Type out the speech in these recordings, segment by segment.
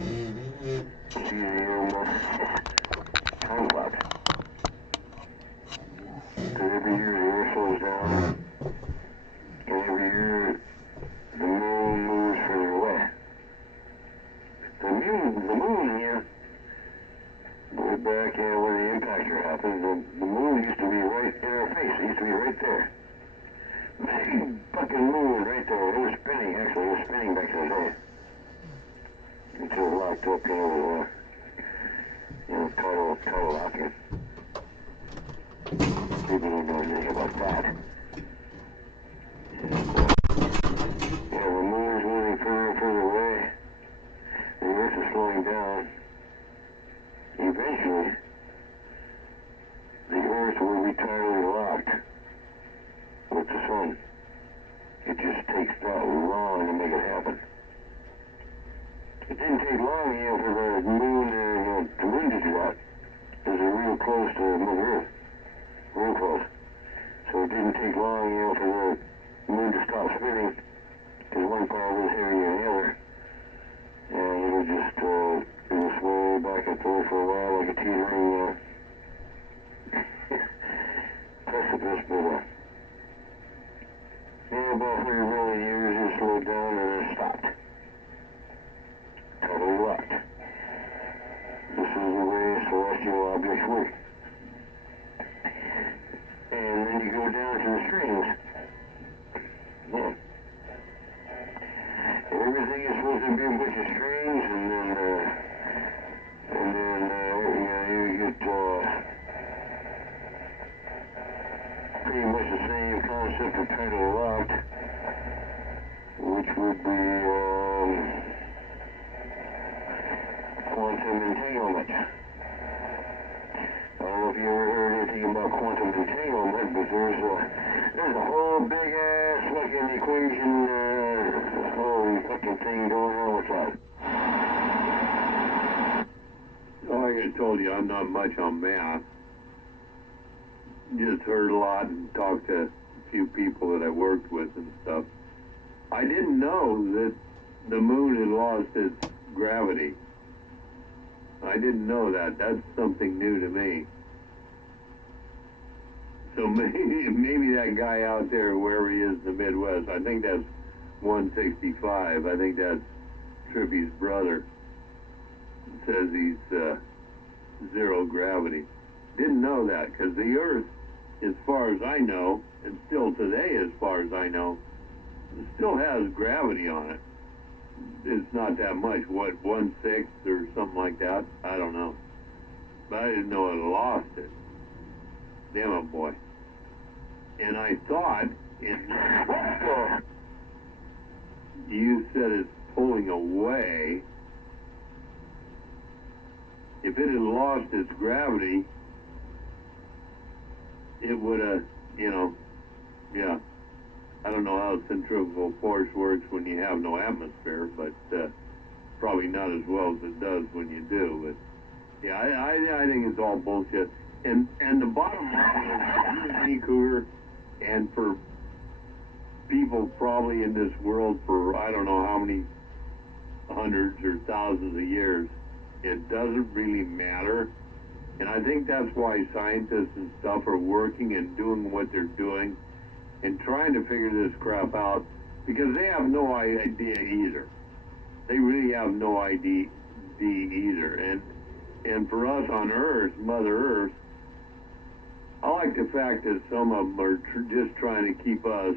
see the time clock. Because every year the Earth slows down, and every year the moon moves further away. The moon here, way back when the impactor happened, the moon used to be right in our face. It used to be right there. Big fucking moon right there. It was spinning, actually. It was spinning back in the day. Until it locked up, tidal locking. People don't know anything about that. And, the moon is moving further and further away. The Earth is slowing down. Eventually, the Earth will be tidally locked with the sun. It just takes that long to make it happen. It didn't take long, for the moon to wind to do that. Because they're real close to Mother Earth. Real close. So it didn't take long, for the moon to stop spinning. Because one part was heavier than the other. And it'll just, it'll sway back and forth for a while like a teetering, precipice, but, about 100 million years, it slowed down and then stopped. Totally locked. This is the way celestial objects work. And then you go down to the strings. Yeah. Everything is supposed to be a bunch of strings, and then you get pretty much the same concept of tidal locked, which would be quantum entanglement. I don't know if you ever heard anything about quantum entanglement, but there's a whole big ass fucking equation, whole fucking thing going on with that. Like I told you, I'm not much on math. Just heard a lot and talked to a few people that I worked with and stuff. I didn't know that the moon had lost its gravity. I didn't know that. That's something new to me. So maybe that guy out there, wherever he is in the Midwest, I think that's 165. I think that's Trippy's brother. Says he's zero gravity. Didn't know that, because the Earth, as far as I know, and still today as far as I know, still has gravity on it. It's not that much, what, 1/6 or something like that? I don't know. But I didn't know it lost it. Damn it, boy. And I thought, you said it's pulling away. If it had lost its gravity, it would have, yeah. I don't know how centrifugal force works when you have no atmosphere, but probably not as well as it does when you do. But yeah, I think it's all bullshit. And the bottom line is, Mini Cougar, and for people probably in this world for I don't know how many hundreds or thousands of years, it doesn't really matter. And I think that's why scientists and stuff are working and doing what they're doing and trying to figure this crap out, because they have no idea either. They really have no idea either. And for us on Earth, Mother Earth, I like the fact that some of them are just trying to keep us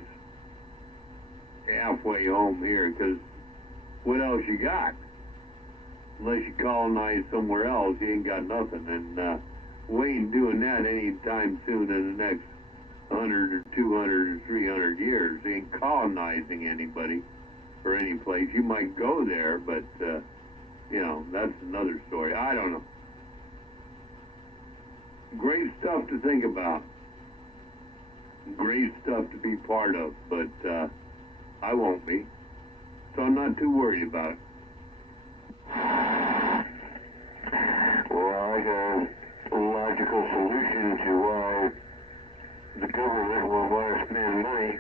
halfway home here, because what else you got? Unless you colonize somewhere else, you ain't got nothing. And we ain't doing that anytime soon in the next 100 or 200 or 300 years. They ain't colonizing anybody or any place. You might go there, but, that's another story. I don't know. Great stuff to think about. Great stuff to be part of, but I won't be. So I'm not too worried about it. Well, I got a logical solution to why the government will want to spend money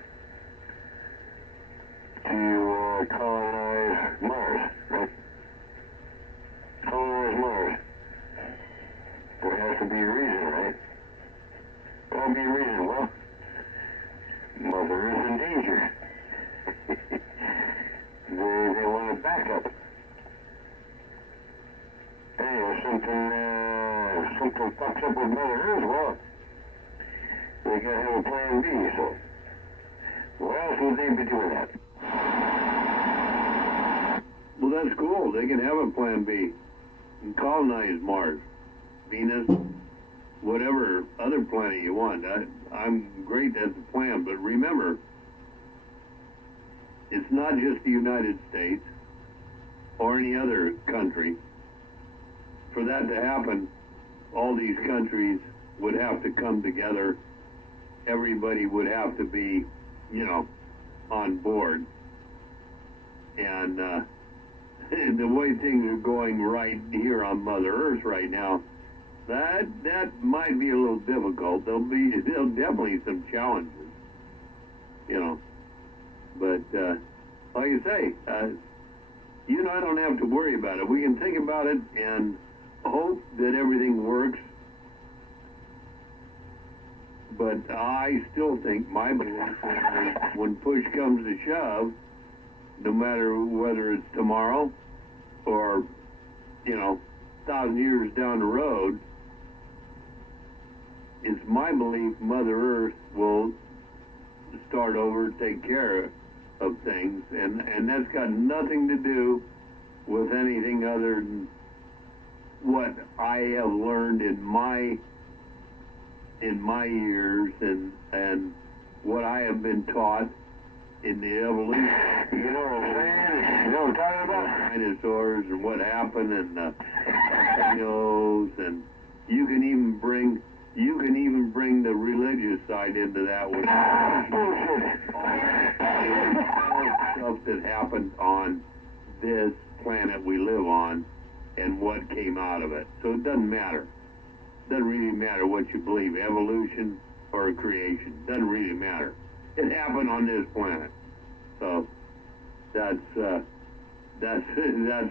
to colonize Mars, right? something fucks up with Mother Earth, well, they gotta have a plan B, so. Why else would they be doing that? Well, that's cool. They can have a plan B and colonize Mars, Venus, whatever other planet you want. I'm great, that's the plan. But remember, it's not just the United States or any other country. For that to happen, all these countries would have to come together. Everybody would have to be, on board. And the way things are going right here on Mother Earth right now, that might be a little difficult. There'll definitely some challenges, But like I say, I don't have to worry about it. We can think about it and hope that everything works. But I still think my belief is when push comes to shove, no matter whether it's tomorrow or, 1,000 years down the road, it's my belief Mother Earth will start over, take care of things, and that's got nothing to do with anything other than what I have learned in my years and what I have been taught in the evolution. You know what I'm saying? You know what I'm talking about? Dinosaurs and what happened and and you can even bring the religious side into that with all stuff that happened on this planet we live on and what came out of it. So it doesn't matter. Doesn't really matter what you believe, evolution or creation. Doesn't really matter. It happened on this planet. So that's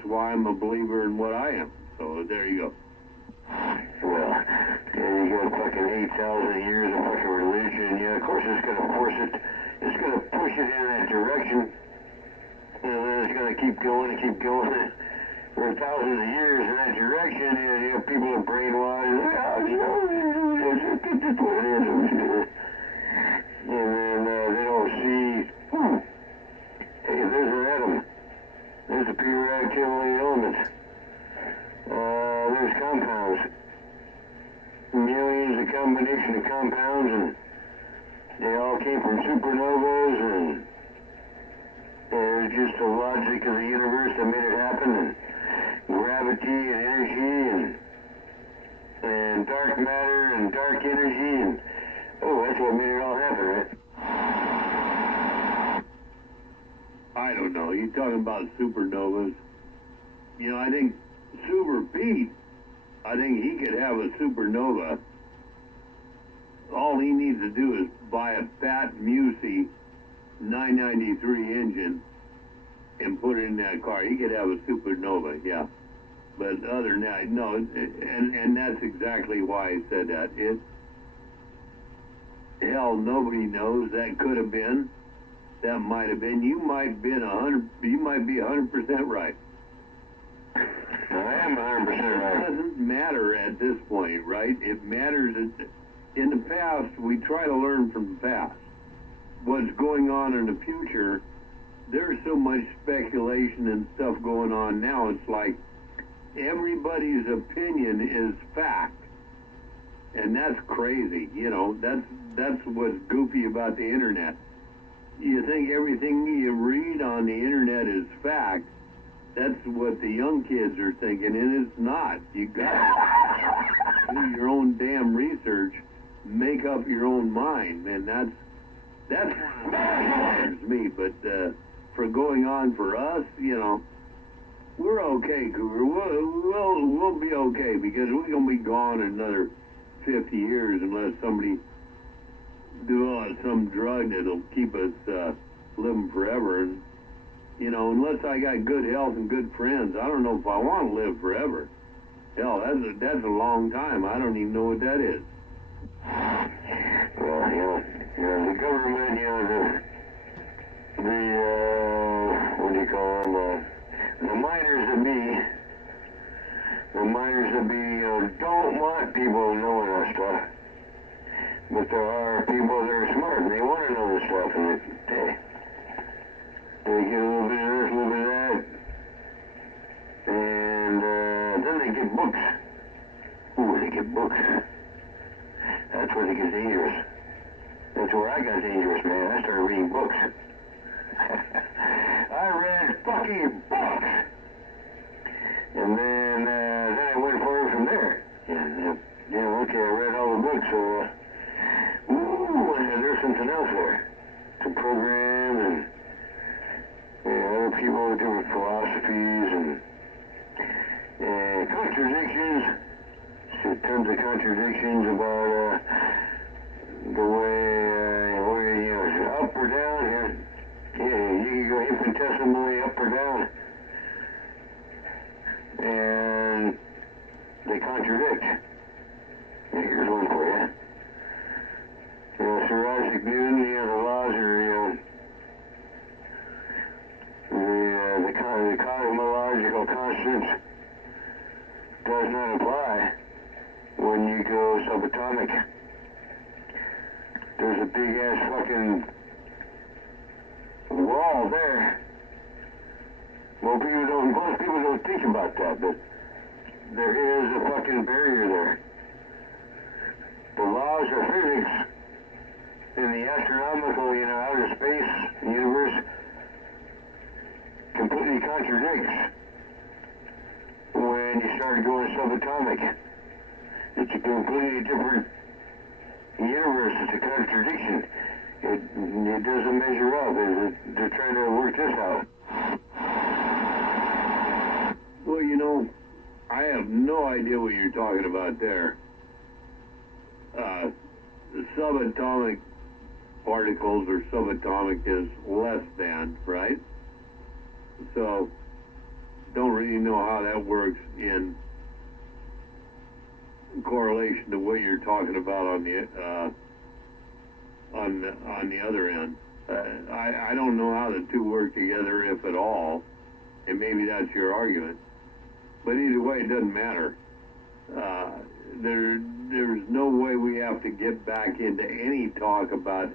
why I'm a believer in what I am. So there you go. Well, you got fucking 8,000 years of fucking religion. Yeah, of course it's gonna force it. It's gonna push it in that direction. And then it's gonna keep going and keep going. For thousands of years in that direction, and people are brainwashed. That's what it is. And then they don't see, hey, there's an atom. There's a periodic table of elements. There's compounds. Millions of combination of compounds, and they all came from supernovas, and it's just the logic of the universe that made it happen, and gravity and energy and dark matter and dark energy, and that's what made it all happen, right? I don't know. You're talking about supernovas. I think Super Pete, I think he could have a supernova. All he needs to do is buy a Pat Musey 993 engine and put it in that car. He could have a supernova, yeah. But other than that, no. And that's exactly why I said that. Hell, nobody knows. That could have been. That might have been. You might be 100% right. I am 100% right. It doesn't matter at this point, right? It matters that in the past, we try to learn from the past. What's going on in the future, there's so much speculation and stuff going on now, it's like everybody's opinion is fact. And that's crazy, that's what's goofy about the internet. You think everything you read on the internet is fact. That's what the young kids are thinking, and it's not. You gotta do your own damn research, make up your own mind, and that's what bothers me. But for going on for us, we're okay, Cougar. We'll be okay because we're gonna be gone in another 50 years unless somebody develops some drug that'll keep us living forever. And unless I got good health and good friends, I don't know if I want to live forever. Hell, that's a long time. I don't even know what that is. Well, the government, what do you call them? The miners that be, Reminders that be, don't want people knowing that stuff. But there are people that are smart and they want to know this stuff, and they get a little bit of this, a little bit of that, and then they get books. Ooh, they get books. That's where they get dangerous. That's where I got dangerous, man. I started reading books. I read fucking books. And then I went forward from there. Okay, I read all the books, so, there's something else there. Some programs and other people with different philosophies and contradictions. Tons of contradictions about the way, up or down here. Yeah, you can go infinitesimally up or down. And they contradict. Here's one for you. Sir Isaac Newton, the laws are, the cosmological constants does not apply when you go subatomic. There's a big ass fucking wall there. Most people don't think about that, but there is a fucking barrier there. The laws of physics in the astronomical, outer space universe completely contradicts when you start going subatomic. It's a completely different universe. It's a contradiction. It doesn't measure up. They're trying to work this out. Well, I have no idea what you're talking about there. The subatomic particles or subatomic is less than, right? So, don't really know how that works in correlation to what you're talking about on the other end. I don't know how the two work together, if at all, and maybe that's your argument. But either way, it doesn't matter. There's no way we have to get back into any talk about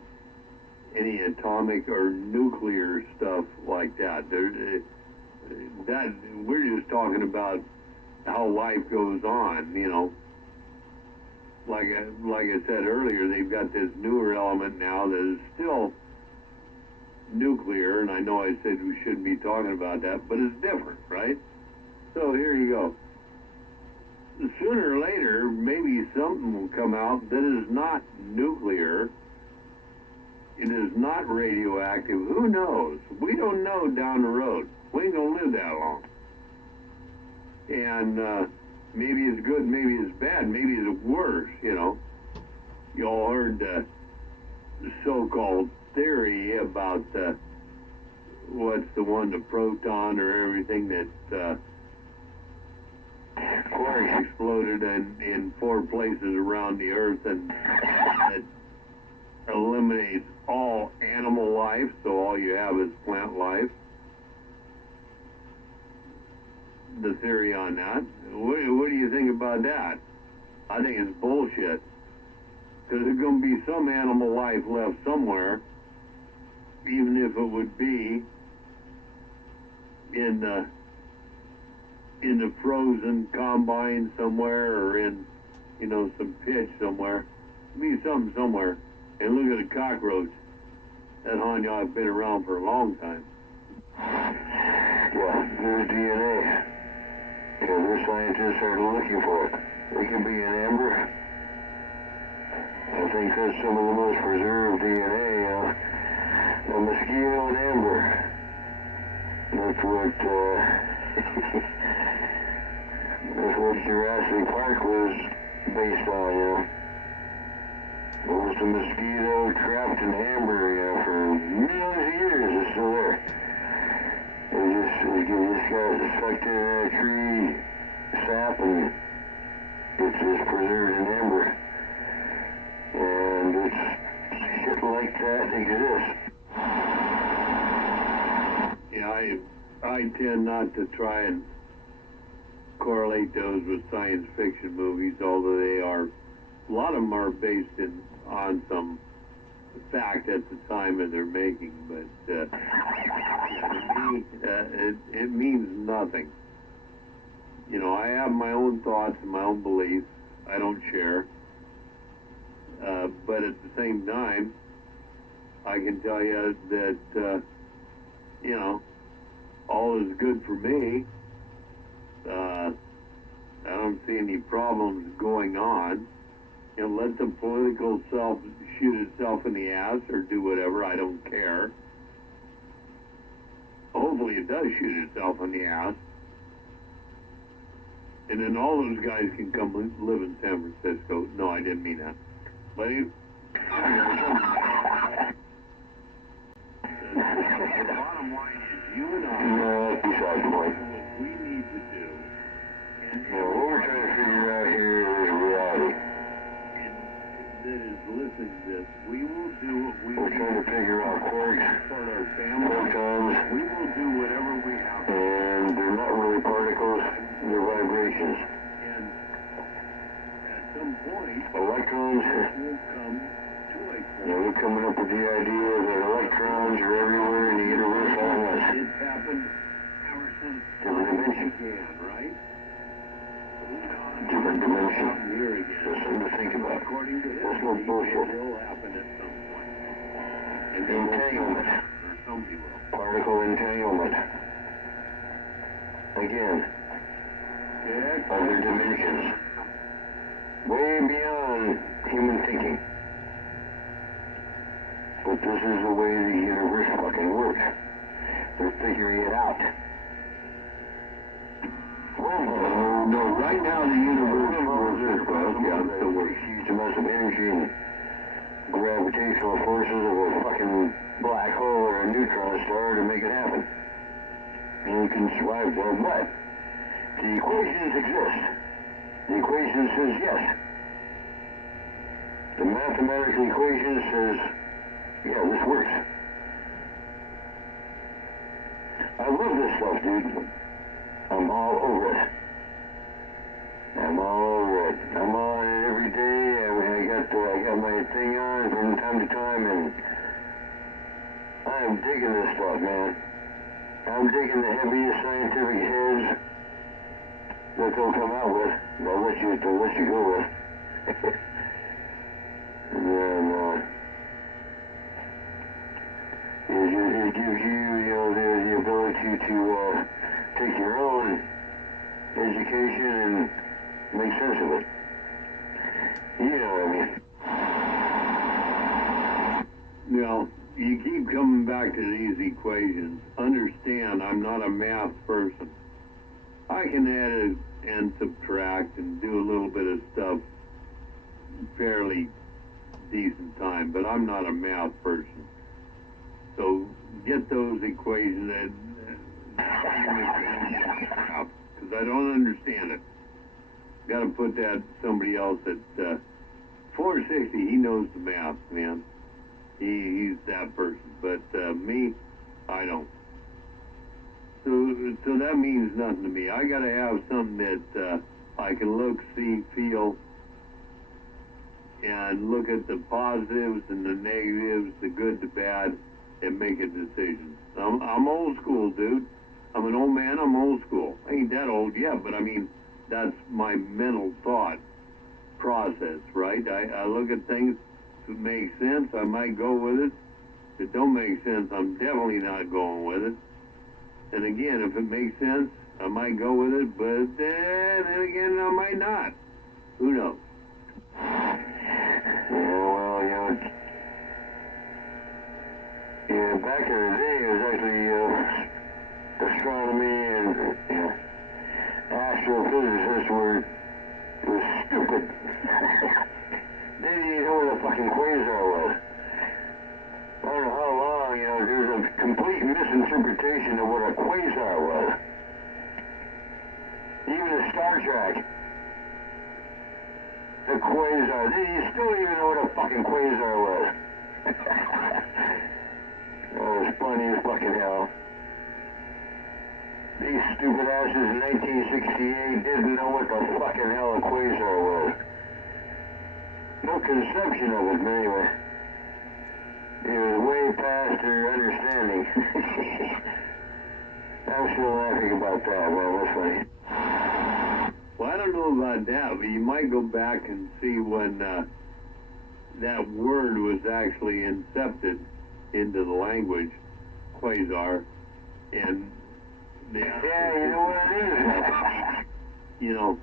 any atomic or nuclear stuff like that. We're just talking about how life goes on, Like I said earlier, they've got this newer element now that is still nuclear, and I know I said we shouldn't be talking about that, but it's different, right? So here you go. Sooner or later, maybe something will come out that is not nuclear. It is not radioactive. Who knows? We don't know down the road. We ain't gonna live that long. And maybe it's good, maybe it's bad, maybe it's worse, You all heard the so-called theory about what's the one, the proton or everything that exploded in 4 places around the earth, and it eliminates all animal life, so all you have is plant life. The theory on that. What do you think about that? I think it's bullshit. Because there's going to be some animal life left somewhere, even if it would be in the frozen combine somewhere, or in, some pitch somewhere. There'll be something somewhere. And look at a cockroach. That Hanyah's been around for a long time. Yeah, there's DNA. Their scientists are looking for it. It could be in amber. I think that's some of the most preserved DNA. A mosquito and amber. That's what Jurassic Park was based on. It was a mosquito trapped in amber, for millions of years. It's still there. It just got sucked in that tree sap, and it's just preserved in amber. And it's shit like that exists. Yeah, I tend not to try and correlate those with science fiction movies, although they are, a lot of them are based on some fact at the time of their making, but yeah, to me, it means nothing. You know, I have my own thoughts and my own beliefs. I don't share. But at the same time, I can tell you that, you know, all is good for me. I don't see any problems going on. You know, let the political self shoot itself in the ass or do whatever. I don't care. Hopefully it does shoot itself in the ass. And then all those guys can come live in San Francisco. No, I didn't mean that. But the bottom line is, you and I, no, besides the point. what we need to do, and What we're trying to figure out here is reality. and that is listening to this, we will do what we We're trying to figure out quarks, for our family. photons, We will do whatever we have to. and they're not really particles, they're vibrations. And at some point, Electrons, will come to a point. we're coming up with the idea that electrons are everywhere in the universe all at once. It's happened ever since Different dimension. began, right? Different dimension. Happened here again. There's something to think about. According to That's no history, bullshit. it will happen at some point. And they will Entanglement. or somebody will. Particle entanglement. Again, Yeah. other dimensions. Way beyond human thinking. But this is the way the universe fucking works. They're figuring it out. No, right now the universe works this way. Yeah, it still works. Huge amounts of energy and gravitational forces of a fucking black hole or a neutron star to make it happen. And you can survive that, but the equations exist. The equation says yes. The mathematical equation says, yeah, this works. I love this stuff, dude. I'm all over it. I'm all over it. I'm on it every day. I got my thing on from time to time, and I'm digging this stuff, man. I'm digging the heaviest scientific heads that they'll come out with. They'll let you go with. And then, it gives you, the ability to take your own education and make sense of it. You know what I mean? Now, you keep coming back to these equations. Understand, I'm not a math person. I can add and subtract and do a little bit of stuff fairly decent time, but I'm not a math person. So get those equations because I don't understand it. Got to put that somebody else at 460. He knows the math, man. He's that person, but me, I don't. So that means nothing to me. I got to have something that I can look, see, feel, and look at the positives and the negatives, the good, the bad, and make a decision. I'm old school, dude. I'm an old man. I'm old school. I ain't that old yet, but I mean, that's my mental thought process, right? I look at things. If it makes sense, I might go with it. If it don't make sense, I'm definitely not going with it. And again, if it makes sense, I might go with it, but then again, I might not. Who knows? Yeah, well, back in the day, it was actually astronomy and astrophysicists were stupid. They didn't even know what a fucking quasar was. I don't know how long, there's a complete misinterpretation of what a quasar was. Even in Star Trek, the quasar, you still don't even know what a fucking quasar was. Oh, it's funny as fucking hell. The these stupid asses in 1968 didn't know what the fucking hell a quasar was. No conception of it, but anyway. It was way past their understanding. I'm still laughing about that, man. That's funny. Well, I don't know about that, but you might go back and see when that word was actually incepted into the language, quasar, and yeah, you know what it is? You know,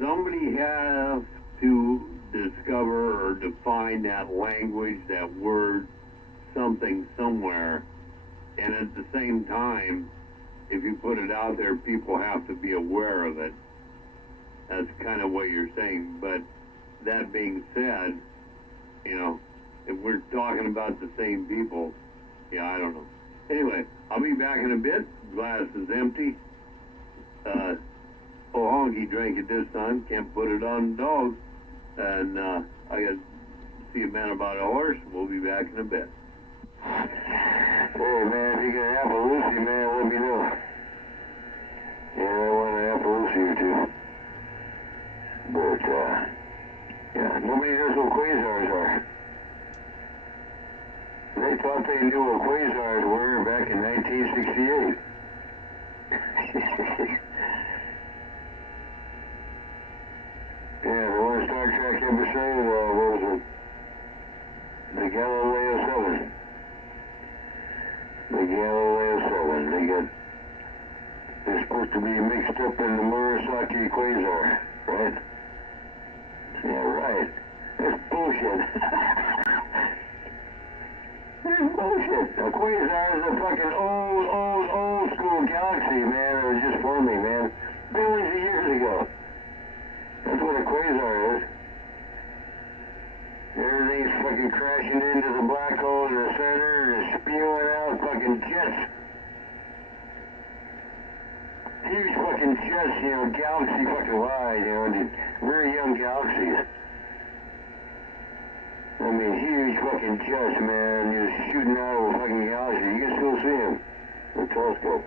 somebody has to discover or define that language, that word, something somewhere, and at the same time, if you put it out there, people have to be aware of it. That's kind of what you're saying. But that being said, you know, if we're talking about the same people, yeah, I don't know. Anyway, I'll be back in a bit. Glass is empty. Honky drank it this time. Can't put it on the dog. And I got to see a man about a horse. We'll be back in a bit. Hey, man, if you get an apple Lucy, man, let me know. Yeah, I want an apple Lucy or two. But, yeah, nobody knows what quasars are. They thought they knew what quasars were back in 1968. Yeah, the one Star Trek episode, what was it? The Galileo 7. The Galileo 7. They're supposed to be mixed up in the Murasaki quasar, right? Yeah, right. That's bullshit. That's bullshit. A quasar is a fucking old school galaxy, man, that was just forming, man. Billions of years ago. That's what a quasar is. Everything's fucking crashing into the black hole in the center and spewing out fucking jets. Huge fucking jets, you know, galaxy fucking wide, you know, very young galaxies. I mean, huge fucking jets, man, just shooting out of a fucking galaxy. You can still see them with a telescope.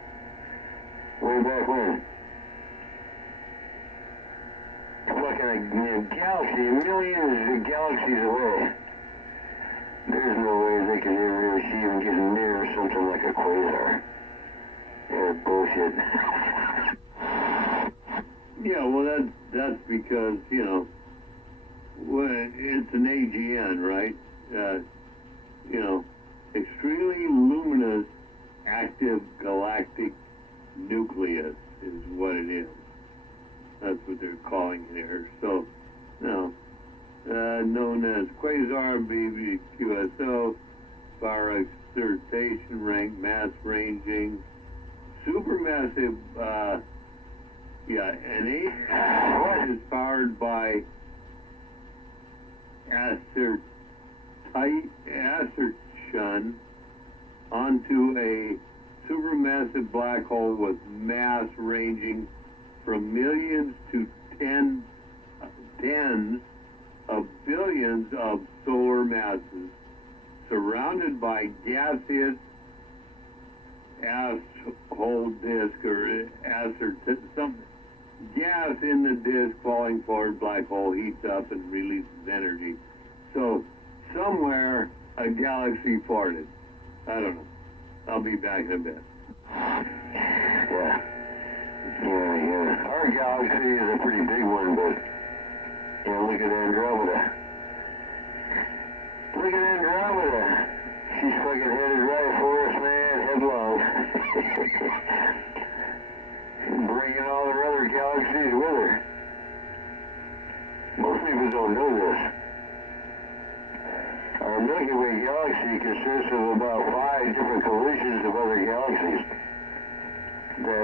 Way back when. Fucking a galaxy, millions of galaxies away. There's no way they can ever even get near something like a quasar. Yeah, bullshit. Yeah, well, that's because, you know, when it's an AGN, right? You know, extremely luminous active galactic nucleus is what it is. That's what they're calling it here. So, you know, known as quasar, BBQSO, far excitation rank, mass ranging, supermassive, an What is powered by assertion onto a supermassive black hole with mass ranging from millions to tens of billions of solar masses, surrounded by gaseous asshole disk or some gas in the disk falling forward, black hole heats up and releases energy. So somewhere a galaxy farted. I don't know. I'll be back in a bit. Yeah. Our galaxy is a pretty big one, but you know, look at Andromeda. Look at Andromeda. She's fucking headed right for us, man, headlong. Bringing all the other galaxies with her. Most people don't know this. Our Milky Way galaxy consists of about 5 different collisions of other galaxies that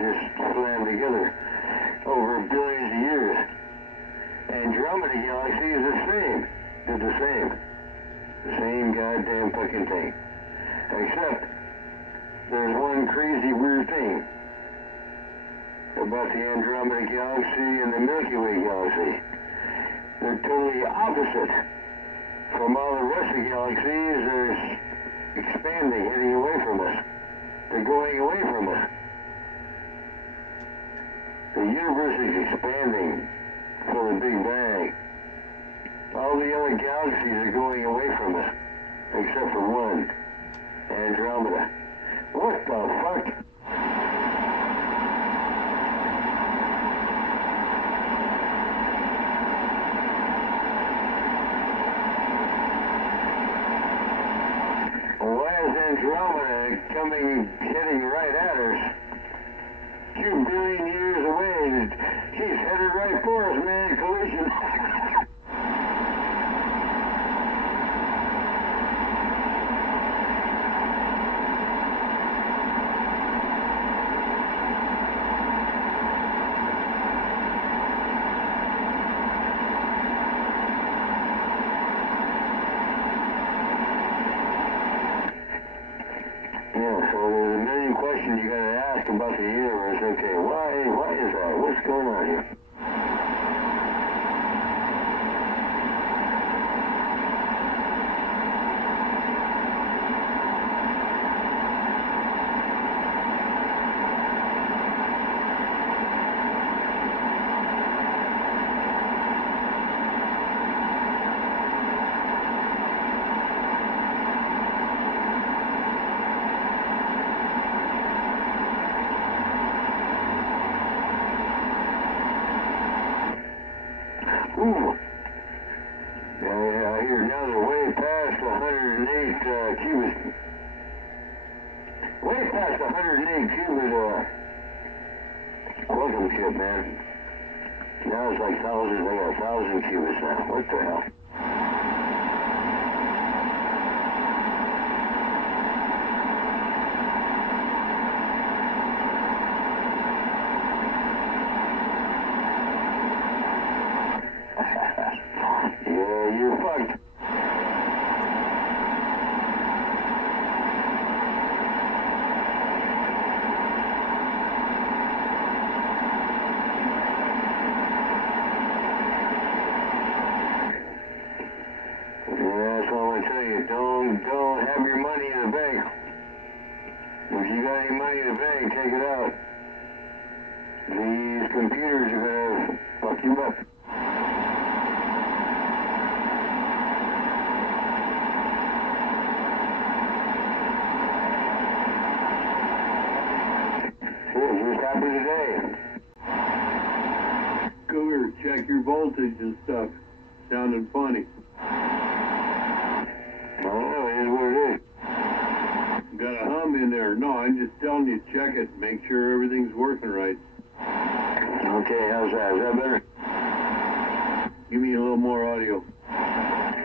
just slammed together over billions of years. Andromeda galaxy is the same. Did the same. The same goddamn fucking thing. Except there's one crazy weird thing about the Andromeda galaxy and the Milky Way galaxy. They're totally opposite from all the rest of the galaxies. They're expanding, heading away from us. They're going away from us. The universe is expanding from the Big Bang. All the other galaxies are going away from us, except for one, Andromeda. What the fuck? Why is Andromeda heading right at us? 2 billion years away. She's headed right for us, man. Collision. Yeah, so there's a million questions you gotta ask about the universe. Okay, why is that? What's going on here? Ooh. Yeah, I hear now they're way past 108 cubits. Way past 108 cubit quantum ship, man. Now it's like thousands. They got 1,000 cubits now. What the hell? Yeah, you're fucked. Yeah, that's all I tell you. Don't have your money in the bank. If you got any money in the bank, take it out. These computers are gonna fuck you up. It just happened today. Cougar, check your voltage and stuff. Sounding funny. I don't know, it is what it is. Got a hum in there. No, I'm just telling you, check it. Make sure everything's working right. Okay, how's that? Is that better? Give me a little more audio.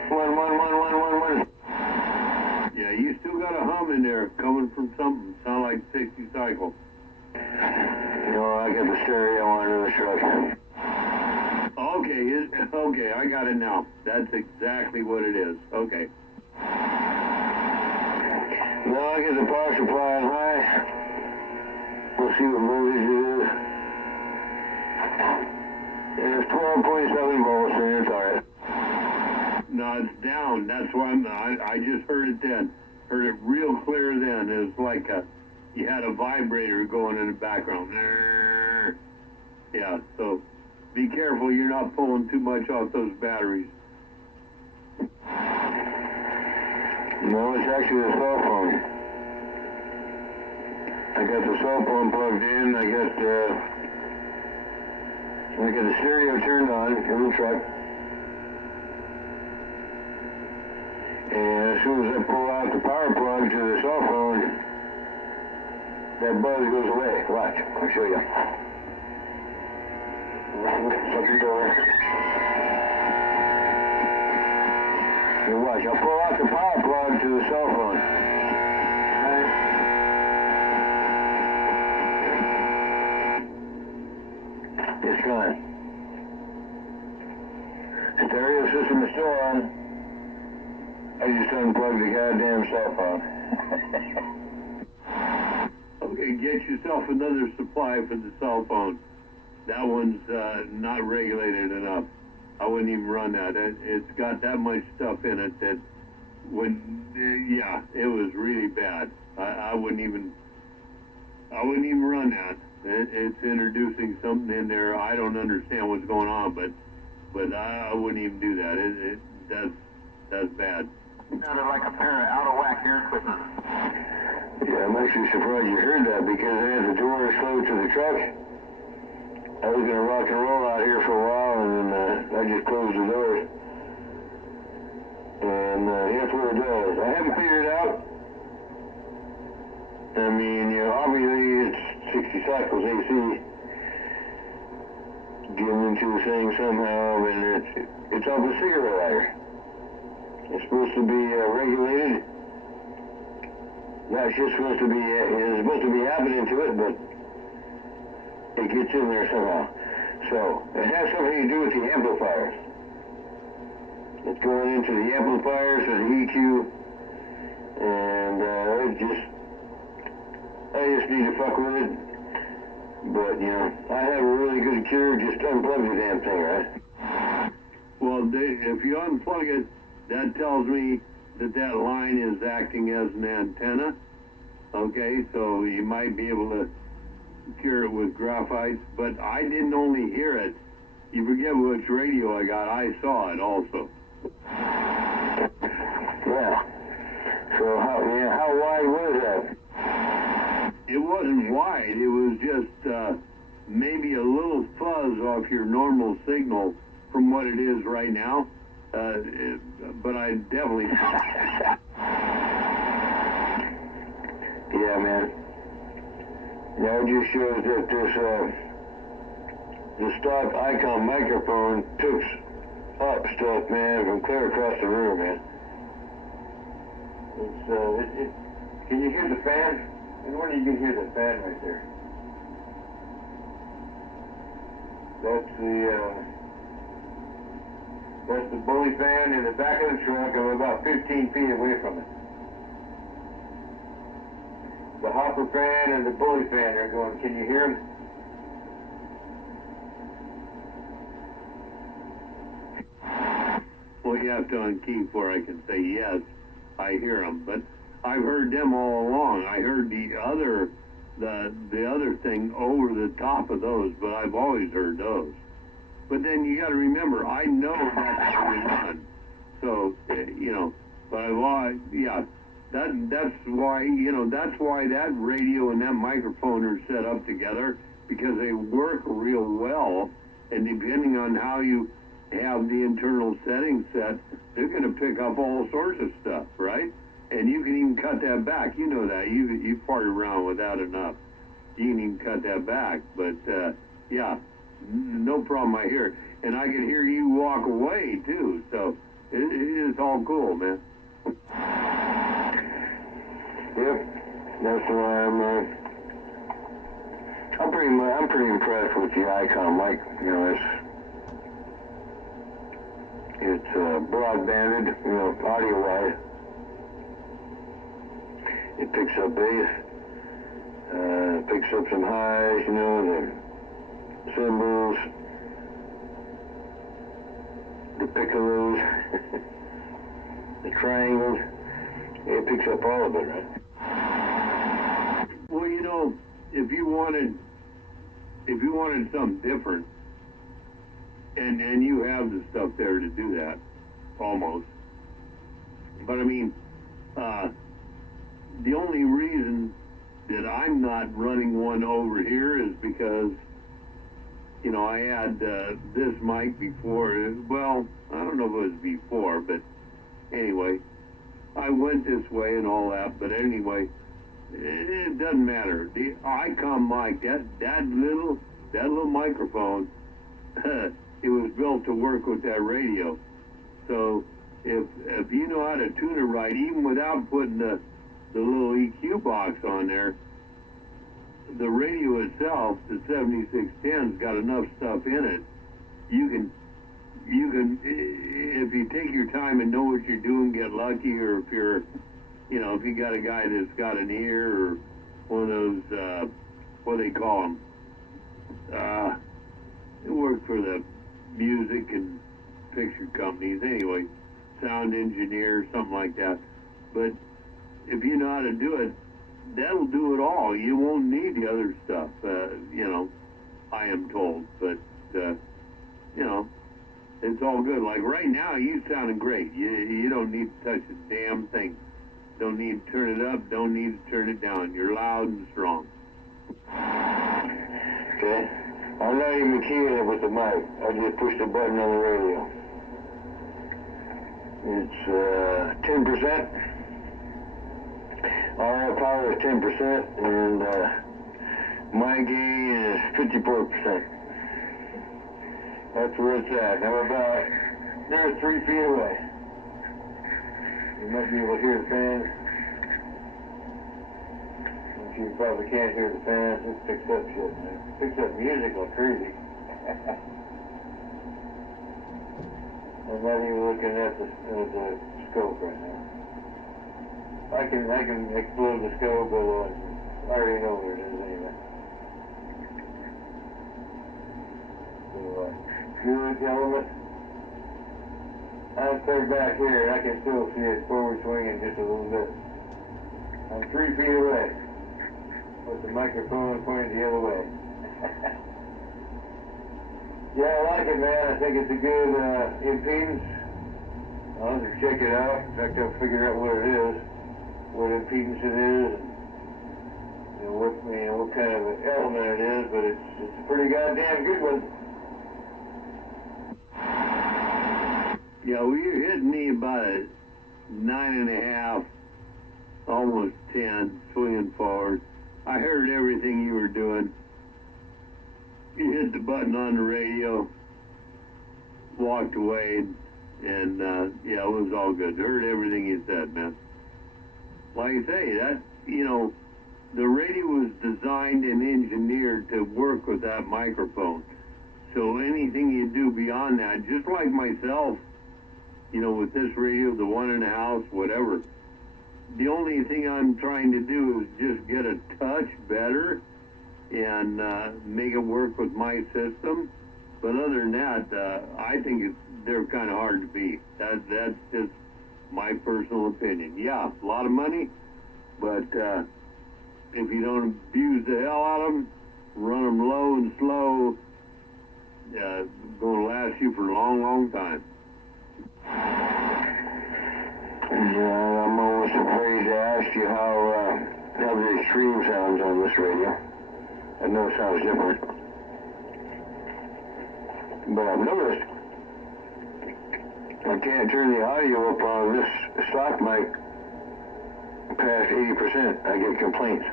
1. Yeah, you still got a hum in there coming from something. Sound like 60 cycle. No, I got the stereo on the truck. Okay, I got it now. That's exactly what it is. Okay. Now I get the power supply on high. We'll see what voltage it is. And it's 12.7 volts, and it's alright. No, it's down. That's why I just heard it then. Heard it real clear then. It was like you had a vibrator going in the background. Yeah, so be careful you're not pulling too much off those batteries. No, it's actually the cell phone. I got the cell phone plugged in. I got the stereo turned on in the truck. And as soon as I pull out the power plug to the cell phone, that buzz goes away. Watch, I'll show you. Shut your door. Here, watch, I'll pull out the power plug to the cell phone. It's gone. Stereo system is still on. I just unplugged the goddamn cell phone. Okay, get yourself another supply for the cell phone. That one's not regulated enough. I wouldn't even run that. It's got that much stuff in it that yeah, it was really bad. I wouldn't even run that. It's introducing something in there. I don't understand what's going on, but I wouldn't even do that. That's bad. Sounded like a pair of out of whack air equipment. Yeah, I'm actually surprised you heard that because I had the doors closed to the truck. I was gonna rock and roll out here for a while, and then I just closed the doors. And that's what it does. I haven't figured it out. I mean, you know, obviously it's 60 cycles AC. Getting into the thing somehow, and it's off a cigarette lighter. It's supposed to be regulated. That's just supposed to be, it's supposed to be happening to it, but it gets in there somehow. So, it has something to do with the amplifiers. It's going into the amplifiers or the EQ, and I just need to fuck with it. But, you know, I have a really good cure, just unplug the damn thing, right? Well, if you unplug it, that tells me that line is acting as an antenna. Okay, so you might be able to cure it with graphites, but I didn't only hear it. You forget which radio I got, I saw it also. Yeah. So how wide was that? It wasn't wide, it was just maybe a little fuzz off your normal signal from what it is right now. But I definitely... Yeah, man. Now it just shows that the stock Icon microphone picks up stuff, man, from clear across the room, man. Can you hear the fan? And when you can hear the fan right there. That's the bully fan in the back of the truck. I'm about 15 feet away from it. The hopper fan and the bully fan are going. Can you hear them? Well, you have to unkey before I can say yes, I hear them. But I've heard them all along. I heard the other thing over the top of those, but I've always heard those. But then you got to remember, I know that's how we run. So, you know, but that's why, you know, that's why that radio and that microphone are set up together, because they work real well, and depending on how you have the internal settings set, they're going to pick up all sorts of stuff, right? And you can even cut that back. You know that. You fart around with that enough. You can even cut that back. But, yeah, no problem, I hear. And I can hear you walk away, too. So it is all cool, man. Yep. That's why I'm pretty impressed with the Icon mic. You know, it's broadbanded, you know, audio-wise. It picks up bass, picks up some highs, you know, the cymbals, the piccolos, the triangles. It picks up all of it, right? Well, you know, if you wanted something different, and you have the stuff there to do that, almost. But I mean, the only reason that I'm not running one over here is because, you know, I had this mic before. Well, I don't know if it was before, but anyway, I went this way and all that. But anyway, it doesn't matter. The Icon mic, that little microphone, it was built to work with that radio. So if you know how to tune it right, even without putting the little EQ box on there, the radio itself, the 7610's got enough stuff in it. You can, if you take your time and know what you're doing, get lucky, or if you're, you know, if you got a guy that's got an ear, or one of those, what do they call them? They work for the music and picture companies, anyway, sound engineer, something like that. But if you know how to do it, that'll do it all. You won't need the other stuff, you know, I am told. But, you know, it's all good. Like right now, you sounding great. You don't need to touch a damn thing. Don't need to turn it up. Don't need to turn it down. You're loud and strong. Okay. I'm not even keying it with the mic. I just pushed the button on the radio. It's 10%. RF power is 10%, and my gain is 54%. That's where it's at. I'm about, they're 3 feet away. You might be able to hear the fans. You probably can't hear the fans. It picks up shit, man. It picks up music like crazy. I'm not even looking at the scope right now. I can explode the scope, but I already know where it is anyway. So, good element. I'm clear back here, and I can still see it forward swinging just a little bit. I'm 3 feet away, with the microphone pointed the other way. Yeah, I like it, man. I think it's a good impedance. I'll have to check it out. In fact, I'll figure out what it is, what impedance it is, and what kind of an element it is. But it's a pretty goddamn good one. Yeah, well, you're hitting me about a 9.5, almost 10, swinging forward. I heard everything you were doing. You hit the button on the radio, walked away, and yeah, it was all good. Heard everything you said, man. Like I say, that, you know, the radio was designed and engineered to work with that microphone. So anything you do beyond that, just like myself, you know, with this radio, the one in the house, whatever, the only thing I'm trying to do is just get a touch better and make it work with my system. But other than that, I think they're kind of hard to beat. That's just my personal opinion. Yeah, a lot of money, but if you don't abuse the hell out of them, run them low and slow, going to last you for a long, long time. Yeah, I'm almost afraid to ask you how the extreme sounds on this radio. I know it sounds different, but I've noticed I can't turn the audio up on this stock mic past 80%. I get complaints,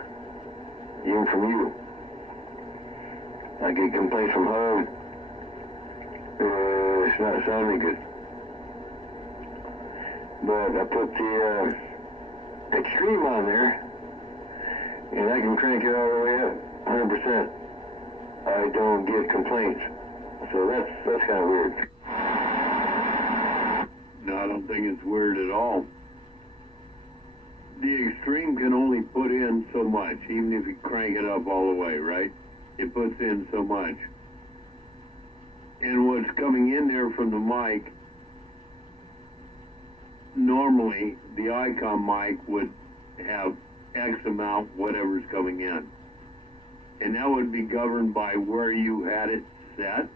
even from you. I get complaints from home. It's not sounding good. But I put the extreme on there, and I can crank it all the way up, 100%. I don't get complaints. So that's kind of weird. No, I don't think it's weird at all. The extreme can only put in so much, even if you crank it up all the way, right? It puts in so much. And what's coming in there from the mic, normally the Icon mic would have X amount whatever's coming in. And that would be governed by where you had it set.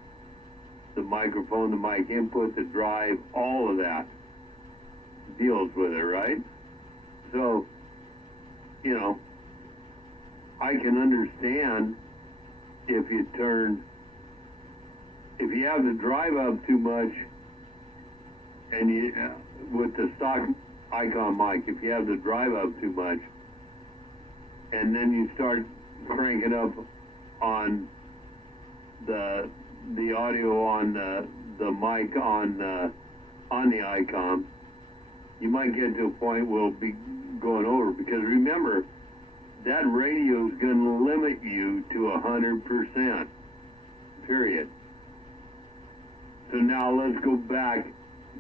The microphone, the mic input, the drive, all of that deals with it, right? So, you know, I can understand if you have the drive up too much, and you, with the stock Icon mic, if you have the drive up too much, and then you start cranking up on the audio on the mic on the Icon, you might get to a point where it'll be going over, because remember, that radio is going to limit you to 100%, period. So now let's go back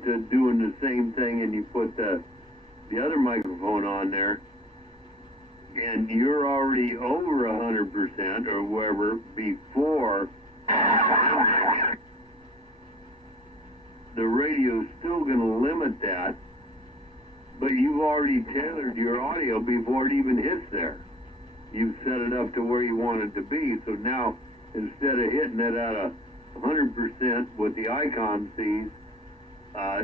to doing the same thing, and you put the other microphone on there, and you're already over 100% or wherever before. The radio's still going to limit that, but you've already tailored your audio before it even hits there. you've set it up to where you want it to be. So now, instead of hitting it at a 100% what the icon sees,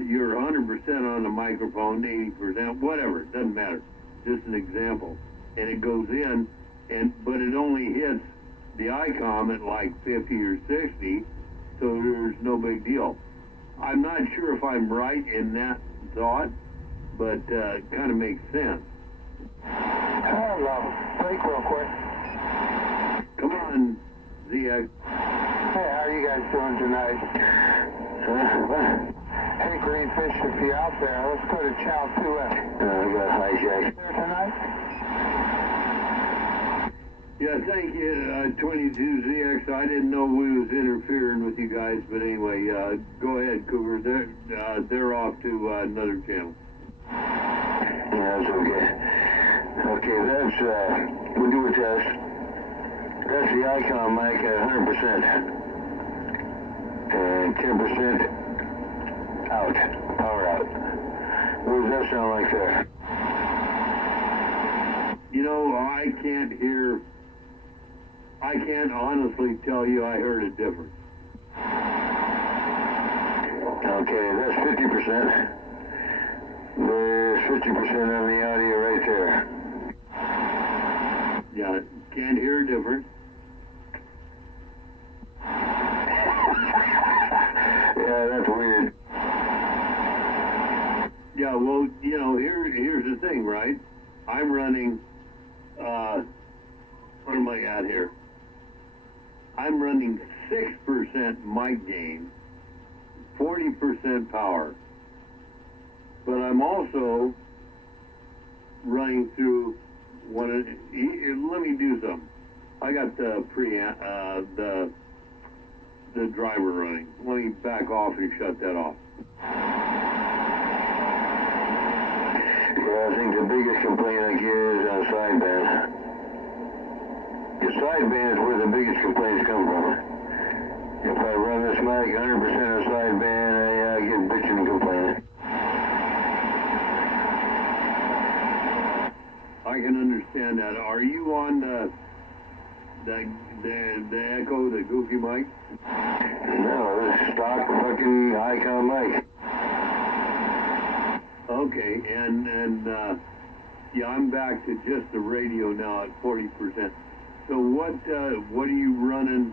you're 100% on the microphone, 80%, whatever, it doesn't matter. Just an example. And it goes in, but it only hits the icon at like 50 or 60, so there's no big deal. I'm not sure if I'm right in that thought, but it kind of makes sense. Hello. Break real quick. Come on, ZX. Hey, how are you guys doing tonight? Hey, Greenfish, if you're out there, let's go to Chow 2F. I got hijacked. There tonight? Yeah, thank you, 22ZX. I didn't know we was interfering with you guys, but anyway, go ahead, Cougar. They're off to another channel. Yeah, that's okay. Okay, that's, we'll do a test. That's the icon mic at 100%. And 10% out, power out. What does that sound like there? You know, I can't honestly tell you I heard a difference. Okay, that's 50%. There's 50% on the audio right there. Yeah, can't hear a difference. Yeah, that's weird. Yeah, well, you know, here's the thing, right? I'm running, what am I at here? I'm running 6% mic gain, 40% power. But I'm also running through let me do something. I got the the driver running. Let me back off and shut that off. Yeah, I think the biggest complaint I get is on sideband. The sideband is where the biggest complaints come from. If I run this mic 100% on sideband, I get bitching and complaining. I can understand that. Are you on the Echo, the goofy mic? No, this is stock fucking icon mic. Okay, and yeah, I'm back to just the radio now at 40%. So what are you running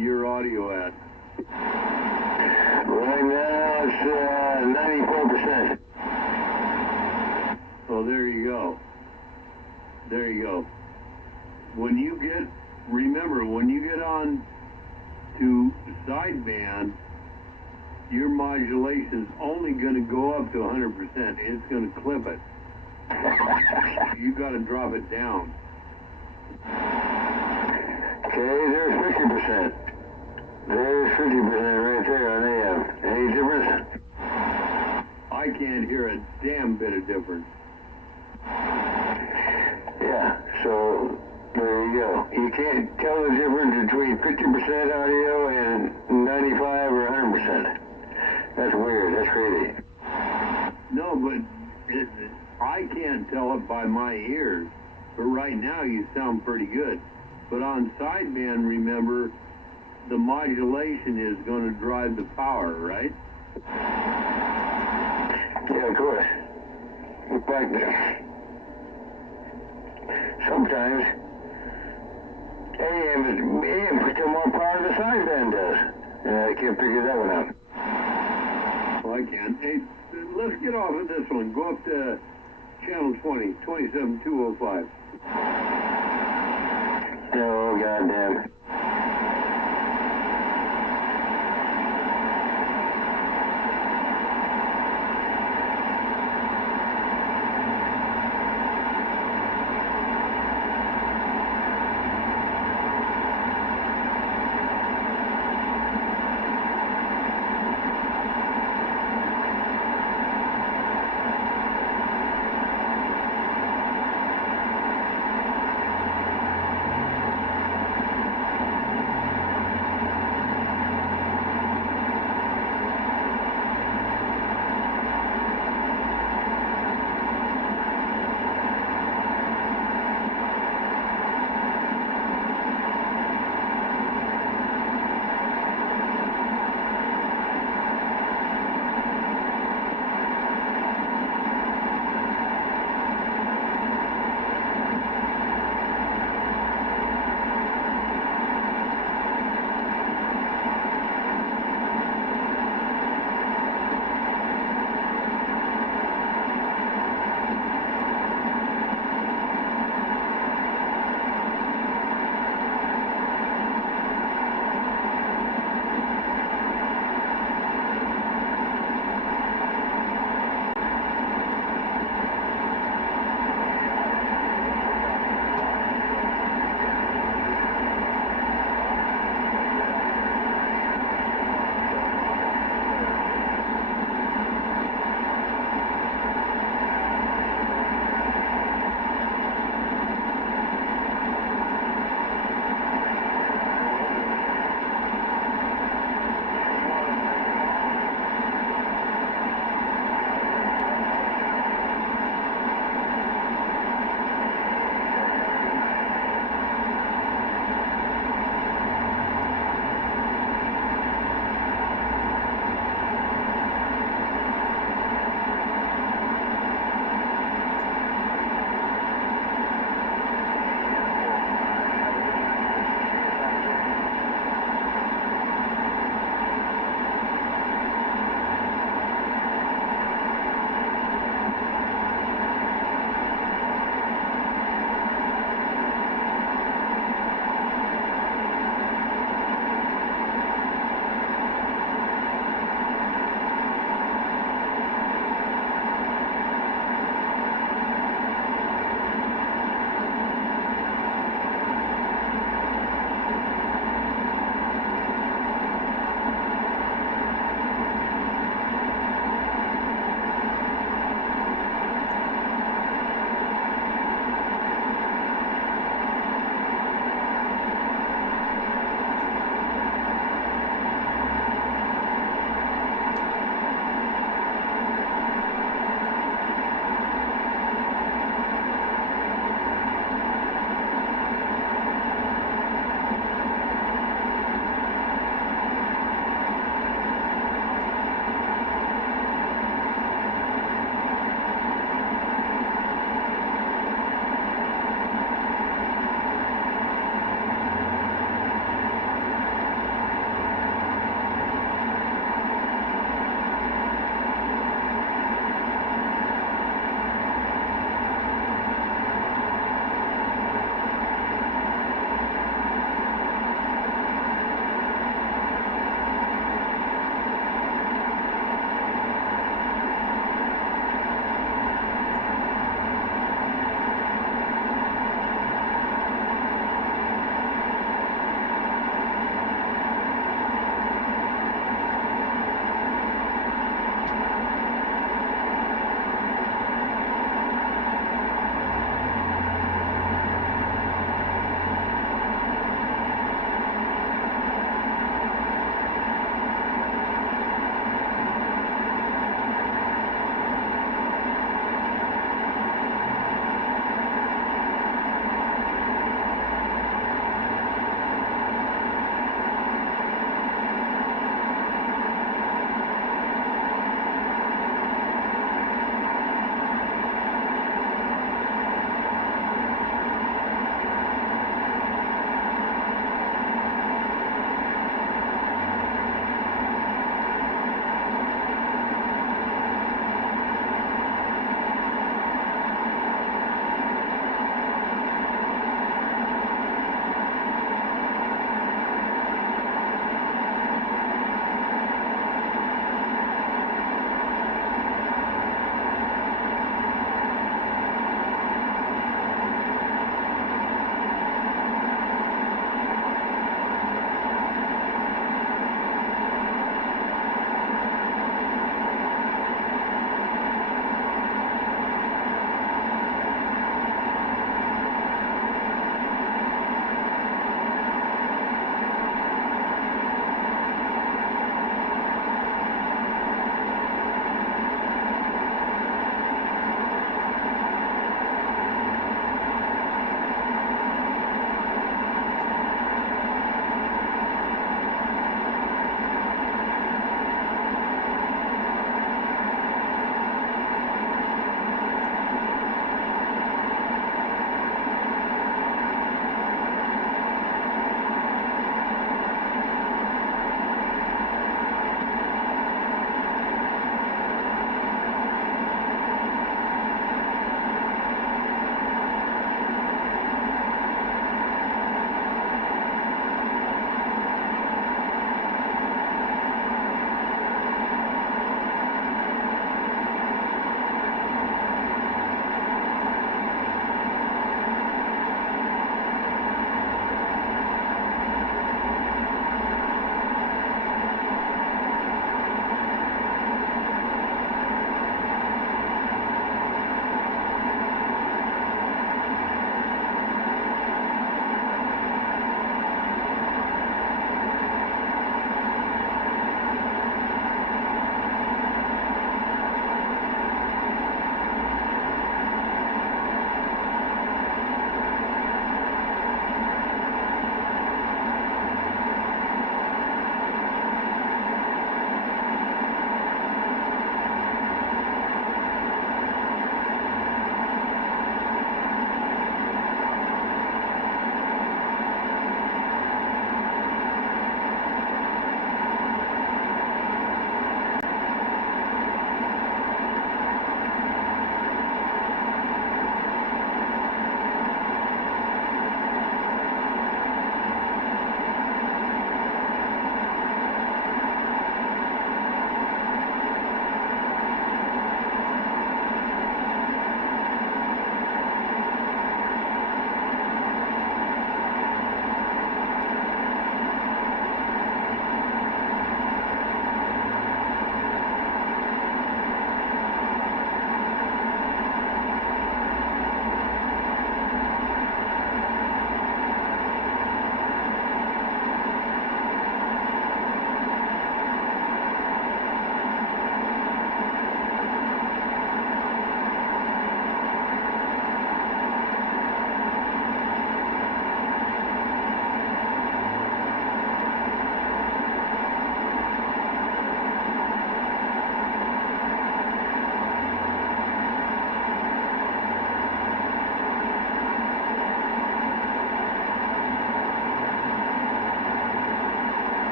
your audio at? Right now it's 94%. Oh, there you go. There you go. Remember, when you get on to sideband, your modulation's only going to go up to 100%. It's going to clip it. You got to drop it down. Okay, there's 50%. There's 50% right there on AM. Any difference? I can't hear a damn bit of difference. Yeah, so there you go. You can't tell the difference between 50% audio and 95 or 100%. That's weird. That's crazy. No, but I can't tell it by my ears. But right now you sound pretty good. But on sideband, remember, the modulation is going to drive the power, right? Yeah, of course. In fact, sometimes AM puts more power than the sideband does. I can't figure that one out. Well, I can. Hey, let's get off of this one. Go up to channel 20, 27205. Oh, goddamn.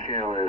this channel is.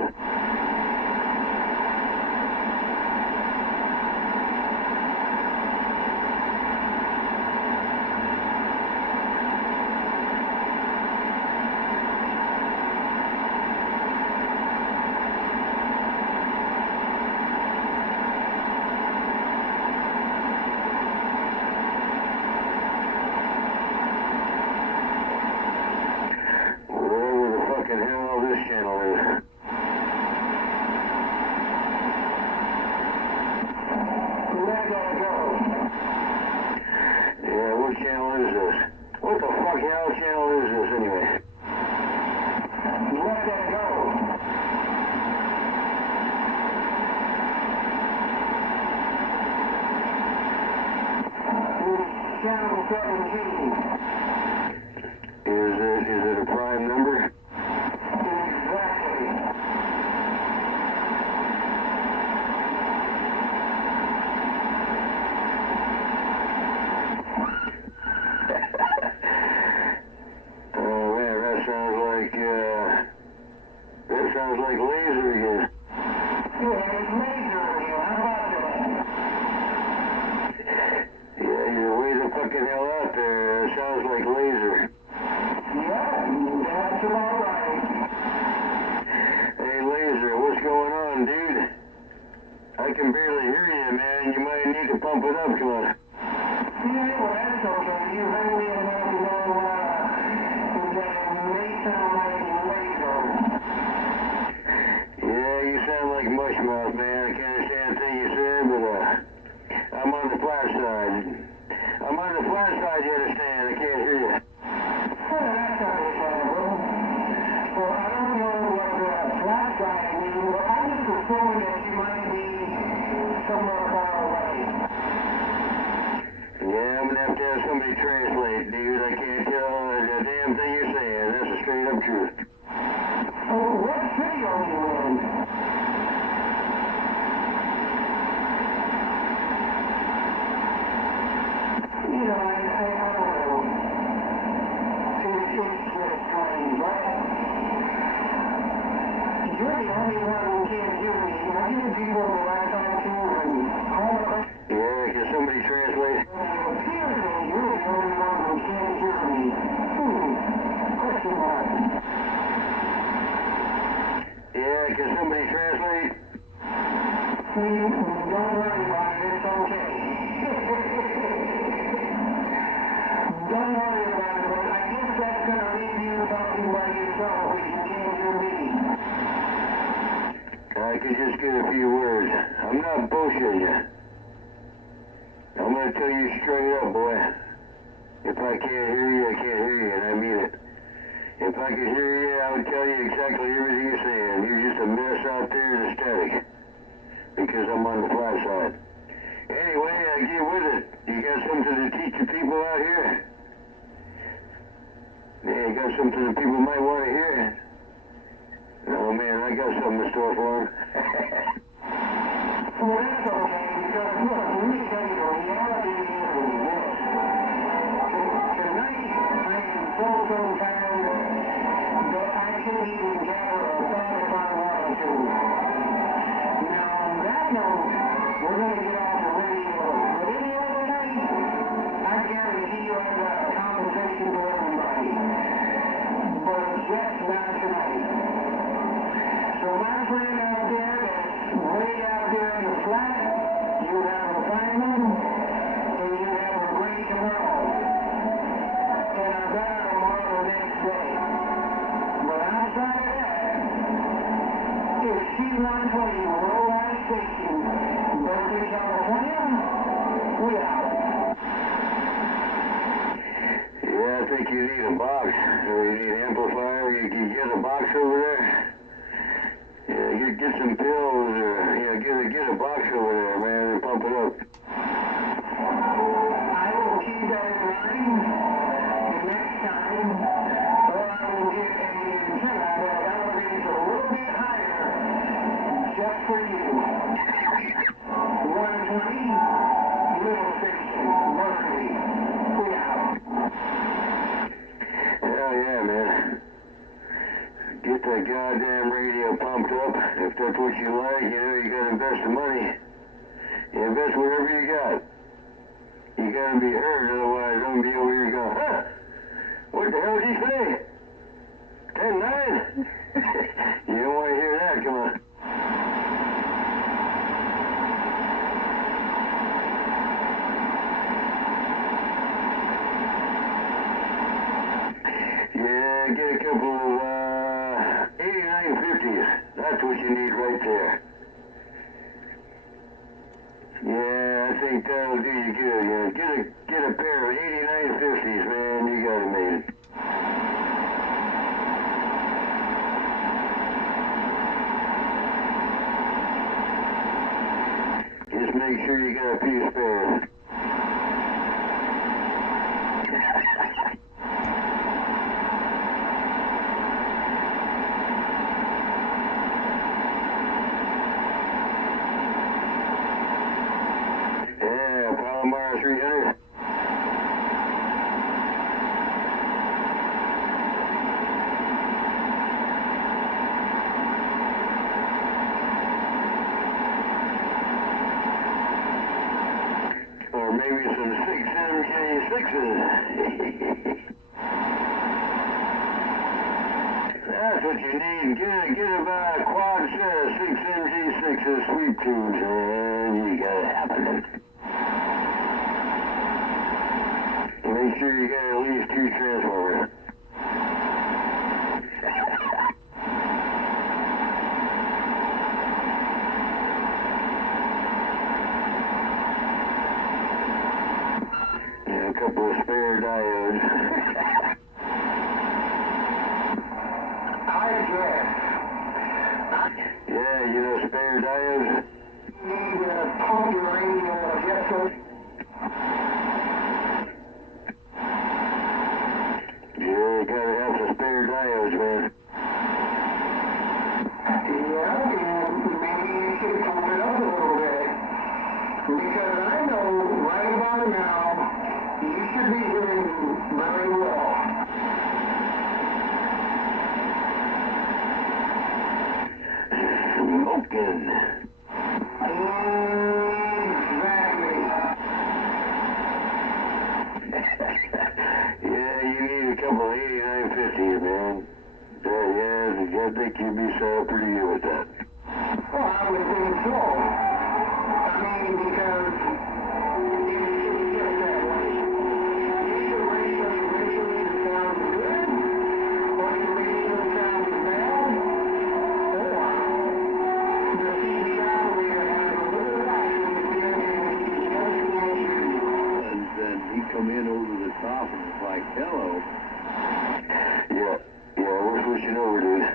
Is it a prime number? Oh man, that sounds like laser again. Yeah, it's laser again. How about that? Yeah, you're way the fucking hell out there. It sounds like laser. Yeah, that's about right. Hey, Laser, what's going on, dude? I can barely hear you, man. You might need to pump it up, come on. Yeah, well, that's okay. You heard me enough to know that may sound like laser. Yeah, you sound like mushmouth, man. I can't understand a thing you said, but I'm on the flat side. I'm on the flat side, you understand? I can't hear you. That's understandable. Well, I don't know what the flat side means, but I just assume that you might be somewhere far away. Yeah, I'm gonna have somebody translate, dude. I can't tell the damn thing you're saying. That's the straight up truth. Oh, what city are you in? You know, I don't know. It's just strange, but you're the only one who can't hear me. I hear people that I talk to and call up. Yeah, can somebody translate? Apparently, you're the only one who can't hear me. Question mark. Yeah, can somebody translate? Don't worry about it, it's okay. Don't worry about it, but I guess that's going to leave you talking by yourself if you can't hear me. I could just get a few words. I'm not bullshitting you. I'm going to tell you straight up, boy. If I can't hear you, I can't hear you, and I mean it. If I could hear you, I would tell you exactly everything you're saying. You're just a mess out there in the static. Because I'm on the flat side. Anyway, get with it. You got something to teach the people out here? Yeah, you got something that people might want to hear? Oh man, I got something in store for them. Well, that's okay, because look, let me tell you, the reality is this. Tonight, I am so tired that I couldn't even gather a thought if I wanted to. Now, on that note, we're going to get off the radio. But any other night, I guarantee you I've got a conversation for everybody. But just not tonight. So my friend out there that's way out there in the flat, you have a fine one, and you have a great tomorrow. And a better tomorrow the next day. But outside of that, it's C-120 Worldwide Station, Berkeley, California. We out. Yeah, I think you need a box, or you need an amplifier. You can get a box over there. Yeah, get some pills, or get a box over there, man, and pump it up. I will keep that in mind the next time, or I will get an antenna that elevates a little bit higher, just for you. 120, Little Station, Berkeley. We out. Hell yeah, man. Get get that goddamn radio pumped up. If that's what you like, you gotta invest the money. You invest whatever you got. You gotta be heard, otherwise I'm gonna be over here going, huh? What the hell did he say? 10-9? You don't want to hear that, come on. Yeah, get a couple of 8950s. That's what you need right there. Yeah, I think that'll do you good. Yeah, get a pair of 8950s, man. You got it made. Just make sure you got a few spares. Yeah, Palomar 300. Or maybe some 6MJ6s. That's what you need. Get about a quad set of 6MG6s sweep tubes, and you got it happening. Make sure you got at least 2 transformers. And a couple of spare diodes. I guess. Yeah, you know spare diodes? Need to pump your radio adjuster. Yeah, you gotta have some spare diodes, man. Yeah, and maybe you should pump it up a little bit. Because I know right about now, you should be doing very well. Smoking. Exactly. Yeah, you need a couple of 8950s, man. Yeah, I think you'd be set up pretty good with that. Well, I would think so. I mean, because it's just that way. Either radio sounds good, or your radio sounds bad, or the TV operator has a little license in and he just wants you. And then he come in over the top and was like, hello. Yeah, we're switching over, dude.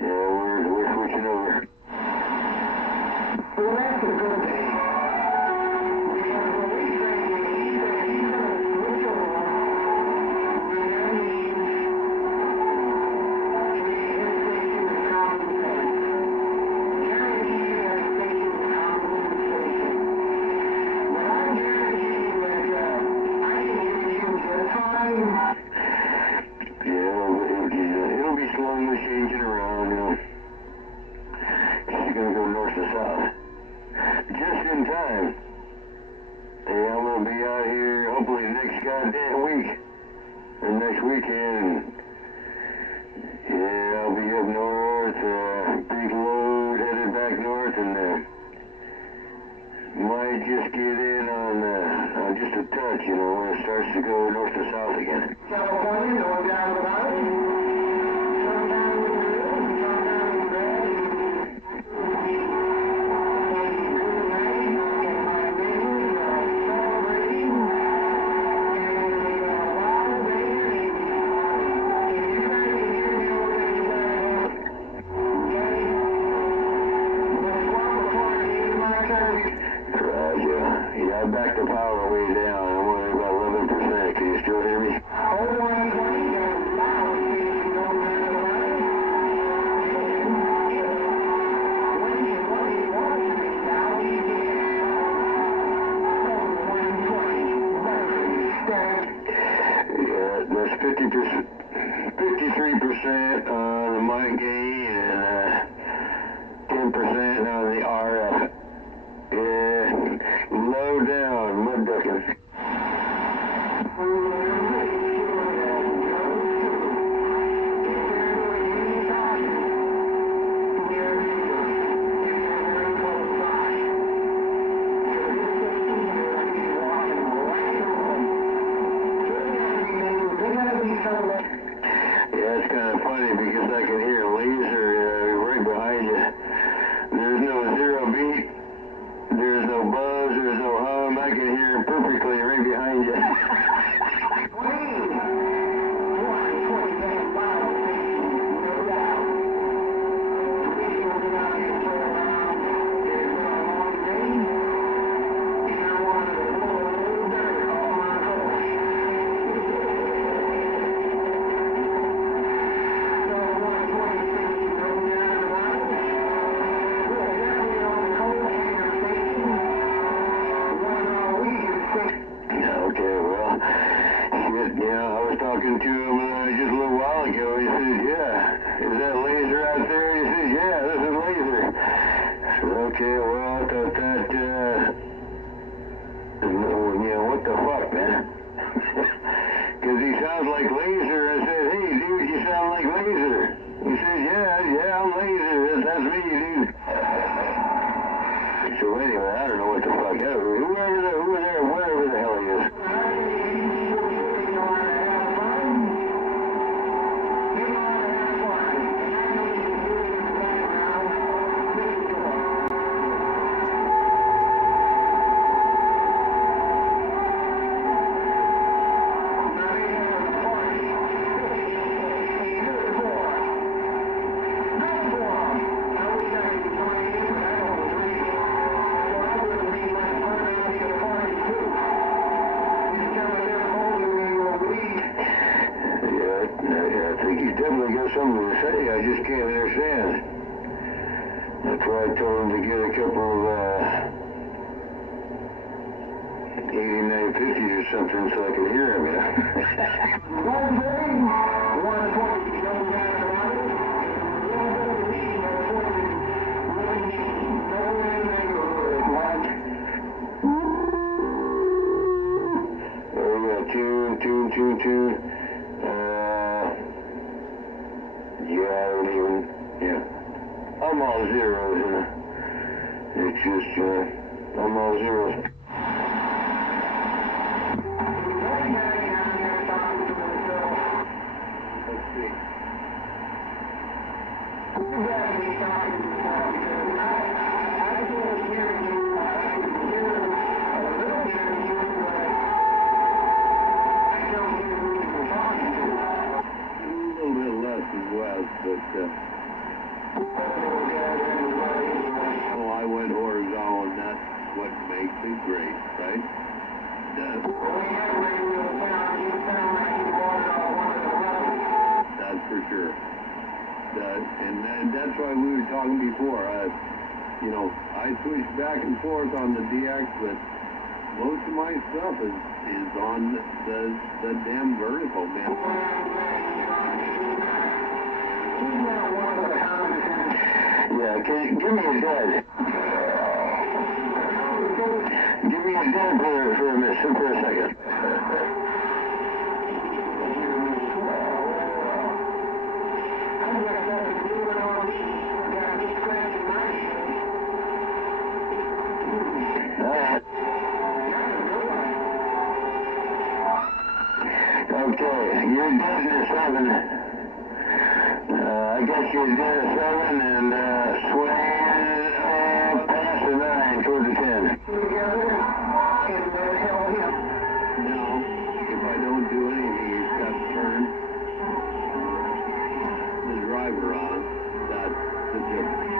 Yeah, we're switching over. Well, that's a good thing. Because when we say he said he's going to switch over, then that means his station is compensated. Guarantee that station is compensation. But I guarantee you that I can hear you just fine. Yeah, it'll be slowly changing around, you know. She's gonna go north to south. Just in time. Hey, I'm gonna be out here hopefully next goddamn week. And next weekend. Yeah, I'll be up north, big load headed back north, and might just get in on just a touch, you know, when it starts to go north to south again. California, no doubt about it. Sometimes it's good and sometimes it's bad. It's really nice, and my neighbors are celebrating, and they got a lot of energy. If you guys can hear me okay, you gotta have, okay? But 12 o'clock is my service. Roger. Yeah, I backed the power way down. I'm only about 11%. Can you still hear me? Oh, 120 is loud, if you don't know about it. When you want to be loud, you can. Oh, 120, very steady. Yeah, that's 50%, 53% on the mic gain and 10% on the RF. Yeah, low down, mud ducking. Yeah, it's kind of funny because I can hear a laser right behind you. There's no zero beat, there's no buzz, there's no hum. I can hear him perfectly right behind you. Okay, well, shit, I was talking to him just a little while ago. He said, yeah, is that laser out there? He said, yeah, this is laser. I said, okay, well, I thought that, what the fuck, man? Because he sounds like laser. I said, hey, dude, you sound like laser. He said, yeah, I'm laser. That's me, dude. So anyway, I don't know what the fuck. Whoever the hell he is. He's definitely got something to say, I just can't understand. That's why I told him to get a couple of 8950s or something so I could hear him, Oh, we got tune. I'm all zeros, it's just, I'm all zeros. Let's see. A little bit less as well, but I went horizontal, and that's what makes it great, right? That's for sure. And that's why we were talking before. I switch back and forth on the DX, but most of my stuff is on the damn vertical, man. Yeah, give me a dead. Give me a dead for a second. Okay, you're dead in 7. I got you dead at 7 and swing past the 9 towards the 10. Now, if I don't do anything, you've got to turn the driver on. That's the difference.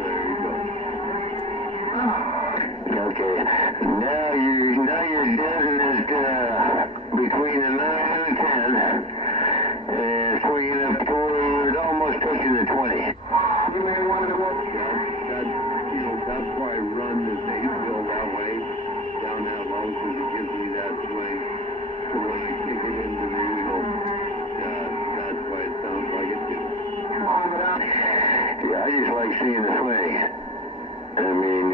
There you go. Okay, now you're dead in it between the 9 and the 10, and swinging up toward almost touching the 20. You may want to look. That's why I run this 8-bill that way, down that low, because it gives me that swing. So when I kick it into the eagle, that's why it sounds just like seeing the swing. I mean,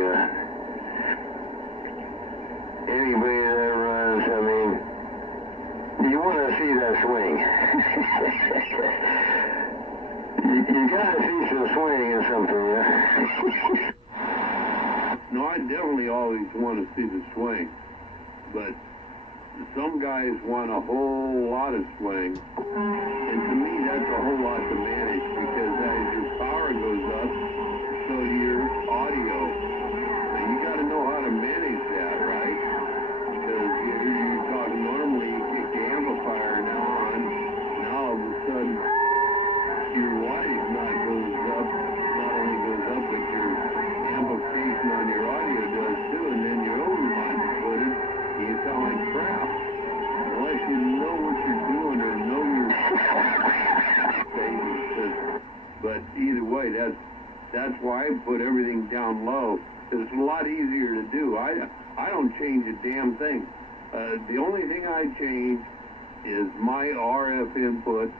anybody that runs, I mean, you want to see that swing. you got to see some swing in something, yeah? No, I definitely always want to see the swing, but some guys want a whole lot of swing, and to me that's a whole lot to manage, because as your power goes up, so do your audio. Now you got to know how to manage that, right? Because you're talking normally, you kick the amplifier now on, now all of a sudden your wattage not only goes up, but your amplification on your audio does too, and then your overmod's footed, and you sound like crap. Unless you know what you're doing or know your staging system. But either way, that's why I put everything down low, because it's a lot easier to do. I don't change a damn thing. The only thing I change is my RF input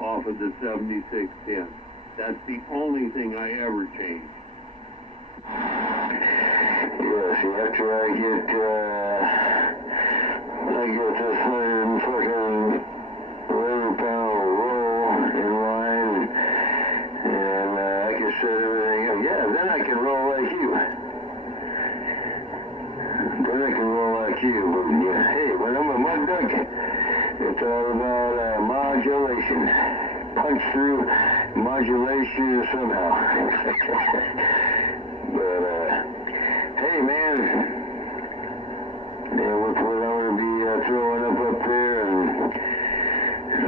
off of the 7610. That's the only thing I ever change. Yeah, see, after I get this 111-pound roll in line, and I can set everything up. Yeah, then I can roll like you. But yeah, hey, when I'm a mud duck, it's all about modulation. Punch through modulation somehow. But, hey, man. Yeah, what I'm going to be throwing up there, and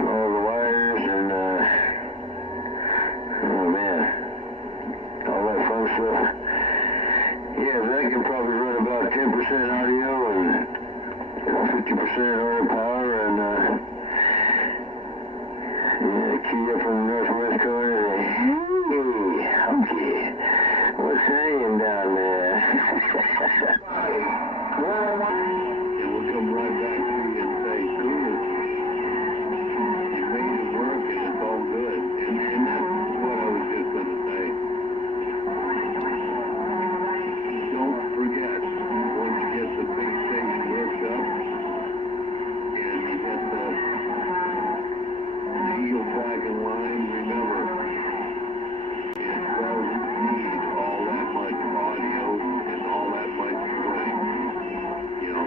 all the wires, and, oh, man. All that fun stuff. Yeah, that can probably run about 10% audio and 50% RF power, and, yeah, key up from the northwest corner. Hey, okay. What's hanging down there? And we'll come right back to you and say, cool, you made it work and it's all good. And that's what I was just going to say. Don't forget, once you get the big station hooked up and you get the Eagle back in line, remember, it doesn't need all that much audio and all that much swing. You know,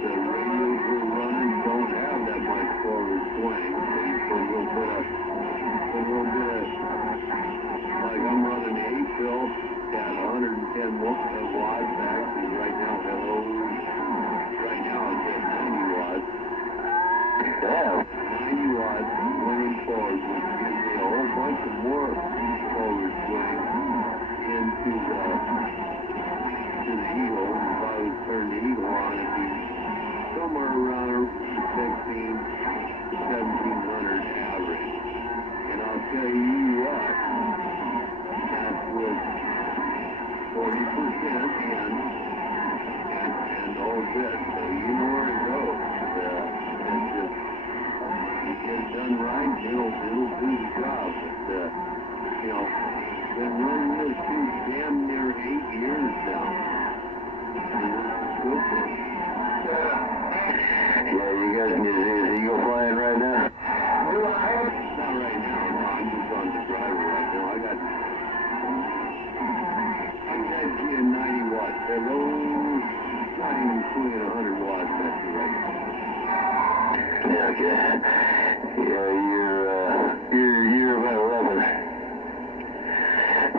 the radios we're running don't have that much forward swing, so you put a little bit of, like I'm running 8-fill at 110 watts, actually right now, right now it's at 90 watts. Damn. 90 watts running forward, which gives me a whole bunch of more forward swing into the Eagle. If I was turn the Eagle on, it'd be somewhere around 1700 average. And I'll tell you what, that's with 40% in and all good. So you know where to go. It's just, you get it done right, it'll do the job. But, you know, been running this tube damn near 8 years now. Good thing. Yeah, you guys, is Eagle flying right now? Not right now, no, I'm just on the driver right now. I got you at 90 watts. Hello, not even swinging 100 watts at you right now. Yeah, okay. Yeah, you're about 11.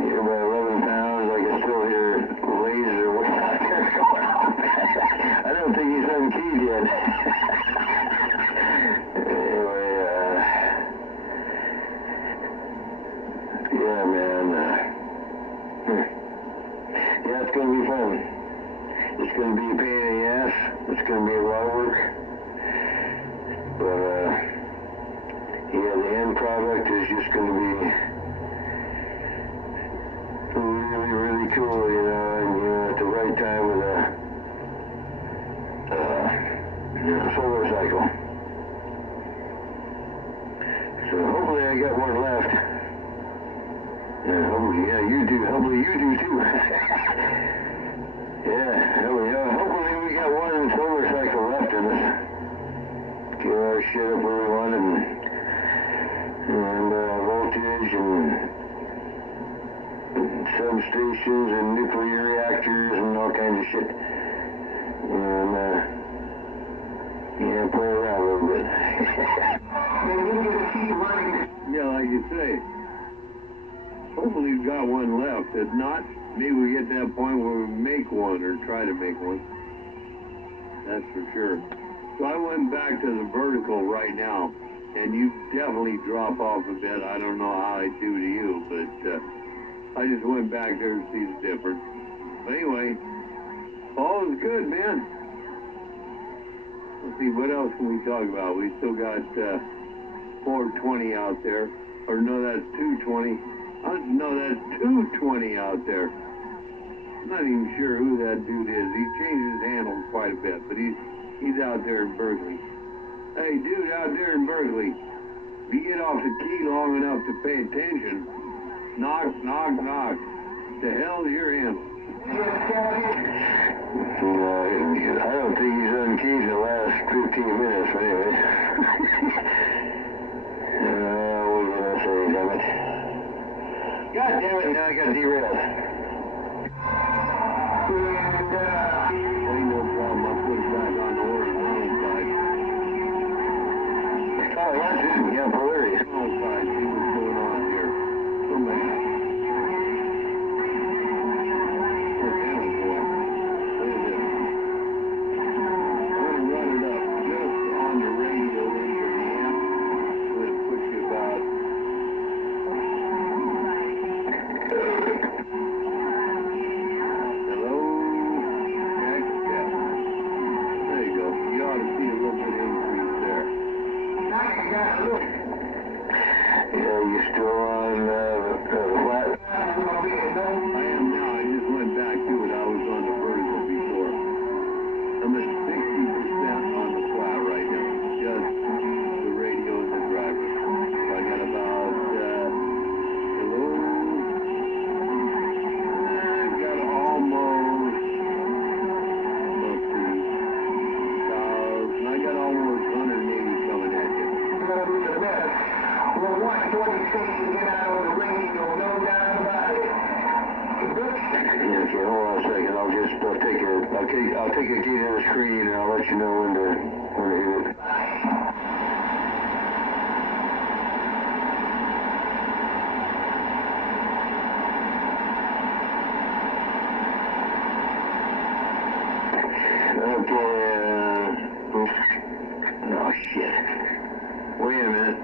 You're about 11 pounds. I can still hear laser what's out there going on. I don't think he's unkeyed yet. Anyway, yeah, man. Yeah, it's going to be fun. It's going to be a pain in the ass. It's going to be a lot of work. But, yeah, the end product is just going to be really, really cool, you know, and, you know, at the right time with a solar cycle. So hopefully I got one left. Yeah, Yeah, you do. Hopefully you do too. Yeah, hopefully we got one solar cycle left in us. Get our shit up where we want it, and voltage and substations and nuclear reactors and all kinds of shit. And yeah, play around a little bit. Yeah, like you say, hopefully we've got one left. If not, maybe we get to that point where we make one or try to make one. That's for sure. So I went back to the vertical right now, and you definitely drop off a bit. I don't know how I do to you, but I just went back there to see the difference. But anyway, all is good, man. Let's see, what else can we talk about? We still got 420 out there. Or no, that's 220. No, that's 220 out there. I'm not even sure who that dude is. He changed his handle quite a bit, but he's out there in Berkeley. Hey, dude out there in Berkeley, if you get off the key long enough to pay attention, knock, knock, knock. The hell's your handle? I don't think he's unkeyed in the last 15 minutes, but anyway. What did I say, damn it? God damn it, now I got derailed. Ain't no problem, I'll put it back on the horizontal side. Oh, that's it, yeah, Polaris. Horizontal side, see what's going on here. Come back. Look at him, boy. Look at this. I'm going to run it up just on the radio into the amp. I'm going to put you about... Hello? Check, check. There you go. You ought to see a little bit of increase there. Yeah, you still on the flat? I am now. I just went back to it. I was on the vertical before. I'm at 60% on the flat right now. Just the radio and the driver. So I got about, hello? I've got almost, let's see, 1,000. I got almost 180 coming at you. Well, what station get out on the radio, no doubt about it. Yeah, okay, hold on a second. I'll take a key to the screen and I'll let you know when to hit it. Okay, oh shit. Wait a minute.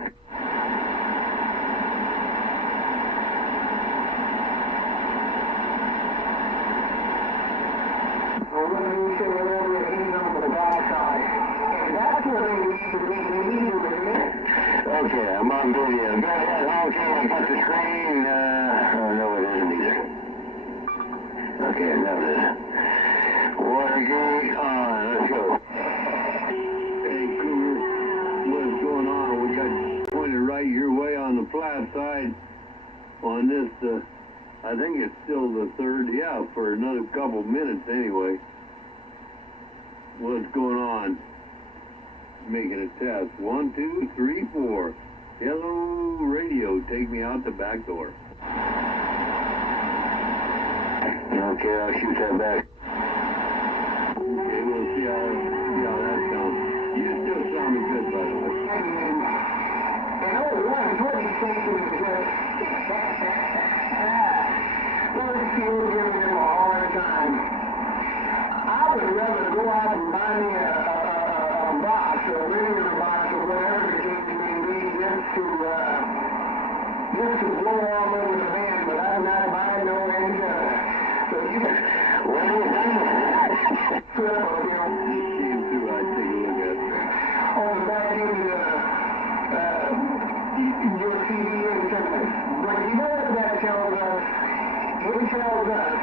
Okay, I'm on video. Go ahead. Okay, I got the screen. Oh, no, it isn't either. Okay, now this. Watergate on. Let's go. Hey, Cougar, what's going on? We got pointed right your way on the flat side on this, I think it's still the third, yeah, for another couple minutes anyway. What's going on? Making a test. 1, 2, 3, 4. Hello, radio. Take me out the back door. Okay, I'll shoot that back. Okay, we'll see how that sounds. You still sounding good, by the way. I would rather go out and buy me a box, a radio box, or whatever the case may be, just to blow all over the van, but I'm not buying no antenna. So you can What are you doing? put up a, You came through, I'd take a look at it. on the back end of your TV antenna. But you know what that tells us? It tells us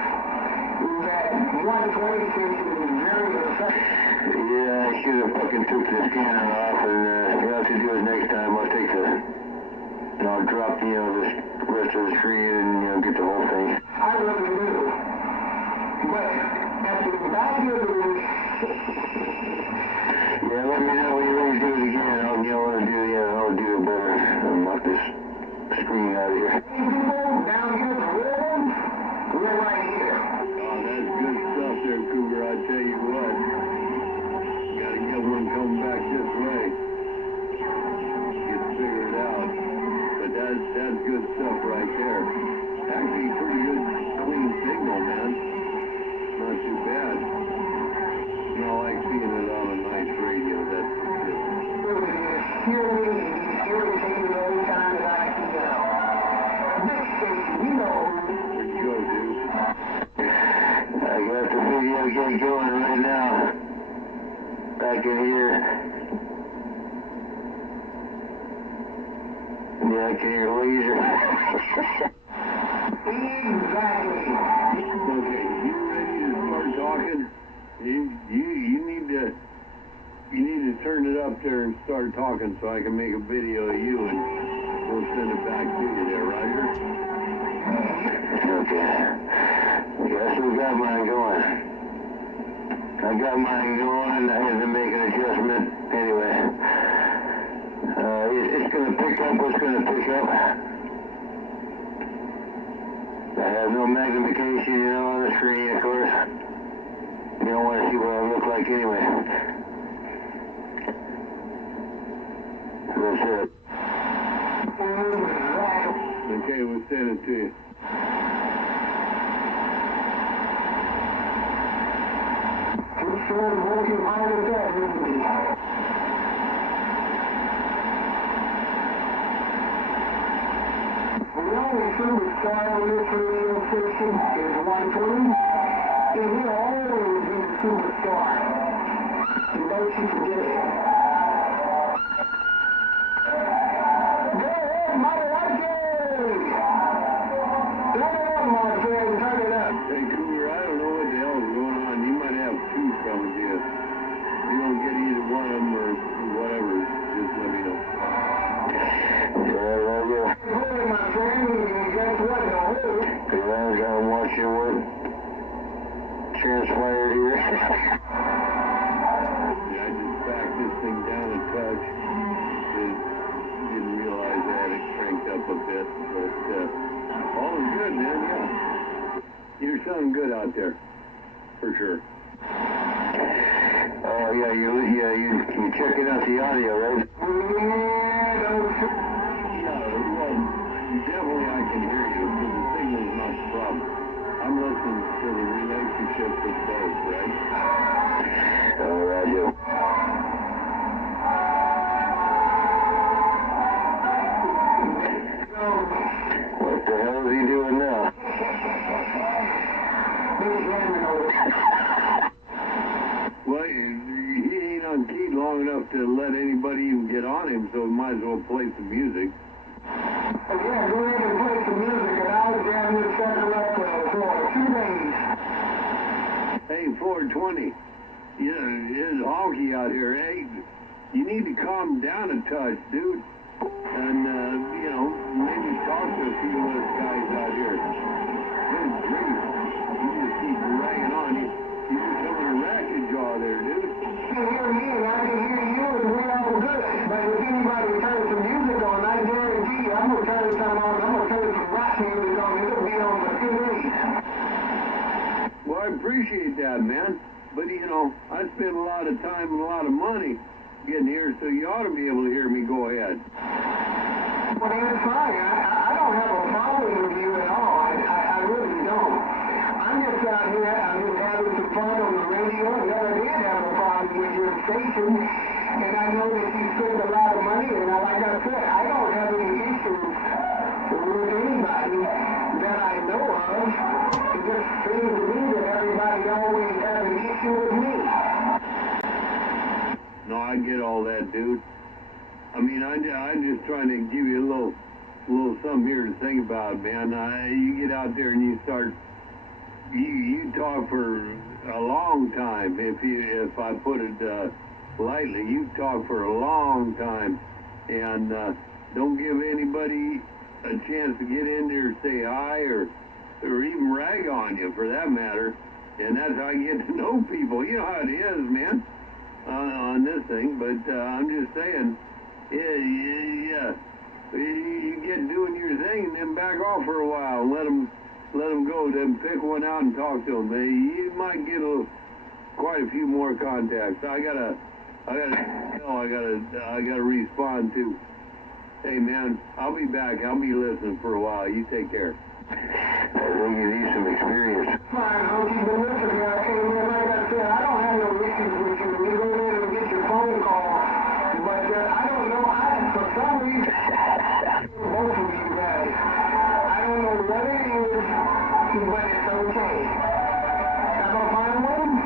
that 120 station is very effective. Yeah, I should have fucking took the scanner off, and what I'll have to do is next time I'll take and I'll drop, this rest rest of the screen and, you know, get the whole thing. I really do. But at the back of the Yeah, let me know when you're ready to do it again. I'll be able to do, I'll do it better. Knock this screen out of here. people down here, the real ones, we're right here. Oh, that's good stuff there, Cougar. I tell you what. Gotta get one coming back this way. Get figured out. But that's good stuff right there. Actually, pretty good, clean signal, man. Not too bad. And I like seeing it on a nice radio, that's for sure. Hear me taking the only time that I can go. Next station, you know. Where'd you go, dude? I got the video getting going right now. Back in here. Yeah, I can hear laser. Exactly. Okay, you ready to start talking? You need to turn it up there and start talking so I can make a video of you and we'll send it back to you there, Roger? Okay. Yeah, I still got mine going. I got mine going. I had to make an adjustment. Anyway. It's going to pick up what's going to pick up. I have no magnification, you know, on the screen, of course. You don't want to see what I look like anyway. That's it. Okay, we'll send it to you. Too short of working hard at that, isn't it? The only superstar on this radio station is 120, and he'll always be the superstar. And don't you forget it. Go ahead, Mother Archie! Turn it up, Martin, turn it up. Hey, Cougar, I don't know what the hell is going on. You might have two coming to you. If you don't get either one of them or whatever, just let me know. Yeah. Hey, my friend, guess what? No, Because I was watching what transpired here. Yeah, I just backed this thing down a touch. Didn't realize I had it cranked up a bit, but all is good, man, yeah. You're sounding good out there, for sure. Oh, yeah, you're checking out the audio, right? Yeah, well, definitely I can hear you, so the signal's not the problem. I'm listening to the relationship with both, right? Oh, I do. What the hell is he doing now? Well, he ain't on key long enough to let anybody even get on him, so we might as well play some music. Yeah, go ahead and play some music, and I'll jam this sucker up for 2 days. Hey, 420. Yeah, it's honky out here, eh? You need to calm down a touch, dude. And, you know, maybe talk to a few of us guys out here. Good grief. You just keep ragging on. You're becoming a ratchet jaw there, dude. You can hear me, and I can hear you, and we're all good. But if anybody turns some music on, I guarantee you, I'm going to turn some on. I'm going to turn some rock music on. It'll be on for 2 days. Well, I appreciate that, man. But, you know, I spend a lot of time and a lot of money getting here, so you ought to be able to hear me. Go ahead. Well, that's fine. I don't have a problem with you at all. I really don't. I'm just out here. I'm just having some fun on the radio. Never did have a problem with your station. And I know that you spend a lot of money. And like I said, I don't have any issues with anybody that I know of. It just seems to me that everybody always has an issue with me. No, I get all that, dude. I mean, I'm just trying to give you a little something here to think about, man. You get out there and you start, you talk for a long time. If I put it lightly, you talk for a long time, and don't give anybody a chance to get in there, say hi, or even rag on you, for that matter. And that's how you get to know people. You know how it is, man, on this thing. But I'm just saying, yeah. You get doing your thing and then back off for a while and let them go. Then pick one out and talk to them. You might get quite a few more contacts. I gotta respond to. Hey man, I'll be back. I'll be listening for a while. You take care. I think you need some experience. Fine, Okie, but listen, hey man, like I said, I don't have no issues with you. You go in and get your phone call, but I don't know, for some reason, both of you guys, I don't know what it is, but it's okay. Have a fine one?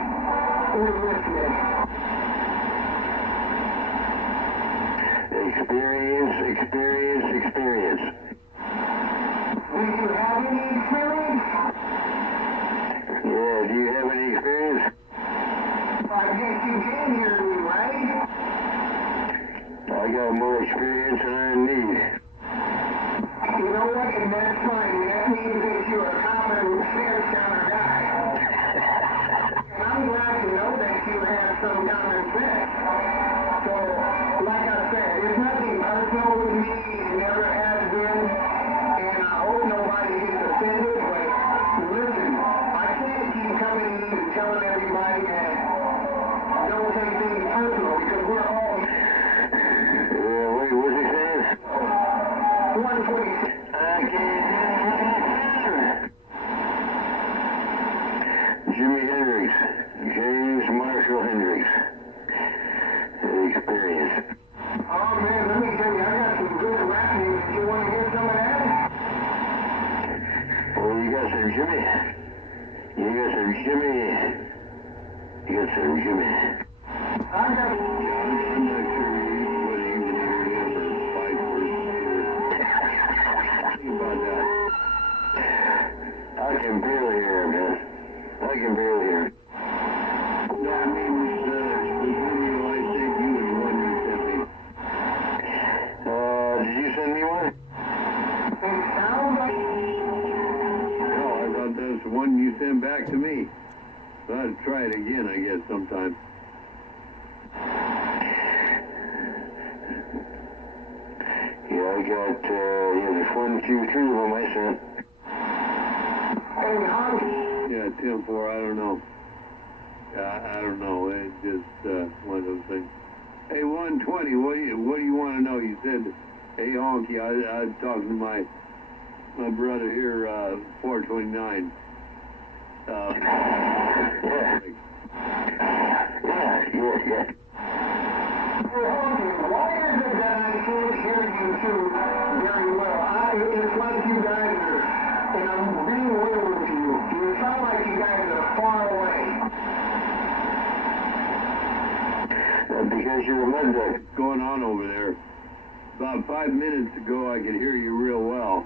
We're listening. Experience. Do you have any experience? Yeah, do you have any experience? I guess you can hear me, right? I got more experience than I need. You know what? And that's fine. That means that you're a common sense kind of guy. And I'm glad to know that you have some common sense. So, like I said, it's nothing personal with me. It never has been. And I hope nobody gets offended. But listen, I can't keep coming in and telling everybody that don't take things personal because we're all. Yeah, wait, what's he saying? 126. I can't. Jimi Hendrix. James Marshall Hendrix. Experience. Oh man, let me tell you, I got some good rap music. You want to hear some of that? Oh, you got some Jimmy? You got some Jimmy? You got some Jimmy? I got. I'm not sure whether you can hear him or vice versa. Think about that. I can barely hear him, man. I can barely hear him. No, I mean, the video I sent you is the one you sent me. Did you send me one? It sounds like. No, I thought that was the one you sent back to me. So I'd try it again, I guess, sometime. Yeah, I got, there's one, two, three of them I sent. Hey, Harvey. Yeah, 10-4, I don't know. I don't know. It's just one of those things. Hey, 120, what do you want to know? You said, hey, Honky, I was talking to my brother here, 429. Yeah. Hey, Harvey, why is it that I can't hear you two very well? It's like you guys are, and I'm being real with you. You sound like you guys are far away. Because you're a mud duck. What's going on over there? About 5 minutes ago, I could hear you real well.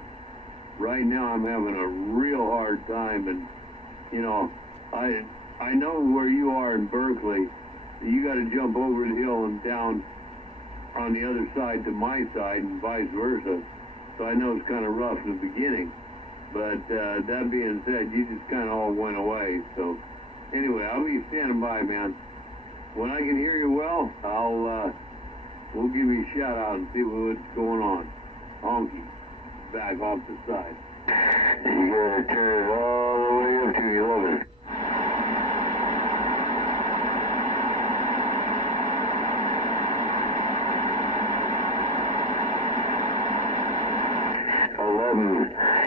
Right now, I'm having a real hard time, and I know where you are in Berkeley. You got to jump over the hill and down on the other side to my side, and vice versa. So I know it's kind of rough in the beginning. But that being said, you just kind of all went away. So anyway, I'll be standing by, man. When I can hear you well, we'll give you a shout out and see what's going on. Honky, back off the side. You gotta turn it all the way up to 11.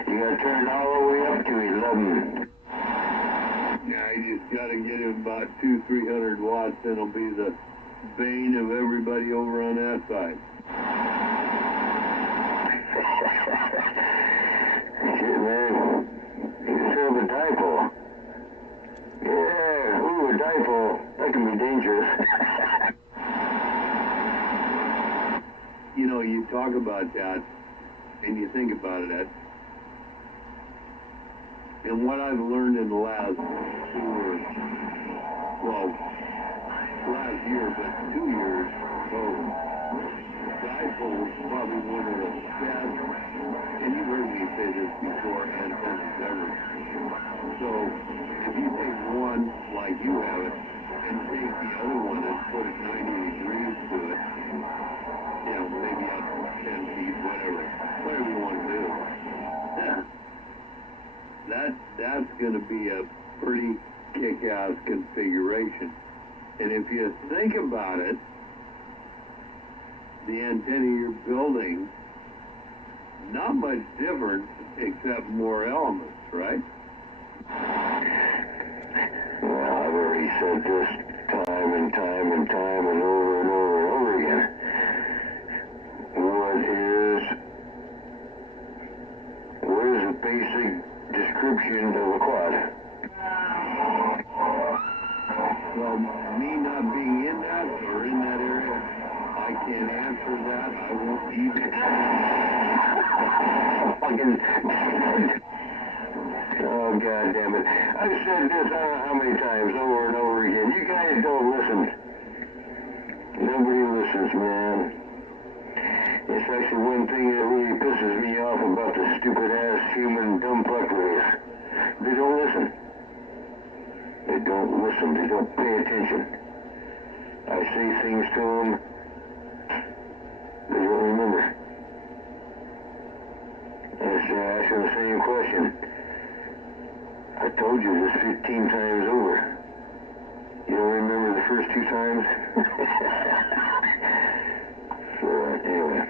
You gotta turn it all the way up to 11. Yeah, you just gotta get him about 200-300 watts, and it'll be the bane of everybody over on that side. Shit, man. You serve a dipole. Yeah, ooh, a dipole. That can be dangerous. You talk about that, and you think about it, Ed. And what I've learned in the last last year, but 2 years, so dipole is probably one of the best, and you this before antennas ever. So if you take one like you have it and take the other one and put it 90 degrees to it, you know, maybe up 10 feet, whatever you want to do. That's going to be a pretty kick-ass configuration. And if you think about it, the antenna you're building, not much different except more elements, right? Well, I've already said this time and time and time and over and over and over again. What is a basic description of a quad? Well, me not being in that or in that area, I can't answer that. I won't even. Fucking. Oh, God damn it. I've said this I don't know how many times over and over again. You guys don't listen. Nobody listens, man. It's actually one thing that really pisses me off about the stupid-ass human dumb fuck race. They don't listen. They don't listen. They don't pay attention. I say things to them. They don't remember. I ask them the same question. I told you this 15 times over. You don't remember the first 2 times? So, anyway.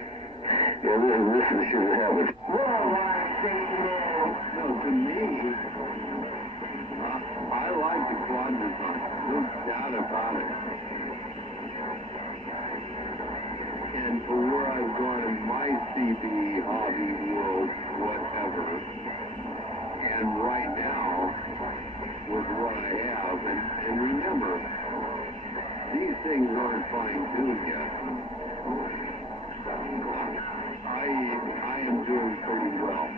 Yeah, this is the shit that happens. Worldwide station is. No, to me, I like the quad design. No doubt about it. And for where I've gone in my CB, hobby, world, whatever, and right now, with what I have, and remember, these things aren't fine-tuned yet. I am doing pretty well.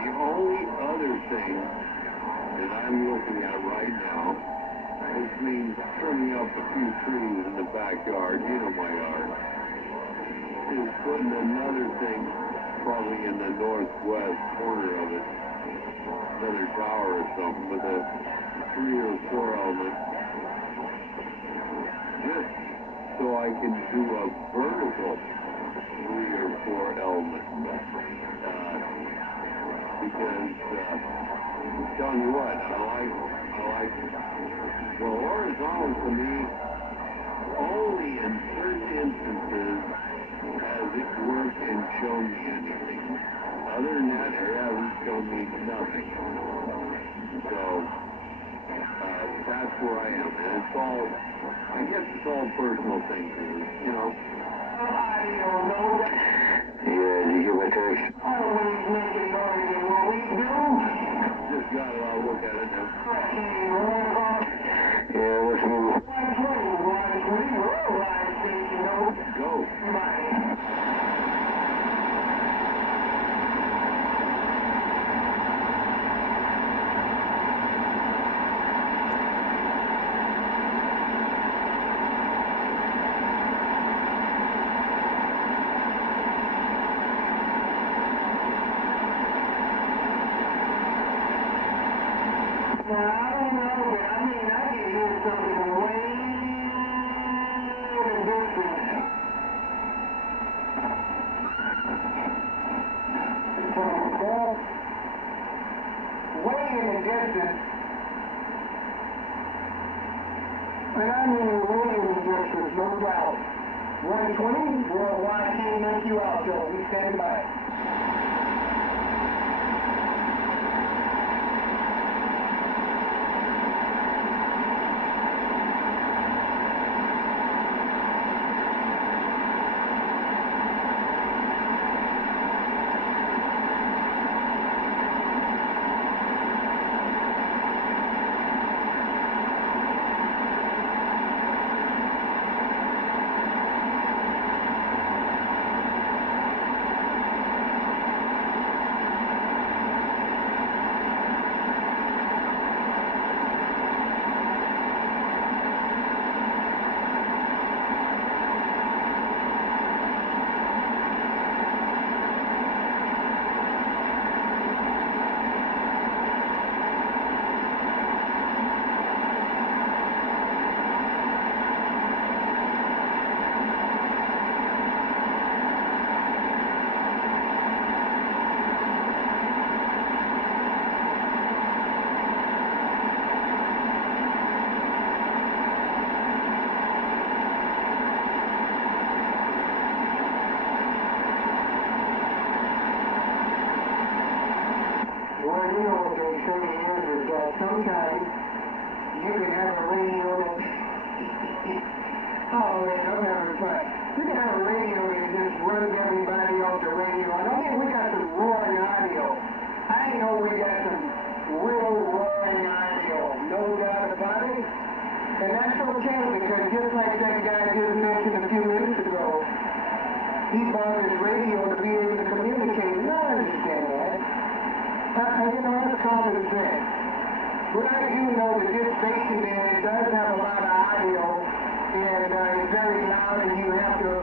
The only other thing that I'm looking at right now, which means trimming up a few trees in the backyard, you know my yard, is putting another thing probably in the northwest corner of it, another tower or something with a 3 or 4 element, just so I can do a vertical 3 or 4 element, because I'm telling you what, I like well, horizontal to me, only in certain instances has it worked and shown me anything. Other than that, it hasn't shown me nothing. So, that's where I am. And it's all, I guess it's all personal things, you know. I don't know. Yeah, did you get my text? Always making noise in what we do. Just got it, I'll look at it now. Yeah, let's move. 120, worldwide station, no. Go. Right. Now, I don't know, but I mean, I can hear something way in the distance. Way in the distance. And I mean way in the distance, no doubt. 120, worldwide can't make you out, so we stand by. idea what they say is that sometimes you can have a radio that, oh man, I'm having fun. You can have a radio that just runs everybody off the radio. I mean, we got some roaring audio. I know we got some real roaring audio, no doubt about it. And that's okay, because just like that guy just mentioned a few minutes ago, he bought his radio to be able to communicate. And I understand that. You know, that's common sense. But I do know that this station there does have a lot of audio, and it's very loud, and you have to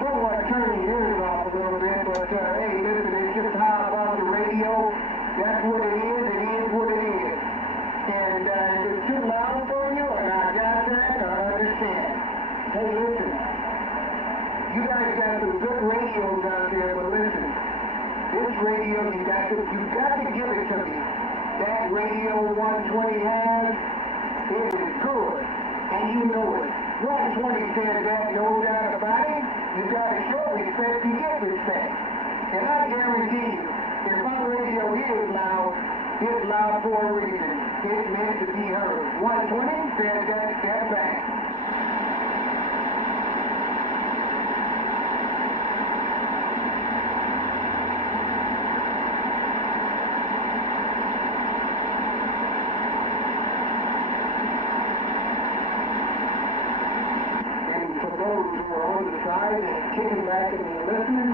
somewhat turn your ears off a little bit. But hey, listen, it's just how about the radio. That's what it is. It is what it is. And if it's too loud for you, and I got that, I understand. Hey, listen. You guys got some good radios out there, but listen. This radio, you got to give it to me. That radio 120 has, it is good. And you know it. 120 says that, no doubt about it. You got to show respect to get respect. And I guarantee you, if our radio is loud, it's loud for a reason. It's meant to be heard. 120 says that, step back. And kicking back and listening.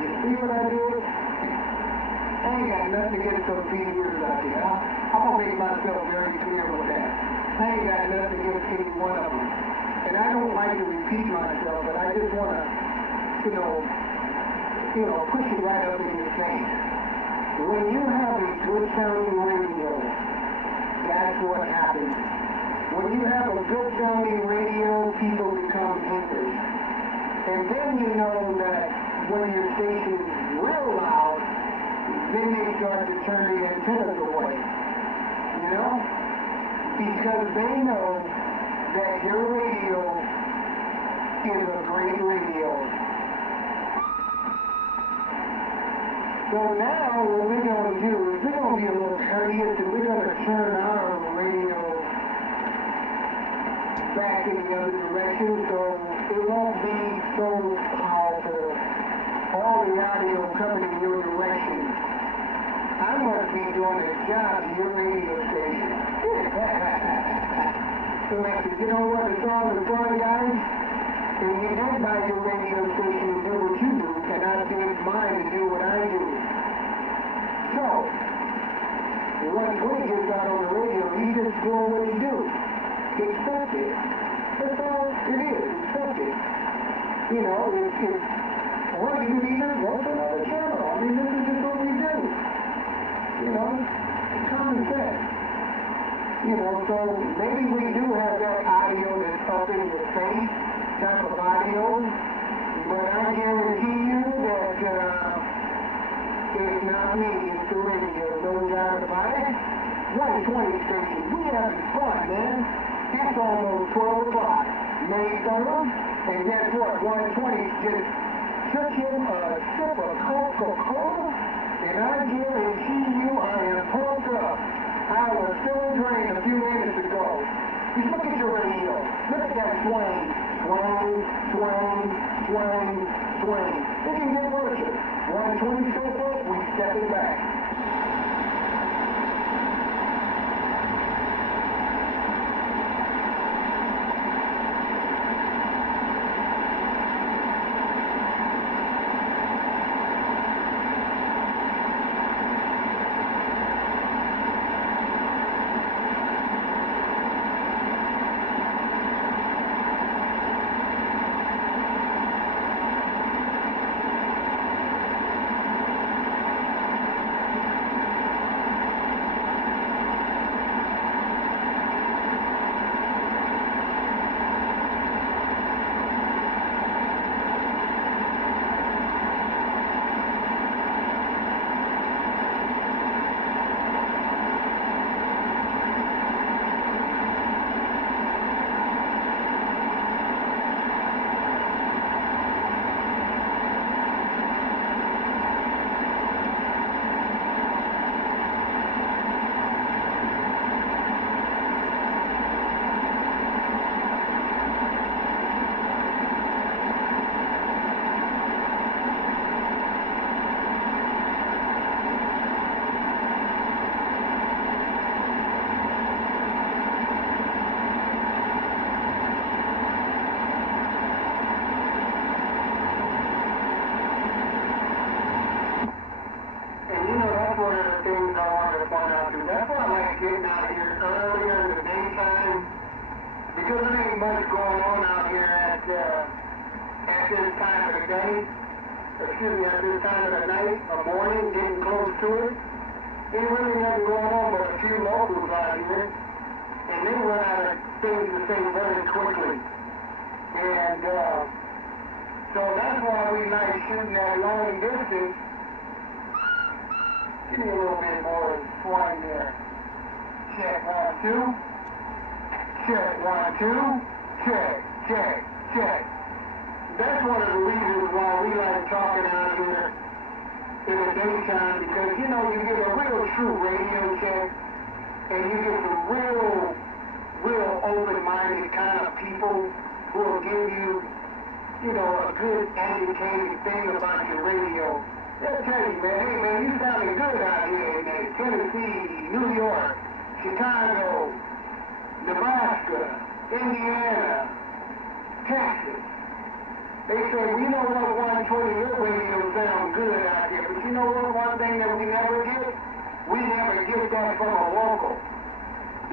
You see what I did? I ain't got nothing against those seniors out there. I'm going to make myself very clear with that. I ain't got nothing against any one of them. And I don't like to repeat myself, but I just want to, push it right up in your face. When you have a good sounding radio, that's what happens. When you have a good sounding radio, people become haters. And then you know that when your station is real loud, then they start to turn the antennas away. You know? Because they know that your radio is a great radio. So now what we're going to do is we're going to be a little courteous and we're going to turn our radio back in the other direction, so it won't be so powerful. All the audio coming in your direction. I must be doing a job in your radio station. So you know what? It's all the fun, guys. And you did buy your radio station to do what you do, and I did mine to do what I do. So, when Twig gets out on the radio, he's just doing what he do. Accept it. That's all it is. Accept it. You know, if what you need to go to another channel. I mean, this is just what we do. You know, it's common sense. You know, so maybe we do have that audio that's up in your face, type of audio, but I guarantee you that it's not me, it's the radio. No doubt about it. 120 station, we having fun, man. It's almost 12 o'clock. May 3rd, and guess what? 120 just took him a sip of Coca-Cola, and I guarantee you I am pumped up. I was still drained a few minutes ago. Just look at your radio. Look at that swing. Swing, swing, swing, swing. It can get worse. 120 so far, we step it back. at this time of the day, at this time of the night or morning, getting close to it, ain't really nothing going on but a few locals out here, and they run out of things to say very quickly. And so that's why we like shooting that long distance. Give me a little bit more swing there. Check, 1, 2. Check, 1, 2. Check, check, check. That's one of the reasons why we like talking out here in the daytime, because, you know, you get a real true radio check, and you get some real open-minded kind of people who will give you, you know, a good educated thing about your radio. They'll tell you, man, hey, man, you sounding good out here in Tennessee, New York, Chicago, Nebraska, Indiana, Texas. They say, we know what 120 your radio sounds good out here, but you know what, one thing that we never get? We never get that from a local.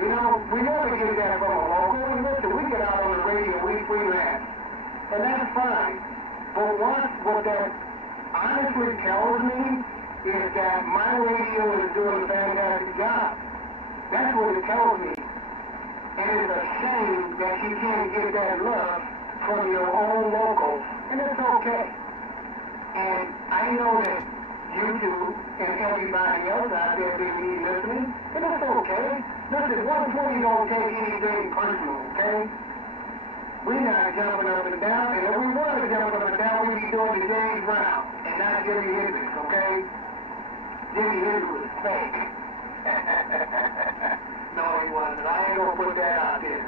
You know, we never get that from a local. And listen, we get out on the radio, we freelance. And that's fine. But what that honestly tells me is that my radio is doing a fantastic job. That's what it tells me. And it's a shame that you can't get that love from your own locals. And it's okay. And I know that YouTube and everybody else out there may be listening, and it's okay. Listen, 120 don't take anything personal, okay? We're not jumping up and down, and if we were to jump up and down, we'd be doing the James Brown, and not Jimi Hendrix, okay? Jimi Hendrix was fake. No, he wasn't. I ain't gonna put that out there.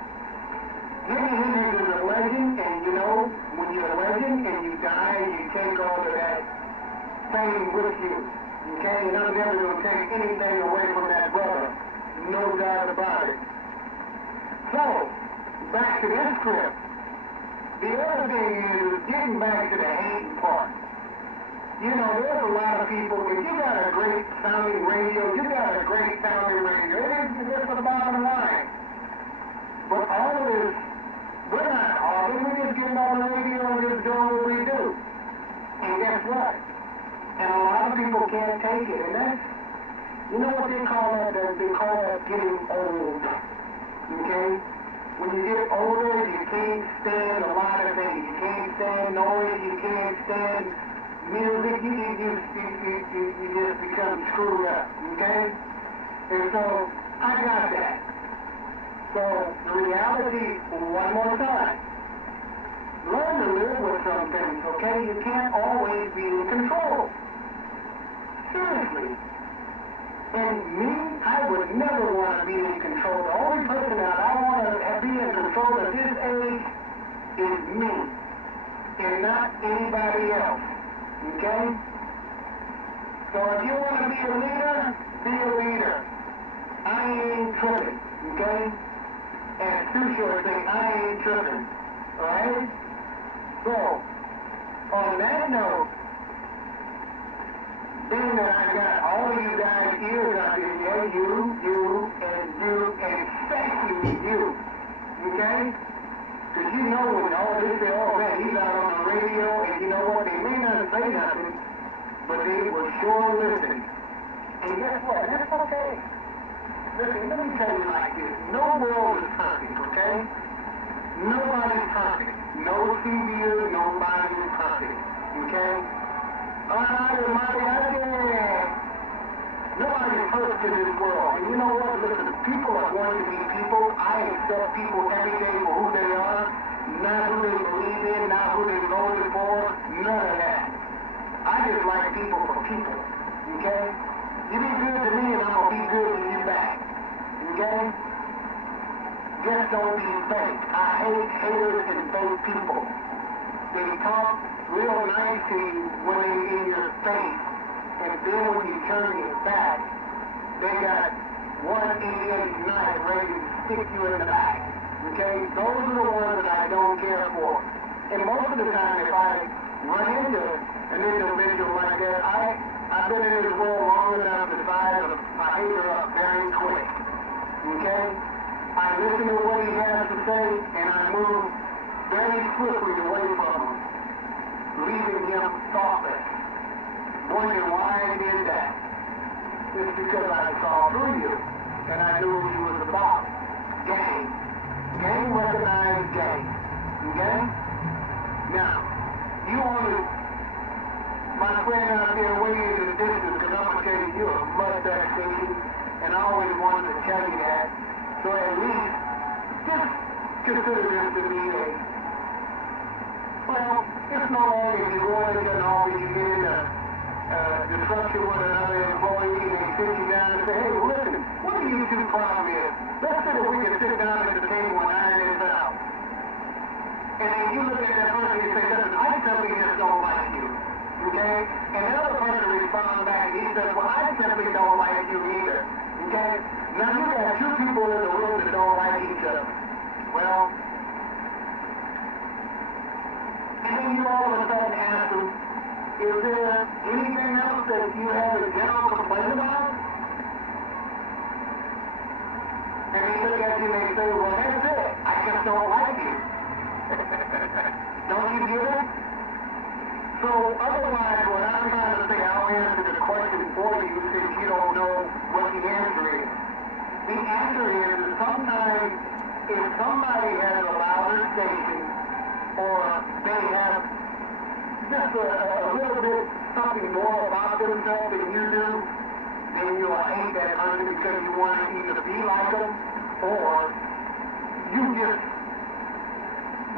Jimi Hendrix is a legend, and you know, when you're a legend and you die, you take all of that fame with you, okay? And I'm never gonna take anything away from that brother. No doubt about it. So, back to this script. The other thing is getting back to the hating part. You know, there's a lot of people, if you got a great sounding radio, you got a great sounding radio. It's the bottom line. But all of this, we're not talking, we're just getting on the radio and just doing what we do. And guess what? And a lot of people can't take it. And that's, you know what they call that? They call that getting old. Okay? When you get older, you can't stand a lot of things. You can't stand noise, you can't stand music, you just become screwed up, okay? And so, I got that. So, the reality, one more time, learn to live with some things, okay? You can't always be in control. Seriously. And me, I would never want to be in control. The only person that I want to be in control at this age is me, and not anybody else. Okay? So if you want to be a leader, be a leader. I ain't tripping, okay? And Sue Short say, I ain't tripping, alright? So, on that note, being that I got all of you guys ears out here, yeah, you, and especially you, okay? Because you know when all this say, oh man, he's out on the radio, and you know what, they may not say nothing, but they will sure listen. And guess what? That's okay. Listen, let me tell you like this. No world is perfect, okay? Nobody's perfect. No CBU, nobody's perfect, okay? Nobody's perfect in this world. And you know what? Listen, people are going to be people. I accept people every day for who they are, not who they believe in, not who they voted for, none of that. I just like people for people, okay? You be good to me and I'm going to be good to you back, okay? Just don't be fake. I hate haters and fake people. They talk real nice to you when they're in your face, and then when you turn your back, they got 188 knife ready to stick you in the back. Okay? Those are the ones that I don't care for. And most of the time, if I run into an individual like that, I've been in this world long enough to size a hater up very quick. Okay? I listen to what he has to say, and I move very swiftly away from him, leaving him thoughtless. Wondering why I did that. It's because I saw through you, and I knew what you was about. Gang. Gang recognized gang. Okay? Now, you want to, my friend out there way in the distance, because I'm going to tell you, you're a mudback station, and I always wanted to tell you that. So at least, just consider this to be a, well, it's no longer if you go into an office, you get into disruption with another employee, and they sit you down and say, hey, listen, what do you two problem is? Let's see if we can sit down at the table and iron this out. And then you look at that person and say, listen, I simply just don't like you. Okay? And the other person responds back and he says, well, I simply don't like you either. Okay? Now you got two people in the room that don't like each other. Well, and then you all of a sudden ask them, is there anything else that you have a general complaint about? And they look at you and they say, well, that's it. I just don't like you. Don't you get it? So otherwise, what I'm trying to say, I'll answer the question for you since you don't know what the answer is. The answer is that sometimes if somebody has a louder station or they have just a little bit something more about themselves than you do, then you'll hate that person because you want to either be like them or you just,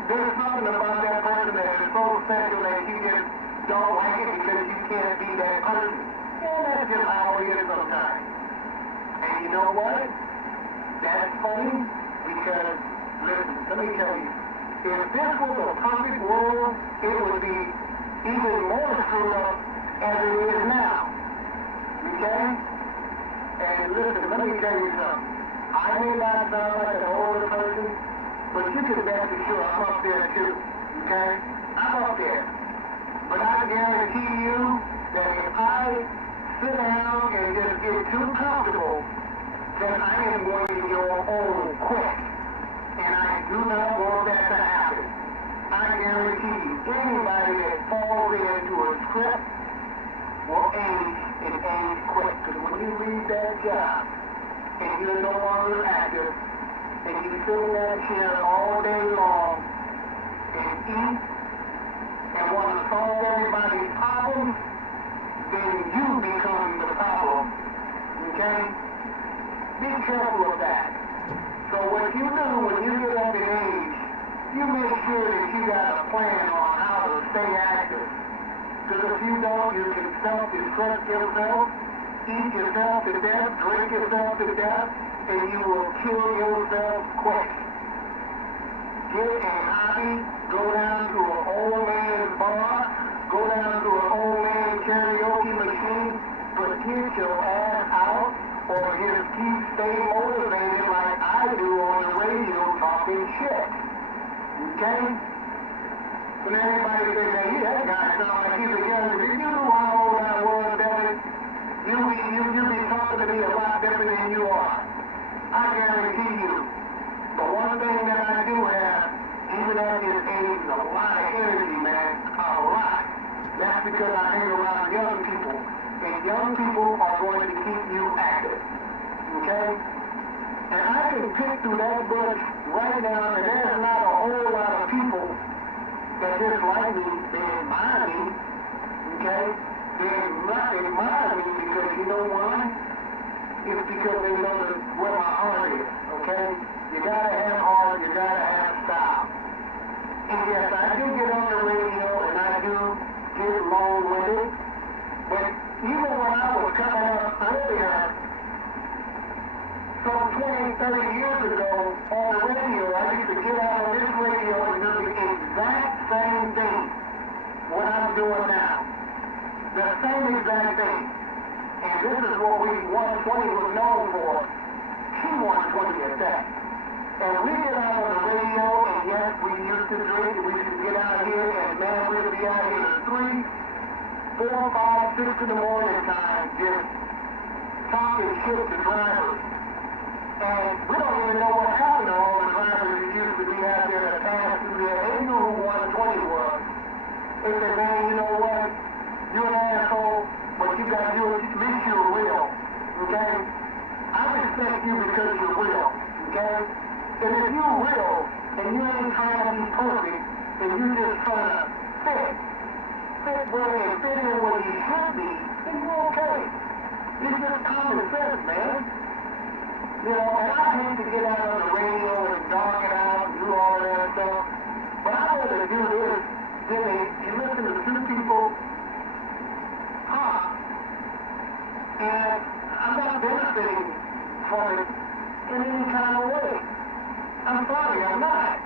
there's something about that person that is so special that you just don't like it because you can't be that person. And that's just how it is sometimes. And you know what? That's funny because, listen, let me tell you, if this was a perfect world, it would be even more screwed up as it is now. Okay? And listen, let me tell you something. I may not sound like an older person, but you can bet for sure I'm up there too. Okay? I'm up there. But I guarantee you that if I sit down and just get too comfortable, then I am going to go old quick. And I do not want that to happen. I guarantee you, anybody that falls into a script will age and age quick. Because when you leave that job and you're no longer active, and you sit in that chair all day long and eat and want to solve everybody's problems, then you become the problem. Okay? Be careful of that. So what you do when you get up in age, you make sure that you got a plan on how to stay active. Because if you don't, you can self-destruct yourself, eat yourself to death, drink yourself to death, and you will kill yourself quick. Get a hobby, go down to an old man's bar, go down to an old man karaoke machine, but get your ass out, or just stay motivated like I do on the radio talking shit. Okay? When everybody say, man, that guy sounds like he's a young, if you knew how old I was, Devin, you'd be talking to me a lot different than you are. I guarantee you. The one thing that I do have, even at this age, is a lot of energy, man. A lot. That's because I hang around young people. And young people are going to keep you active. Okay? And I can pick through that bush right now, and there's not a whole lot of people that just like me, they admire me. Okay? They admire me because you know why? It's because they know where my heart is. Okay? You gotta have heart, you gotta have style. And yes, I do get on the radio and I do get long-winded, but even when I was coming up earlier, some 20, 30 years ago on the radio, I used to get out on this radio and do the exact same thing what I'm doing now. The same exact thing. And this is what we 120 was known for. She 120 at that. And we get out on the radio, and yes, we used to drink, we used to get out here, and man, we'd be out here at 3, 4, 5, 6 in the morning time, just talking shit to drivers. And we don't even know what happened to all the drivers that used to be out there that passed through there. Ain't 920 was. They said, man, you know what? You're an asshole, but you got you at least you're real. Okay? I respect you because you're real. Okay? And if you're real and you ain't trying to be perfect and you just trying to fit where and fit in where you should be, then you're okay. It's just common sense, man. You know, and I hate to get out on the radio and dog it out and do all that stuff, but I'd rather do this than you listen to two people talk. And I'm not benefiting from it in any kind of way. I'm sorry, I'm not.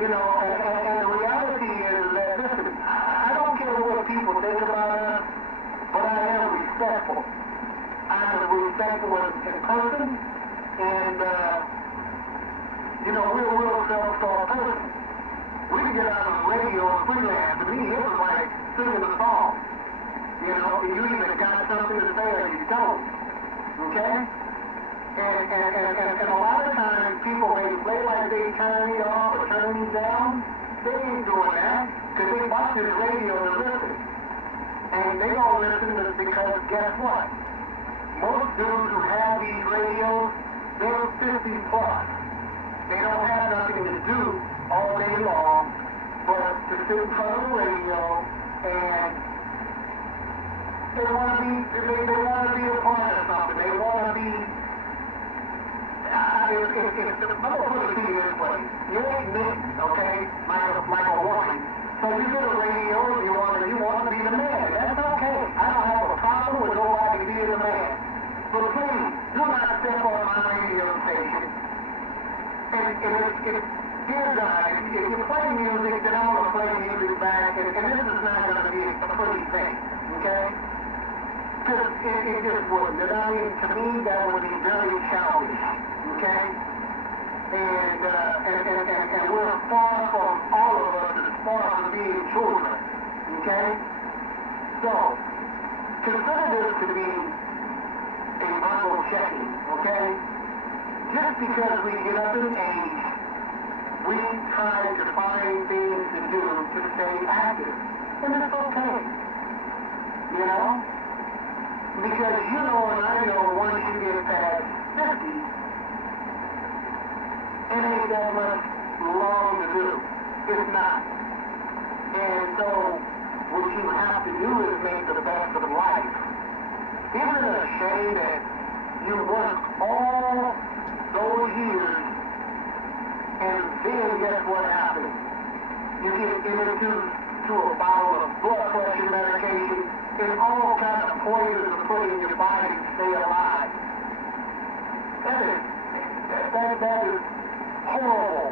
You know, and the reality is that, listen, I don't care what people think about us, but I am respectful. I'm a respectful in person, and, you know, we're a real self-taught person. We can get out on the radio and freelance. To me, it was like singing a song. You know, you either got something to say or you don't. Okay? And a lot of times people may play like they turn me off or turn me down. They ain't doing that because they watch this radio to listen. And they don't listen because guess what? Most dudes who have these radios, they're 50 plus. They don't have nothing to do all day long but to sit in front of the radio and they want to be a part of something. They want to be. I'm going to put it to you this way. You ain't Nick, okay, like a woman. So you get a radio and you want to be the man. That's okay. I don't have a problem with nobody being the man. But please, do not step on my radio station. And dear God, if you play music, then I'm going to play music back. And this is not going to be a pretty thing, okay? Because it just wouldn't. And I mean, to me, that would be very childish, okay? And we're far from, all of us is far from being children, okay? So, consider this to be a verbal checking, okay? Just because we get up in age, we try to find things to do to stay active. And it's okay, you know? Because you know and I know once you get past 50, it ain't that much long to do. It's not. And so what you have to do is make the best of life. Isn't it a shame that you work all those years and then guess what happens? You get introduced to a bottle of blood pressure medication and all kinds of poisons to put in your body to stay alive. That is horrible.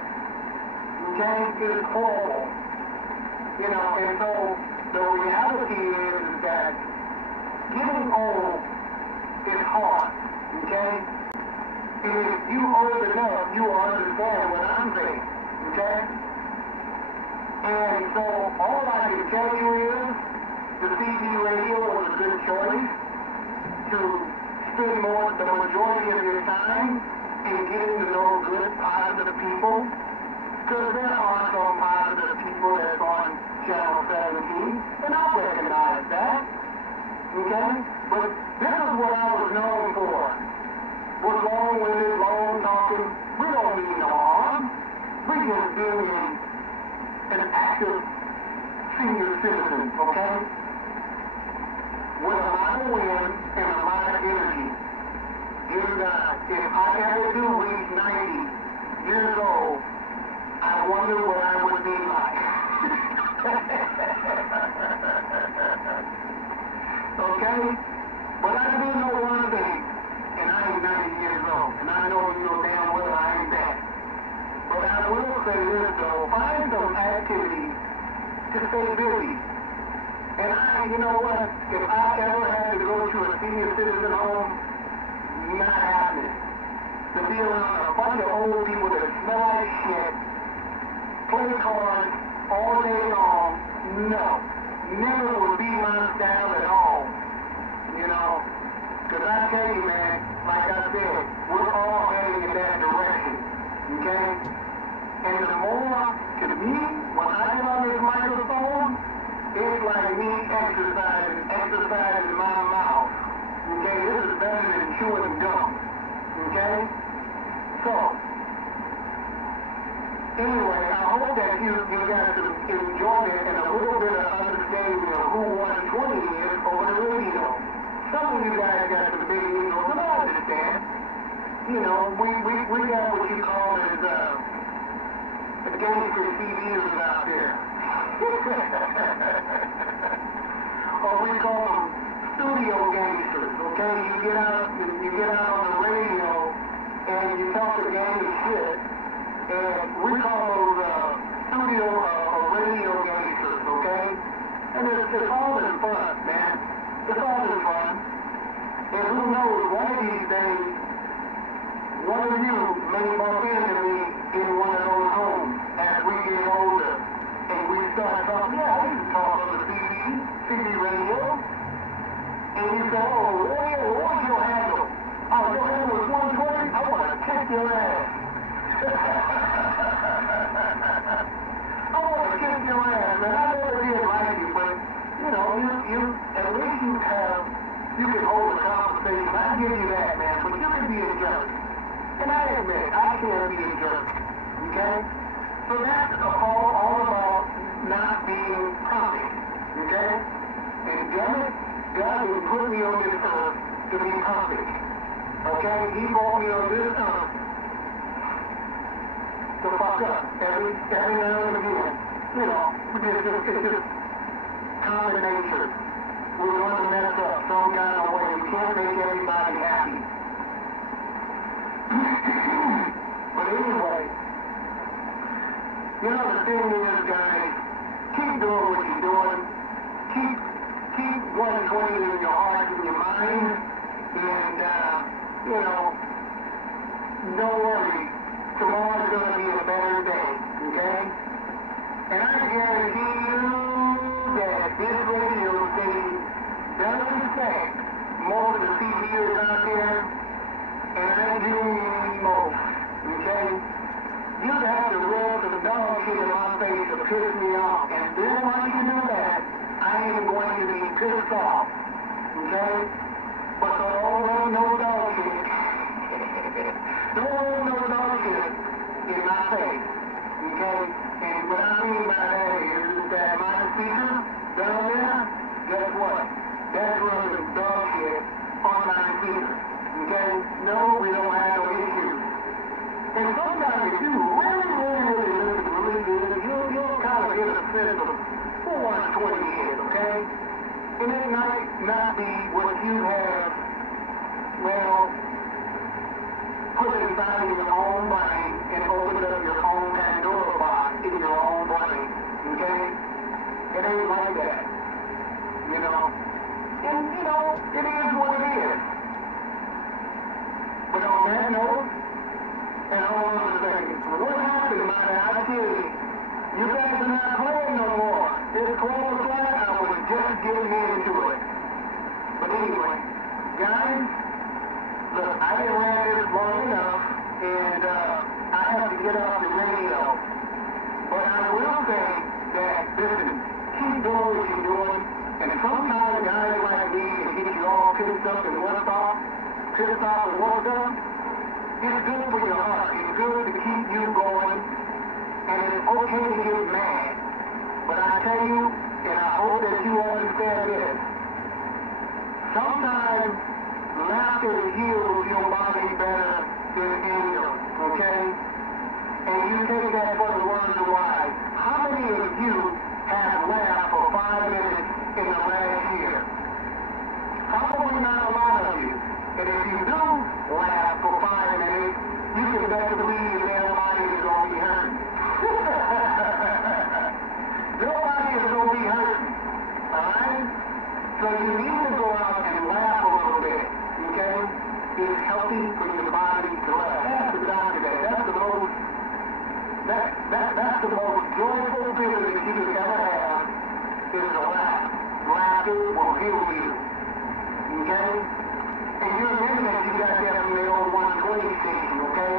Okay? It is horrible. You know, and so the reality is that getting old is hard. Okay? And if you old enough, you will understand what I'm saying. Okay? And so all I can tell you is the CB radio was a good choice to spend the majority of your time in getting to know good, positive people. Because there are some positive people that's on Channel 17, and I recognize that. Okay? But this is what I was known for. Was long-winded, long-talking. We don't mean no harm. We just being an active senior citizen, okay? With a lot of wind and a lot of energy. Dear God, if I ever do reach 90 years old, I wonder what I would be like. Okay? But I do know one thing, and I ain't 90 years old, and I know you know damn well I ain't that. But I will say this though, find some activity to stay busy. And you know what, if I ever had to go to a senior citizen home, not happening. To be around a bunch of old people that smell like shit, play cards all day long, no. Never would be my style at all. You know, because I tell you, man, like I said, we're all heading in that direction. Okay? And the more, to me, when I is over the radio. Some of you guys got some big egos, and I understand. You know, we got what you call as the gangster CDs out there. Or we call them studio gangsters, okay? You get out on the radio and you talk a gang of shit, and we call those studio radio gangsters, okay? And it's all in fun, man. It's all in fun. And who knows, one of these days, one of you may bump into me in one of those homes as we get older. And we start talking, yeah, I used to talk on the CD radio. And you say, oh, yeah, what was your handle? Oh, your handle was 120? I want to kick your ass. I want to kick your ass, man. I never did like you, but, you know, you at least you can hold a conversation. I give you that, man, but you can be a jerk. And I admit, I can be a jerk, okay? So that's all about not being perfect, okay? And damn it, God didn't put me on this earth to be perfect, okay? He brought me on this earth to fuck up every now and again. You know, it's just common nature. We're going to mess up some kind of way. We can't make everybody happy. But anyway, you know, the thing is, guys, keep doing what you're doing. Keep 120 in your heart and your mind. And, you know, don't worry. Tomorrow's going to be a better day, okay? And I guarantee you that this radio station doesn't respect most of the CBers out there, and I do mean most, okay? You'd have to rub some dog shit in my face to piss me off, and then once you do that, I am going to be pissed off, okay? But don't rub no dog shit. Don't rub no dog shit in my face, okay? And what I mean by that is that my speaker down there, guess what? That's rubbing dog shit on my speaker, okay? No, we don't have no issues. And sometimes if you really listen really good, you'll kind of get a sense of who 120 is, okay? And it might not be what you have, well, put inside your own brain and open up your own Pandora box in your own brain, okay? It ain't like that, you know? And, you know, it is what it is. But on that note, and hold on a second, what happened, man? I tell you guys are not playing no more. It's 12 o'clock, I was just getting into it. But anyway, guys, look, I didn't ran this long enough, and I have to get off the radio. But I will say that, listen, keep doing what you're doing, and sometimes guys like me can get you all pissed up and worked off, it's good for your heart. It's good to keep you going, and it's okay to get mad. But I tell you, and I hope that you understand this, sometimes laughter heals your body better than anger, okay? And you take that for the words of wise. How many of you have laughed for 5 minutes in the last year? Probably not a lot of you. And if you do laugh for 5 minutes, you can better believe that nobody is going to be hurt. Nobody is going to be hurt. Alright? So you need to go out and laugh a little bit. Okay? It's healthy for your body to laugh. That's the doctor that. That's the most joyful feeling that you can ever have is to laugh. Laughter will heal you. Okay? And you remember that you got that from the old 120 station, okay?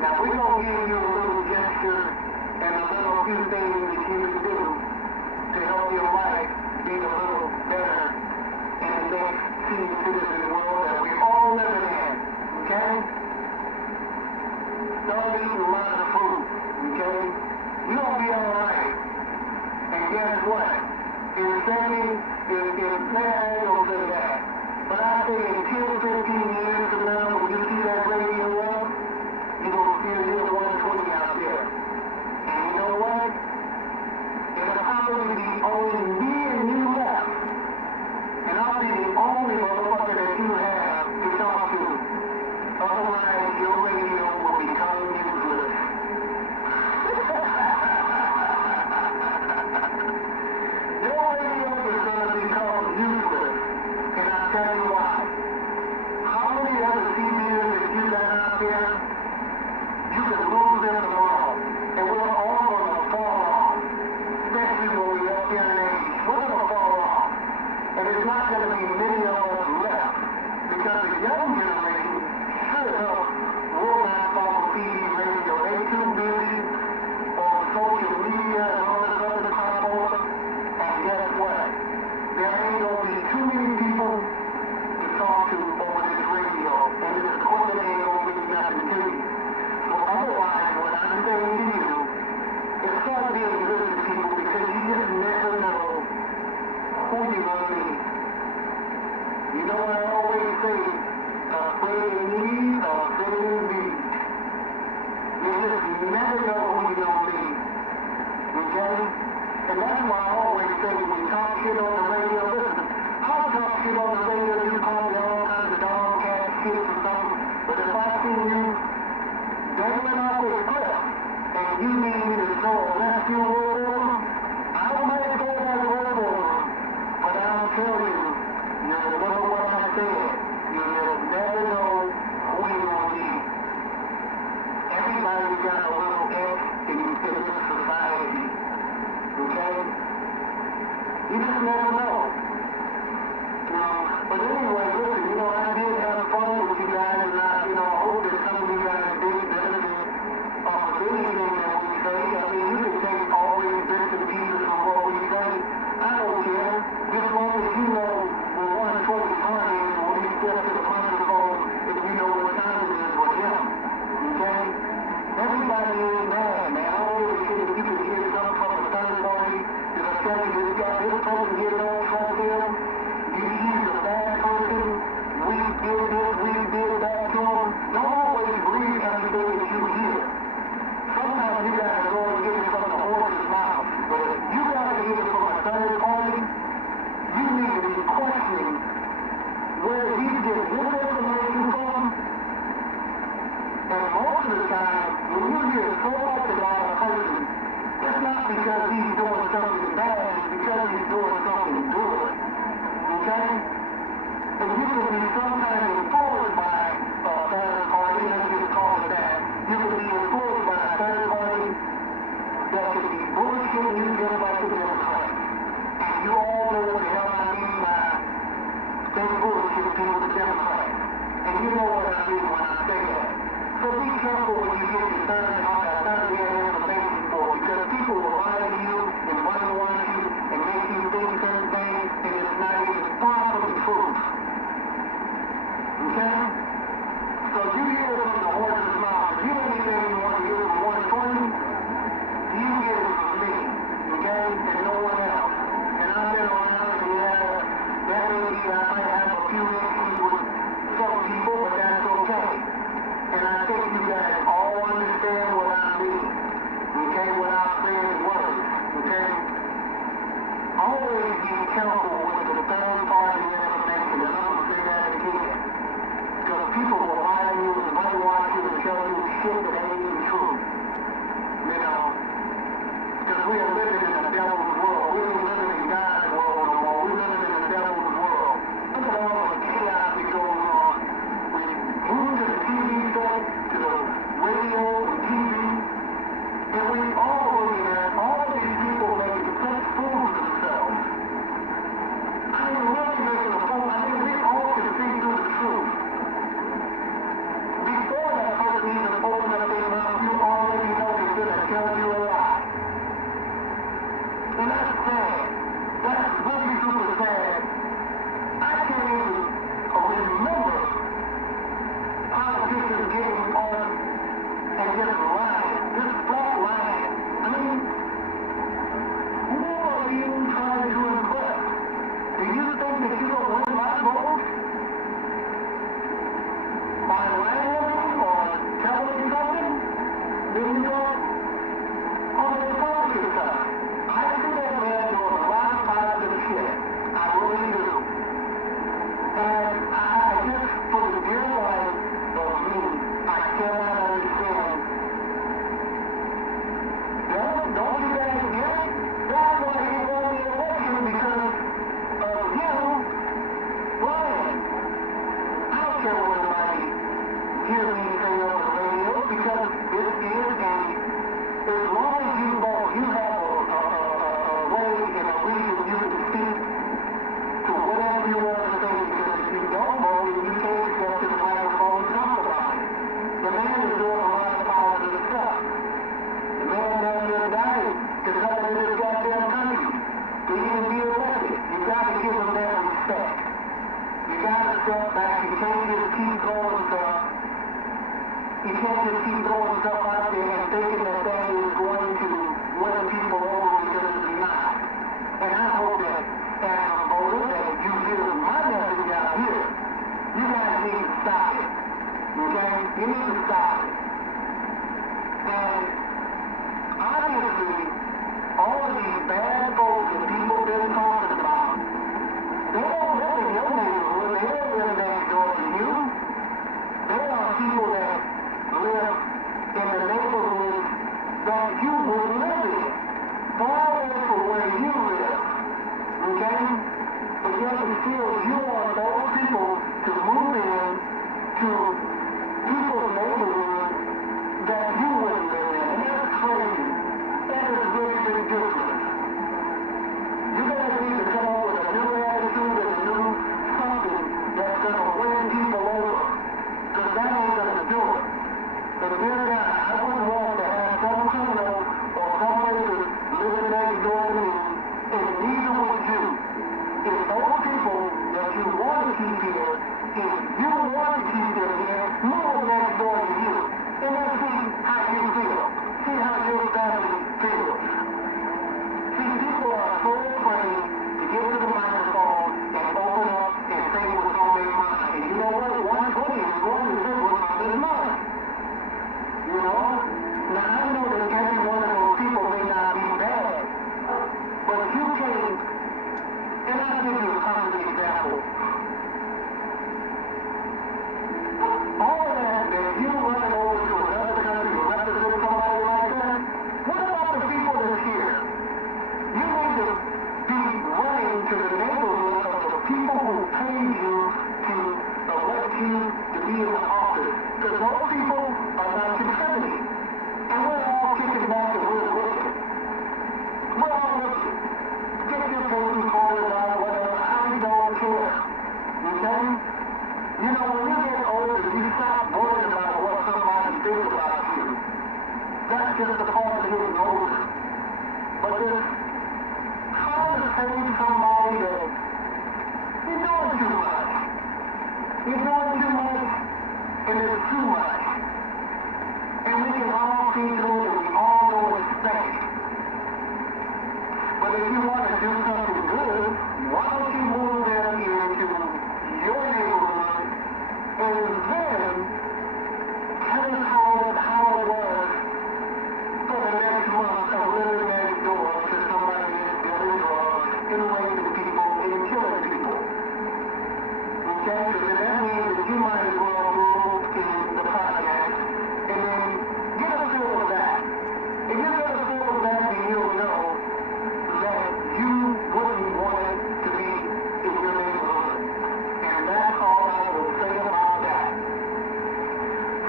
Now we're going to give you a little gesture and a little few things that you can do to help your life be a little better in the next senior citizen world that we're all living in, okay? Start eating a lot of food, okay? You're going to be all right. And guess what? Insanity is say in 10, 15 years from now, when you see that radio up, you're going to still hear the 120 out there. And you know what? It'll probably be only me and you left. And I'll be the only motherfucker that you have to talk to. Otherwise, your radio will become useless. Your radio is going to become useless. And I'll tell you why. How many other CBs that you got out there, you can lose them tomorrow. And we're all going to fall off. Especially when we're up here in age. We're going to fall off. And it's not going to be many of us left. Because the young generation sure enough will not follow TV radio. They too busy on social media and all this other crap over. And guess what? There ain't going to be too many people to talk to over this radio. And this equipment ain't going to mean nothing to you. So otherwise, what I'm saying to you is start being good to people because you just never know who you're going to meet. You know what I always say? Afraid in need or afraid in deed. You just never know who you're going to meet. Okay? And that's why I always say when we talk shit on the radio, listen, I'll talk shit on the radio, you call me all kinds of dog, cat, shit or something, but if I see you dangling off with a clip, and you need me to throw a left field roll over, I might throw that roll over, but I'll tell you, you remember what I said, you will never know who you're going to meet. Everybody's got a little edge in this society. Okay? You just never know. You know, but anyway, listen, you know, I did have fun with you guys, and I hope that some of you guys did benefit off of anything that we say. I mean, you can take all these bits and pieces of what we say. I don't care. Just as long as you know the 120 party is when you step to the microphone, if you know what time it is with him. Okay? Everybody ain't bad, man. I don't really care if you can hear something from a third party. If I tell you this guy, this person get it on from him, he's a bad person, we did this, we did that to him. Don't always believe everything that you hear. Sometimes you gotta go and get it from the horse's mouth. But if you gotta get it from a third party, you need to be questioning where he gets his information from. And most of the time, when you hear so much about a person, it's not because he's doing something bad, it's because he's doing something good. Okay? And you can be sometimes influenced by a third party, let's just call it that. You can be influenced by a third party that can be bullshitting you just like the Democrats. And you all know what the hell I mean by they bullshit people, the Democrats. And you know what I mean when I say that. So be careful when you get your third-hand information for it, because people will lie to you and whitewash you and make you think certain things, and it's not even possible setback. You can't just keep throwing stuff. You can't just keep throwing stuff out there and thinking that that is going to win people over because it's not. And I hope that as a voter that you hear my message out here, you guys need to stop it. Okay? You need to stop it. And obviously, all of these bad folks that people have been talking about, they don't live in your neighborhood. They don't live next door to you. They are people that live in the neighborhood that you would live in, far away from where you live. Okay? But yet and still, you want those people to move in to people's neighborhood that you wouldn't live in. And that's crazy. That is really ridiculous. You guys need to come up with a new attitude and a new something that's going to win people over. Because that ain't going to do it. And then I wouldn't want to have some criminal or somebody that's living next door to me, and neither would you. If those people that you want to keep here, if you want to keep them here, move next door to you. And then see how you feel. See how your family feels. See, people are so afraid to get to the microphone and open up and say what's on their mind. And you know what? 120 is going to say what's on their mind. You know? Now, I know that every one of those people may not be bad, but you can, and I'll give you a concrete example. All of that you running over to another country to represent somebody like that, what about the people that's here? You need to be running to the neighborhood of the people who paid you to elect you to be in the office. Because those people are not contributing. And we're all kicking back and we're looking. We're all looking. Get your voting card out, whatever. I don't care. Okay? You know, when you get older, you stop worrying about what somebody thinks about you. That's just a part of getting older. But just trying to save somebody that you're doing too much. You're doing too much, and it's too much. And we can all see through it, and we all know it's fake. But if you want to do something good, why don't you move them into your neighborhood and then tell us how it was for the next month of living next door to somebody that's dealing drugs and raping people and killing people. Okay? So that means that you might as well move in the project and then get a feel of that. If you get a feel of that, then you'll know that you wouldn't want it to be in your neighborhood. And that's all I will say about that.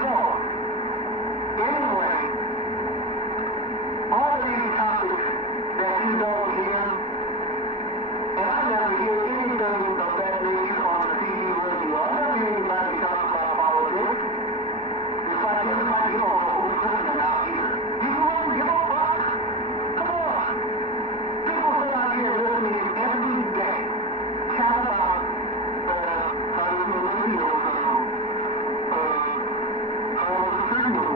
So, anyway, all of these topics that you don't hear, and I never hear anything of that nature on the TV radio. I never hear anybody talk about politics. It's like everybody knows who's listening out here. You don't give a fuck? Come on. People sit out here listening every day. Chat about how to do radio, how to signal.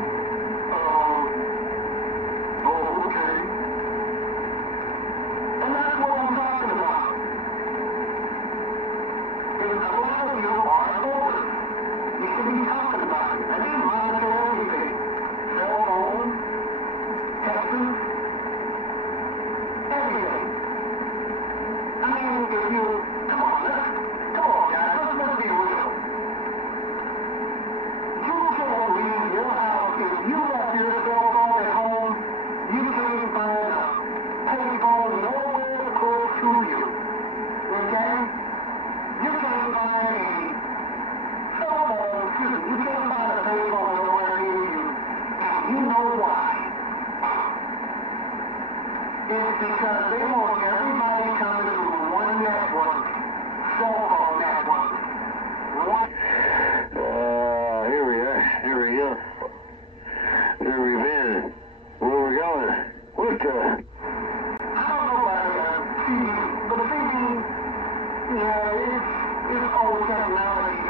Oh, okay. And that's what I'm talking about. And a lot of you are voters. You should be talking about it. I didn't monitor everything. Cell phone, texting, everything. I mean, if you, come on guys, let's be real. You can't leave your house. If you left your cell phone at home, you can't find a payphone nowhere close to you. Okay? You can't find a cell phone, you can't find a payphone nowhere near you. And you know why. It's because they want everybody coming to one network, cell phone network. One. Here we are. There we've been. Where we're going? What I don't know about TV, but TV, yeah, it's old technology.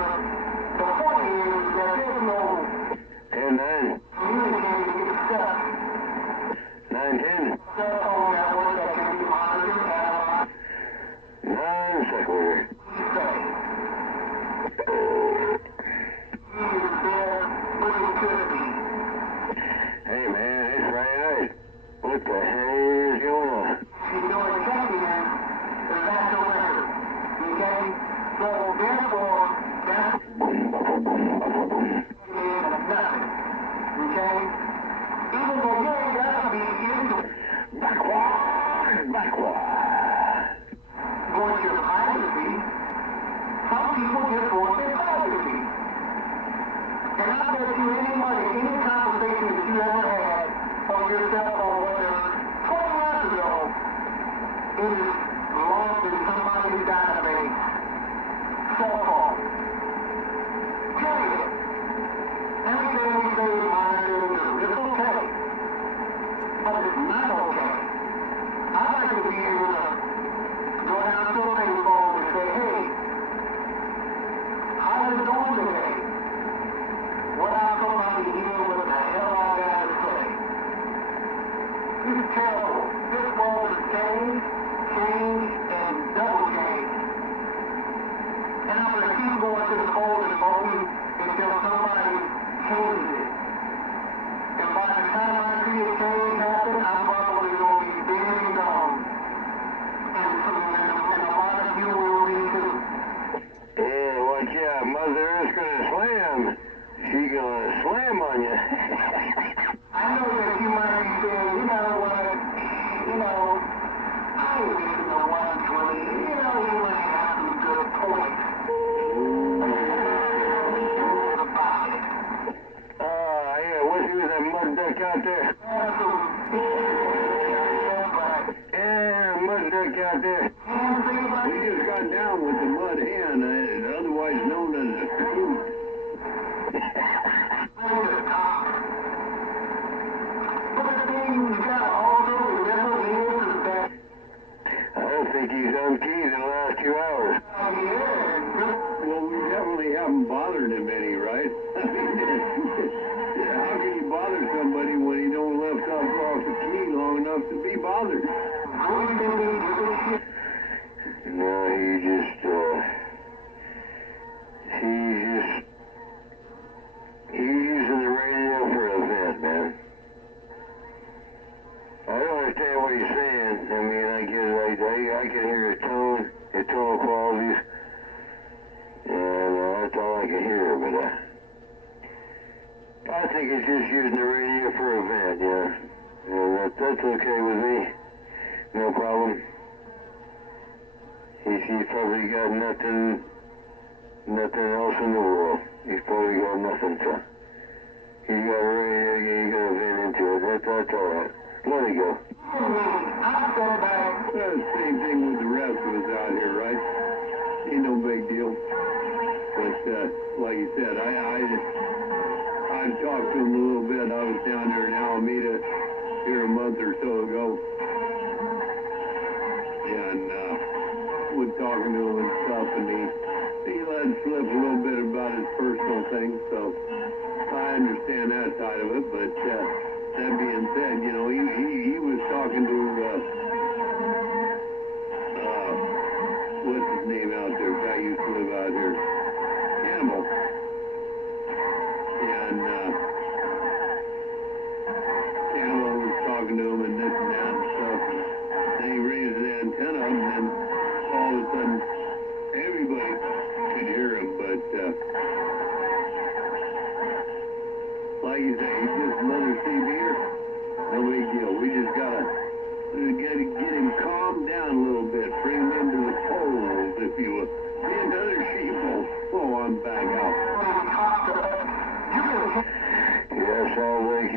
on your cell phone, whatever, 20 years ago, it is lost in somebody's database. Cell phone. Period. Everything we say is mine is okay. But it's not okay. I'd like to be able to go down to a payphone and say, hey, how you doing today? Without somebody hearing what the hell I got to say. This is terrible. This world is change, and double change. And I'm going to keep going to the cold and moldy until somebody changes it. And by the time I see a change happen, I'm probably going to be dead and gone. And a lot of you will be too. Yeah, watch out. Mother Earth's gonna slam. She gonna slam on you. I know that you might be saying, you know what, I ain't listening to 120. You might have some good points. About it. Yeah, wish he was that mud duck out there. Yeah, mud duck out there. We just got down with the mud hen, otherwise known as a coot. I don't think he's on keys in the last 2 hours. Well, we definitely haven't bothered him any, right? I mean, how can you bother somebody when he don't lift up off the key long enough to be bothered? No, he's using the radio for a vent, man. I don't understand what he's saying. I mean, I can hear his tone qualities, and that's all I can hear, but I think he's just using the radio for a vent, yeah. And that's okay with me. No problem. He's probably got nothing else in the world. He's probably got nothing, so he's got a radio, he's got a vent into it. That's all right. Let it go. Same thing with the rest of us out here, right? Ain't no big deal. But like you said, I've talked to him a little bit. I was down there in Alameda here a month or so ago, and was talking to him and stuff, and he let slip a little bit about his personal things. So I understand that side of it. But that being said, he was talking to what's his name out there? Guy used to live out here, Campbell. And Campbell was talking to him and this and that and stuff. And he raised an antenna, and then all of a sudden, everybody could hear him. But like you say, he's just another CB'er. No big deal. We just gotta get him calmed down a little bit, bring him into the fold, if you will. Be another sheeple. Oh, I'm back out. Yeah, sounds like he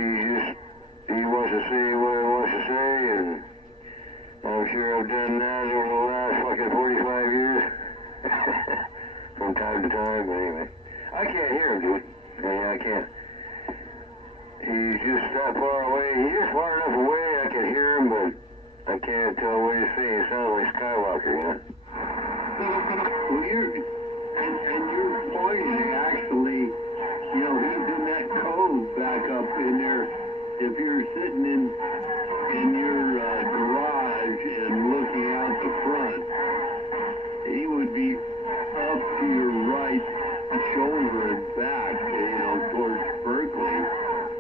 wants to say what he wants to say, and I'm sure I've done that over the last fucking 45 years. From time to time, but anyway. I can't hear him, dude. I can't. He's just that far away. He's just far enough away I can hear him, but I can't tell what he's saying. He sounds like Skywalker, Well, you're pointing, actually, he's in that cove back up in there. If you're sitting in your garage and looking out the front, he would be up to your right shoulder and back, towards Berkeley.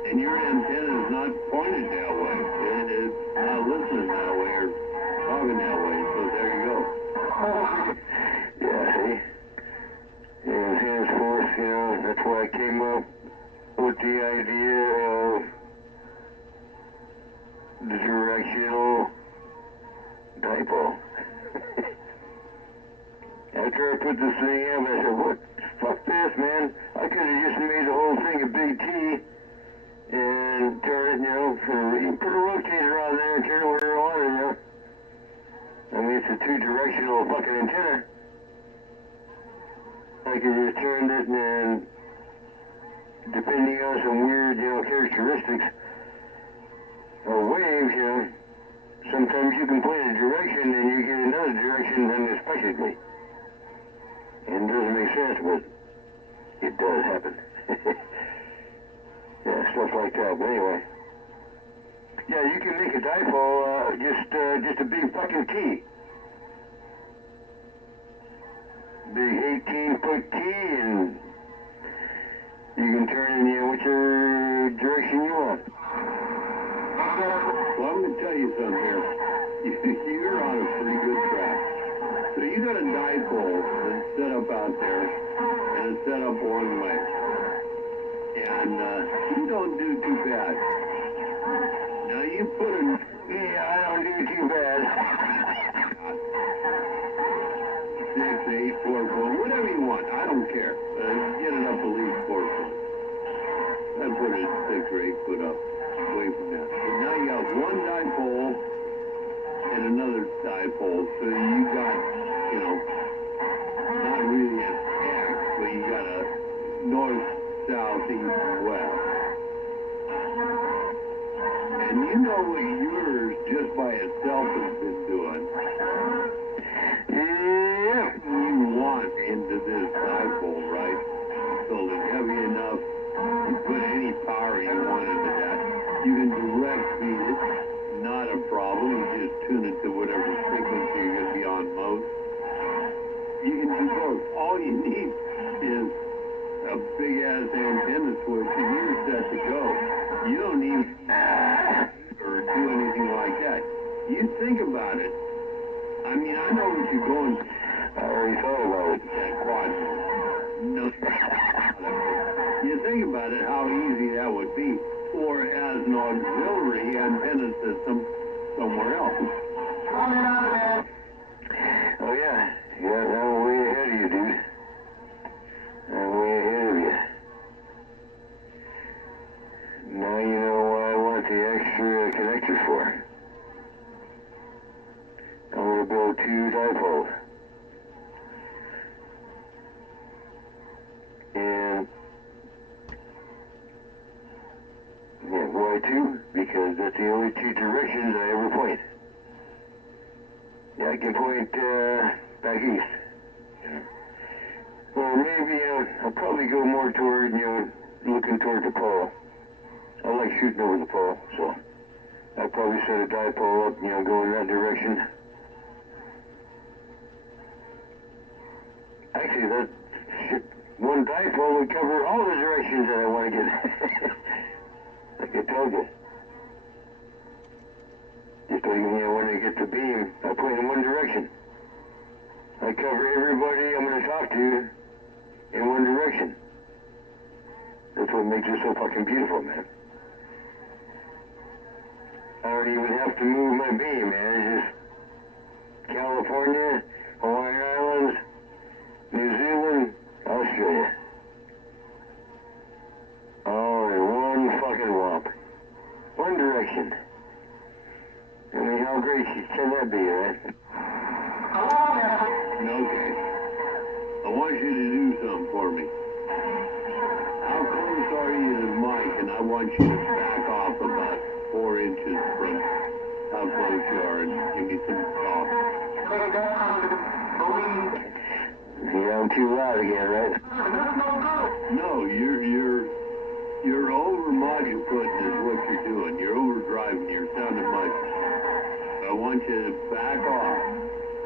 And your antenna is not pointed that way. It's not listening that way or talking that way. So there you go. Yeah, see? And henceforth, that's why I came up with the idea of the directional dipole. After I put this thing up, I said, what? Fuck this, man. I could have just made the whole thing a big T and turn it, pretty I could just turn it and depending on some weird, characteristics or waves, sometimes you can point a direction and you get another direction unexpectedly. And it doesn't make sense, but it does happen. Yeah, stuff like that. But anyway, yeah, you can make a dipole just a big fucking T. Big 18-foot T, and you can turn in whichever direction you want. Well, I'm going to tell you something here. You're on a pretty good track. So you got a dipole that's set up out there, and it's set up one way. And you don't do too bad. Now you put a... Yeah, I don't do too bad. 6, 8, 4 foot, whatever you want. I don't care. Get it up at least 4 foot. I'd put it 6 or 8 foot up, away from that. But now you got one dipole and another dipole, so you got, not really an X, but you got a north, south, east, and west. And you know what yours just by itself has been doing. Yeah. You want into this dipole, right? Build it heavy enough. You put any power you want into that. You can direct feed it. Not a problem. You just tune it to whatever frequency you're going to be on most. You can do both. All you need is a big ass antenna switch and you're set to go. You don't need or do anything like that. You think about it. I mean, I know what you're going through. I already thought about it. That quad. No. You think about it, how easy that would be. Or as an auxiliary antenna system somewhere else. Oh, yeah. Yeah, I'm way ahead of you, dude. I'm way ahead of you. Now you know what I want the extra connectors for. I'm going to build 2 dipoles. And, yeah, why 2? Because that's the only 2 directions I ever point. Yeah, I can point back east. Or maybe I'll probably go more toward, looking toward the pole. I like shooting over the pole, so I'll probably set a dipole up, go in that direction. Actually, that shit, one dipole would cover all the directions that I want to get. Like I told you. Just like, when I get the beam, I point in one direction. I cover everybody I'm going to talk to in one direction. That's what makes it so fucking beautiful, man. I don't even have to move my beam, man. It's just California, Hawaiian Islands, New Zealand, Australia. All in one fucking whomp. One direction. I mean, how great can that be, right? Okay. I want you to do something for me. How close are you to Mike? And I want you to back off about 4 inches from how close you are and give me some talk. Yeah, I'm too loud again, right? No, you're over module putting is what you're doing. You're overdriving. You're sounding Mike. I want you to back off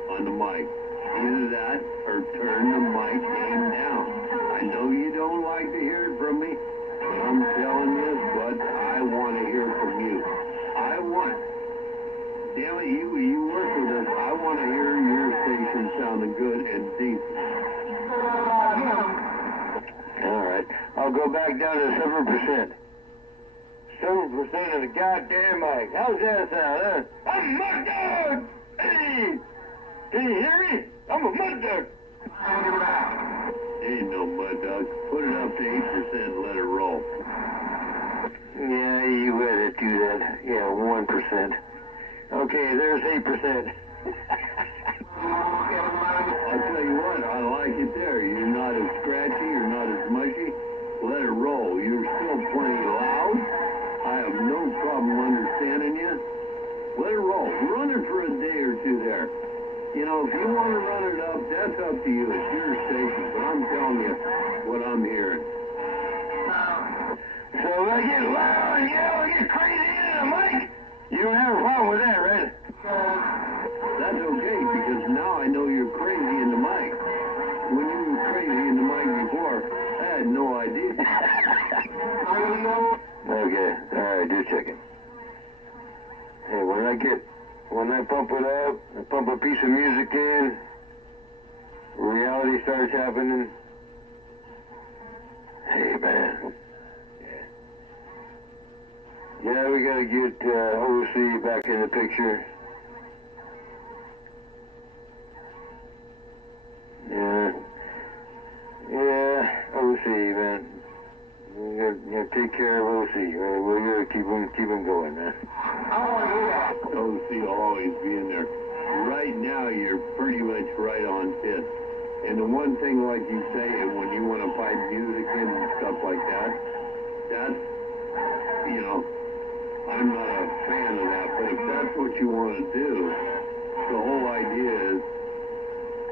on the mic. Either that or turn the mic game down. I know you don't like to hear it from me, but I'm telling you what I want to hear from you. I want, damn it, you work with us. I want to hear your station sounding good and decent. All right. I'll go back down to 7%. 7% of the goddamn mic. How's that sound, huh? I'm a mud dog! Hey! Can you hear me? I'm a mud dog! Ain't no mud dog. Put it up to 8% and let it roll. Yeah, you better do that. Yeah, 1%. Okay, there's 8%. I'll tell you what, I like it there. You're not as Let it roll. Run it for a day or two there. You know, if you want to run it up, that's up to you. It's your station. But I'm telling you what I'm hearing. So I get loud and yell and get crazy into the mic. You don't have a problem with that, right? That's okay, because now I know you're crazy in the mic. When you were crazy in the mic before, I had no idea. Okay, alright, just checking. Hey, when I pump it up, I pump a piece of music in, reality starts happening. Hey, man. Yeah, we gotta get OC back in the picture. Yeah, OC, man. We gotta take care of OC. We gotta keep him going, man. OC will always be in there. Right now, you're pretty much right on it. And the one thing, like you say, when you want to pipe music in and stuff like that, that's, you know, I'm not a fan of that, but if that's what you want to do, the whole idea is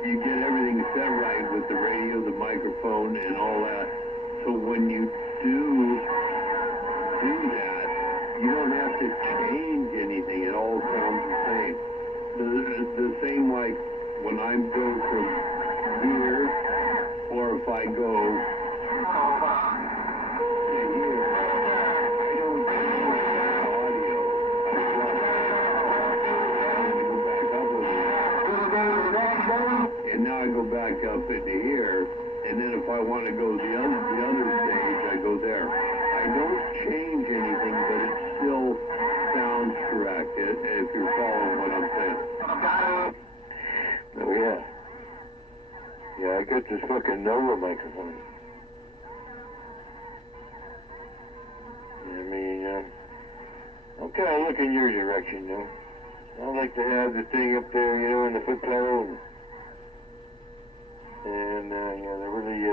you get everything set right with the radio, the microphone, and all that. So when you do that, you don't have to change anything. It all sounds the same. The same like when I go from here, or if I go to here, I don't change the audio. I go back up over here. And now I go back up into here, and then if I want to go the other stage, I go there. I don't change anything, but it still sounds correct, if you're following what I'm saying. Oh, yeah. Yeah, I got this fucking Nova microphone. I mean, I'm kind of looking your direction, though. I like to have the thing up there, you know, in the foot pedal, and yeah, they're really,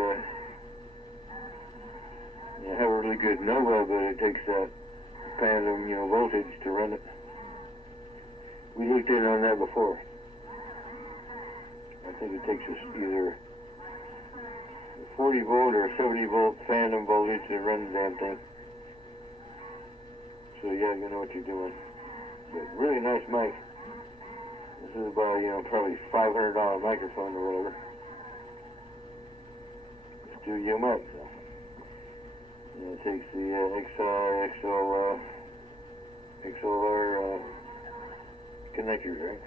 I have a really good Nova, but it takes that phantom, you know, voltage to run it. We looked in on that before. I think it takes us either 40 volt or 70 volt phantom voltage to run the damn thing. So yeah, you know what you're doing. But really nice mic. This is about, you know, probably $500 microphone or whatever. Studio mic, so. Yeah, it takes the XLR connectors, right?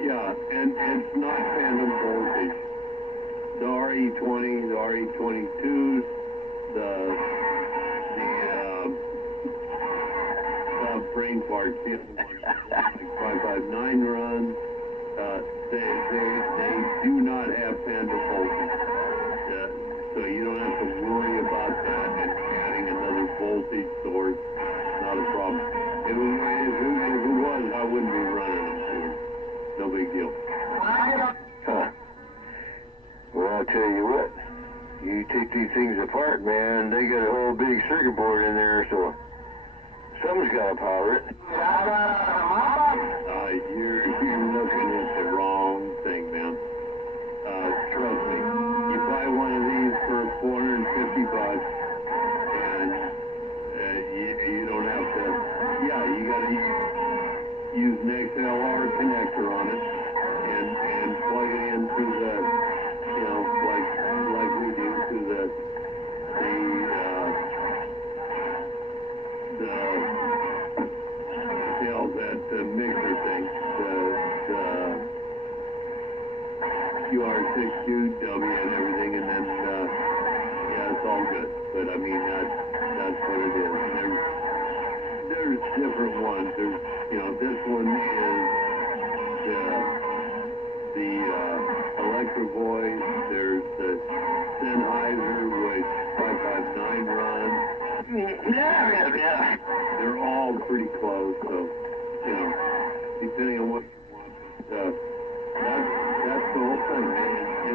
Yeah, and it's not phantom voltage. The RE20, the RE22s, the brain farts, the other ones, like 559 runs, they do not have phantom voltage. So you don't have to worry about that, and adding another voltage source, not a problem. If it was, I wouldn't be running them to it. No big deal. Huh. Well, I'll tell you what. You take these things apart, man, they got a whole big circuit board in there, so something's got to power it. You're looking at the wrong thing, man. Trust me. You buy one of these for $450, and you don't have to. Yeah, you got to use an XLR connector on it, and plug it into the, you know, like we do, to the that mixer thing, the QR62W and everything, and then yeah, it's all good. But I mean, that's what it is. There's different ones. There's, you know, this one is the Electro Voice. There's the Sennheiser, which 559 runs. Yeah. They're all pretty close, so, you know, depending on what you want. But that's the whole thing, man. It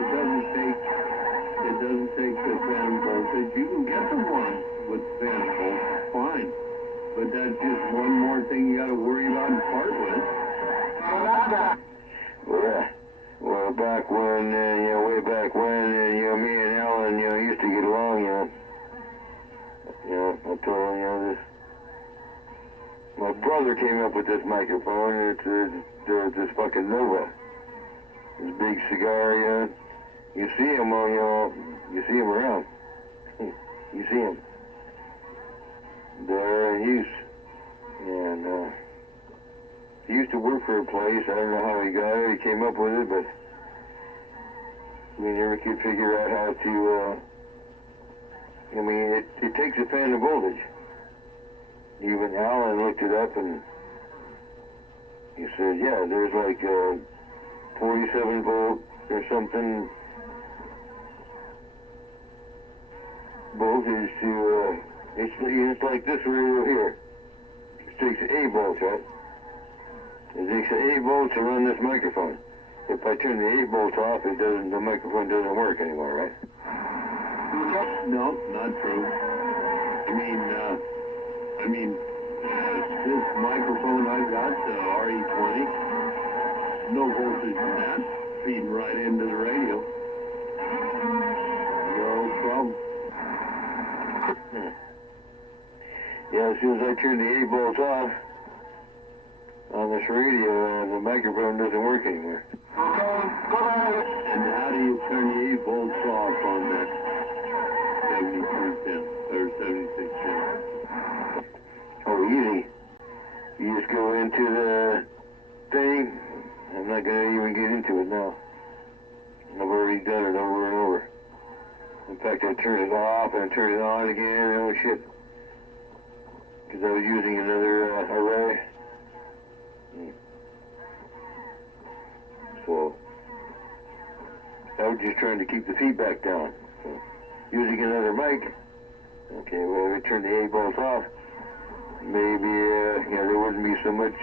doesn't take the phantom voltage. You can get the one with phantom voltage, fine. But that's just one more thing you got to worry told him, you know, this. My brother came up with this microphone. It's this fucking Nova. This big cigar, you know. You see him, you see him around. You see him. They're in use. And he used to work for a place. I don't know how he got it. He came up with it, but we never could figure out how to, I mean, it takes a fan of voltage. Even Alan looked it up and he said, yeah, there's like 47 volt or something voltage to, it's like this radio here. It takes 8 volts, right? It takes 8 volts to run this microphone. If I turn the 8 volts off, the microphone doesn't work anymore, right? No, not true. I mean, this microphone I've got, the RE20, no voltage in that, feeding right into the radio. No problem. Yeah, as soon as I turn the 8 volts off on this radio, the microphone doesn't work anymore. And how do you turn the 8 volts off on that 7310 or 7610? Oh, easy. You just go into the thing. I'm not going to even get into it now. I've already done it over and over. In fact, I turned it off and I turned it on again. Oh, shit. Because I was using another array. So, I was just trying to keep the feedback down. So, using another mic. Okay, well, we turned the 8 volts off. Maybe, there wouldn't be so much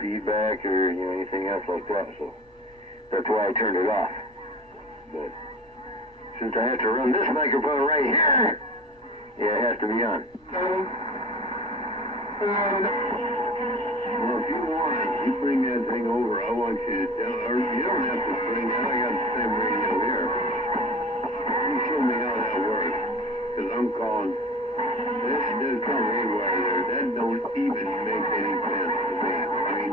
feedback or, anything else like that. So, that's why I turned it off. But, since I have to run this microphone right here, yeah, it has to be on. Well, if you want, you bring that thing over. I want you to tell, or you don't have to bring that. I got the same radio here. You show me how that works. Because I'm calling, there's something anywhere there. That don't even make any sense to me. I mean,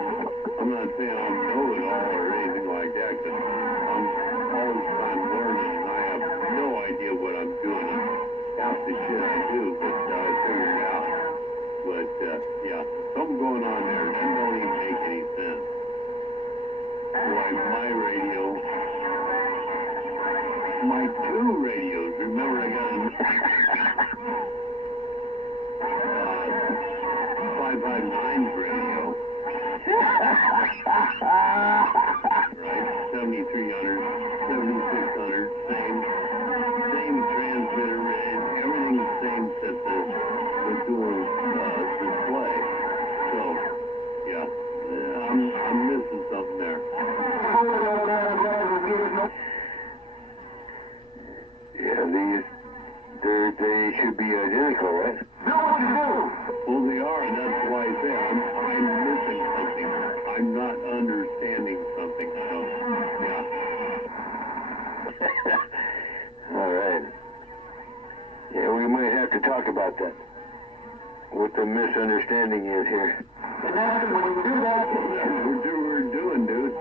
I'm not saying I know it all or anything like that, because I'm all the time learning, and I have no idea what I'm doing. Half the shit I do, but I figured it out. But, yeah, something going on there. That don't even make any sense. Like my radio, my 2 radios. Remember, I got a 559's radio. Right? 7300, 7600, same transmitter, everything's the same except the dual display. So, yeah, I'm missing something there. Yeah, they should be identical, right? Well, they are, and that's why I say I'm missing something. I'm not understanding something. So, yeah. All right. Yeah, we might have to talk about that. What the misunderstanding is here. That's what we're doing, dude.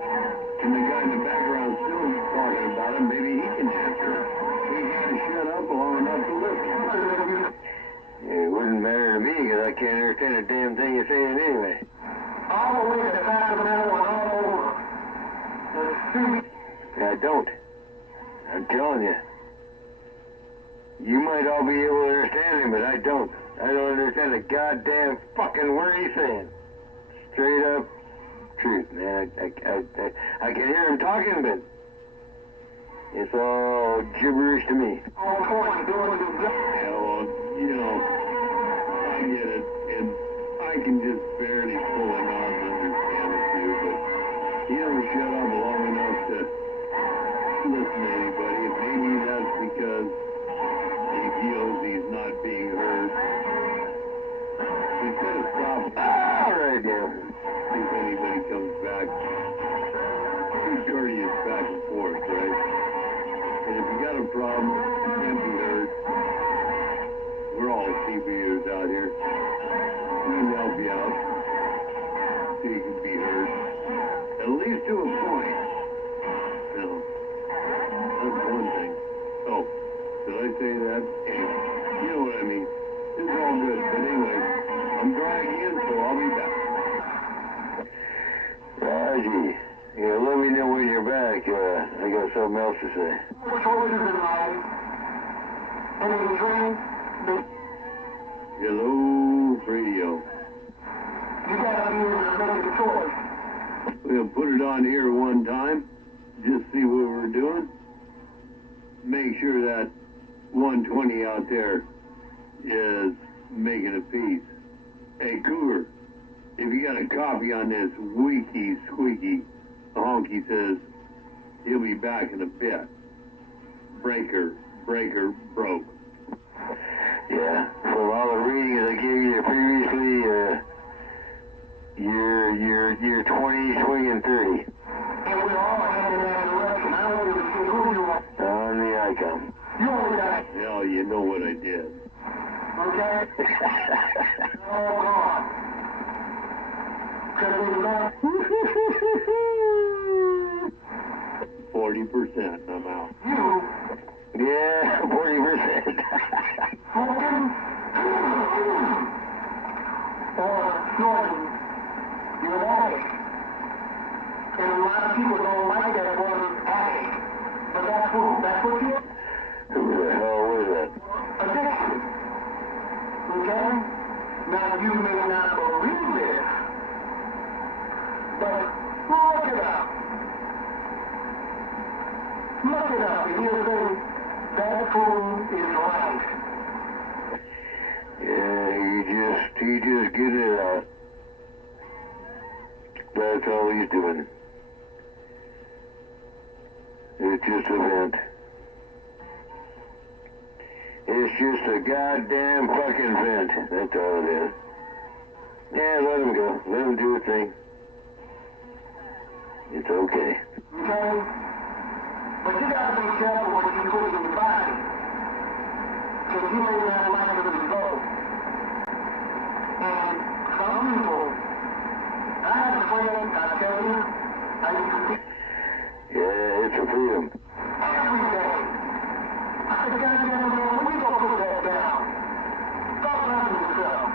And the guy in the background still talking about it. Maybe he can answer it. We gotta shut up long enough to listen. Yeah, it wouldn't matter to me because I can't understand a damn thing you're saying anyway. I don't. I'm telling you. You might all be able to understand him, but I don't. I don't understand a goddamn fucking word he's saying. Straight up truth, man. I can hear him talking, but it's all gibberish to me. Yeah, well, I get it, and I can just barely pull him out and understand a few, but he don't shut up long enough to listen to anybody, and maybe that's because he feels he's not being heard. He could have stopped. All right, yeah. If anybody comes back, be courteous back and forth, right? And if you got a problem, you can't be heard, CBUs out here. We can help you out. So you can be heard. At least to a point. You know, that's one thing. Oh, did I say that? Anyway, you know what I mean. It's all good. But anyway, I'm dry again, so I'll be back. Raji, yeah, let me know when you're back. I got something else to say. Hello, radio. You gotta be able to make a choice. We'll put it on here one time, just see what we're doing. Make sure that 120 out there is making a piece. Hey, Cougar, if you got a copy on this wiki squeaky, Honky says he'll be back in a bit. Breaker broke. Yeah, from all the readings I gave you previously, you're 20, swinging 30. And we all headed in that direction. I wanted to see who you are. On the icon. You only got it. Hell, you know what I did. Okay? Oh, God. Could have been that. 40%, I'm out. You. Yeah, 40%. Smoking. Or snorting. You're an addict. And a lot of people don't like that word addict. But that's what you are. Who the hell was that? Addiction. Okay? Now you may not believe this, but look it up. Look it up and you'll say that fool is right. Yeah, he just get it out. That's all he's doing. It's just a vent. It's just a goddamn fucking vent. That's all it is. Yeah, let him go. Let him do a thing. It's okay. Okay? But you gotta be careful what you put in your body. Because you may not like the result. And some people, I have a friend, I tell you, I used to see Yeah, it's a freedom. every day. I said, goddamn man, when you gonna put that down? Stop lying to yourself.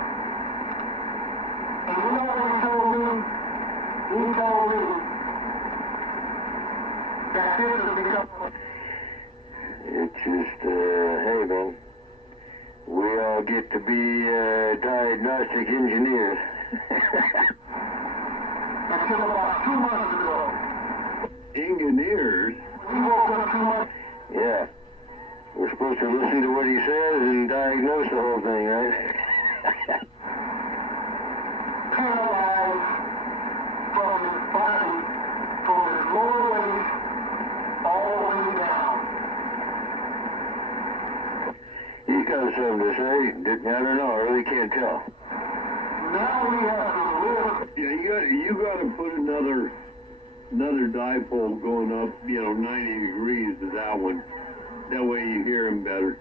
And you know what he told me? He told me that this has become It's just, hey man, we all get to be diagnostic engineers. until about 2 months ago. Engineers? We woke up 2 months. Yeah. We're supposed to listen to what he says and diagnose the whole thing, right? Paralyzed from his body, from his lower waist, all the way down. He's got something to say. I don't know. I really can't tell. Now we have to live. Yeah, you got to put another dipole going up, 90 degrees to that one. That way you hear him better.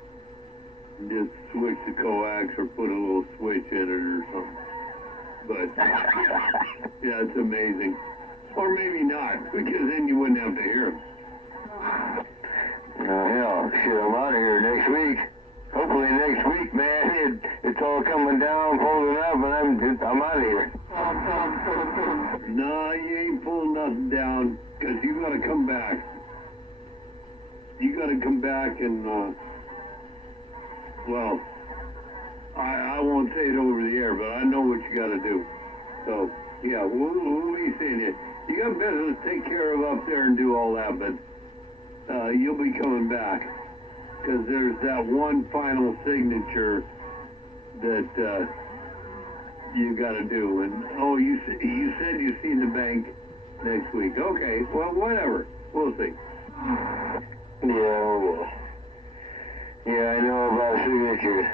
Just switch the coax or put a little switch in it or something. But yeah, it's amazing. Or maybe not, because then you wouldn't have to hear him. Oh, hell, shit, I'm out of here next week. Hopefully next week, man, it's all coming down, folding up, and I'm out of here. No, you ain't pulling nothing down, because you got to come back. You got to come back and, well, I won't say it over the air, but I know what you got to do. So, yeah, we'll be seeing it. You got business to take care of up there and do all that, but you'll be coming back. Because there's that one final signature that you got to do. And, oh, you said you seen the bank next week. Okay, well, whatever. We'll see. Yeah, I know about signatures.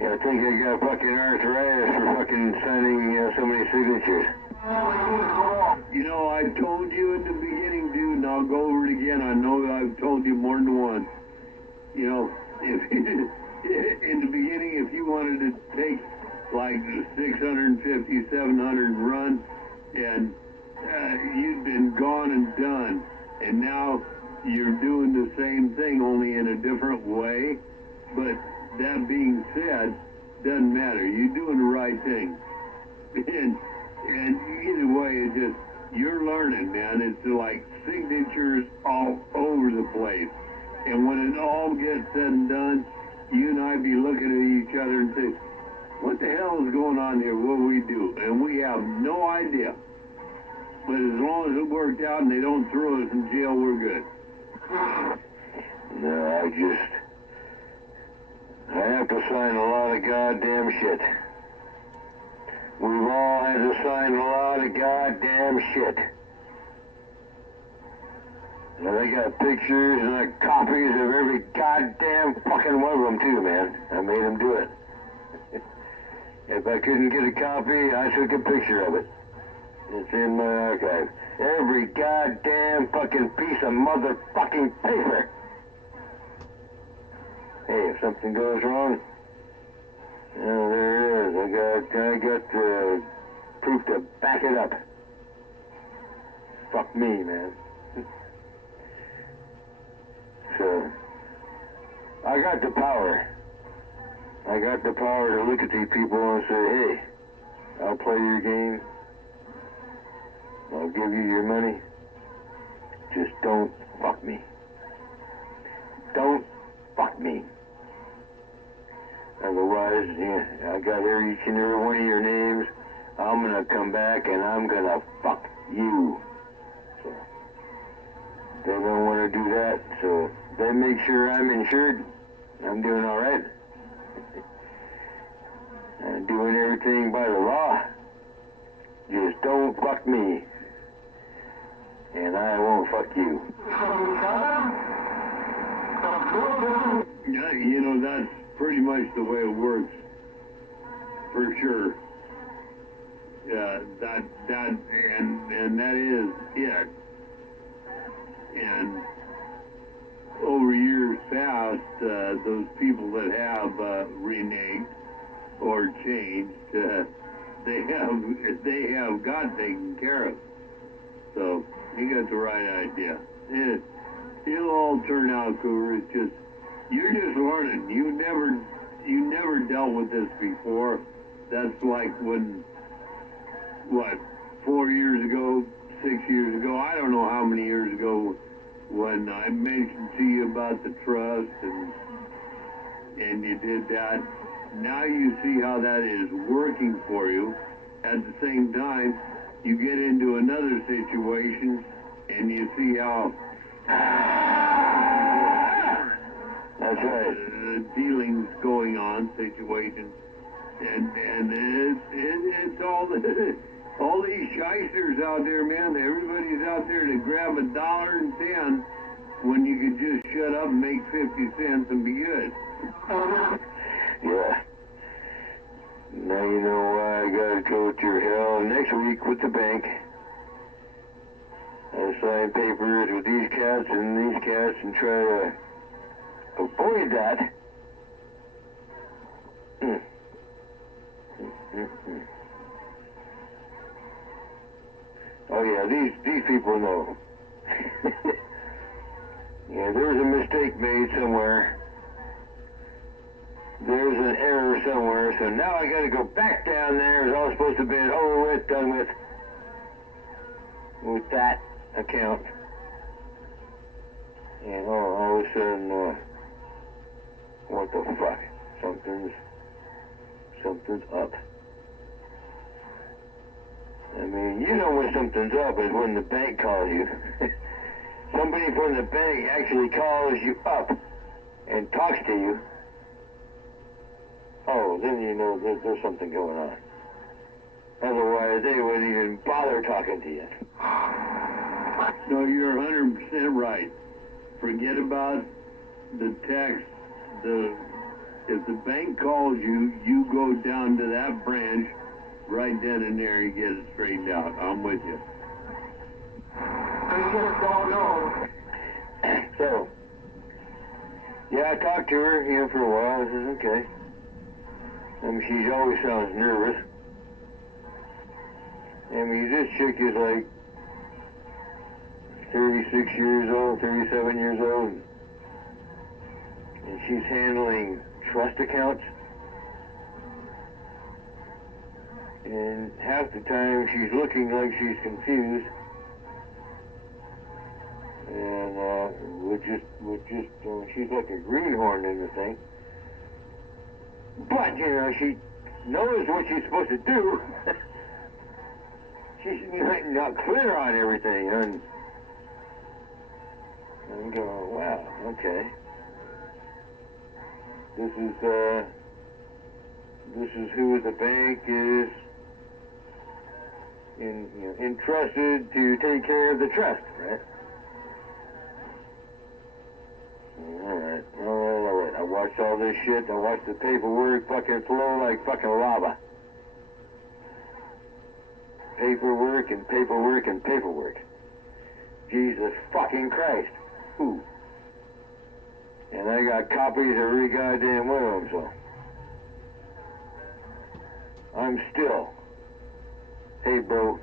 Yeah, I think I got fucking arthritis for fucking signing so many signatures. I told you in the beginning, dude, and I'll go over it again. I know I've told you more than once. If in the beginning, if you wanted to take like 650, 700 run, and you'd been gone and done, and now you're doing the same thing, only in a different way. But that being said, doesn't matter. You're doing the right thing. And either way, it just, you're learning, man. It's like signatures all over the place. And when it all gets said and done, you and I be looking at each other and say, what the hell is going on here? What do we do? And we have no idea. But as long as it worked out and they don't throw us in jail, we're good. No, I have to sign a lot of goddamn shit. We've all had to sign a lot of goddamn shit. And I got pictures and copies of every goddamn fucking one of them too, man. I made them do it. If I couldn't get a copy, I took a picture of it. It's in my archive. Every goddamn fucking piece of motherfucking paper. Hey, if something goes wrong, oh, there it is. I got proof to back it up. Fuck me, man. So, I got the power. I got the power to look at these people and say, hey, I'll play your game. I'll give you your money. Just don't fuck me. Don't fuck me. Otherwise, yeah, I got here each and every one of your names. I'm gonna come back and I'm gonna fuck you. So, they don't want to do that, so they make sure I'm insured. I'm doing all right. I'm doing everything by the law. Just don't fuck me. And I won't fuck you. Yeah, you know, that's pretty much the way it works. For sure. Yeah, and that is it. And over years past, those people that have reneged or changed, they have got taken care of. So you got the right idea. It'll all turn out, Cougar. It's just, you're just learning. You never dealt with this before. That's like when, 4 years ago, 6 years ago, I don't know how many years ago, when I mentioned to you about the trust and you did that. Now you see how that is working for you. At the same time, you get into another situation and you see how that's right. Dealings going on, situation, and it's all these shysters out there, man. Everybody's out there to grab $1.10 when you could just shut up and make 50 cents and be good. Yeah. Now you know why I gotta go through hell next week with the bank. I sign papers with these cats and try to avoid that. Oh yeah, these people know. Yeah, there's a mistake made somewhere. There's an error somewhere, so now I gotta go back down there. It's all supposed to have been over with, done with that account. And all of a sudden, what the fuck? Something's up. I mean, you know when something's up is when the bank calls you. Somebody from the bank actually calls you up and talks to you. Oh, then you know there's something going on. Otherwise, they wouldn't even bother talking to you. No, you're 100% right. Forget about the text. If the bank calls you, you go down to that branch right then and there. You get it straightened out. I'm with you. They just don't know. So, Yeah, I talked to her, for a while. I said, okay. She always sounds nervous. This chick is like 36 years old, 37 years old, and she's handling trust accounts. And half the time she's looking like she's confused, and she's like a greenhorn in the thing. But she knows what she's supposed to do. She's not clear on everything, and I'm going, wow, okay. This is who the bank is entrusted to take care of the trust, right? All right. I watched all this shit. I watched the paperwork fucking flow like fucking lava. Paperwork and paperwork and paperwork. Jesus fucking Christ. Ooh. And I got copies of every goddamn one of them, so. Hey bro,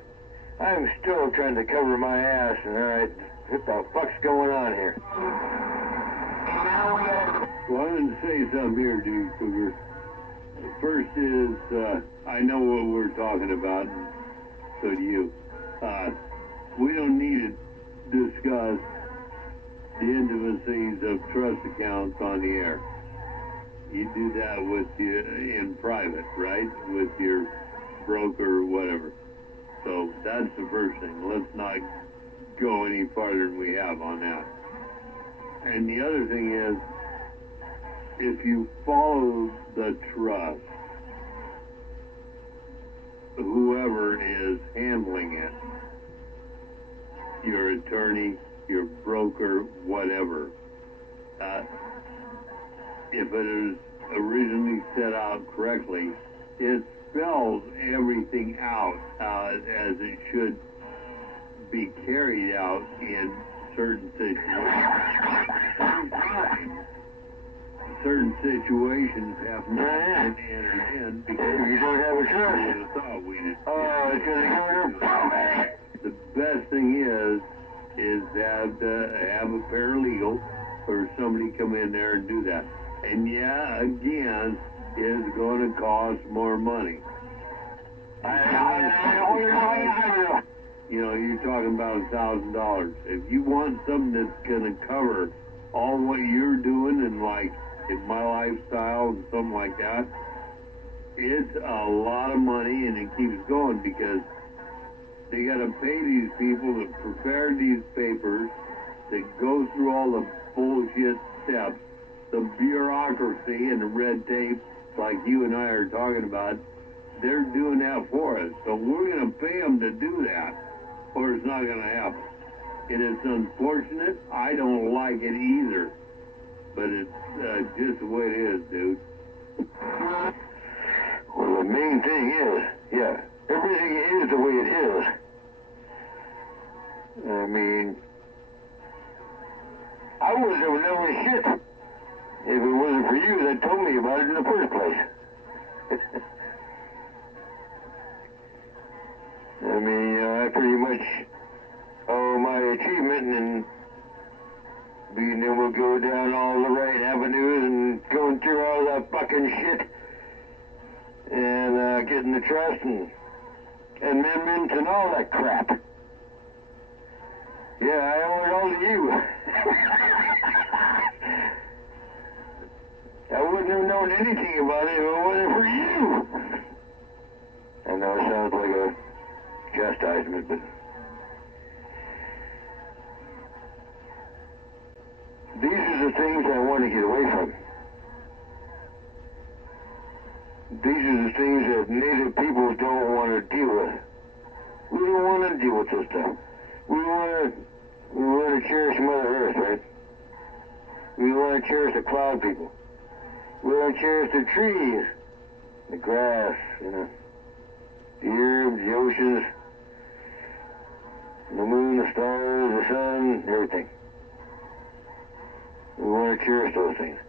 I'm still trying to cover my ass, and alright, what the fuck's going on here? Well, I'm going to say something here, dude, Cougar. First is, I know what we're talking about, and so do you. We don't need to discuss the intimacies of trust accounts on the air. You do that in private, right? With your broker or whatever. So that's the first thing. Let's not go any farther than we have on that. And the other thing is, if you follow the trust, whoever is handling it, your attorney, your broker, whatever, if it is originally set out correctly, it spells everything out as it should be carried out in certain situations. Sometimes certain situations have not been entered in because you don't have a trust. We would have thought we did. Oh, it's gonna go to the best thing is have a paralegal or somebody come in there and do that. And yeah, again, it's going to cost more money. You're talking about $1,000. If you want something that's going to cover all what you're doing and like in my lifestyle and something like that, it's a lot of money, and it keeps going because they got to pay these people to prepare these papers, to go through all the bullshit steps, the bureaucracy and the red tape like you and I are talking about. They're doing that for us, so we're going to pay them to do that, or it's not going to happen. And it's unfortunate. I don't like it either, but it's just the way it is, dude. Well, the main thing is, everything is the way it is. I wouldn't have known shit if it wasn't for you that told me about it in the first place. I pretty much owe my achievement in being able to go down all the right avenues and going through all the fucking shit and getting the trust and amendments and all that crap. Yeah, I owe it all to you. I wouldn't have known anything about it if it wasn't for you. I know it sounds like a chastisement, but these are the things I want to get away from. These are the things that native people don't want to deal with. We don't want to deal with this stuff. We want to cherish Mother Earth, right? We want to cherish the cloud people. We want to cherish the trees, the grass, the herbs, the oceans, the moon, the stars, the sun, everything. We want are curious to those things.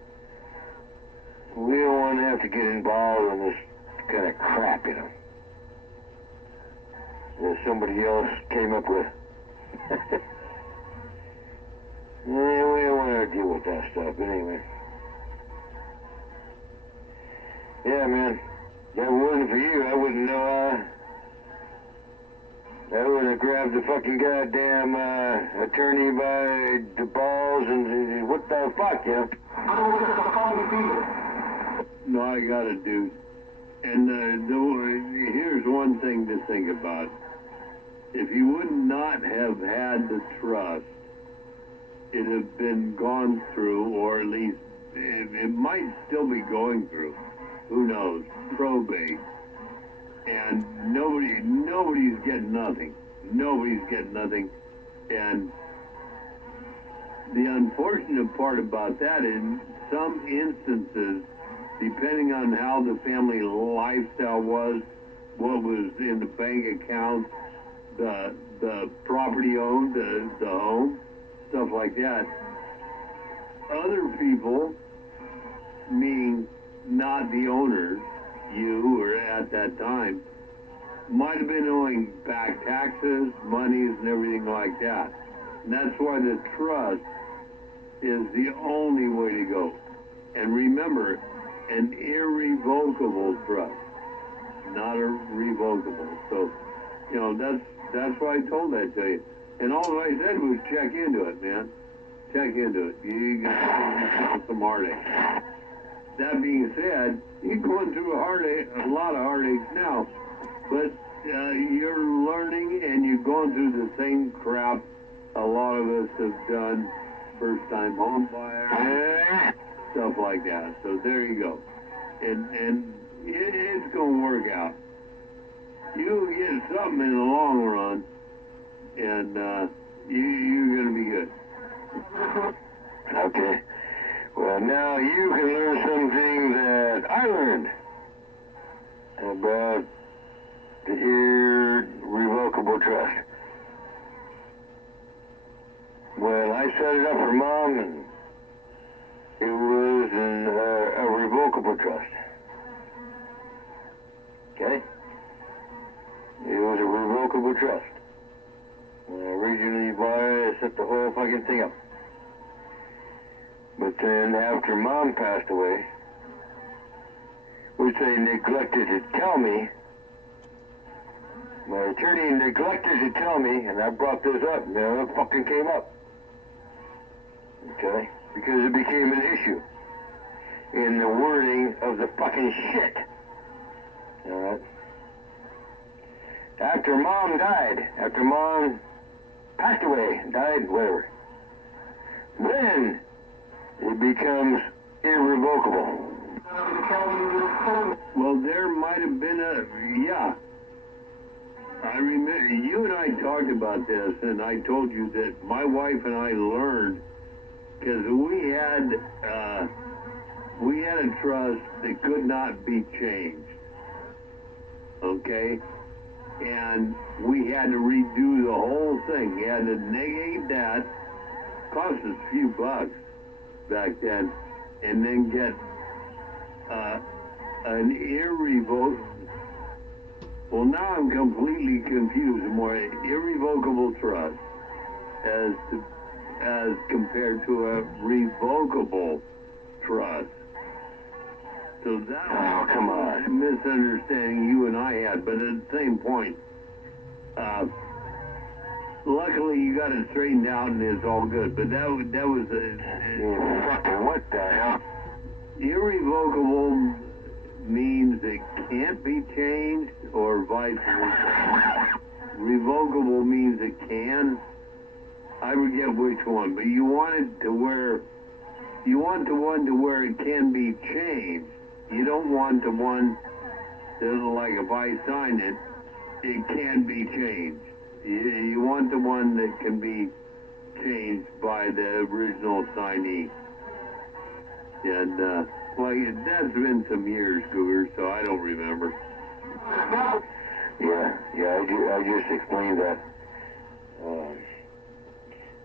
We don't want to have to get involved in this kind of crap, you know, that somebody else came up with. Yeah, we don't want to deal with that stuff, but anyway. Yeah, man. If it wasn't for you, I wouldn't know, I would have grabbed the fucking goddamn, attorney by the balls and what the fuck, you know? No, I got it, dude. And here's one thing to think about. If you would not have had the trust, it have been gone through, or at least it might still be going through. Who knows? Probate. And nobody's getting nothing. Nobody's getting nothing. And the unfortunate part about that, in some instances, depending on how the family lifestyle was, what was in the bank accounts, the property owned, the home, stuff like that, other people, meaning not the owners, you or at that time, might have been owing back taxes, monies, and everything like that. And that's why the trust is the only way to go. And remember, an irrevocable trust, not a revocable. So, you know, that's why I told that to you. And all I said was check into it, man. Check into it. You got some heartache. That being said, you're going through a lot of heartaches now, but you're learning and you're going through the same crap a lot of us have done, first-time home buyers, stuff like that. So there you go. And it's going to work out. You'll get something in the long run, and you're going to be good. Okay. Well, now you can learn something that I learned about the irrevocable trust. When I set it up for Mom, and it was a revocable trust. Okay? It was a revocable trust. When I originally bought it, I set the whole fucking thing up. But then after Mom passed away, which they neglected to tell me, my attorney neglected to tell me, and I brought this up, and it fucking came up. Okay? Because it became an issue in the wording of the fucking shit. Alright? After Mom died, after Mom passed away, died, whatever, then it becomes irrevocable. Well, there might have been yeah. I remember, you and I talked about this, and I told you that my wife and I learned, because we had a trust that could not be changed, okay? And we had to redo the whole thing. We had to negate that. Cost us a few bucks back then, and then get an irrevocable. Well, now I'm completely confused. More irrevocable trust as compared to a revocable trust. So that was come on. a misunderstanding you and I had, but at the same point, luckily you got it straightened out and it's all good. But that was fucking what the hell? Irrevocable means it can't be changed, or vice versa. Revocable means it can. I forget which one, but you want it to where you want the one to where it can be changed. You don't want the one that, like, if I sign it, it can be changed. You want the one that can be changed by the original signee. And, well, that's been some years, Cougar, so I don't remember. Yeah, I just explained that.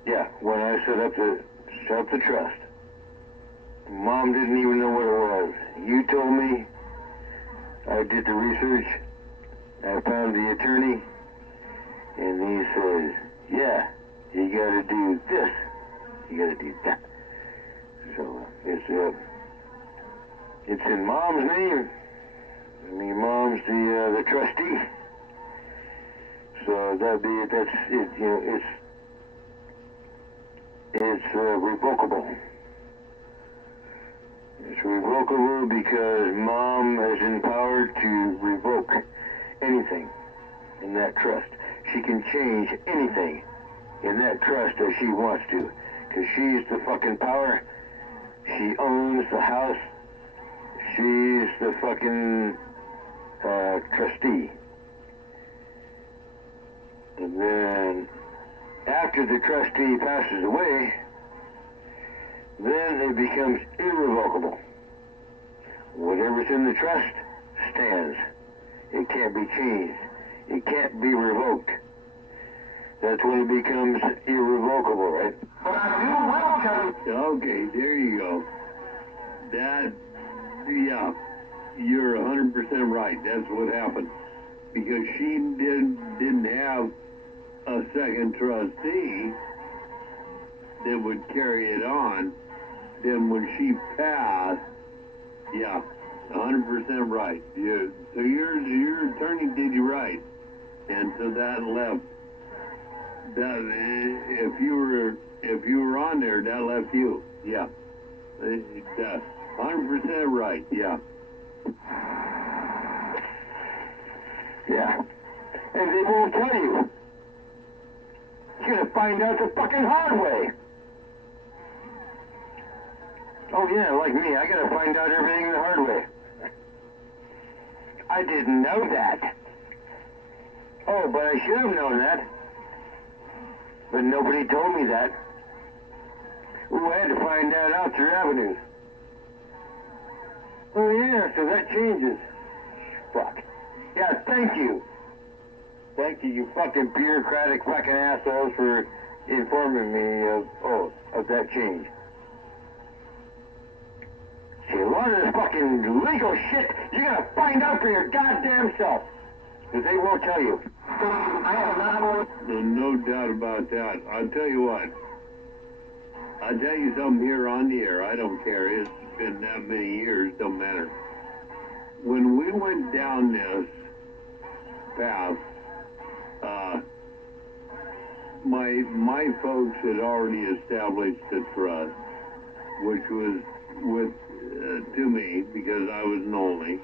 Yeah, when I set up the trust, Mom didn't even know what it was. You told me. I did the research. I found the attorney. And he says, yeah, you gotta do this. You gotta do that. So, it's in Mom's name. I mean, Mom's the trustee. So that's it, you know, it's revocable. It's revocable because Mom is empowered to revoke anything in that trust. She can change anything in that trust if she wants to. Because she's the fucking power. She owns the house. She's the fucking trustee. And then after the trustee passes away, then it becomes irrevocable. Whatever's in the trust stands. It can't be changed. It can't be revoked. That's when it becomes irrevocable, right? But I do welcome. Okay, there you go. That, yeah, you're 100% right. That's what happened. Because she didn't have a second trustee that would carry it on. Then when she passed, yeah, 100% right. So your attorney did you right. And so that left, if you were on there, that left you. Yeah. 100% right, yeah. Yeah. And they won't tell you. You're gonna find out the fucking hard way. Oh yeah, like me, I gotta find out everything the hard way. I didn't know that. Oh, but I should have known that. But nobody told me that. Ooh, I had to find that out through avenues. Oh yeah, so that changes. Fuck. Yeah, thank you. Thank you, you fucking bureaucratic fucking assholes for informing me of that change. See, a lot of this fucking legal shit, you gotta find out for your goddamn self. Because they won't tell you. I have not more. No doubt about that. I'll tell you what. I'll tell you something here on the air. I don't care. It's been that many years. Don't matter. When we went down this path, my folks had already established a trust, which was with to me because I was an only,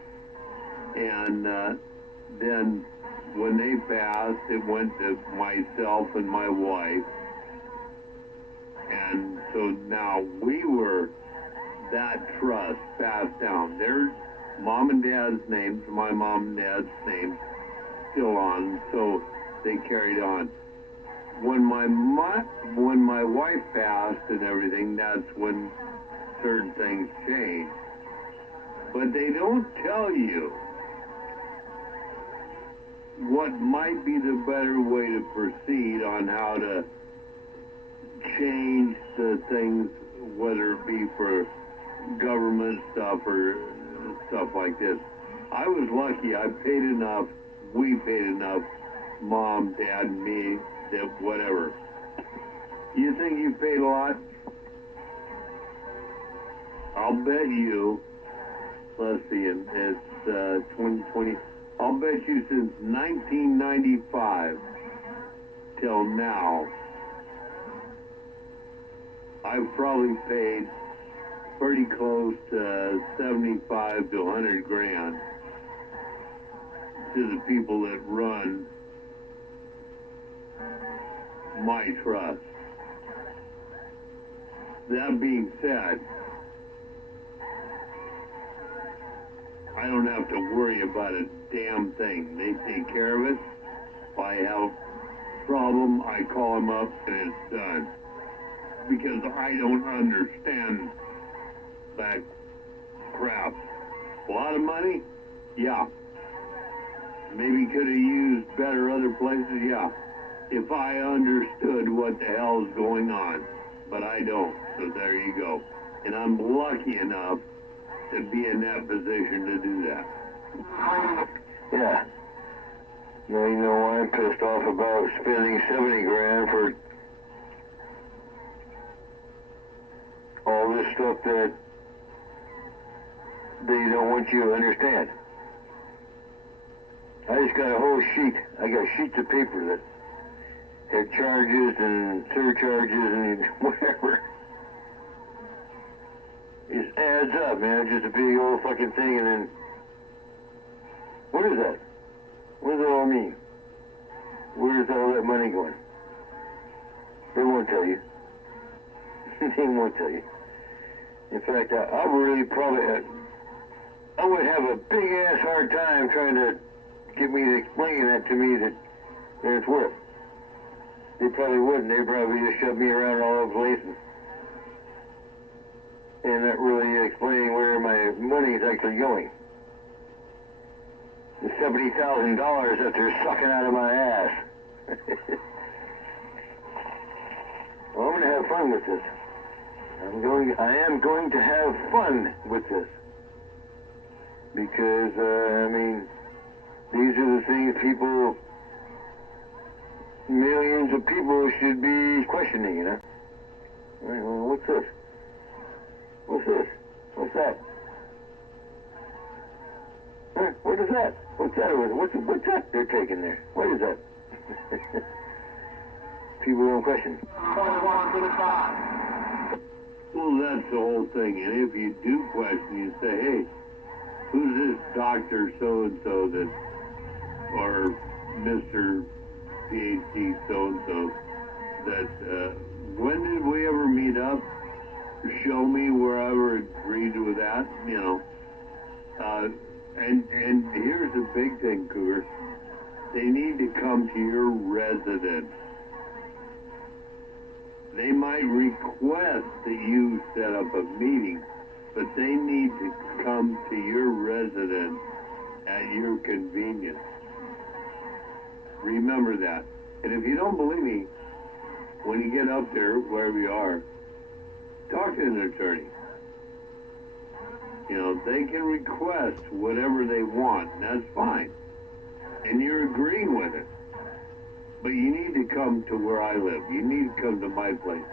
and then when they passed, it went to myself and my wife, and so now we were that trust passed down. Their mom and dad's names, my mom and dad's names, still on, so they carried on. When my wife passed and everything, that's when certain things changed. But they don't tell you what might be the better way to proceed on how to change the things, whether it be for government stuff or stuff like this. I was lucky. I paid enough. We paid enough. Mom, Dad, and me, that whatever. You think you paid a lot? I'll bet you, let's see, it's 2020. I'll bet you since 1995 till now, I've probably paid pretty close to 75 to 100 grand to the people that run my trust. That being said, I don't have to worry about a damn thing. They take care of it. If I have a problem, I call them up and it's done. Because I don't understand that crap. A lot of money? Yeah. Maybe could have used better other places? Yeah. If I understood what the hell is going on. but I don't. So there you go. And I'm lucky enough to be in that position to do that. Yeah. Now you know why I'm pissed off about spending 70 grand for all this stuff that they don't want you to understand. I just got a whole sheet. I got sheets of paper that had charges and surcharges and whatever. It just adds up, man. It's just a big old fucking thing, and then what is that? What does that all mean? Where's all that money going? They won't tell you. They won't tell you. In fact, I really probably, I would have a big ass hard time trying to get me to explain that to me that it's worth. They probably wouldn't. They'd probably just shove me around all over the place and not really explaining where my money is actually going. The $70,000 that they're sucking out of my ass. Well, I'm going to have fun with this. I am going to have fun with this. Because, I mean, these are the things people, millions of people should be questioning, you know? All right, well, what's this? What's this? What's that? Huh? What is that? What's that over there? What's that they're taking there? What is that? People don't question. Well, that's the whole thing. And if you do question, you say, hey, who's this Dr. So-and-so that, or Mr. PhD so-and-so that, when did we ever meet up? Show me where I would agree with that, you know. And here's the big thing, Cougar. They need to come to your residence. They might request that you set up a meeting, but they need to come to your residence at your convenience. Remember that. And if you don't believe me, when you get up there, wherever you are, talk to an attorney. You know, they can request whatever they want, and that's fine. And you're agreeing with it. But you need to come to where I live. You need to come to my place.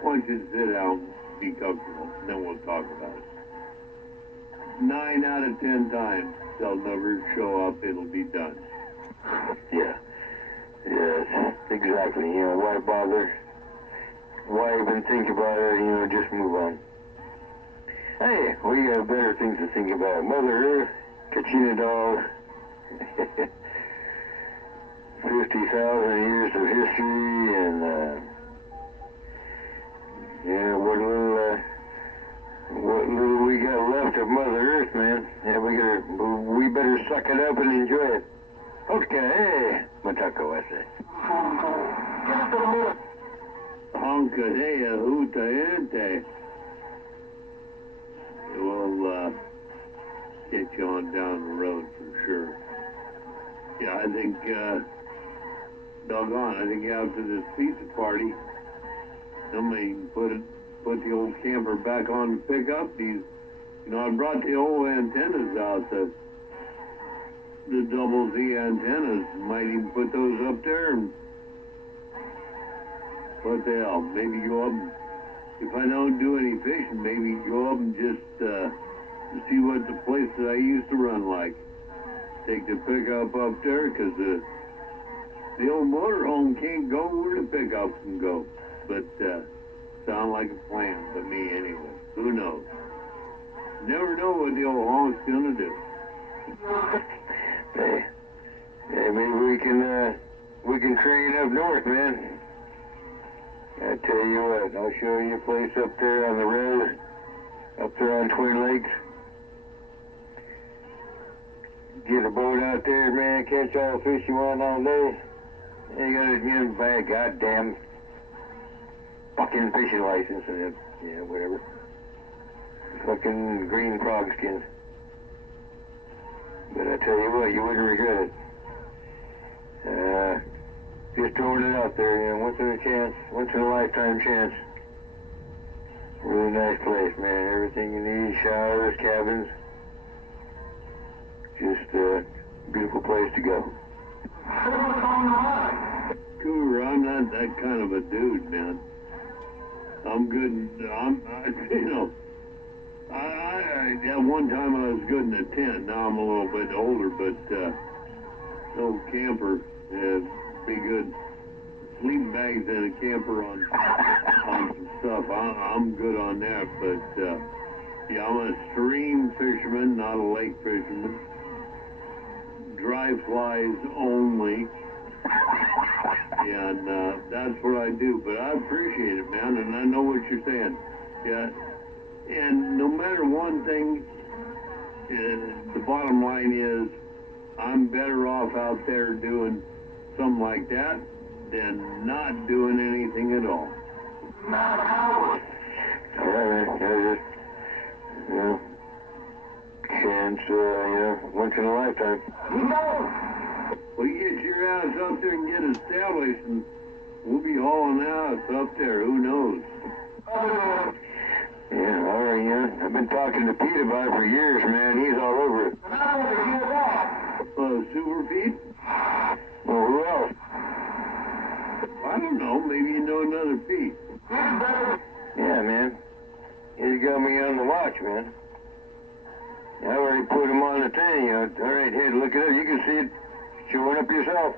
Why don't you sit down, be comfortable, and then we'll talk about it. 9 out of 10 times, they'll never show up. It'll be done. Yeah. Yes, exactly. You know, why bother? Why even think about it? You know, just move on. Hey, we got better things to think about. Mother Earth, Kachina Dog, 50,000 years of history, and yeah, what little we got left of Mother Earth, man. Yeah, we better suck it up and enjoy it. Okay, Matako, I say. Honkadea Hutaente. We'll get you on down the road for sure. Yeah, I think, doggone, I think after this pizza party, somebody put the old camper back on the pickup. These, you know, I brought the old antennas out, the double Z antennas. Might even put those up there and what the hell, maybe go up and, if I don't do any fishing, maybe go up and just see what the place that I used to run like. Take the pickup up there, because the old motorhome can't go where the pickup can go. But sound like a plan to me anyway. Who knows? Never know what the old honk's gonna do. Hey, maybe we can train up north, man. I tell you what, I'll show you a place up there on the road, up there on Twin Lakes. Get a boat out there, man, catch all the fish you want all day. You gotta buy a goddamn fucking fishing license and yeah, whatever. Fucking green frog skins. But I tell you what, you wouldn't regret it. Just throwing it out there, you know, once in a lifetime chance. Really nice place, man. Everything you need, showers, cabins. Just a beautiful place to go. Cougar, I'm not that kind of a dude, man. I'm good. At one time I was good in a tent. Now I'm a little bit older, but no camper. Be good. Sleeping bags in a camper on some stuff. I'm good on that, but yeah, I'm a stream fisherman, not a lake fisherman. Dry flies only. And that's what I do. But I appreciate it, man, and I know what you're saying. Yeah. And no matter one thing, the bottom line is I'm better off out there doing something like that than not doing anything at all. All right, man. Chance, once in a lifetime. Well, you get your ass up there and get established, and we'll be hauling ass up there. Who knows? Yeah, all right, yeah. I've been talking to Pete about it for years, man. He's all over it. Super Pete? Well, who else? I don't know. Maybe you know another Pete. Yeah, man. He's got me on the watch, man. I already put him on the thing. All right, hey, look it up. You can see it showing up yourself.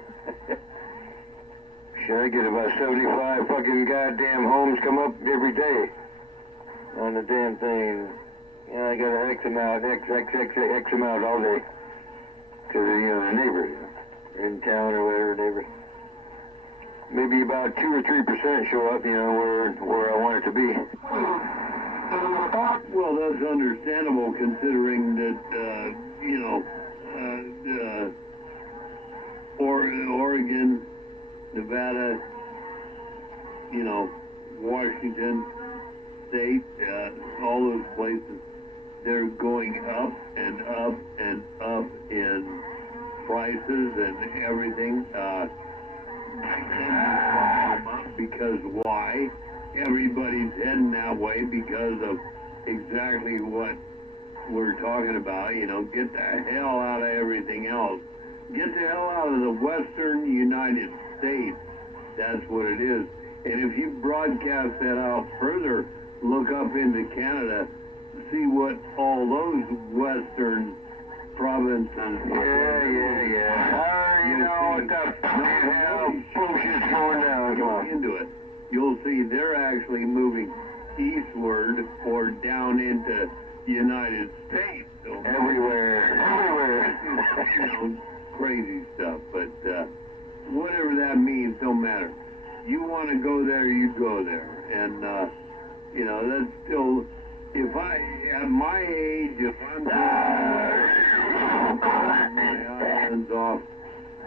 Sure, I get about 75 fucking goddamn homes come up every day on the damn thing. Yeah, I got an X amount all day. Because, the neighbors. They're in town or whatever, neighbors. Maybe about 2 or 3% show up, where I want it to be. Well, that's understandable considering that, Oregon, Nevada, Washington State, all those places, they're going up and up and up in prices and everything. Because why? Everybody's heading that way because of exactly what we're talking about. Get the hell out of everything else. Get the hell out of the Western United States. That's what it is. And if you broadcast that out further, look up into Canada, see what all those Western provinces. Yeah. What the hell bullshit's going down? Come on. Into it. You'll see they're actually moving eastward or down into the United States. So Everywhere. Crazy stuff. But whatever that means, don't matter. You want to go there, you go there. And, that's still, at my age, if I'm my islands off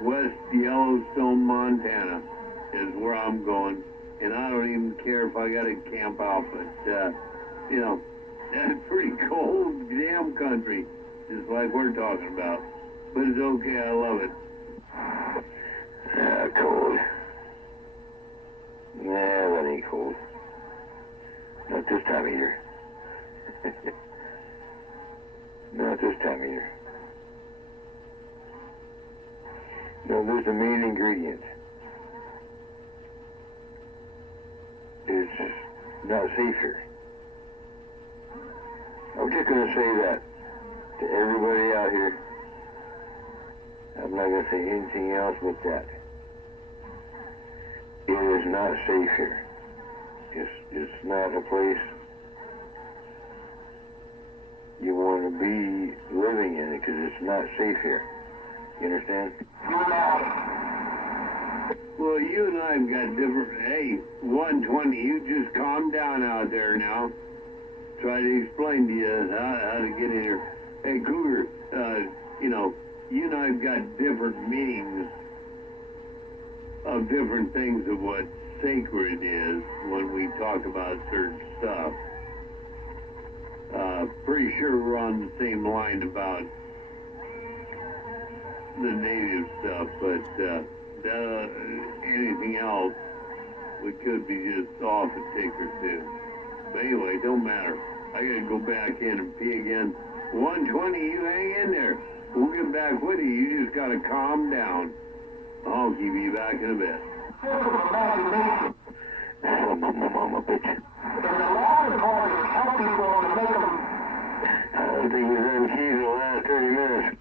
West Yellowstone, Montana, is where I'm going. And I don't even care if I got to camp out, but, that's pretty cold damn country, just like we're talking about. But it's okay, I love it. Cold. Nah, that ain't cold. Not this time of year. Not this time of year. No, there's the main ingredient. It's not safe here. I'm just going to say that to everybody out here. I'm not going to say anything else but that. It is not safe here. It's not a place you want to be living in it because it's not safe here. You understand? Well, you and I've got different. Hey, 120, you just calm down out there now. Try to explain to you how to get in here. Hey, Cougar, you and I've got different meanings of different things of what sacred is when we talk about certain stuff. Pretty sure we're on the same line about the native stuff, but anything else, we could be just off a tick or two. But anyway, it don't matter. I gotta go back in and pee again. 120, you hang in there. We'll get back with you. You just gotta calm down. I'll give you back in a bit. Son of a mama bitch. And the last part is help people to make them. I don't think he's done keys in the last 30 minutes.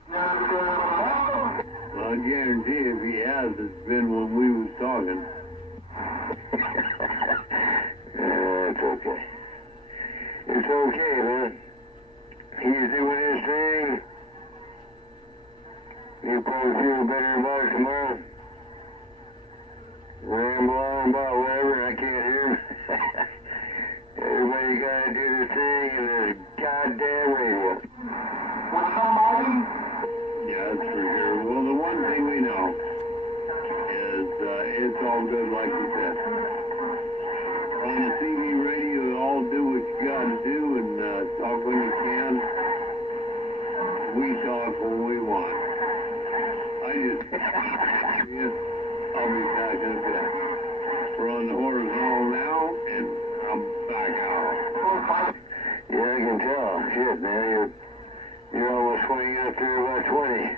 Well, I guarantee if he has, it's been when we was talking. It's okay. It's okay, man. He's doing his thing. He'll probably feel better about it tomorrow. Ramble on about whatever, I can't hear him. Everybody gotta do their thing in this goddamn radio. With somebody? Yeah, that's for sure. Well, the one thing we know is it's all good, like you said. On the TV radio, all do what you gotta do and talk when you can. We talk when we want. Yeah, I'll be back in a bit. We're on the horizontal now, and I'm back out. Yeah, I can tell. Shit, man, you're almost swinging up there about 20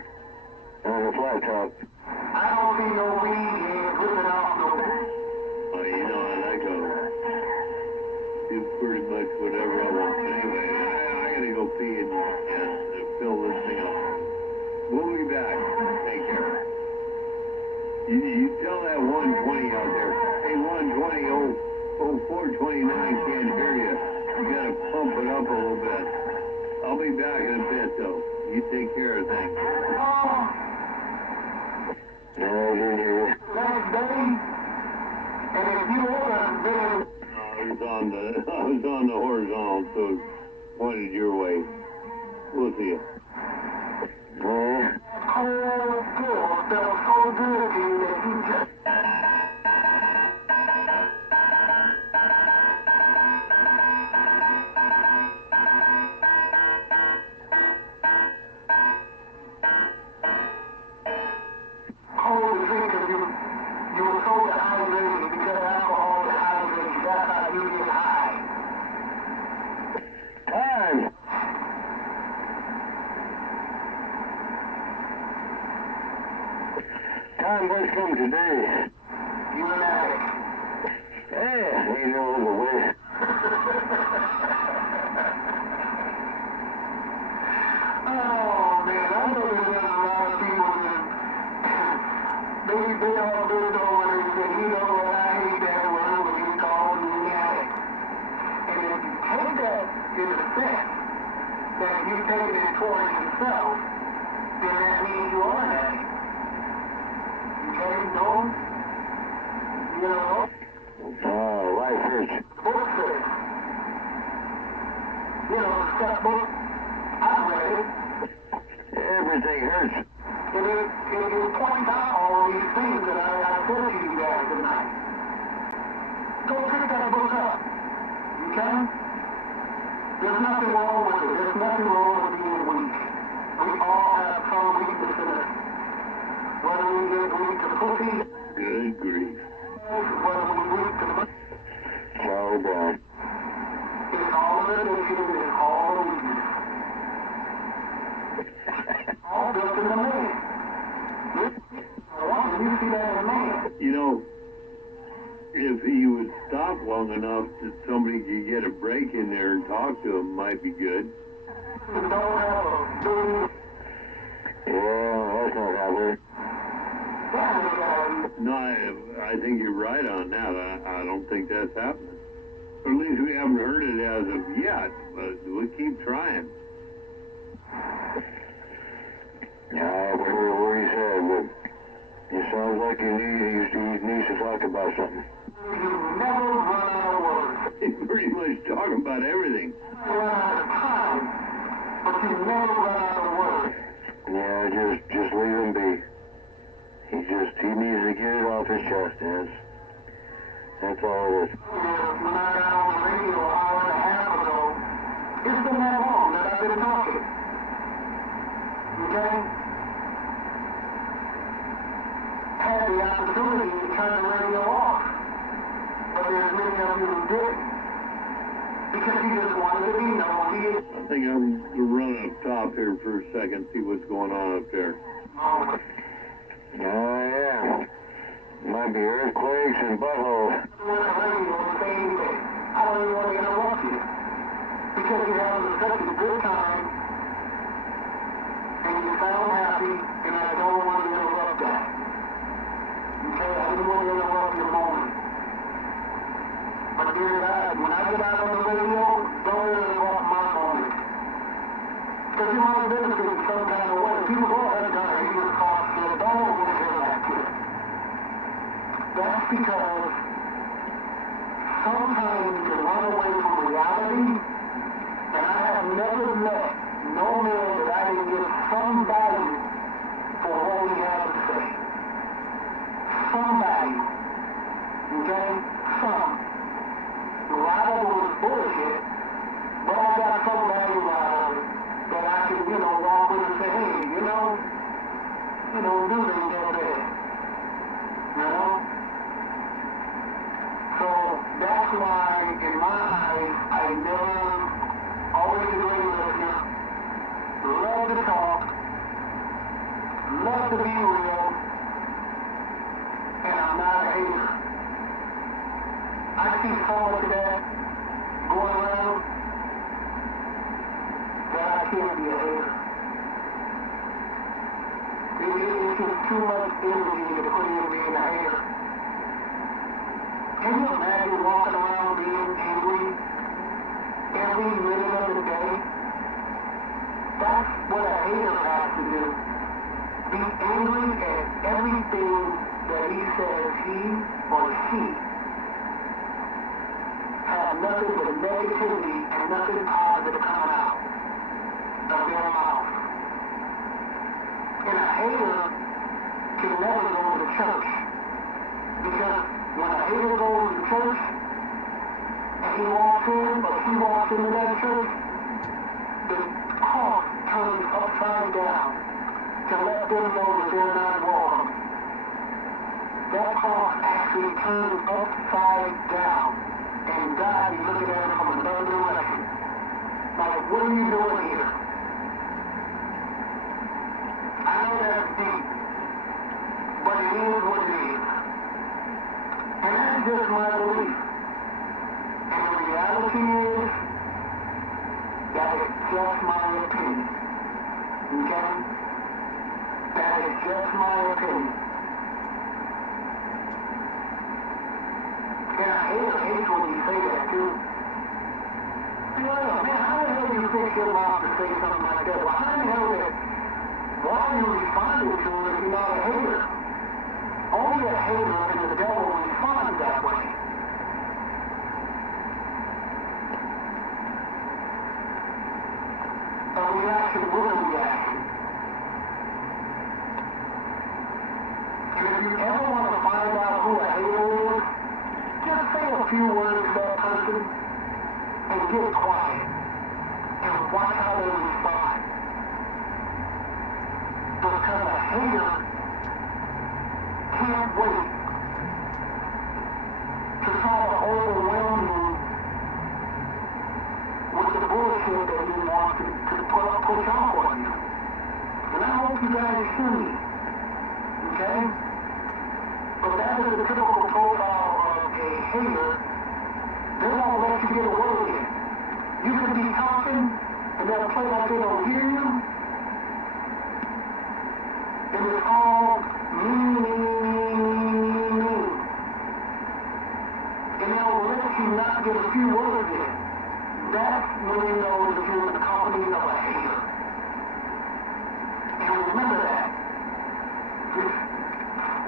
on the flat top. I don't see no weed here ripping off no. You know how that goes. Do pretty much whatever I want. Anyway, I gotta go pee and fill this thing up. We'll be back. Take care. You tell that 120 out there. Hey, 120, oh 429 can't hear you. You gotta pump it up a little bit. I'll be back in a bit, though. You take care of things. No, I didn't hear you. Next day, and if you order, then I was on the horizontal, so it's pointed your way. We'll see you. Yeah. cold girl felt so good to you that you just. Cold to drink because you were so dehydrated because alcohol dehydrates you. That's how you get high. Time. Time has come today. You an addict. Yeah, ain't no other way. Oh man, I know there's a lot of people that they all do it over and say, you know what, I hate that word when you call me an addict. And if you take that in the sense that you take it towards yourself, then that means you are an addict. Okay, no? You know? Oh, life hurts. Book says. You know, the step book, I read it. Everything hurts. And it points out all these things that I said to you guys tonight. Go pick that book up. Okay? There's nothing wrong with it. There's nothing wrong with being weak. We all have some weakness in us. Whether we get weak to pussy, Good grief. whether we weak to money, Charlie Brown. it's all an addiction, it's all a weakness. All built in the man. You see that in a man. You know, if he would stop long enough that somebody could get a break in there and talk to him, might be good. You don't have a big Yeah, that's not happening. family. No, I think you're right on that. I don't think that's happening. Or at least we haven't heard it as of yet, but we'll keep trying. I haven't heard what he said, but it sounds like he needs to talk about something. You never run out of words. He's pretty much talking about everything. You run out of time, but you never run out of words. Yeah, just leave him be. He needs to get it off his chest, that's all it is. When I got on the radio an hour and a half ago, it's been that long that I've been talking. Okay? Had the opportunity to turn the radio off, but there's many of you who didn't. I think I'm going to run up top here for a second, see what's going on up there. Oh, yeah. Might be earthquakes and buttholes. I don't even want to interrupt you. Because you're having such a good time, and you sound happy, and I don't want to interrupt that. Okay, I didn't want to interrupt your moment. But dear God, when I get out on the radio, don't interrupt my moment. Because you might benefit in some kind of way. People go, oh, that's God, he was caught shit. Don't want to hear that shit. That's because sometimes you can run away from reality, and I have never met no man that I didn't get some value for what he had to say. Some value. Okay? Some. A lot of it was bullshit, but I got some value out of it that I could, walk with and say, hey, do things over there. So that's why, in my eyes, I never, always a great listener, love to talk, love to be real, and I'm not a hater. I see so much of that going around that I can't be a hater. It's just too much energy to put in being a hater. Can you imagine walking around being angry every minute of the day? That's what a hater has to do. Be angry at everything that he says he or she have nothing but negativity and nothing positive coming out of their mouth. And a hater can never go to church. Because when a hater goes to church, and he walks in, or she walks into that church, the cross turns upside down to let them know that they're not welcome. That cross actually turns upside down, and God is looking at it from another direction. Like, what are you doing here? I know that's deep, but it is what it is. And that's just my belief. And the reality is that it's just my opinion. Okay? That is just my opinion. And I hate when you say that too. Well, man, how the hell do you fix your mouth to say something like that? Well, how the hell that, why are you responding to it if you're not a hater? Only a hater and the devil respond that way. A reaction with a reaction. And if you ever want to find out who a hater is, just say a few words to that person and get quiet and watch how they respond. Because a hater can't wait to try to overwhelm you with the bullshit that you want to push off on you. And I hope you guys see me. Okay? But that is the typical profile of a hater. They won't let you get a word in. You could be talking and they'll play like they don't hear you. And it's all me. And they'll let you not get a few words in. That's when you know that you're in the company of a hater. And remember that.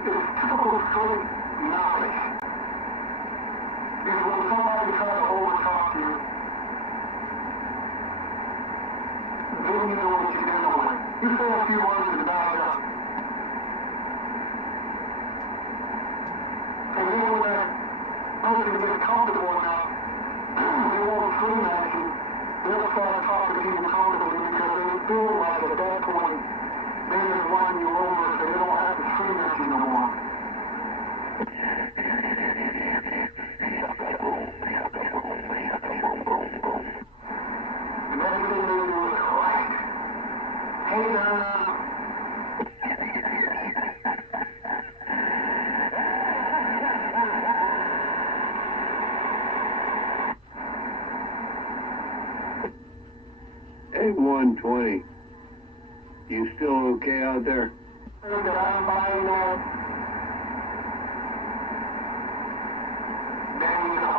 It's typical straight knowledge. Is when somebody tries to overtalk you, then you know what you're dealing with. You say a few words and die up. And then when that person gets comfortable enough, they won't scream at you. They'll start talking to you comfortably because they feel like at that point they just won you over so they don't have to scream at you no more. And that's Hey, 120. You still okay out there? That I'm buying that. There you go.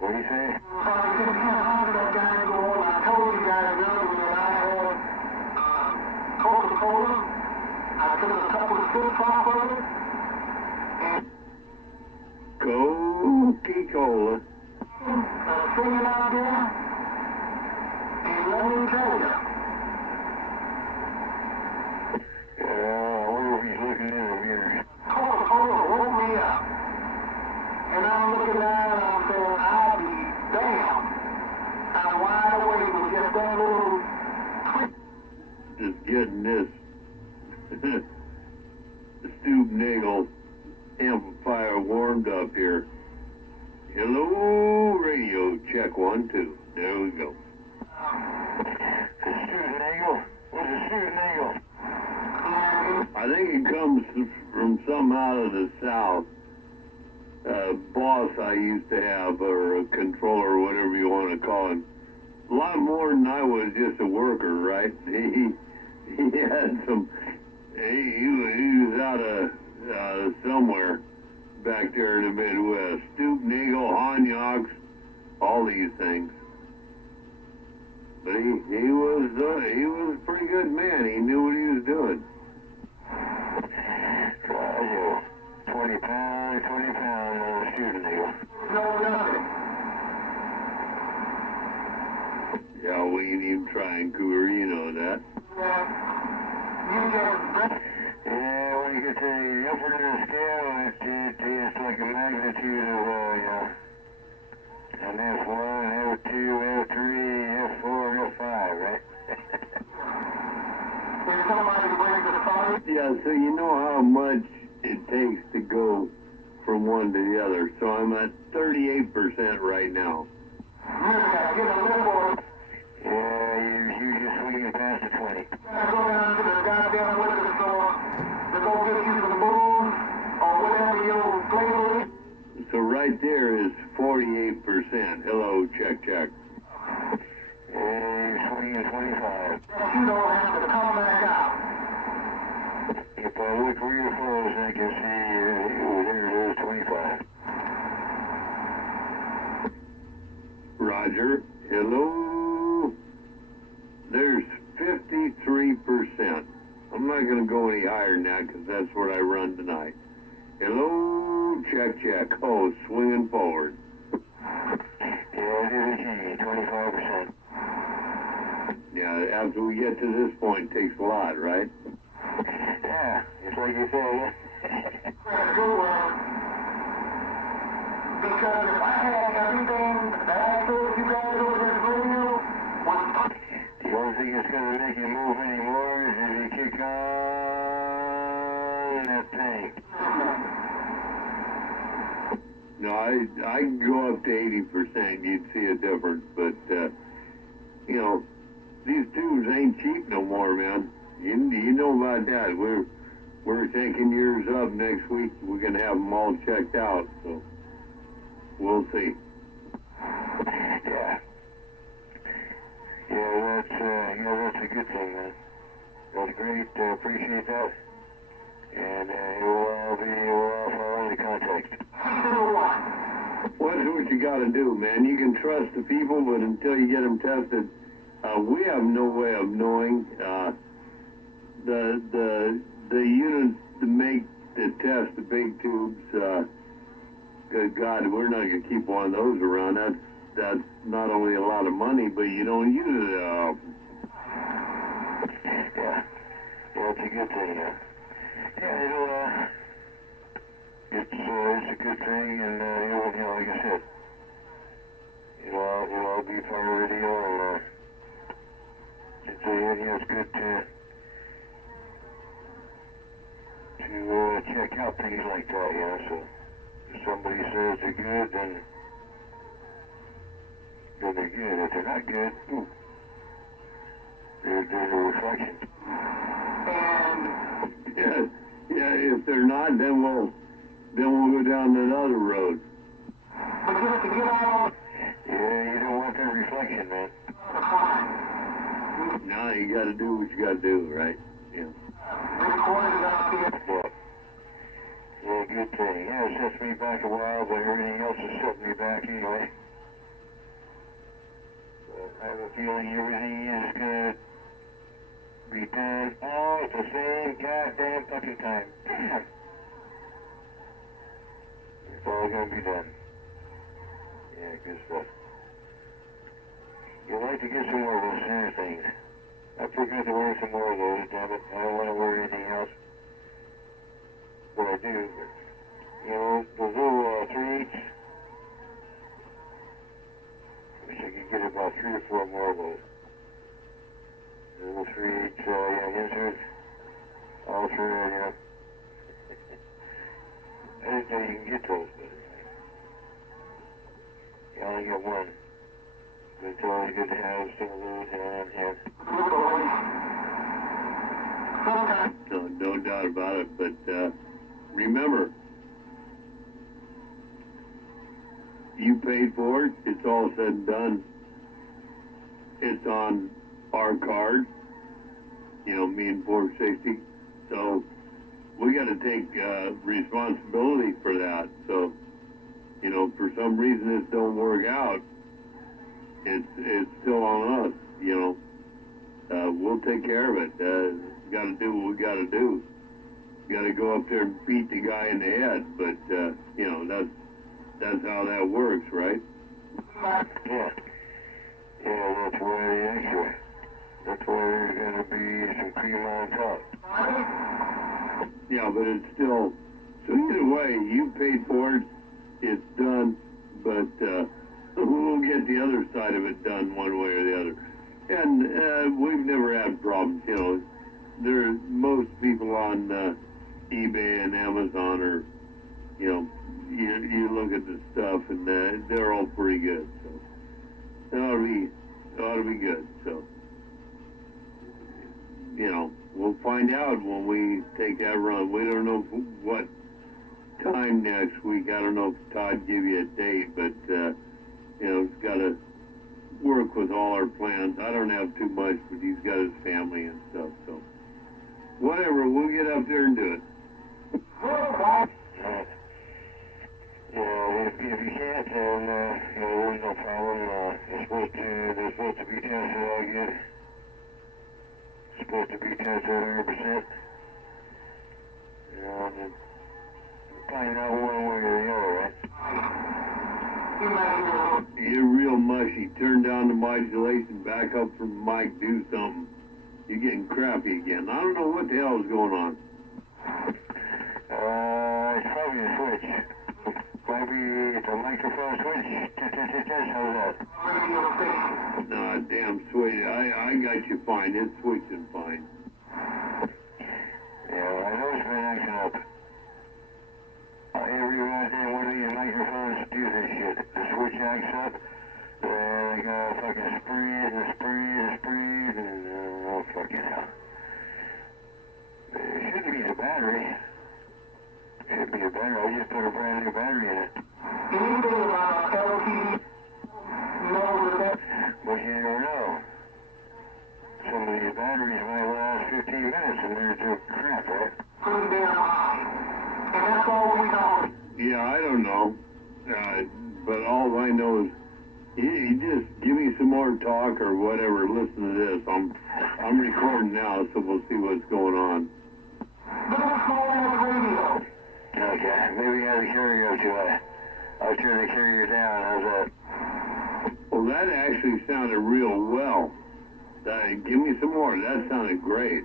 What do you say? I just can't have that guy go on. I told you guys earlier that I had Coca-Cola. I took a couple of sips off of it. And Coca-Cola. singing out there. And let me tell you. I wonder if he's looking in the mirror. Coca-Cola woke me up. And I'm looking down and I'm saying, I'll be damned. I'm wide awake with just that little twist. Just getting this Stube-Nagel amplifier warmed up here. Hello, radio, check 1, 2. There we go. The student eagle? What's a student eagle? I think it comes from some out of the south. Boss I used to have, or a controller, whatever you want to call him. A lot more than I was just a worker, right? He had some. He was out of somewhere back there in the Midwest. Stube-Nagel, Hanyaks, all these things. But he was a pretty good man. He knew what he was doing. 20 pound shooting eagle. No, nothing. Yeah, we ain't even trying, Cougar, you know that. You just Yeah, when you get to the upper end of the scale, it's like a magnitude of an F1, F2, F3, F4, F5, right? If somebody brings the fire, Yeah, so you know how much it takes to go from one to the other. So I'm at 38% right now. get a little. Yeah, you're just swinging past the 20. Go down to the goddamn liquor store to go get you some booze or whatever your flavor is. So right there is 48%. Hello, check, check. Yeah, you're swinging 25. That you don't have to come back out. If I look real close, I can see, there it is, 25. Roger. Hello. There's 53%. I'm not going to go any higher than that because that's what I run tonight. Hello, check, check. Oh, swinging forward. Yeah, it is a 25%. Yeah, after we get to this point, it takes a lot, right? Yeah, it's like you say. Because if I had everything that I told you guys over this radio, The only thing that's going to make you move anymore is if you kick on that thing. No, I can go up to 80%. You'd see a difference, but you know, these tubes ain't cheap no more, man. You know about that. We're taking yours up next week. We're gonna have them all checked out, so we'll see. Yeah. Yeah, that's a good thing, man. That's great. Appreciate that. And we'll follow the contract. Well, that's what you got to do, man. You can trust the people, but until you get them tested, we have no way of knowing. The units to make the test the big tubes. Good God, we're not gonna keep one of those around. That's not only a lot of money, but you don't use it. Yeah, it's a good thing. Yeah, it's a good thing, and like I said, it'll all be part of the radio, and it's good to check out things like that, so if somebody says they're good, then they're good. If they're not good, there's a reflection. And yeah, if they're not, then we'll go down that other road. but what you gotta do, right? Yeah. Yeah, good thing. Yeah, it sets me back a while, but everything else is setting me back anyway. But I have a feeling everything is gonna be done all at the same goddamn fucking time. Damn! It's all gonna be done. Yeah, good stuff. You'd like to get some more of those center things. I forgot to wear some more of those, damn it. I don't want to wear anything else. Well, I do, but, you know, those little 3/8. Wish I could get about 3 or 4 more of those. The little 3/8, yeah, inserts. All through there, you know. I didn't know you can get those, but you only get one. But it's always good to have some of those on hand. No doubt about it, but remember, you paid for it, it's all said and done. It's on our card, you know, me and 460, so we got to take responsibility for that. So, you know, for some reason this don't work out, it's still on us, you know. We'll take care of it. Got to do what we got to do. Got to go up there and beat the guy in the head, but you know, that's how that works, right? Yeah. Yeah, that's why the extra. That's why there's going to be some cream on top. Yeah, but it's still, so either way, you paid for it, it's done, but we'll get the other side of it done one way or the other. And we've never had problems, you know. Most people on eBay and Amazon are, you know, you look at the stuff and they're all pretty good. So it ought to be good. So, you know, we'll find out when we take that run. We don't know what time next week. I don't know if Todd give you a date, but you know, it's got to work with all our plans. I don't have too much, but he's got his family and stuff, so whatever, we'll get up there and do it. Yeah, if you can't, then you know, there's no problem. They're supposed to be tested all good. Supposed to be tested 100%. You know, and find out one way or the other, right? You're real mushy. Turn down the modulation, back up from the mic, do something. You're getting crappy again. I don't know what the hell is going on. It's probably a switch. Maybe it's a microphone switch. How's that? Nah, damn switch. I got you fine. It's switching fine. Yeah, I know it's been acting up. Every goddamn one of these microphones do this shit. The switch acts up, they gotta fucking spray it, and oh fucking hell. It shouldn't be the battery. It should be the battery. I just put a brand new battery in it. Anything about LTE? No, but you never know. Some of these batteries might last 15 minutes and they're just crap, right? And that's all we know. Yeah, I don't know. But all I know is you just give me some more talk or whatever. Listen to this. I'm recording now, so we'll see what's going on. Okay, maybe I have the carrier up too high. I'll turn the carrier down. How's that? Well, that actually sounded real well. Give me some more. That sounded great.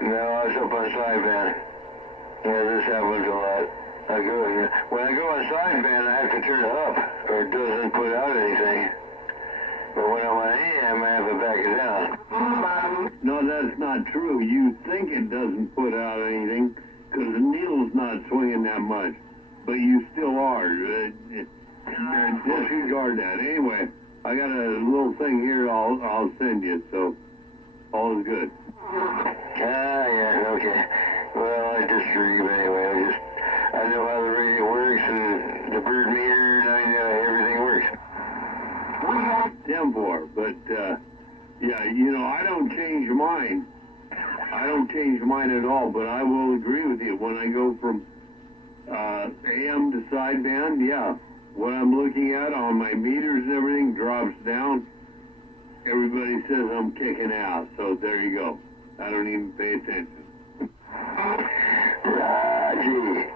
No, I was up on sideband. Yeah, this happens a lot. When I go on sideband, I have to turn it up, or it doesn't put out anything. But when I'm on AM, I have to back it down. No, that's not true. You think it doesn't put out anything, because the needle's not swinging that much. But you still are. Disregard that. Anyway, I got a little thing here I'll send you, so all is good. Yeah, okay. Well, I disagree, but anyway, I know how the radio works and the bird meter, and I know everything works. 10-4, but yeah, I don't change mine. I don't change mine at all, but I will agree with you. When I go from AM to sideband, yeah, what I'm looking at on my meters and everything drops down. Everybody says I'm kicking ass, so there you go. I don't even pay attention. Roger.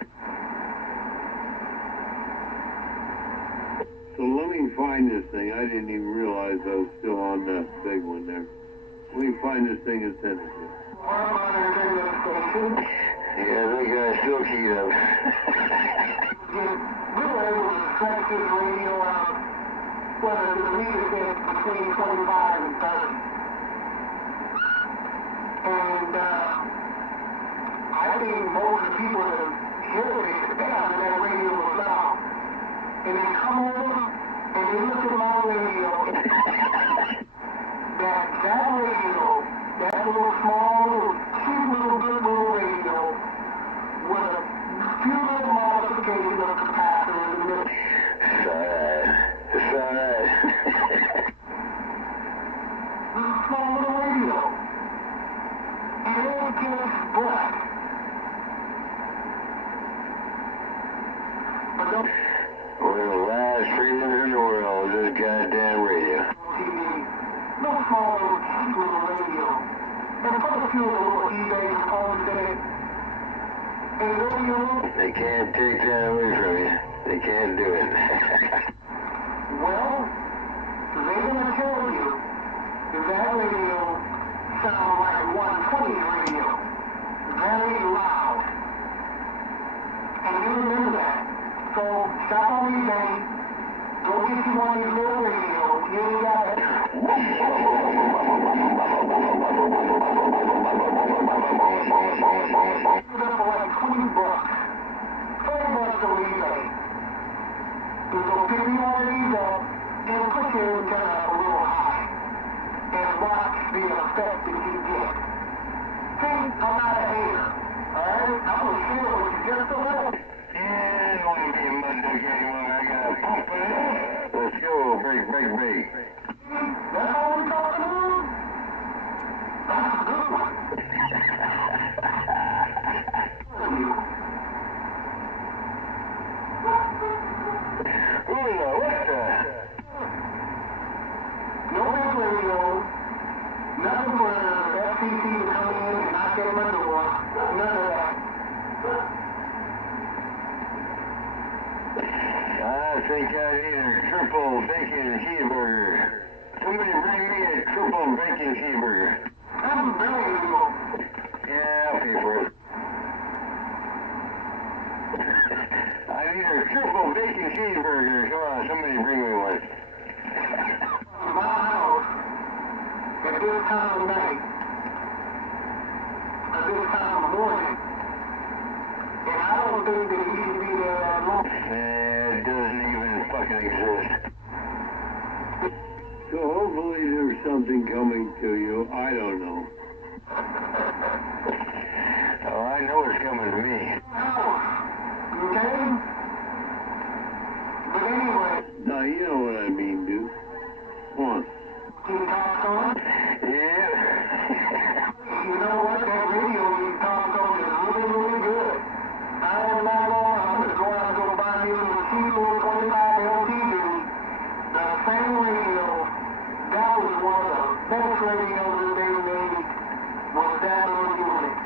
So let me find this thing. I didn't even realize I was still on that big one there. Let me find this thing in Tennessee. Yeah, that guy's still keyed up. We were able to stretch this radio out, whether the meter said between 25 and 30. And I think most of the people that hear it, they have that radio was loud. And they come over and they look at my radio. that radio, that little small, cute little good little radio, with a few little modifications of capacitor in the middle. It's alright. Small little radio. And it gives breath. But don't One of the last freedoms in the world is this goddamn radio. TV. No small little cute little radio. And put a few little eBay phones in it. And radio. They can't take that away from you. They can't do it. Well, they're going to tell you that radio sounds like 120's radio. Very loud. And you remember that. So, stop on eBay. Go get you one of these little radios. You ain't got it. Put up for like $20. $30 on eBay. You go pick me one of these up and put your antenna a little high and watch the effect that you get. See, I'm not a hater. Alright? I'm going to share with you just a little. Yeah, I don't want to be a mud duck anymore. I got a pump in it. Let's go. Break. That's all we're talking about? That's a good one. What the? No big radio. Nothing for FCC to come in and knock at my door. None of that. I think I need a triple bacon cheeseburger. Somebody bring me a triple bacon cheeseburger. I'm very legal. Yeah, I'll pay for it. I need a triple bacon cheeseburger. Come on, somebody bring me one. My house at this time of night, at this time of morning, and I don't think that he should be there that long. It doesn't even fucking exist. So hopefully there's something coming to you. I don't know. Oh, I know it's coming to me. Okay? But anyway, Now, you know what I mean, dude. Come on. can you talk on? Yeah. You know what? That radio you talk on is really, really good. I am not on. I'm just going out and go buy me a little cheap little 25 LTV. The same radio, that was one of the best radios that they made, was that little unit.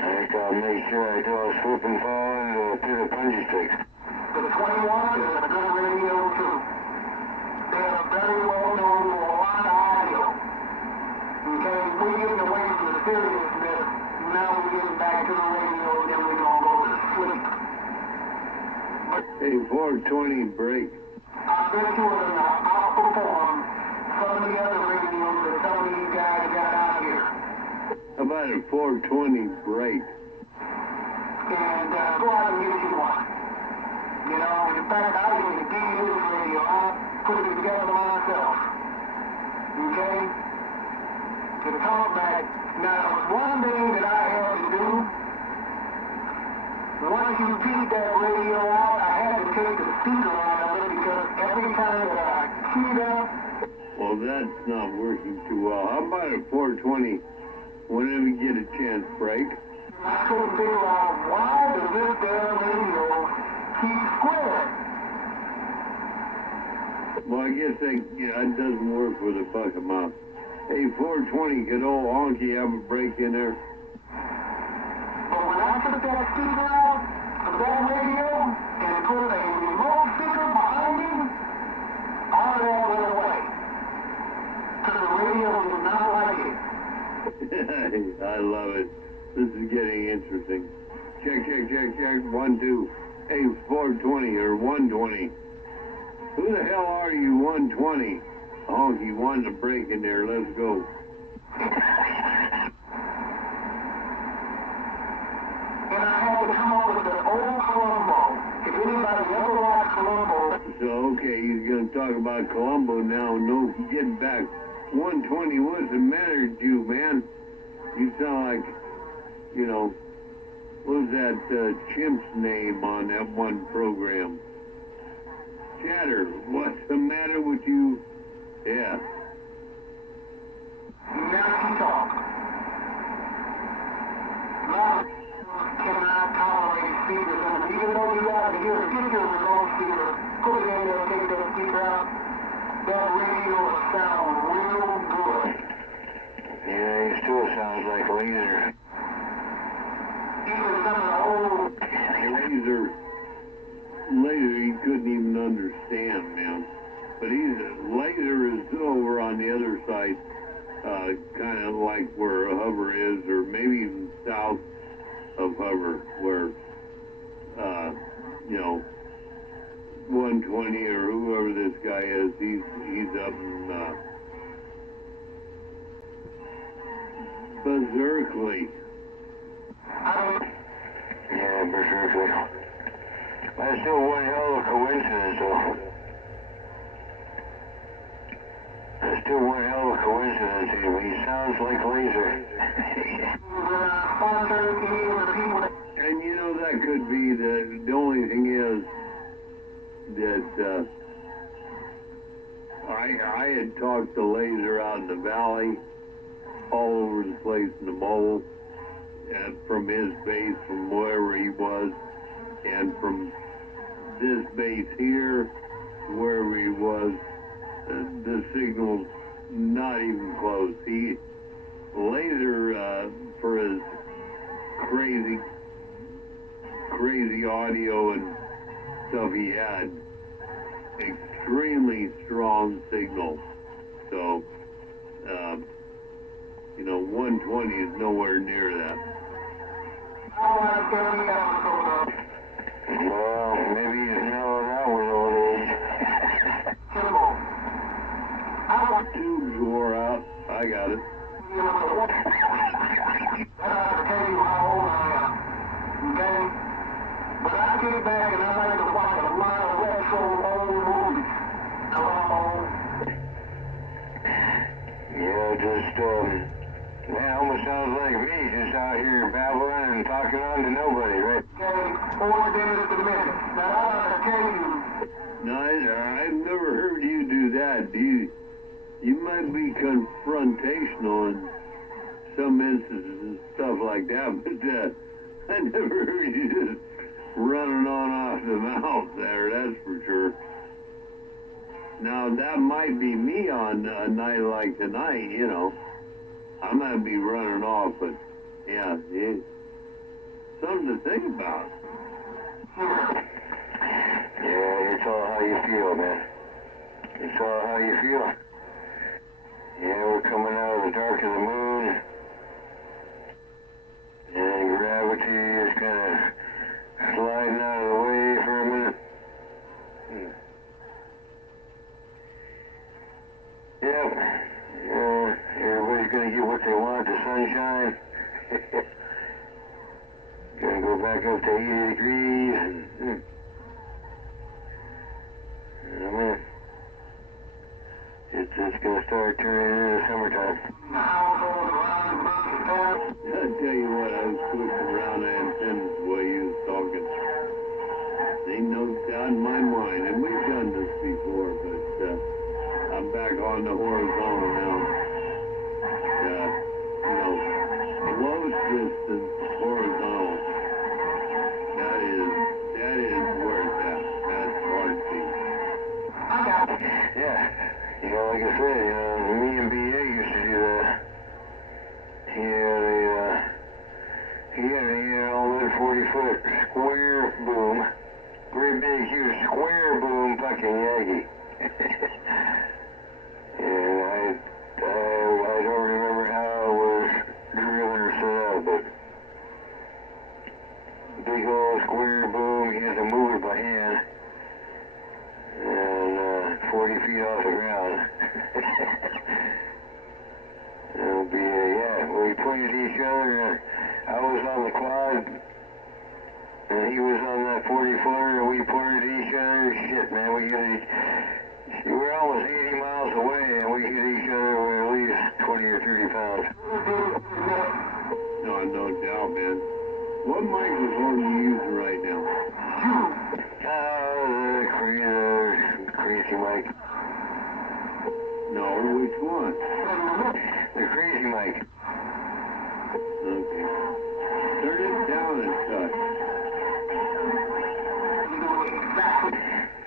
I think I'll make sure I don't slip and fall into a pit of punji sticks. The 21 is a good radio too. They are very well known for a lot of audio. Okay, we're getting away from the seriousness. Now we're getting back to the radio, then we're going to go to sleep. Hey, 420 break. I bet you will outperform some of the other radios that some of these guys got out here. How about a 420 break? And go out and get you one. You know, in fact, I was going to give you this radio. I put it together myself. Okay? To talk back. Now, one thing that I had to do, once you beat that radio out, I had to take the speaker out of it because every time that I keyed up, Well, that that's not working too well. How about at 420 whenever you get a chance, break? I couldn't figure out why does this damn radio keep squaring? Well, I guess it doesn't work with a bucket mouth. Hey, 420, could old Honky have a break in there? But when I took that speaker out of that radio and put a remote speaker behind me, all of that went away. Because the radio did not like it. I love it. This is getting interesting. Check, check, check, check. 1, 2. Hey, 420 or 120. Who the hell are you, 120? Honky wanted a break in there. Let's go. And I had to come up with an old Columbo. If anybody ever watched Columbo. So, okay, he's going to talk about Columbo now. No, getting back. 120, what's the matter with you, man? You sound like, you know, what was that chimp's name on that one program? Chatter, what's the matter with you? Yeah. Now talk. Now cannot tolerate speakers, and even though you guys hear a speaker remote speaker, put it in there, take that speaker out, that radio will sound real good. Yeah, he still sounds like laser. Even some of the old Laser, he couldn't even understand, man. But Laser is over on the other side, kind of like where Hover is, or maybe even south of Hover, where, you know, 120 or whoever this guy is, he's up in, Berserkly. Yeah, Berserkly. That's still one hell of a coincidence, though. That's still one hell of a coincidence. He sounds like laser. And you know, that could be the only thing is that I had talked to Laser out in the valley, all over the place in the mole, from his base, from wherever he was, and from this base here, wherever he was, the signal's not even close. Laser, for his crazy audio and stuff he had, extremely strong signal. So, you know, 120 is nowhere near that. Well, maybe he's narrowed out with old age. Tubes wore out. I got it. I tell you how old I am, okay? But I get back and I like to watch a lot of retro old movies. Yeah, just, man, almost sounds like me, just out here babbling and talking on to nobody, right? Okay, 4 days a minute. Now, I gotta tell you. No, I've never heard you do that. You might be confrontational in some instances and stuff like that, but I never heard you just running on off the mouth there, that's for sure. Now, that might be me on a night like tonight, you know. I might be running off, but yeah, something to think about. Yeah, it's all how you feel, man. It's all how you feel. Yeah, we're coming out of the dark of the moon, and gravity is kind of sliding out of the way for a minute. Yep. Everybody's gonna get what they want, the sunshine. Gonna go back up to 80 degrees. I mean, it's gonna start turning into summertime. I'll tell you what, I was switching around antennas the way you was talking. Ain't no doubt in my mind, and we've done this before, but I'm back on the horizontal like I said, me and B.A. used to do that. He had a all that 40-foot square boom, great big huge square boom fucking Yagi. And I don't remember how it was driven or set up, but big old square boom, he had to move it by hand, and 40 feet off the ground. It'll be, we pointed at each other, and I was on the quad, and he was on that 40-footer, and we pointed at each other. Shit, man, we were almost 80 miles away, and we hit each other with at least 20 or 30 pounds. No doubt, man. What microphone are you using right now? The crazy mic. No, which one? The crazy mic. Okay. Turn it down a touch.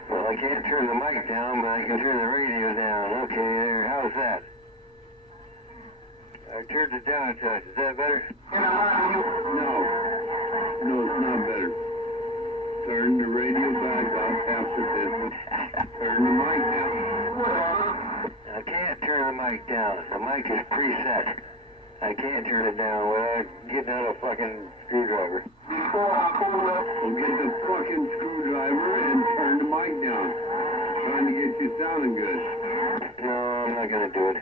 Well, I can't turn the mic down, but I can turn the radio down. Okay, there. How's that? I turned it down a touch. Is that better? No, it's not better. Turn the radio back up after this. Turn the mic down. I can't turn the mic down. The mic is preset. I can't turn it down without getting out a fucking screwdriver. Well, get the fucking screwdriver and turn the mic down. Trying to get you sounding good. No, I'm not gonna do it.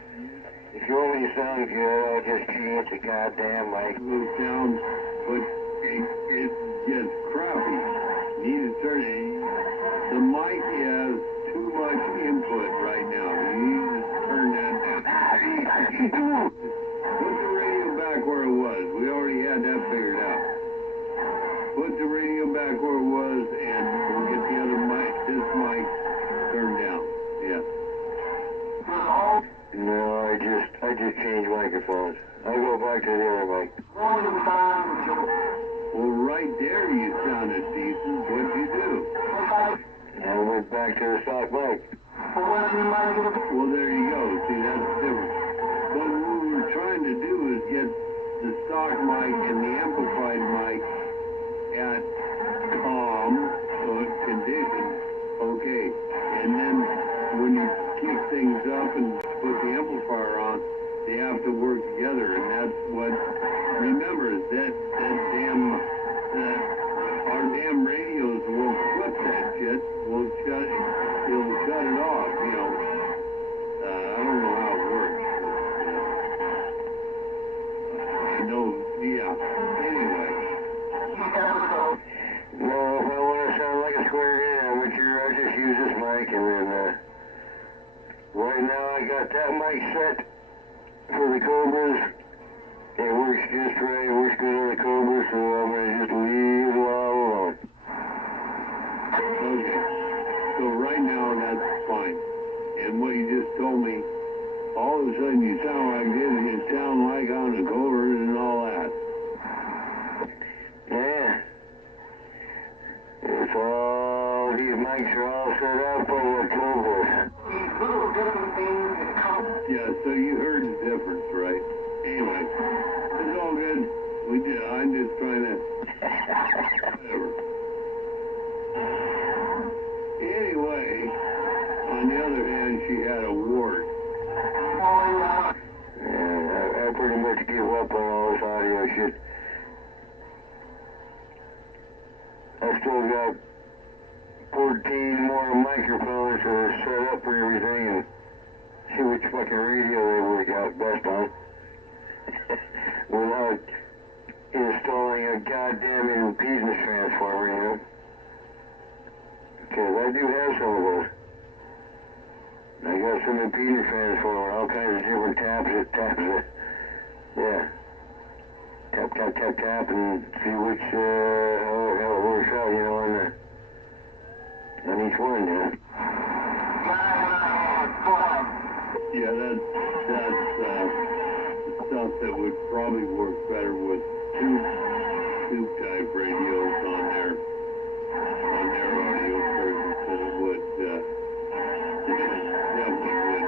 If you want me to sound good, I'll just change the goddamn mic. It will sound, but it gets crappy. Need to turn it. The mic has too much input right now. You need to turn that down. Put the radio back where it was. We already had that figured out. Put the radio back where it was, and we'll get the other mic, this mic, turned down. Yeah. No, I just changed microphones. I'll go back to the other mic. Well, right there you sounded decent. What'd you do? I went back to the stock mic. Well, there you go. See, that's different. But what we were trying to do is get the stock mic and the amplified mic at calm condition. Okay. And then when you kick things up and put the amplifier on, they have to work together, and that's what. Remember that damn our damn radios won't flip that shit. It'll shut it off. I don't know how it works. But, yeah. Anyway. No, if I want to sound like a square amateur, I just use this mic, and then right now I got that mic set for the Cobras. It works just right. It works good on the Cobras, so I'm going to just leave it all alone. Okay. So right now that's fine. And what you just told me, all of a sudden you sound like this, you sound like on the Cobras and all that. Yeah. It's all, these mics are all set up for the Cobras. Yeah, so you heard the difference, right? Anyway, it's all good. I'm just trying to, whatever. Anyway, on the other hand, she had a wart. Yeah, I pretty much give up on all this audio shit. I still got 14 more microphones to set up for everything and see which fucking radio they work out best on. Without installing a goddamn impedance transformer, Because I do have some of those. I got some impedance transformer, all kinds of different taps. It taps it. Yeah. Tap, tap, tap, tap, and see which, how it works out, on each one, Yeah, that's stuff that would probably work better with tube type radios on their audio service than it would, definitely would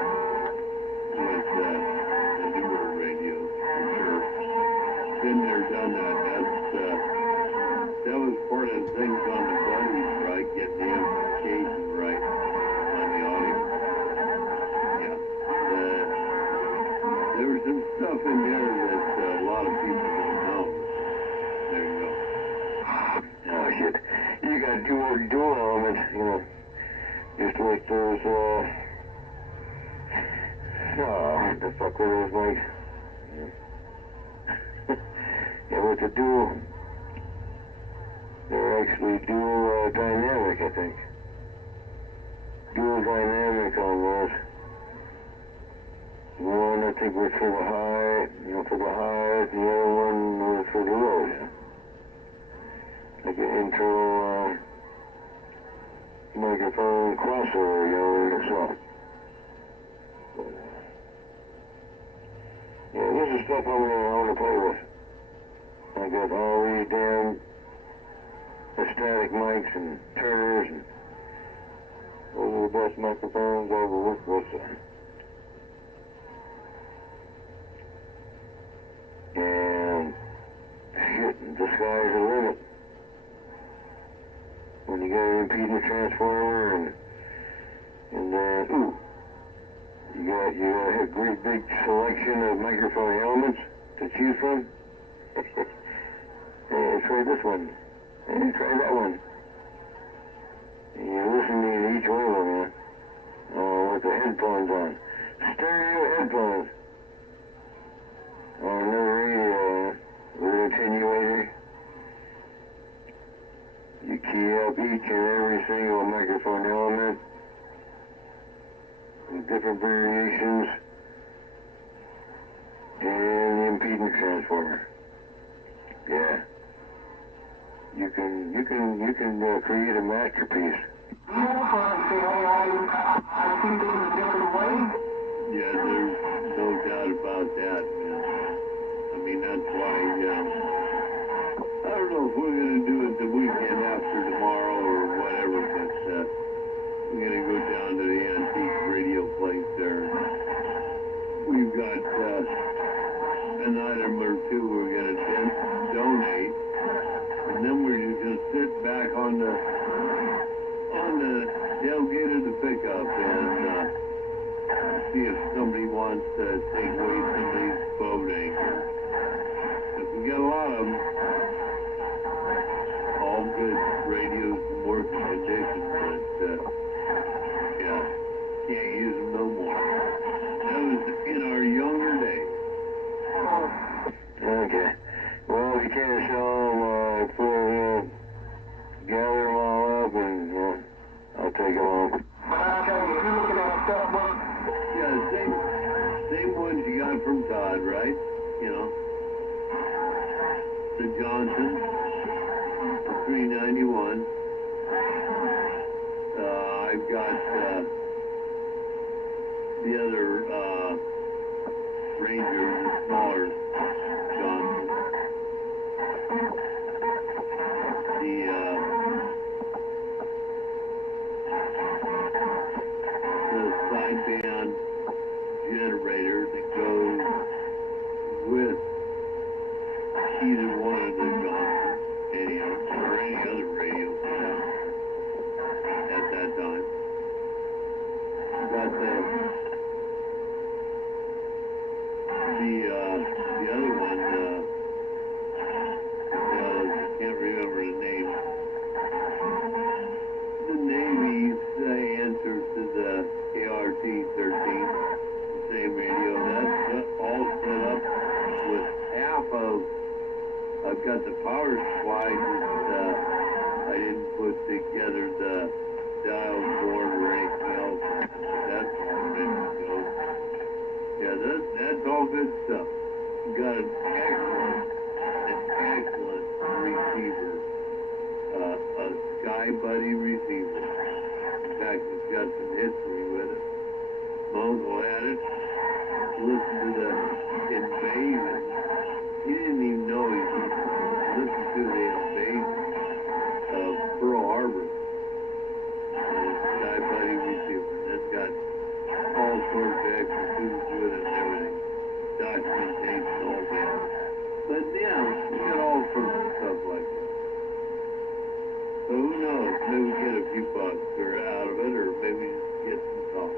like those, what the fuck were those like? Yeah, with the dual, they're actually dual dynamic, I think. Dual dynamic on those. One, I think, was for the high, for the highs, and the other one was for the lows. Like an internal microphone crossover, in itself. But, yeah, this is stuff I want to play with. I got all these damn static mics and turners, and those are the best microphones I've ever worked with. And shit, the sky's the limit. When you got an impedance transformer and then, you got a great big selection of microphone elements to choose from. Hey, try this one. Hey, try that one. And you're listening to each one of them, with the headphones on. Stereo headphones. On another radio, with an attenuator. You key up each and every single microphone element with different variations and the impedance transformer. Yeah. You can create a masterpiece. Yeah, there's no doubt about that, man. I mean, that's why, I don't know if we're going to do it the weekend after tomorrow or whatever, but we're going to go down to the antique radio place there. We've got an item or two we're going to donate, and then we're just going to sit back on the tailgate of the pickup and see if somebody wants to take away somebody's boat anchor. Because we got a lot of them. All good radios in working condition, but yeah, can't use them no more. That was in our younger days. Okay. Well, if you can't sell them, gather them all up and I'll take them home. Yeah, same ones you got from Todd, right? The Johnson, the 391. I've got the other Ranger, the smaller Johnson. The sideband generator that goes with either one of the Johnsons, or any other radio for that at that time. Got the other one, I can't remember the name. The Navy's answer to the ART-13, same radio. That's all set up with half of. I've got the power supply, just I didn't put together the dial board or anything else. That's all ready to go. Yeah, that's all good stuff. Got an excellent receiver, a Sky Buddy receiver. In fact, it's got some history with it. My uncle had it. Listened to the invasion. He didn't even know he listened to the invasion of Pearl Harbor. And it's Sky Buddy receiver. And it's got all sorts of extra tubes with it and everything. Documentation, all that. But yeah, we got all sorts of stuff like that. So who knows? Maybe we get a few bucks out of it, or maybe just get some talk.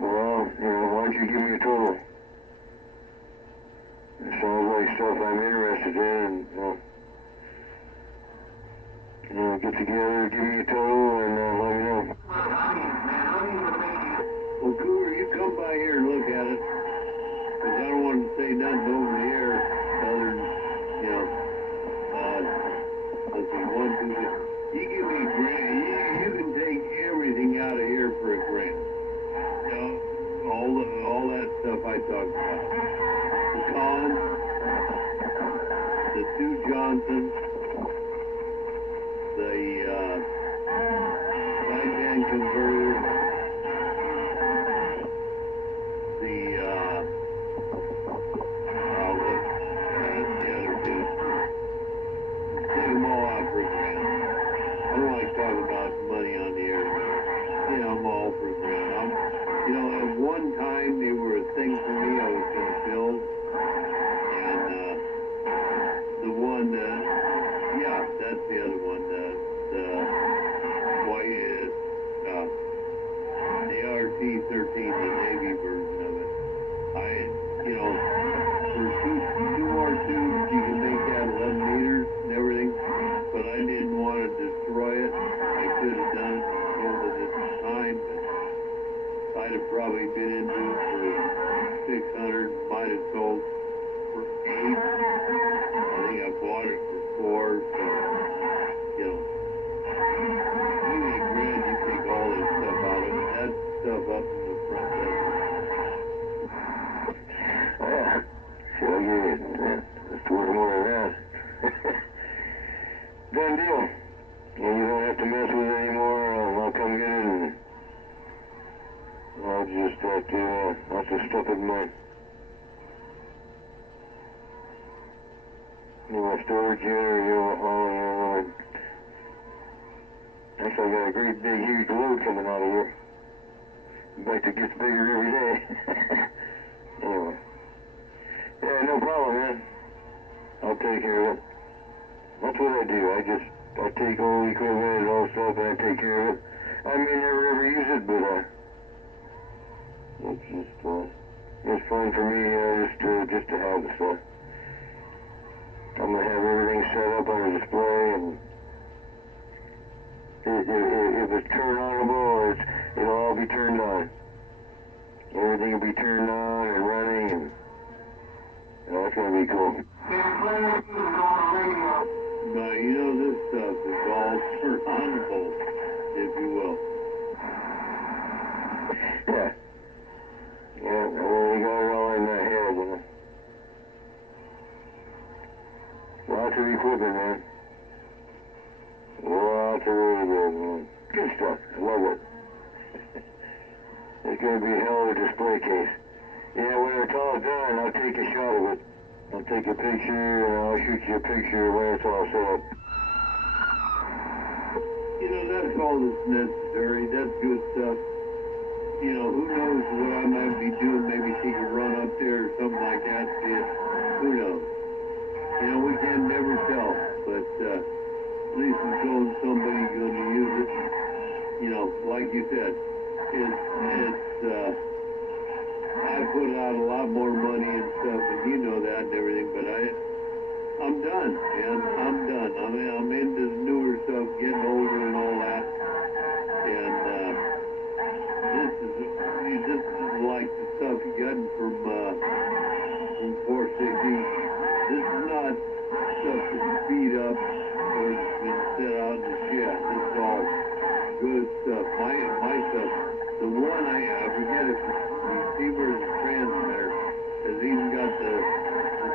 Well, why don't you give me a total? get together, give me a total, and let me know. Well, Cooper, you come by here and look at it, because I don't want to say nothing over the air other than, you know, let's see, one, two, three. You give me a grand, you can take everything out of here for a grand. You know, all that stuff I talked about. The Collins, the two Johnsons, the side-band converter, the other two. Take them all out for a grand. I don't like talking about money on the air. Yeah, I'm all for a grand. You know, at one time they were a thing for me I was going to build. And the one, yeah, that's the other one. The white, the RT-13, the Navy version of it. You know, for two more tubes, you can make that 11 meters and everything, but I didn't want to destroy it. I could have done it and sold it at the time, but I'd have probably been into it for 600, might have sold for 8. I think I bought it for 4, so, you know, maybe a grand, you take all this stuff out of it. That stuff up in the front doesn't. Yeah, sure you did. Yeah, it's worth more than that. Done deal. And you don't have to mess with it anymore. I'll come get it and I'll just have to stuff it in my storage unit or actually, I got a great big huge load coming out of here. In fact, it gets bigger every day. Anyway. Yeah, no problem, man. I'll take care of it. That's what I do. I take all the equipment and all stuff and I take care of it. I may never ever use it, but it's fun for me just to have the stuff. I'm gonna have everything set up on a display, and if it's turn onable, it'll all be turned on. Everything will be turned on and running, and that's gonna be cool. But you know, this stuff is all turn onable, if you will. Yeah. Yeah, I really got it all in my head, Lots of equipment, man. Lots of really good, man. Good stuff. I love it. It's going to be a hell of a display case. Yeah, when it's all done, I'll take a shot of it. I'll take a picture, and I'll shoot you a picture when it's all set up. You know, that's all that's necessary. That's good stuff. You know, who knows what I might be doing. Maybe take a run up there or something like that. See it. Who knows? You know, we can never tell. But at least it's going somebody's going to use it. You know, like you said, I put out a lot more money and stuff, and you know that and everything, but I'm done, man. I'm done. I'm into the newer stuff, getting older and all that. And this is like the stuff you got from 460. This is not stuff that's beat up or that's been set out in the shed. This is all good stuff. My stuff, the one I forget if it's receiver or the transmitter, has even got the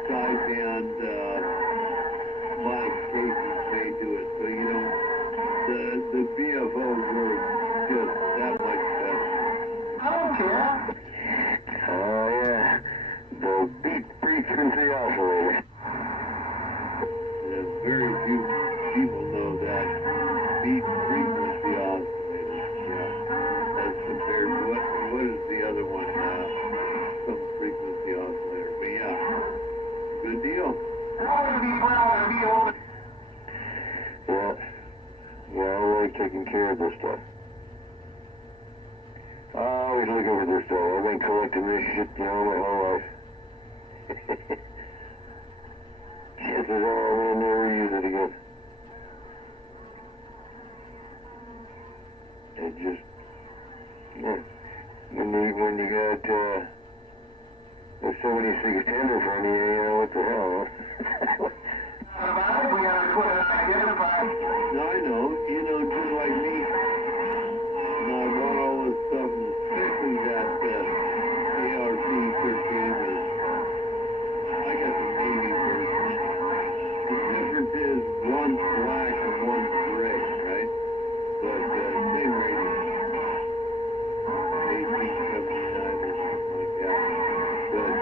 sideband modifications made to it. So, you know, the BFOs were just that much better. I don't care. Oh, yeah. The beat frequency oscillator. And very few people know that. Beat frequency oscillator. Yeah. As compared to what is the other one? Some frequency oscillator. But yeah, good deal. Yeah. Yeah, I like taking care of this stuff. I always look over this stuff. I've been collecting this shit, my whole life. Chances are I will never use it again. It just, yeah. When you got a 76 tender from you, you know what the hell, huh? We gotta put it identified. No, I know. You know, just like me, and I bought all this stuff, and especially that ARC-13, I got the Navy version. The difference is one's black and one's gray, right? But same radio. 1879 or something like that. But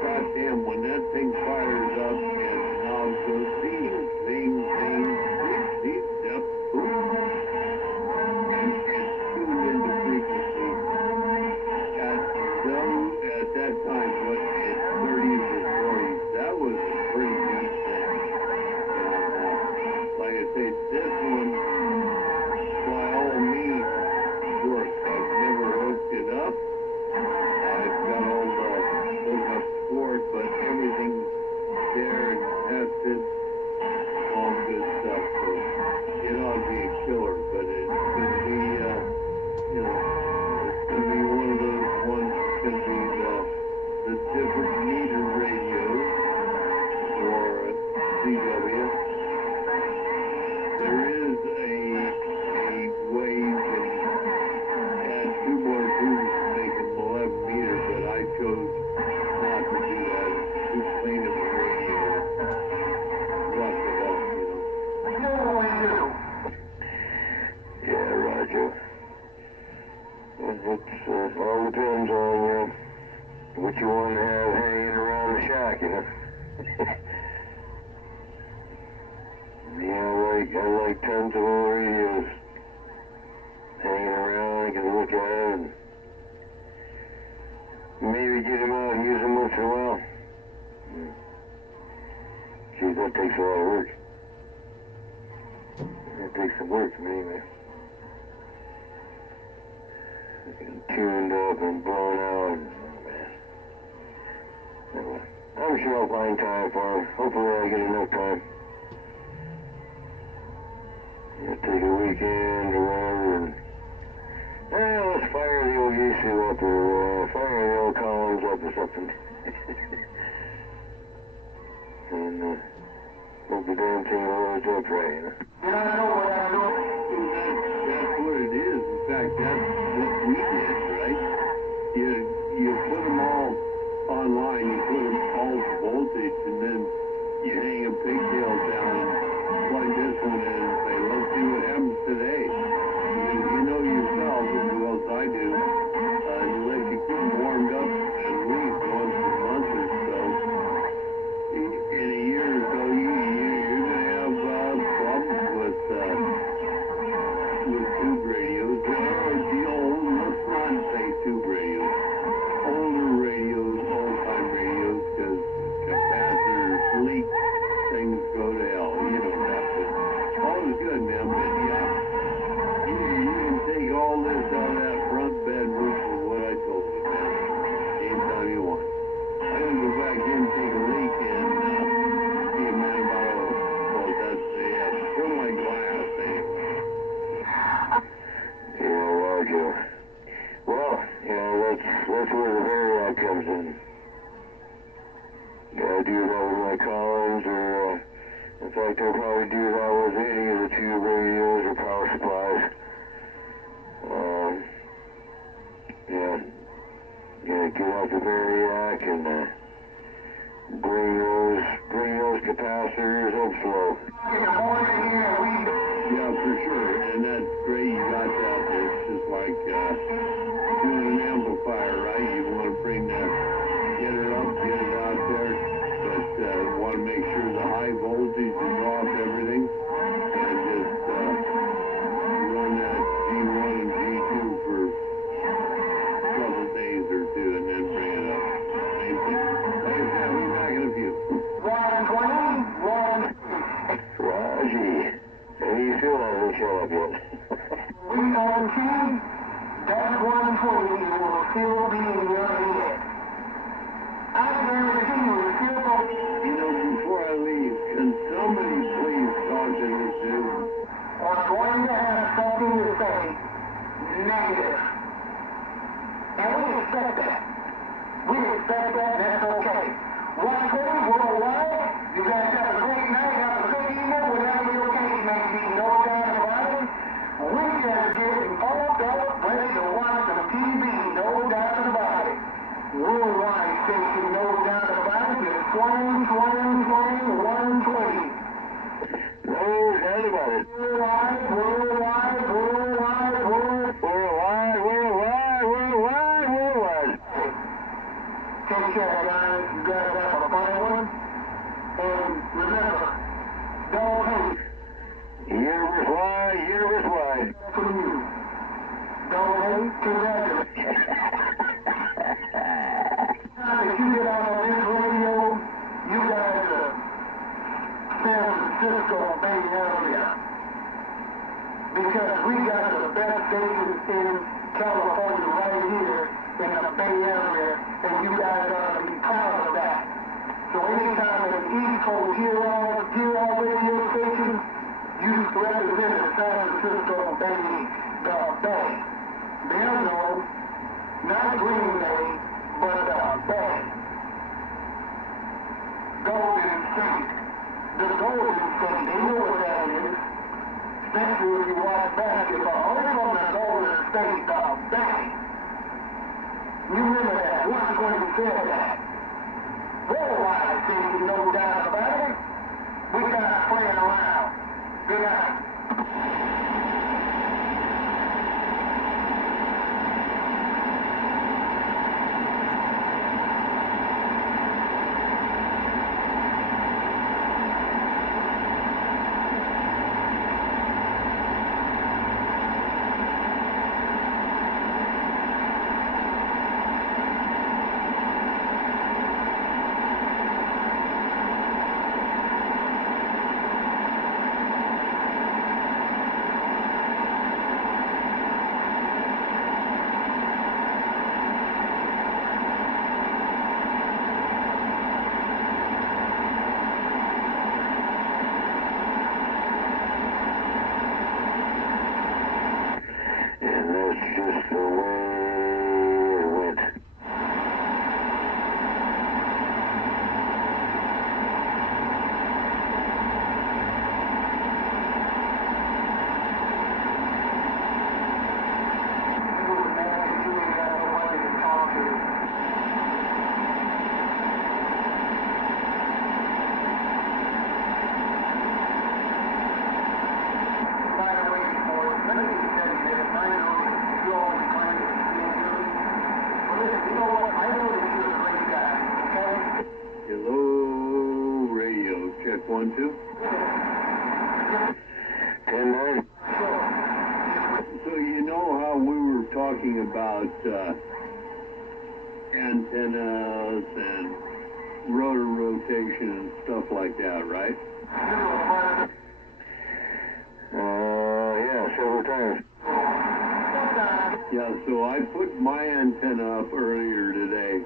goddamn, when that thing fires up and knobs go zing, zing, zing, zing, zing, yep, boom, and it's tuned into frequency at that time, what, in 30s or 40s, that was a pretty neat thing. And like I say, this one, by all means, works. I've never hooked it up. I've got all the hookups for it, but everything's there and tested, all good stuff. So it ought to be a killer, but it's going to be, you know, it's going to be one of those ones that's going to be the different meter radios for CW. There is a way to add 2 more tubes to make them 11 meter, but I chose not to do that. It's too clean of a radio. Rough it up, you know. Yeah, Roger. It all depends on what you want to have hanging around the shack, you know. Yeah, I like tons of old radios hanging around. I can look at them and maybe get them out and use them once in a while. Geez, that takes a lot of work. That takes some work for me, anyway. Tuned up and blown out. Oh, man. Anyway, I'm sure I'll find time for them. Hopefully I get enough time. Take a weekend or whatever, and let's fire the old Yisu up, or fire the old Collins up or something. And hope the damn thing loads up right, you know. That's what it is. In fact, that's what we did, right? You put them all online, you put them all to voltage, and then you hang a pigtail down and plug this one in and say, let's see what happens today. Because you know yourself as well as I do, unless you keep them warmed up at least once a month or so, in a year or so, you're going to have problems with tube radios. Or the old, let's not say tube radios, older radios, old-time radios, because capacitors leak, things go to hell. You know that, but all is good, man. But yeah, you can take all this out of that front bed, which is what I told you, man, anytime you want. I'm going to go back in and take a leak and see a man about that's fill my glass anyway. Yeah, Roger. Well, that's where the variac comes in. Yeah, I do that with my Collins, or in fact, I'll probably do that with any of the tube radios or power supplies. Get out the variac and bring those capacitors up slow. Yeah, for sure, and that's great you got that. It's just like doing an amplifier, right? You want to bring that, get it up, get it out there, but want to make sure the high voltage is off everything, and just run that G1 and G2 for a couple days or two, and then bring it up. Same thing. Like I said, I'll be back in a few. 120, Raji, how do you feel hasn't shown up yet? we guarantee that 120 will still be in your head. I guarantee you will still be. You know, before I leave, can somebody please talk to this dude? We're going to have say negative. And we expect that. We expect that, that's okay. 120 worldwide, you guys have a great night, have a good evening, whatever your case may be, no doubt about it. We just getting pumped up, ready to watch some TV, no doubt about it. Worldwide station, no doubt about it, it's 120. No doubt about it. Worldwide. Take care, guys. You guys have a fine one. And remember, don't hate. Universe wide. From you. Don't hate, congratulations. Now that you get out on this radio, you guys are San Francisco Bay Area. Because we got the best stations in California right here in the Bay Area, and you guys ought to be proud of that. So anytime an East Coast Hero radio station, you represent the San Francisco Bay, the Bay. They'll know, not Green Bay, but the Bay. Golden State. The Golden State, they know what that is. Especially if you watch basketball. Only from the Golden State, the Bay. You remember that. 120 said that. Worldwide station, no doubt about it. We got playing around. Good night. Hello, radio, check 1, 2. 10-9. So you know how we were talking about antennas and rotor rotation and stuff like that, right? Yeah, several times. Yeah, so I put my antenna up earlier today,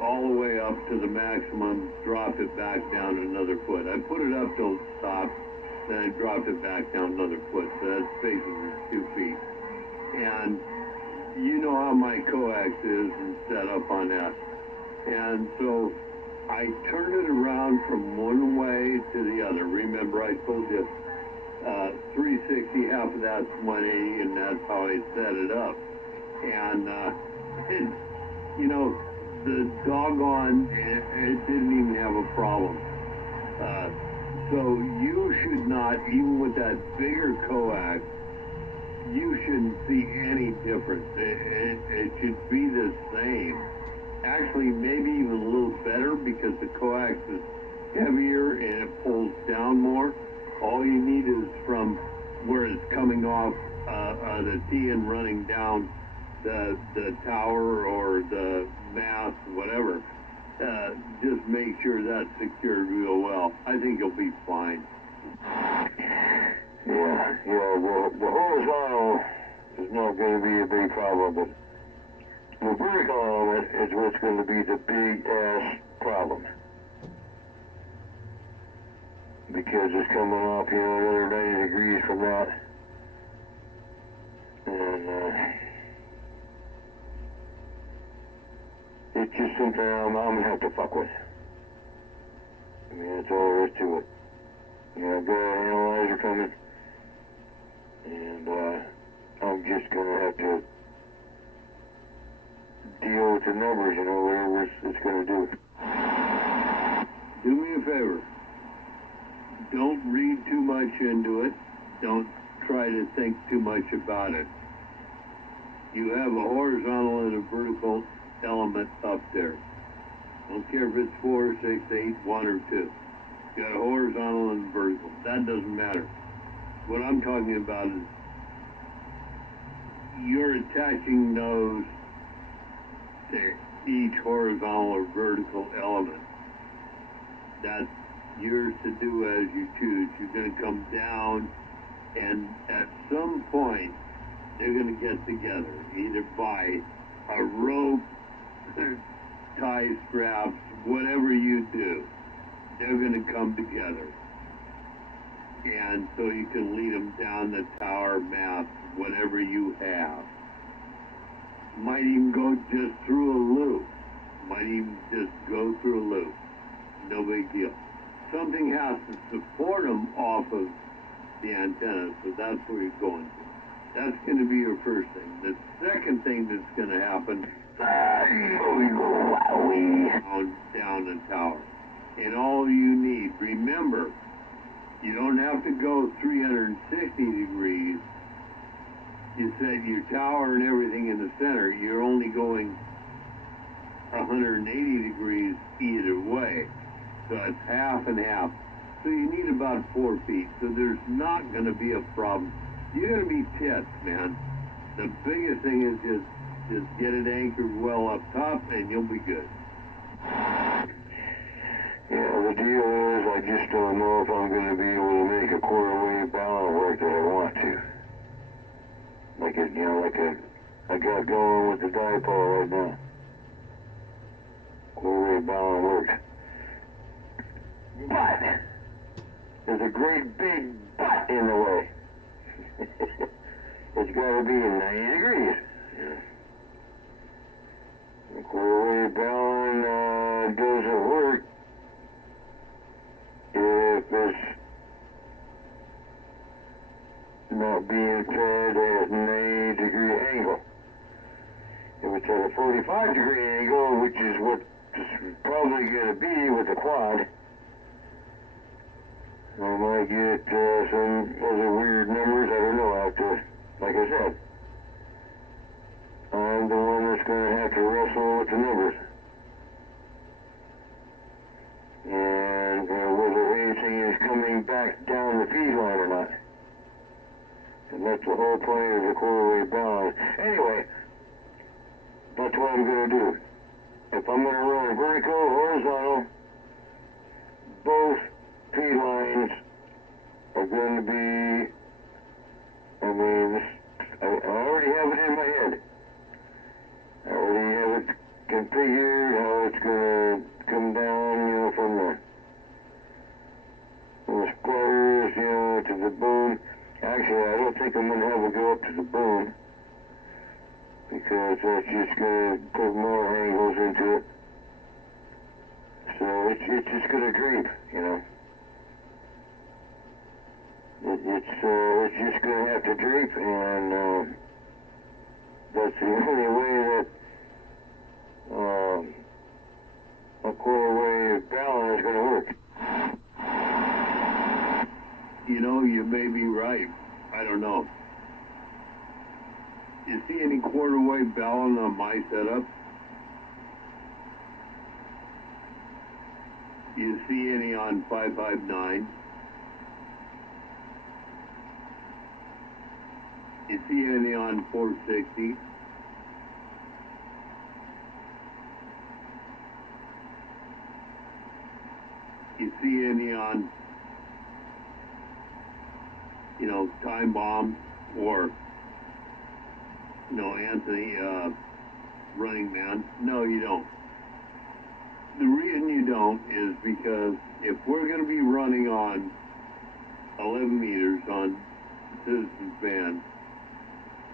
all the way up to the maximum, dropped it back down another foot. I put it up till it stopped, then I dropped it back down another foot, so that's basically 2 feet. And you know how my coax is and set up on that. And so I turned it around from one way to the other. Remember I told you 360, half of that's 180, and that's how I set it up. And, you know, the doggone, it didn't even have a problem. So you should not, even with that bigger coax, you shouldn't see any difference. It should be the same. Actually, maybe even a little better because the coax is heavier and it pulls down more. All you need is from where it's coming off the T and running down the tower or the mast, whatever. Just make sure that's secured real well. I think you'll be fine. Yeah, the horizontal is not going to be a big problem, but the vertical element is what's going to be the big-ass problem. Because it's coming off, another 90 degrees from that. it's just something I'm gonna have to fuck with. I mean, that's all there is to it. You know, I've got an analyzer coming, and I'm just gonna have to deal with the numbers, you know, whatever it's gonna do. Do me a favor. Don't read too much into it. Don't try to think too much about it. You have a horizontal and a vertical element up there. Don't care if it's 4, 6, 8, 1, or 2. You got a horizontal and a vertical. That doesn't matter. What I'm talking about is you're attaching those to each horizontal or vertical element. That's yours to do as you choose. You're going to come down, and at some point, they're going to get together, either by a rope, tie straps, whatever you do. They're going to come together. And so you can lead them down the tower, mast, whatever you have. Might even go just through a loop. Might even just go through a loop. No big deal. Something has to support them off of the antenna, so that's where you're going to. That's going to be your first thing. The second thing that's going to happen, down the tower. And all you need, remember, you don't have to go 360 degrees. You said your tower and everything in the center, you're only going 180 degrees either way. So it's half and half. So you need about 4 feet. So there's not going to be a problem. You're going to be tits, man. The biggest thing is just get it anchored well up top, and you'll be good. Yeah, the deal is I just don't know if I'm going to be able to make a quarter wave balance work that I want to. Like it, you know, I got going with the dipole right now. Quarter wave balance works. But there's a great big but in the way. It's got to be in 90 degrees. Yeah. The quarter wave balance doesn't work if it's not being fed at an 90-degree angle. If it's at a 45-degree angle, which is what it's probably going to be with the quad, I might get some other weird numbers. I don't know. I have to, like I said, I'm the one that's going to have to wrestle with the numbers. And whether anything is coming back down the feed line or not. And that's the whole point of the quarter wave balance. Anyway, that's what I'm going to do. If I'm going to run vertical, horizontal, both feed lines are going to be, I mean, I already have it in my head. I already have it configured, how it's going to come down, you know, from the splitters, you know, to the boom. Actually, I don't think I'm going to have it go up to the boom, because that's just going to put more angles into it. So it's just going to creep, you know. It's just going to have to drape, and that's the only way that a quarter wave balance is going to work. You know, you may be right. I don't know. You see any quarter wave balance on my setup? You see any on 559? You see any on 460? You see any on, you know, Time Bomb or, you know, Anthony Running Man? No, you don't. The reason you don't is because if we're going to be running on 11 meters on Citizens Band,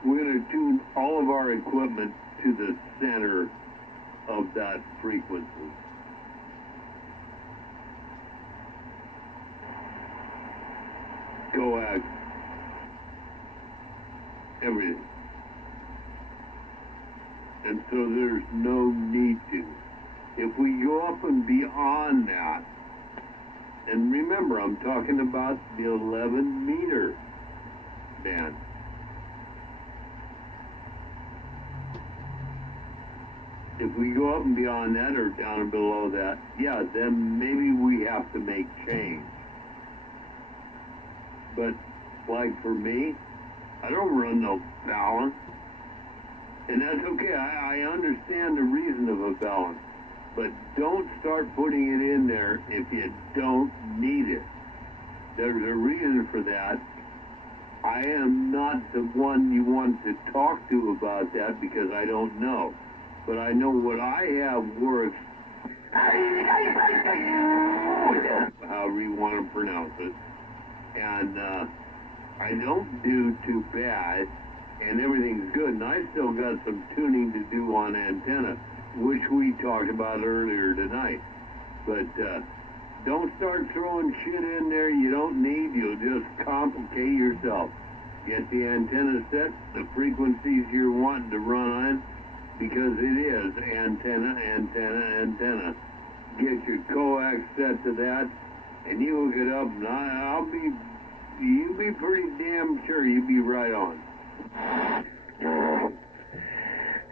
we're going to tune all of our equipment to the center of that frequency. Coax, everything. And so there's no need to. If we go up and beyond that, and remember, I'm talking about the 11-meter band. If we go up and beyond that or down and below that, yeah, then maybe we have to make change. But, like for me, I don't run no balance. And that's okay. I understand the reason of a balance. But don't start putting it in there if you don't need it. There's a reason for that. I am not the one you want to talk to about that because I don't know. But I know what I have works, however you want to pronounce it. And I don't do too bad, and everything's good. And I still got some tuning to do on antenna, which we talked about earlier tonight. But don't start throwing shit in there you don't need. You'll just complicate yourself. Get the antenna set, the frequencies you're wanting to run on, because it is antenna, antenna, antenna. Get your coax set to that, and you will get up, and you'll be pretty damn sure you'll be right on.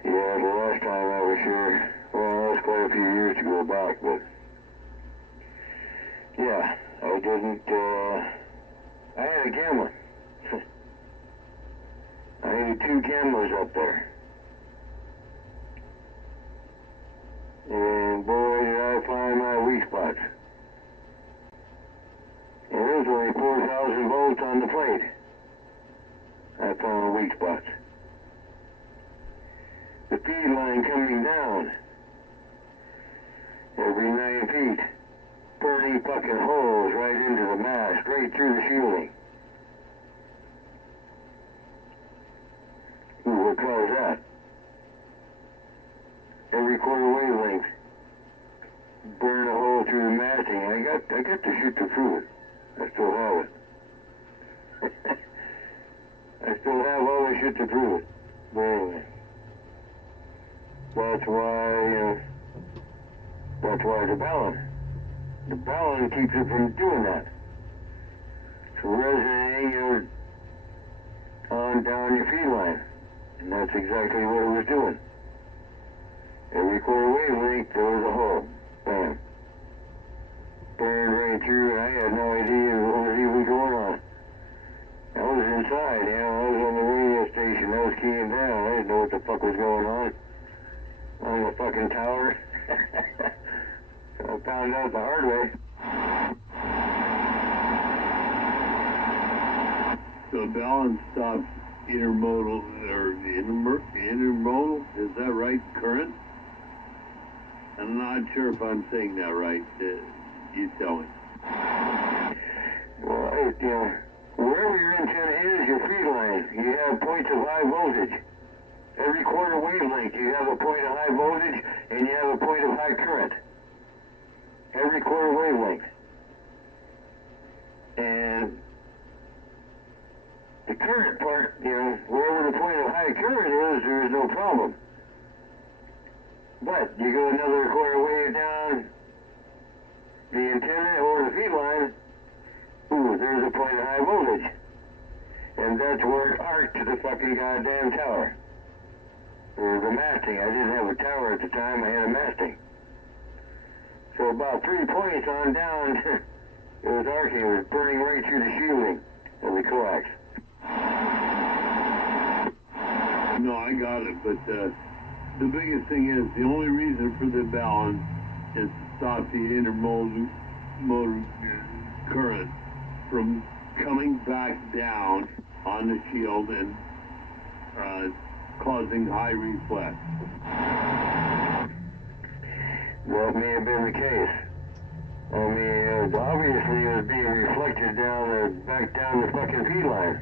Yeah, the last time I was here, well, that was quite a few years to go back, but yeah, I didn't, I had a camera. I had 2 cameras up there. And boy, did I find my weak spots. And there's only 4,000 volts on the plate. I found weak spots. The feed line coming down every 9 feet, burning fucking holes right into the mast, right through the shielding. Ooh, what caused that? Every quarter wavelength, burn a hole through the masting. I got the shit to prove it. I still have it. I still have all the shit to prove it. But anyway, that's why the balance keeps it from doing that. It's resonating on down your feed line, and that's exactly what it was doing. Every quarter wavelength, there was a hole. Bam. Burned right through, and I had no idea what was even going on. I was inside, I was on the radio station, I was keying down, I didn't know what the fuck was going on the fucking tower. So I found out the hard way. So balance stops intermodal, or intermodal, is that right, current? I'm not sure if I'm saying that right. You tell me. Well, wherever your antenna is, your feed line, you have points of high voltage. Every quarter wavelength, you have a point of high voltage, and you have a point of high current. Every quarter wavelength. And the current part, wherever the point of high current is, there is no problem. But you go another quarter wave down the antenna or the feed line, ooh, there's a point of high voltage. And that's where it arced to the fucking goddamn tower. Or the masting. I didn't have a tower at the time, I had a masting. So about 3 points on down, it was arcing, it was burning right through the shielding of the coax. No, I got it, but the biggest thing is, the only reason for the balance is to stop the intermodal current from coming back down on the shield and causing high reflex. That may have been the case. I mean, obviously it was being reflected back down the fucking feed line.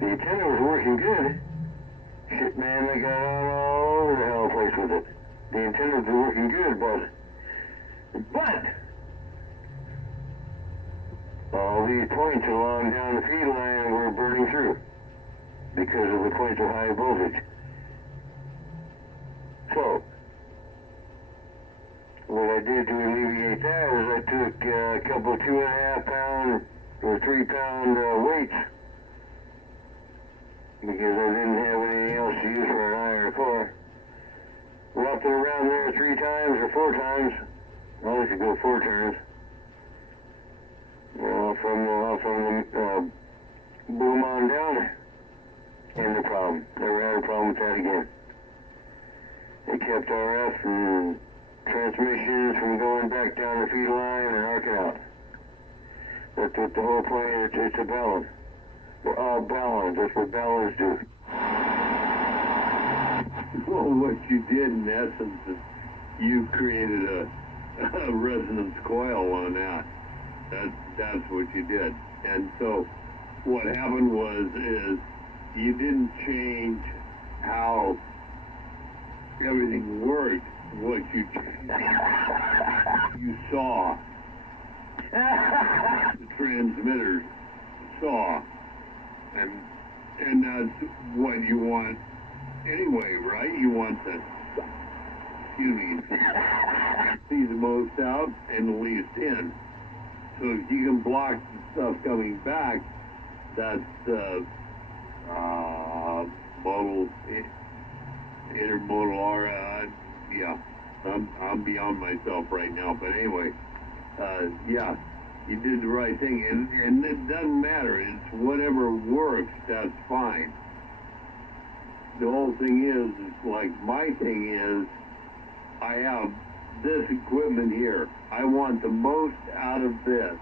The antenna was working good. Shit, man, they got on all over the hell place with it. The antennas are working good, but all these points along down the feed line were burning through because of the points of high voltage. So, what I did to alleviate that is I took a couple 2.5 pound or 3 pound weights, because I didn't have anything else to use for an iron core. Wrapped it around there 3 times or 4 times. I like to go 4 turns. From the boom on down. And the problem. Never had a problem with that again. It kept RF and transmissions from going back down the feed line and arcing out. That's what the whole point is. It's a balance. They're all balanced. That's what balance do. Well, what you did in essence is you created a resonance coil on that. That's what you did. And so what happened is you didn't change how everything worked. What you changed, you saw. The transmitters saw. And that's what you want anyway, right? You want to, see the most out and the least in. So if you can block the stuff coming back, that's modal, intermodal aura. Yeah, I'm beyond myself right now. But anyway, yeah, you did the right thing, and it doesn't matter. It's whatever works. That's fine. The whole thing is like my thing is, I have this equipment here. I want the most out of this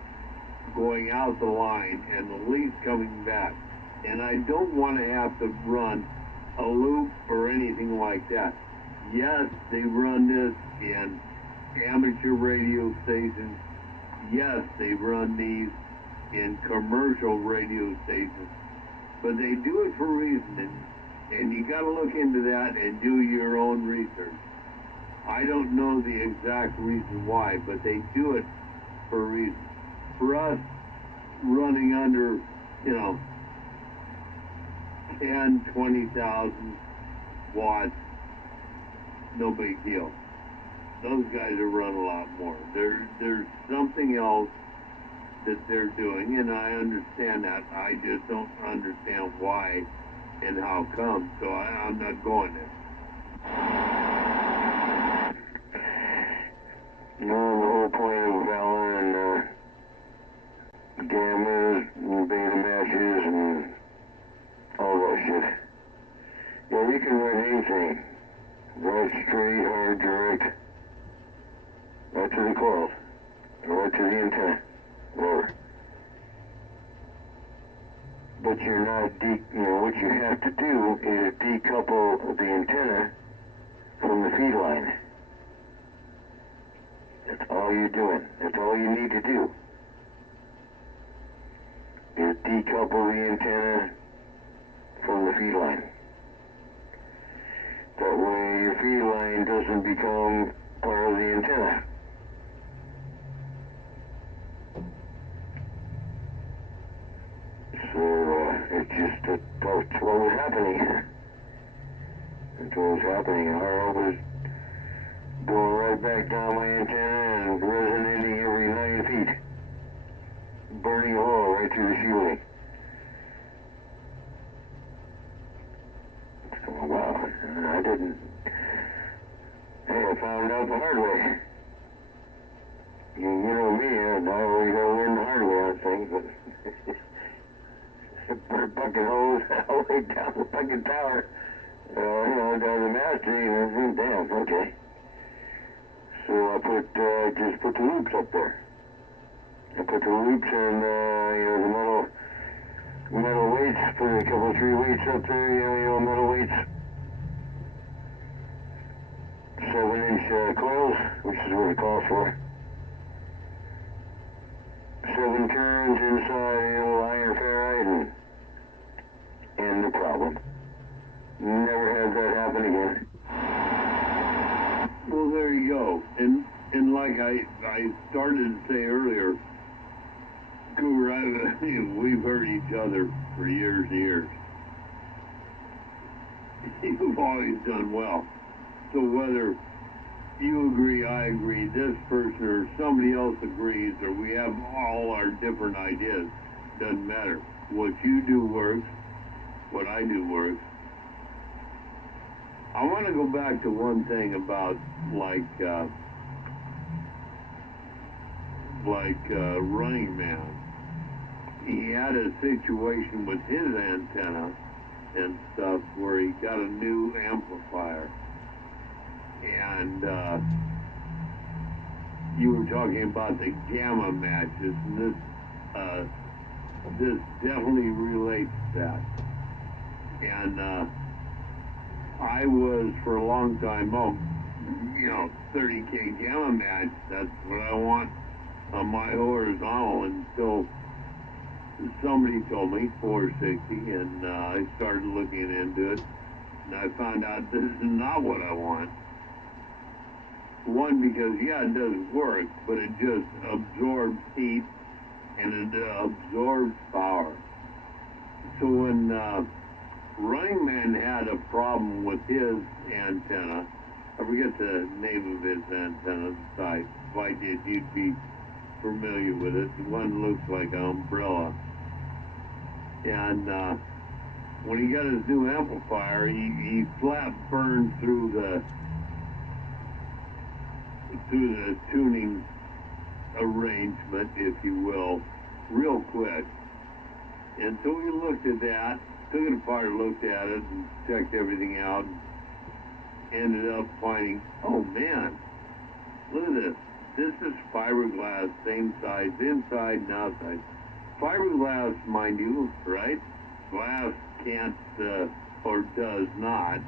going out the line and the least coming back. And I don't want to have to run a loop or anything like that. Yes, they run this in amateur radio stations. Yes, they run these in commercial radio stations. But they do it for a reason, and you got to look into that and do your own research. I don't know the exact reason why, but they do it for a reason. For us, running under, 10, 20,000 watts, no big deal. Those guys are run a lot more. There's something else that they're doing, and I understand that. I just don't understand why and how come, so I'm not going there. No, the whole point of Valor and gammas and beta matches and all that shit. Yeah, you can run anything. Right straight, hard, direct. Right to the coil. Right to the antenna. Whatever. But you're not what you have to do is decouple the antenna from the feed line. That's all you're doing. That's all you need to do. Is decouple the antenna from the feed line. That way your feed line doesn't become part of the antenna. So it's just that's what was happening. That's what was happening. RO was going right back down my antenna and resonating every 9 feet. Burning a hole right through the shielding. So, wow, I didn't. Hey, I found out the hard way. You know me, I always gotta learn the hard way on things, but put a bucket hose all the way down the fucking tower, down the mast tree, and damn, okay. So I just put the loops up there. I put the loops and, the metal weights, put a couple of 3 weights up there, metal weights. 7-inch coils, which is what it calls for. 7 turns inside, iron ferrite, and the problem. Never I started to say earlier, Cougar, we've heard each other for years and years. You've always done well. So whether you agree, I agree, this person or somebody else agrees, or we have all our different ideas, doesn't matter. What you do works, what I do works. I want to go back to one thing about Running Man. He had a situation with his antenna and stuff where he got a new amplifier. And you were talking about the gamma matches, and this definitely relates to that. And I was for a long time, 30K gamma match, that's what I want on my horizontal, until somebody told me 460, and I started looking into it, and I found out this is not what I want. One, because yeah, it does work, but it just absorbs heat and it absorbs power. So when Running Man had a problem with his antenna, I forget the name of his antenna site. If I did, you'd be familiar with it. The one looks like an umbrella. And when he got his new amplifier, he flat burned through the tuning arrangement, if you will, real quick. And so we looked at that, took it apart, looked at it, and checked everything out, and ended up finding, oh man, look at this. This is fiberglass, same size, inside and outside. Fiberglass, mind you, right? Glass can't, or does not,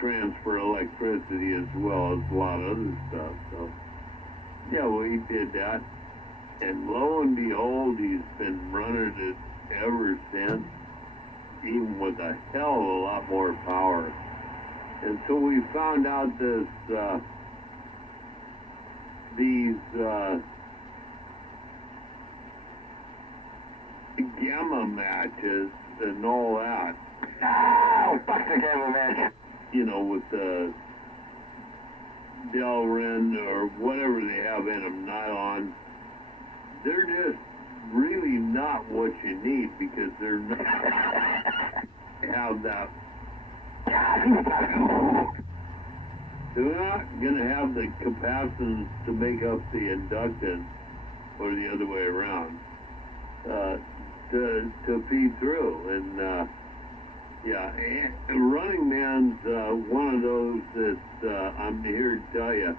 transfer electricity as well as a lot of other stuff. So, yeah, we did that. And lo and behold, he's been running it ever since, even with a hell of a lot more power. And so we found out these gamma matches and all that. Oh, fuck the gamma match. With the Delrin or whatever they have in them, nylon, they're just really not what you need, because they're not have that. They're not going to have the capacitance to make up the inductance, or the other way around, to feed through. And yeah, Running Man's one of those that I'm here to tell you.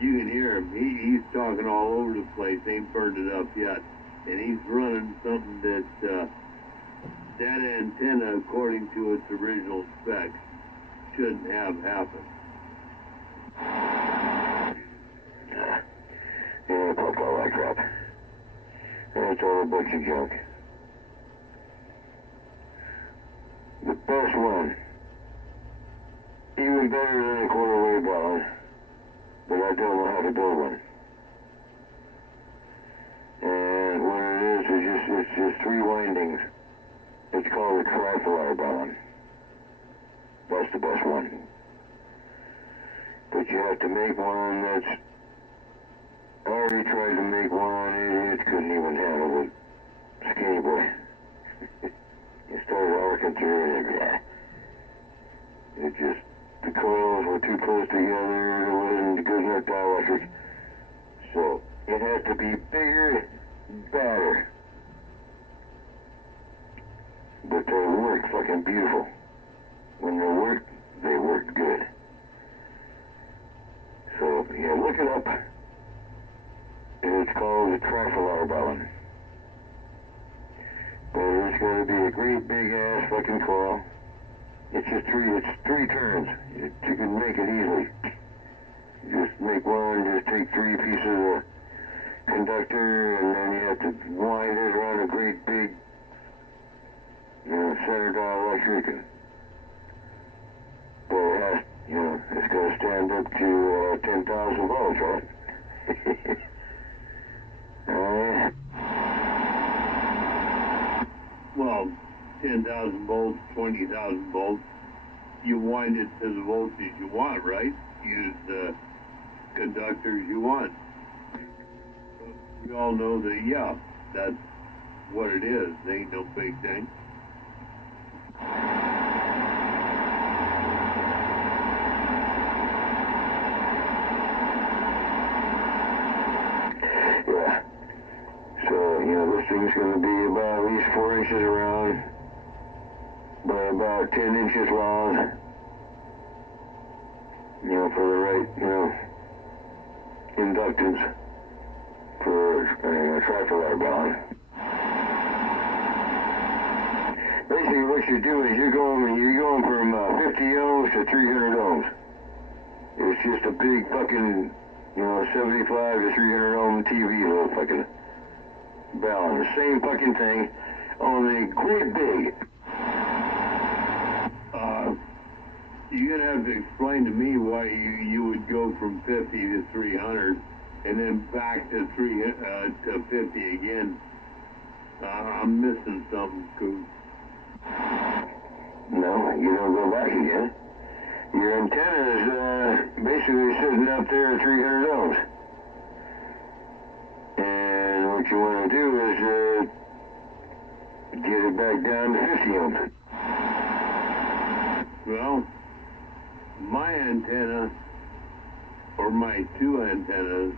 You can hear him. He's talking all over the place. Ain't burned it up yet, and he's running something that that antenna, according to its original specs, shouldn't have happened. Yeah, fuck all that crap. That's all a bunch of junk. The best one, even better than a quarter-wave balance, but I don't know how to build one. And what it is it's just 3 windings. It's called a trifle balance. That's the best one. But you have to make one that's... I already tried to make one, and it couldn't even handle it. Skinny boy. You started arcing through it, yeah. It just, the coils were too close together, it wasn't good enough dielectric. So, it has to be bigger, better. But they work fucking beautiful. When they work good. So, yeah, look it up. It's called the trifle balance. But it's going to be a great big ass fucking coil. It's just three turns. You can make it easily. Just make one, just take 3 pieces of conductor, and then you have to wind it around a great big, center dielectric. But it It's going to stand up to 10,000 volts, right? Well, 10,000 volts, 20,000 volts. You wind it to the voltage you want, right? Use the conductors you want. We all know that, yeah, that's what it is. It ain't no big thing. Yeah. So, this thing's going to be about at least 4 inches around, by about 10 inches long. For the right, inductance for a tractor light balance. Basically, what you're doing is you're going from 50 ohms to 300 ohms. It's just a big fucking, 75 to 300 ohm TV little fucking balance. Same fucking thing, only great big. You're going to have to explain to me why you would go from 50 to 300 and then back to 50 again. I'm missing something, Coop. No, you don't go back again. Your antenna is basically sitting up there at 300 ohms. And what you want to do is get it back down to 50 ohms. Well, my antenna, or my two antennas,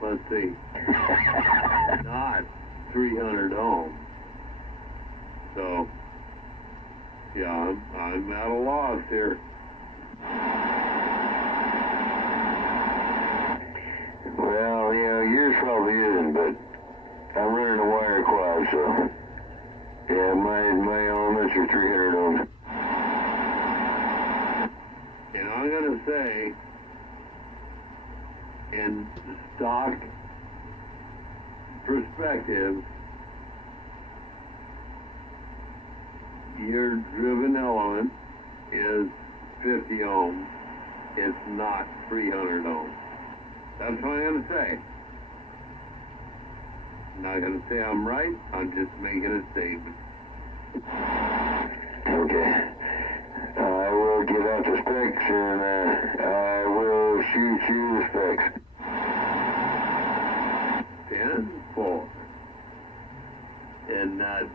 let's see, not 300 ohms. So, yeah, I'm at a loss here. Well, yours probably isn't, but I'm running a wire quad, so yeah, my elements are 300 ohms. And I'm going to say, in stock perspective, your driven element is 50 ohms. It's not 300 ohms. That's what I'm going to say. I'm not going to say I'm right. I'm just making a statement. Okay. I will get out the specs and I will shoot you the specs. 10-4. And that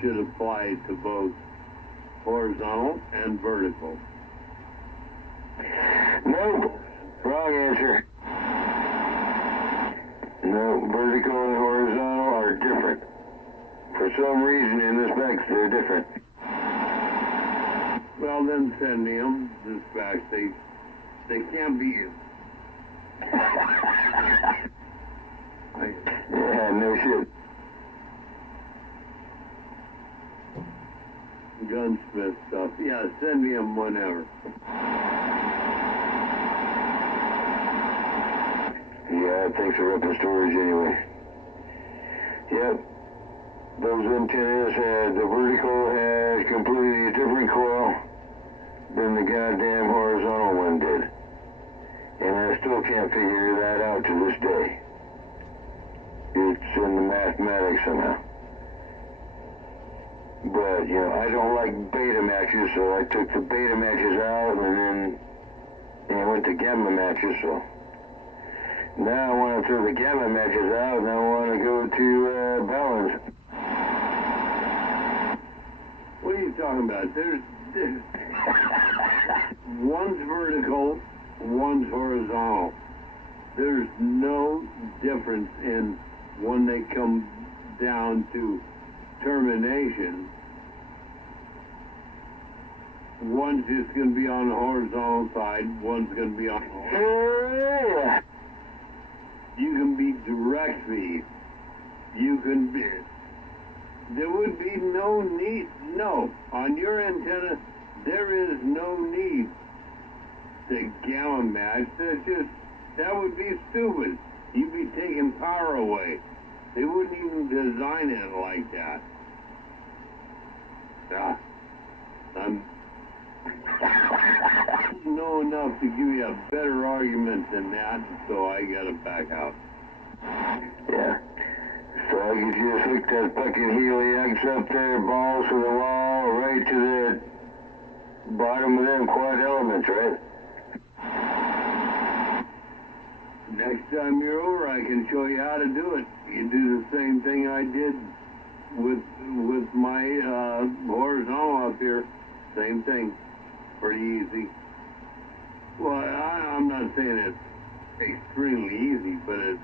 should apply to both horizontal and vertical. Nope. Wrong answer. No, vertical and horizontal are different. For some reason in the specs, they're different. Well, then send me them, the specs. They can't be used. Yeah, no shit. Gunsmith stuff. Yeah, send me them whenever. Yeah, thanks for up in storage anyway. Yep. Those antennas the vertical has completely different coil than the goddamn horizontal one did. And I still can't figure that out to this day. It's in the mathematics somehow. But, I don't like beta matches, so I took the beta matches out and then went to gamma matches, so now I want to throw the gamma matches out and I want to go to balance. What are you talking about? There's one's vertical, one's horizontal. There's no difference in when they come down to termination. One's just going to be on the horizontal side, one's going to be on the horizontal. You can be direct feed. You can be... There would be no need... No. On your antenna, there is no need to gamma match. That would be stupid. You'd be taking power away. They wouldn't even design it like that. Know enough to give you a better argument than that, so I gotta back out. Yeah. So I could just hook that fucking heliax up there, balls to the wall, right to the bottom of them quad elements, right? Next time you're over, I can show you how to do it. You do the same thing I did with my horizontal up here. Same thing. Pretty easy. Well, I'm not saying it's extremely easy, but it's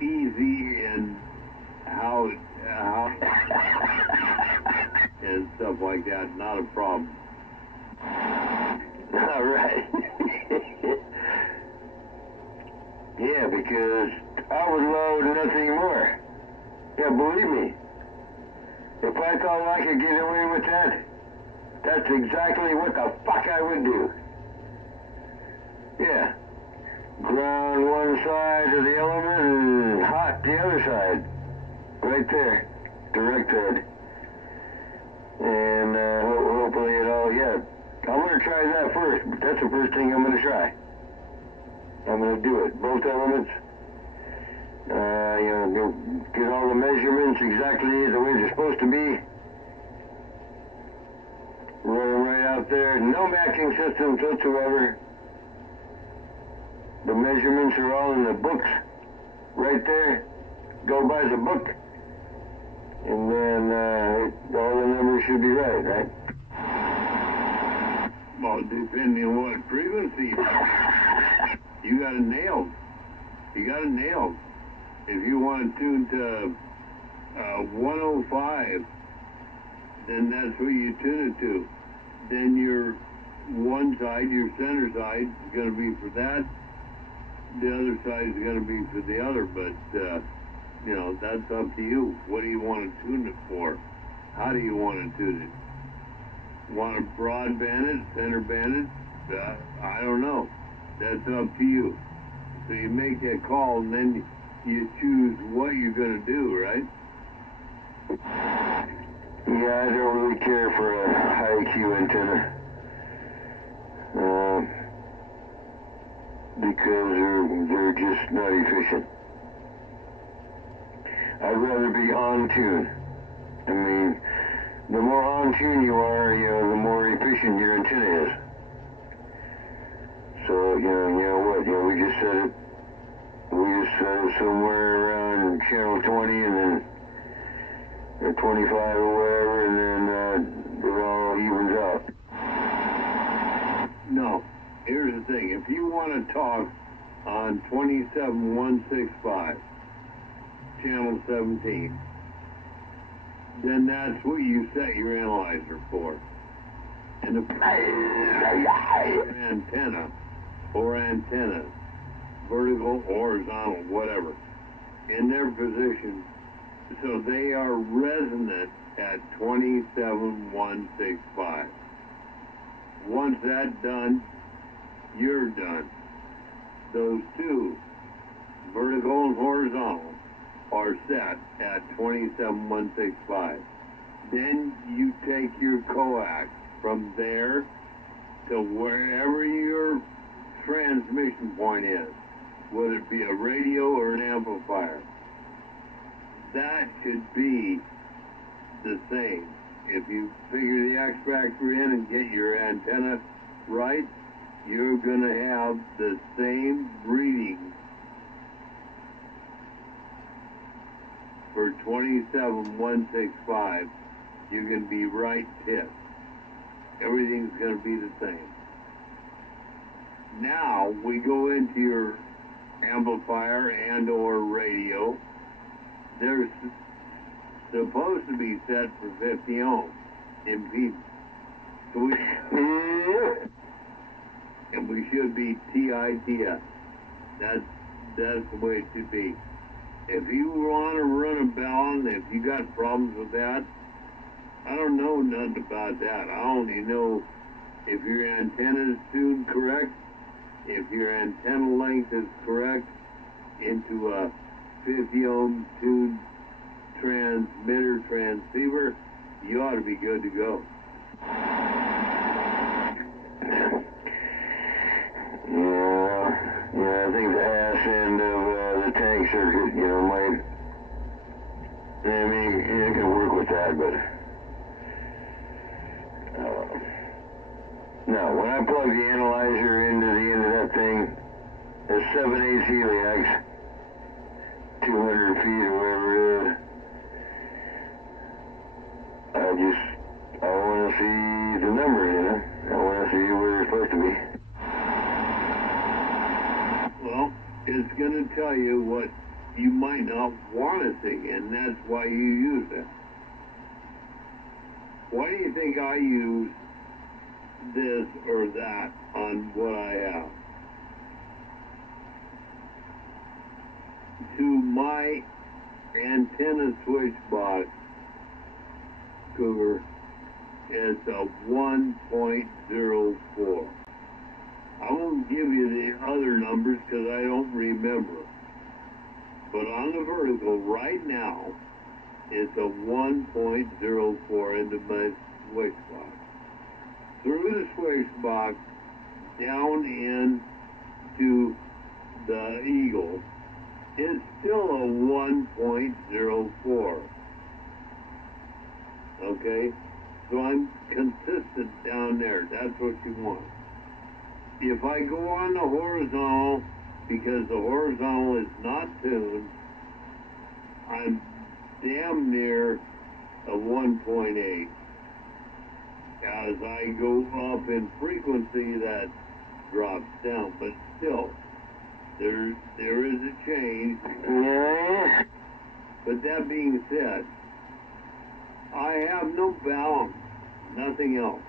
easy in how and stuff like that. Not a problem. All right. Yeah, because I would load nothing more. Yeah, believe me. If I thought I could get away with that, that's exactly what the fuck I would do. Yeah. Ground one side of the element and hot the other side. Right there. Direct head. And hopefully it all, yeah. I'm going to try that first. That's the first thing I'm going to try. I'm going to do it. Both elements. Get all the measurements exactly the way they're supposed to be. Run them right out there. No matching systems whatsoever. The measurements are all in the books. Right there. Go by the book. And then all the numbers should be right? Well, depending on what frequency, you got it nailed. You got it nailed. If you want to tune to 105, then that's what you tune it to. Then your one side, your center side, is going to be for that. The other side is going to be for the other. But, that's up to you. What do you want to tune it for? How do you want to tune it? Want to broadband it, center band it? I don't know. That's up to you. So you make that call and then you choose what you're going to do, right? Yeah, I don't really care for a high Q antenna. Because they're just not efficient. I'd rather be on tune. I mean, the more on tune you are, the more efficient your antenna is. So, we just set it somewhere around channel 20 and then or 25 or whatever, and then it all evens out. No. Here's the thing. If you want to talk on 27165, channel 17, then that's what you set your analyzer for. And the antenna or antennas, vertical, horizontal, whatever, in their position, so they are resonant at 27165. Once that's done, you're done. Those two, vertical and horizontal, are set at 27165. Then you take your coax from there to wherever your transmission point is, whether it be a radio or an amplifier. That should be the same. If you figure the X factor in and get your antenna right, you're going to have the same reading for 27165. You can be right pissed. Everything's going to be the same. Now we go into your amplifier and or radio. They're supposed to be set for 50 ohms impedance. So we should be TITF. That's the way it should be. If you want to run a balance, if you got problems with that, I don't know nothing about that. I only know if your antenna is tuned correct, if your antenna length is correct into a 50 ohm tuned transmitter transceiver, you ought to be good to go. Yeah, I think the ass end of the tank circuit, might, I mean, you can work with that, but, no, when I plug the analyzer into the end of that thing, a 7/8 helix, 200 feet or whatever it is, I want to see the number, I want to see where it's supposed to be. Well, it's going to tell you what you might not want to see, and that's why you use it. Why do you think I use this or that on what I have? To my antenna switch box, Cougar, it's a 1.04. I won't give you the other numbers because I don't remember. But on the vertical right now, it's a 1.04 into my switch box. Through the switch box, down into the Eagle, it's still a 1.04. Okay? So I'm consistent down there. That's what you want. If I go on the horizontal, because the horizontal is not tuned, I'm damn near a 1.8. As I go up in frequency, that drops down, but still, there is a change. But that being said, I have no balance, nothing else.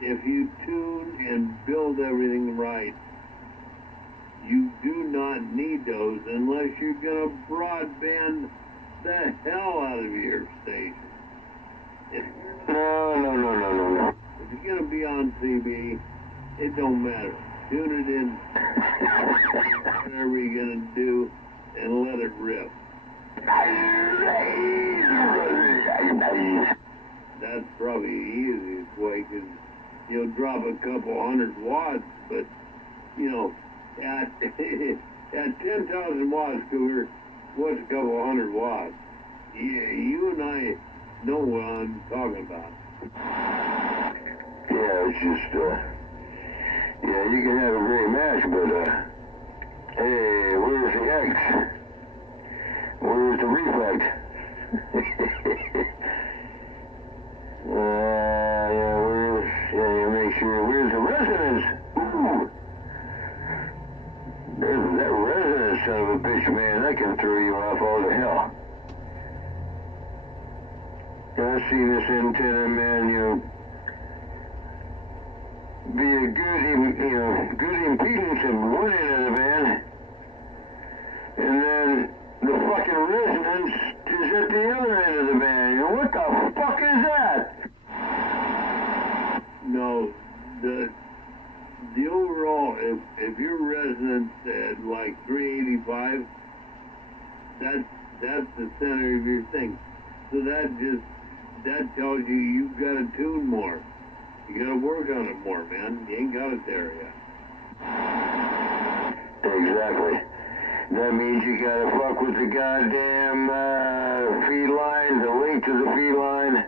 If you tune and build everything right, you do not need those unless you're going to broadband the hell out of your station. No. If you're going to be on CB, it don't matter. Tune it in, whatever you're going to do, and let it rip. That's probably the easiest way, because you'll drop a couple hundred watts, but, at 10,000 watts, Cougar, what's a couple hundred watts? Yeah, you and I know what I'm talking about. Yeah, it's just, you can have a great match, but, hey, where's the X? Where's the reflect? Make sure, where's the resonance? Ooh! There's that resonance, son of a bitch, man, that can throw you off all to hell. I've seen this antenna, man, be a good impedance at one end of the band, and then the fucking resonance is at the other end of the band. What the fuck is that? No, the overall, if your resonance at like 385, that's the center of your thing. So that tells you you've got to tune more. You got to work on it more, man. You ain't got it there yet. Exactly. That means you got to fuck with the goddamn feed line, the link to the feed line.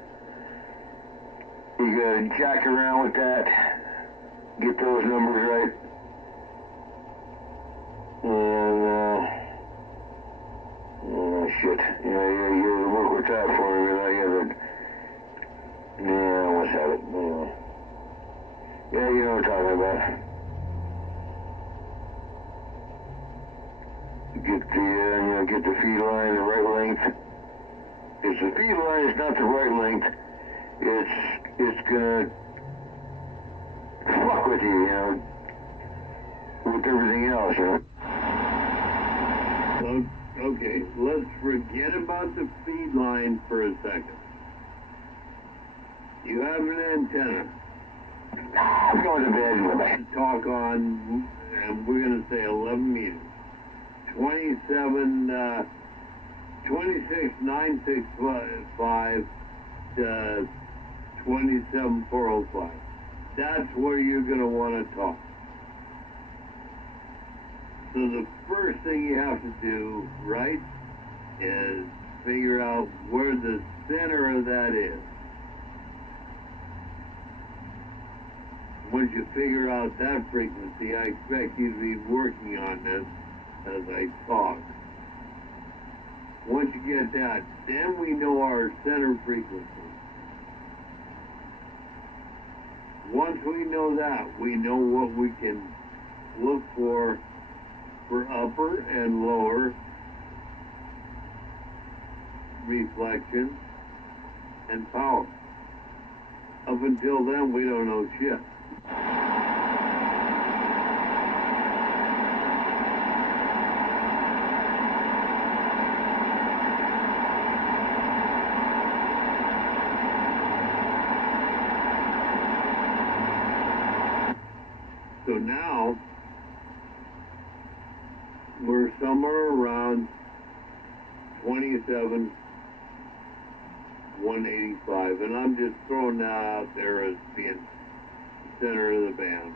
You got to jack around with that. Get those numbers right. And, shit. You work with that for me, but you have let's have it. Yeah, you know what I'm talking about. Get the feed line the right length. If the feed line is not the right length, it's gonna fuck with you, with everything else, Okay, let's forget about the feed line for a second. You have an antenna. I'm going to bed. Let's talk on, and we're going to say 11 meters. 26,965 to 27,405. that's where you're going to want to talk. So the first thing you have to do, right, is figure out where the center of that is. Once you figure out that frequency, I expect you to be working on this as I talk. Once you get that, then we know our center frequency. Once we know that, we know what we can look for upper and lower reflection and power. Up until then, we don't know shit. So now, we're somewhere around 27, 185, and I'm just throwing that out there as being the center of the band.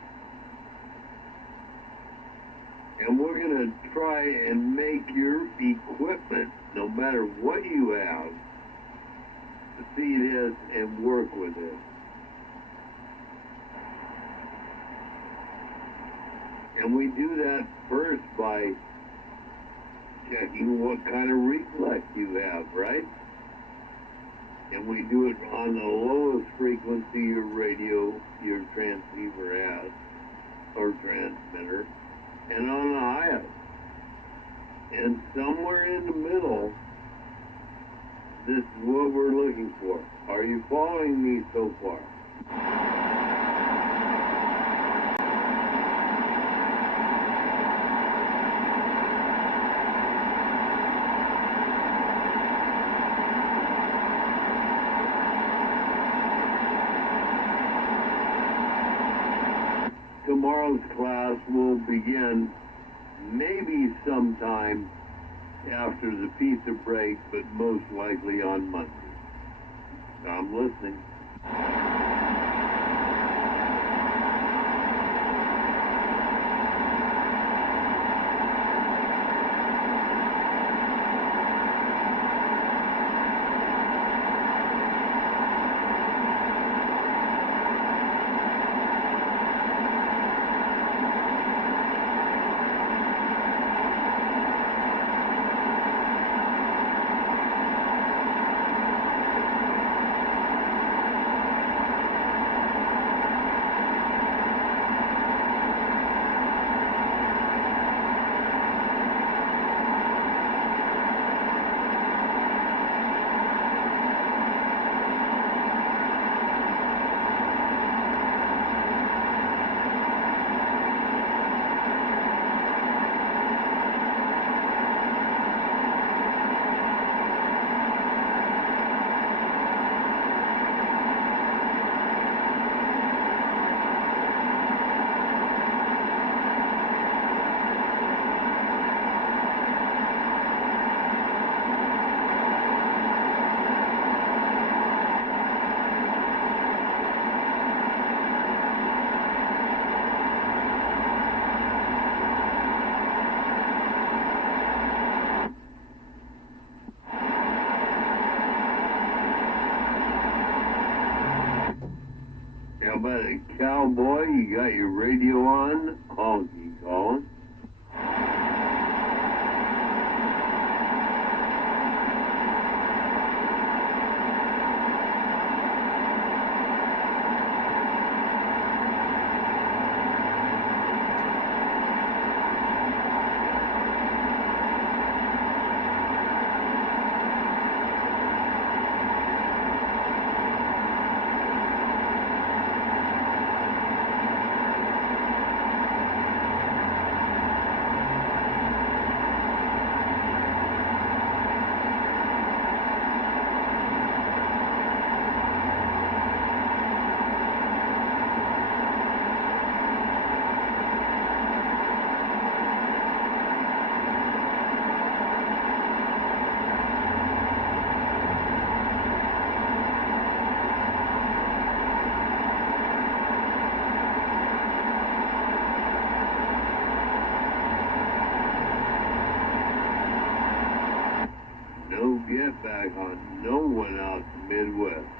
And we're going to try and make your equipment, no matter what you have, to see this and work with it. And we do that first by checking what kind of reflex you have, right? And we do it on the lowest frequency your radio, your transceiver has, or transmitter, and on the highest. And somewhere in the middle, this is what we're looking for. Are you following me so far? Tomorrow's class will begin maybe sometime after the pizza break, but most likely on Monday. I'm listening. How about a cowboy? You got your radio on? Honky calling. get back on no one out the Midwest.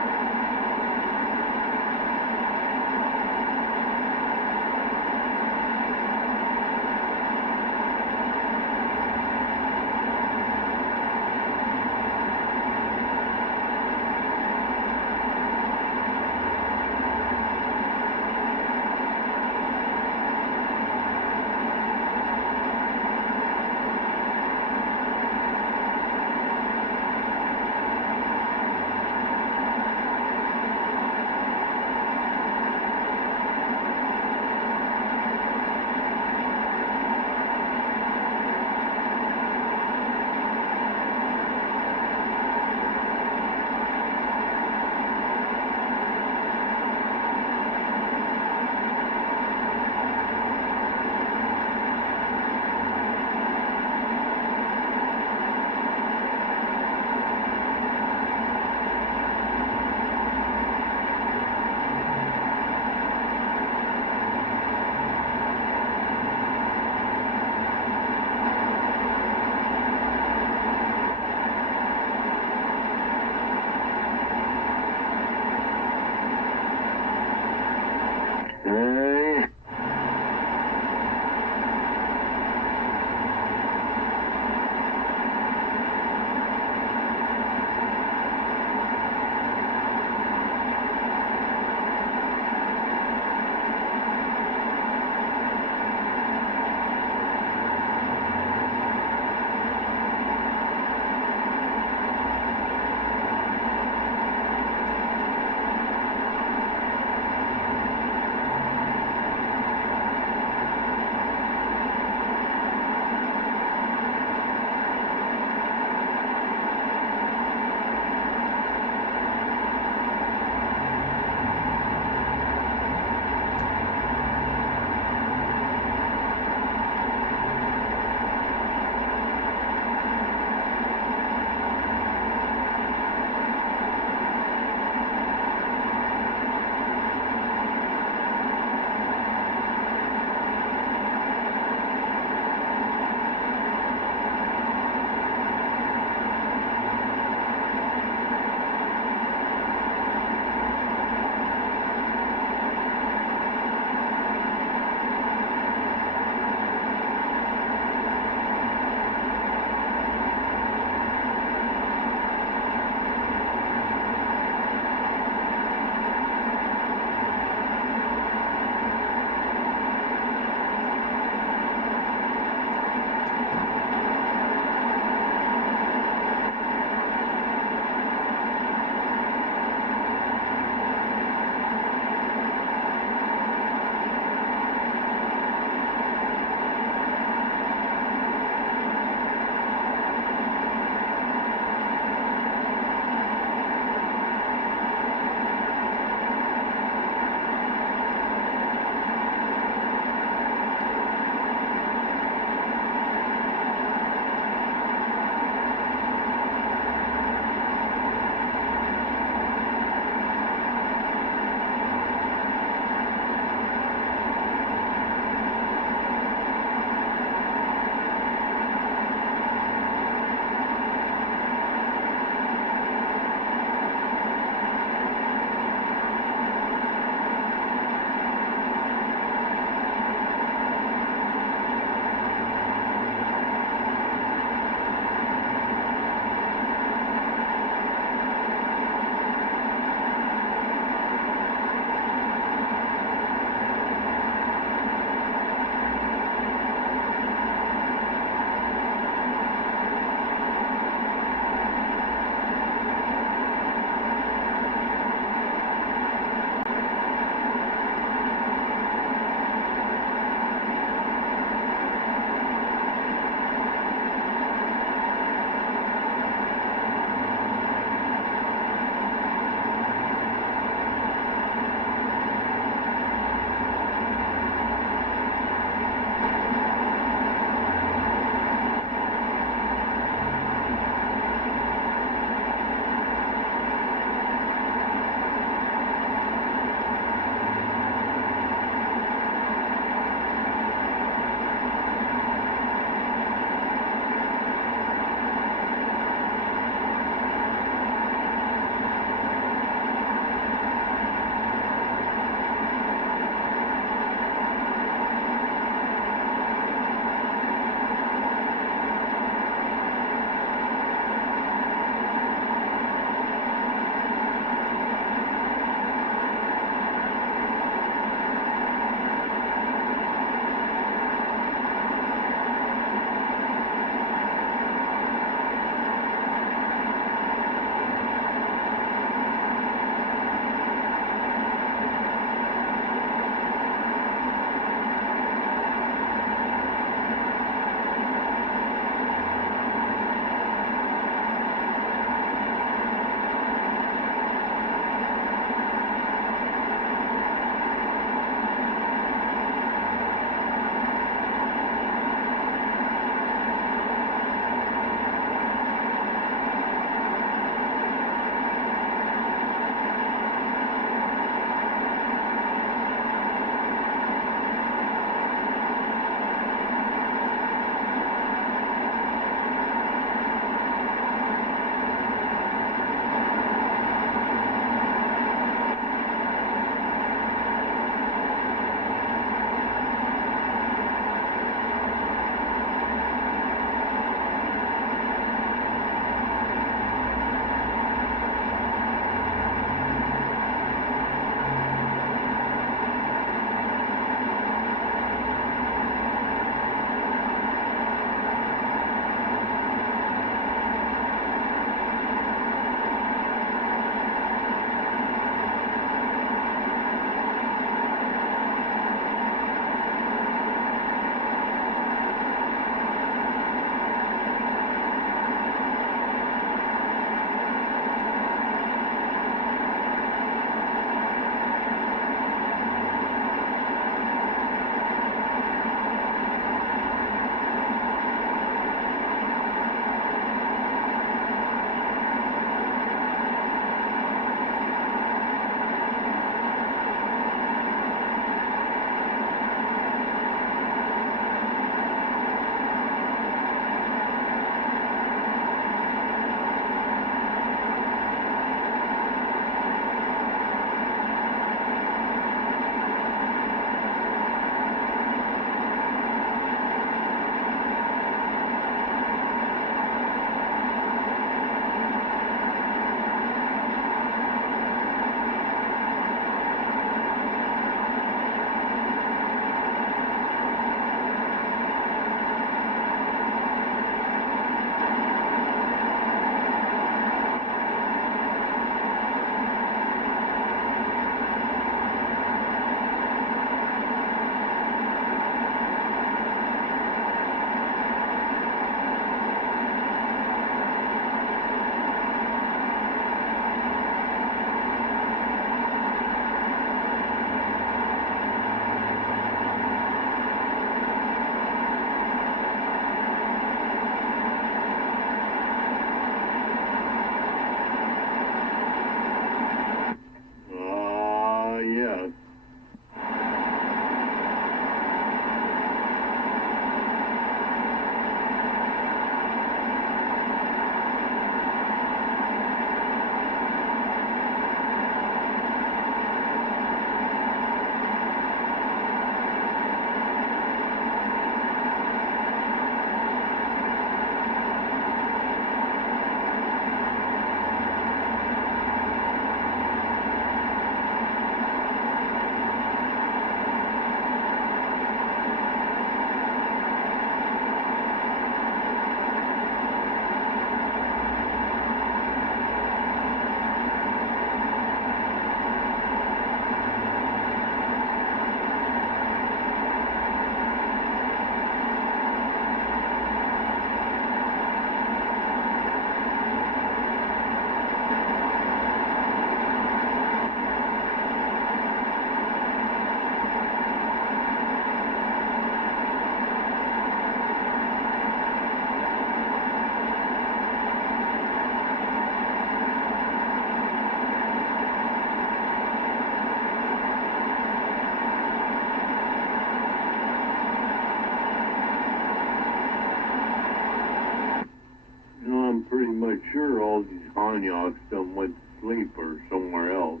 sure all these Hanyaks done went to sleep or somewhere else.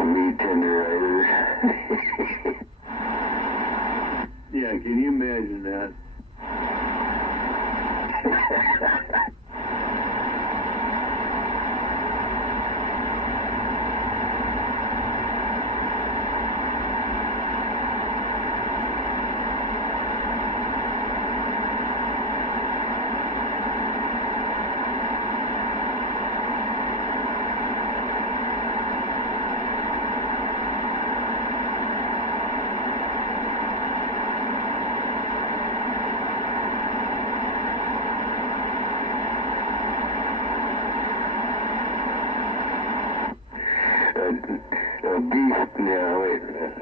Meat tenderizer. Yeah, can you imagine that?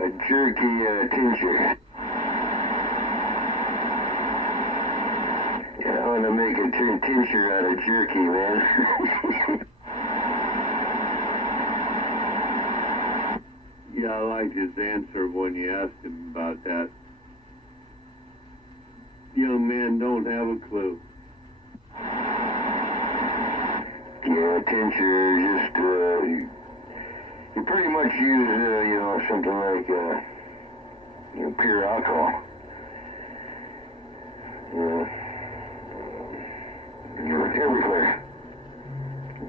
A jerky tincture. Yeah, I want to make a tincture out of jerky, man. Yeah, I liked his answer when you asked him about that. Young men don't have a clue. Yeah, tincture just, you pretty much use, something like, pure alcohol. Everclear.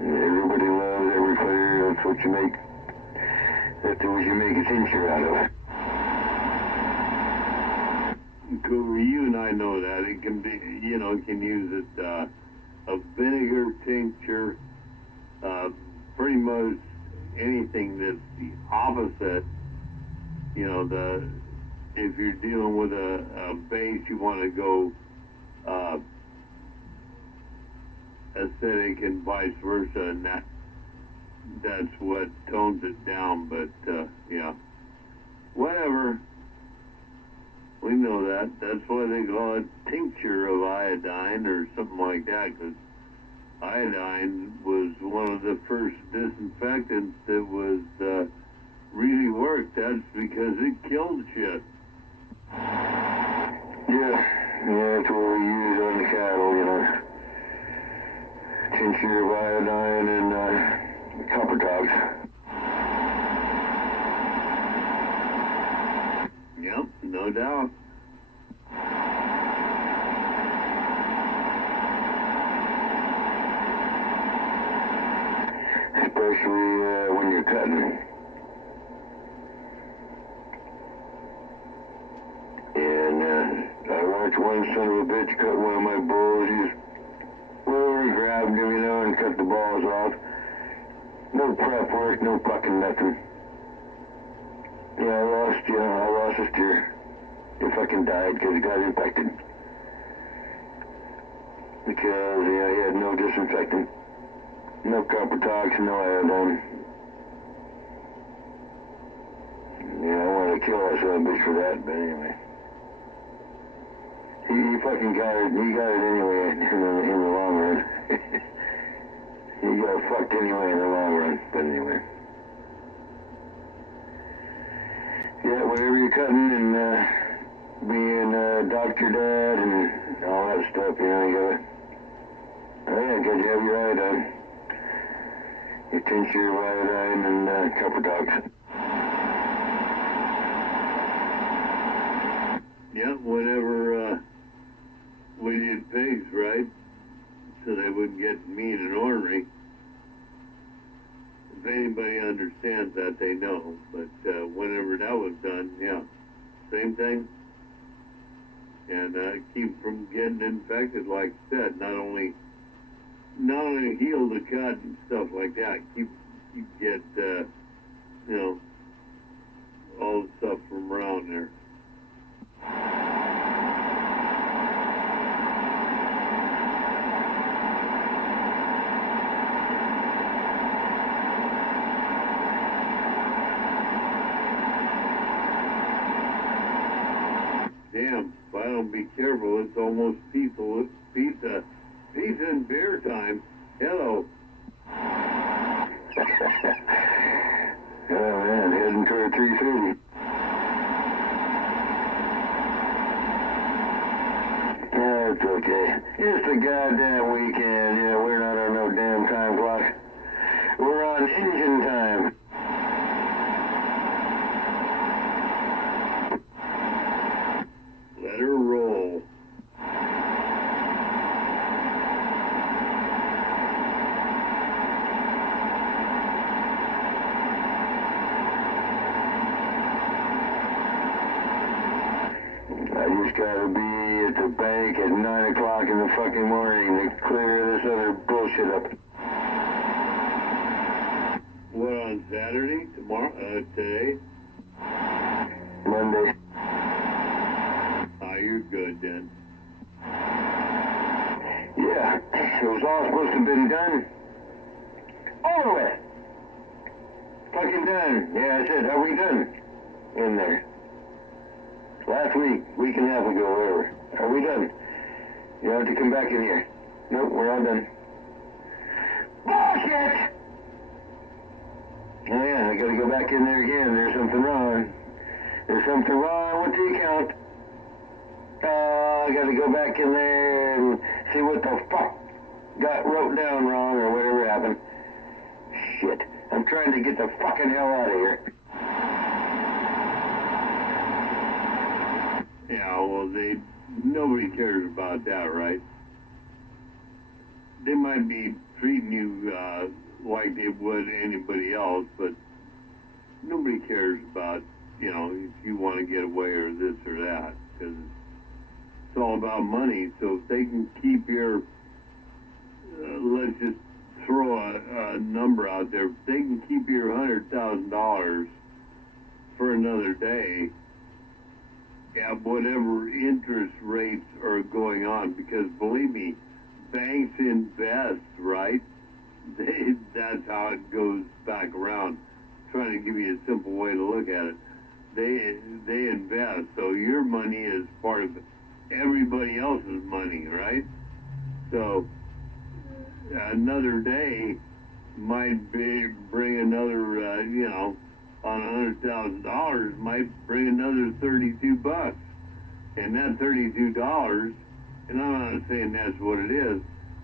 Everybody loves Everclear. That's what you make. That's what you make a tincture out of. Cool. You and I know that. It can be, you can use it, a vinegar tincture, pretty much anything that's the opposite. If you're dealing with a base, you want to go acidic and vice versa, and that's what tones it down. But yeah, whatever. We know that. That's why they call it tincture of iodine or something like that, because iodine was one of the first disinfectants that was really worked, that's because it killed shit. Yeah, that's what we use on the cattle, you know. Tincture of iodine and copper tox. Yep, no doubt. Especially when you're cutting. And I watched one son of a bitch cut one of my bulls. He just over and grabbed him, you know, and cut the balls off. No prep work, no fucking nothing. Yeah, I lost a steer. He fucking died because he got infected. Because, yeah, he had no disinfectant. No copper tox, no iodine. Yeah, I wanted to kill that son of a bitch for that, but anyway. He fucking got it. He got it anyway in the long run. He got fucked anyway in the long run. But anyway. Yeah, whatever you're cutting and being a doctor dad and all that stuff, you know, you gotta. Oh yeah, gotta have your iodine. Your tincture of iodine and copper tox. Yeah, whenever we did pigs, right? So they wouldn't get mean and ornery. If anybody understands that, they know. But whenever that was done, yeah, same thing. And keep from getting infected, like I said. Not only heal the cut and stuff like that. Keep get you know, all the stuff from around there. Damn, if I don't be careful, it's almost pizza and beer time. Hello. Oh man, heading toward 3:30. That's okay. It's the goddamn weekend. Yeah, we're not on no damn time clock. We're on engine time. Let her roll. I just gotta be at the bank at 9 o'clock in the fucking morning to clear this other bullshit up. What, on Saturday? Tomorrow? Today? Monday. Ah, you're good then. Yeah, it was all supposed to have been done. All of it. Fucking done. Yeah, I said, are we done? In there. Last week and a half ago, whatever. Are we done? You have to come back in here. Nope, we're all done. Bullshit! Oh yeah, I gotta go back in there again. There's something wrong. There's something wrong with the account. I gotta go back in there and see what the fuck got wrote down wrong or whatever happened. Shit. I'm trying to get the fucking hell out of here. Yeah, well, nobody cares about that, right? They might be treating you like they would anybody else, but nobody cares about, you know, if you want to get away or this or that, because it's all about money. So if they can keep your, let's just throw a number out there, if they can keep your $100,000 for another day at whatever interest rates are going on, because believe me, banks invest, right? That's how it goes back around. Trying to give you a simple way to look at it. They invest, so your money is part of everybody else's money, right? So another day might bring another, on $100,000 might bring another $32. And that $32, and I'm not saying that's what it is,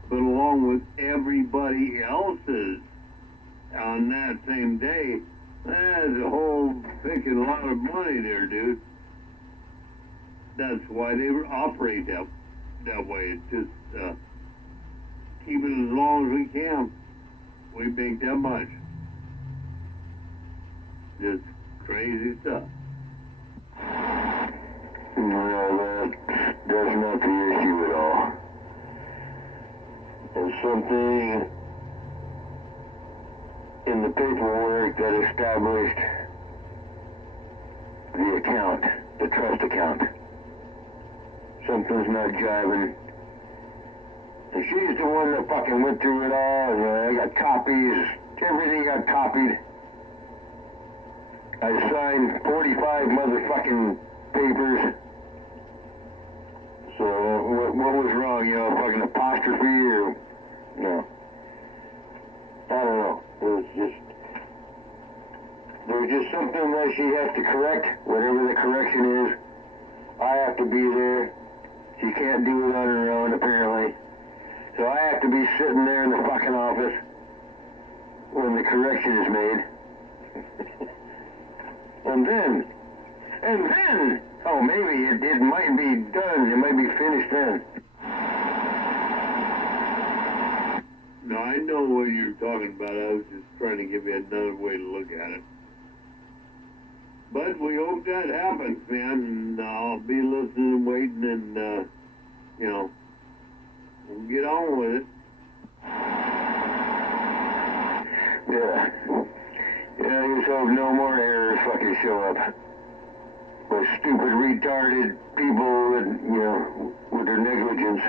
but along with everybody else's on that same day, that's a whole freaking lot of money there, dude. That's why they operate that way. It's just keep it as long as we can. We make that much. Just crazy stuff. No, that's not the issue at all. There's something in the paperwork that established the account, the trust account. Something's not jiving. And she's the one that fucking went through it all, and I got copies, everything got copied. I signed 45 motherfucking papers. So what was wrong, you know, fucking apostrophe or, no. I don't know. There's just something that she has to correct, whatever the correction is. I have to be there. She can't do it on her own, apparently. So I have to be sitting there in the fucking office when the correction is made. And then, oh, maybe it might be done. It might be finished then. No, I know what you're talking about. I was just trying to give you another way to look at it. But we hope that happens, man. And I'll be listening and waiting, and you know, we'll get on with it. Yeah. Yeah, I just hope no more errors fucking show up. Those stupid, retarded people with, you know, with their negligence.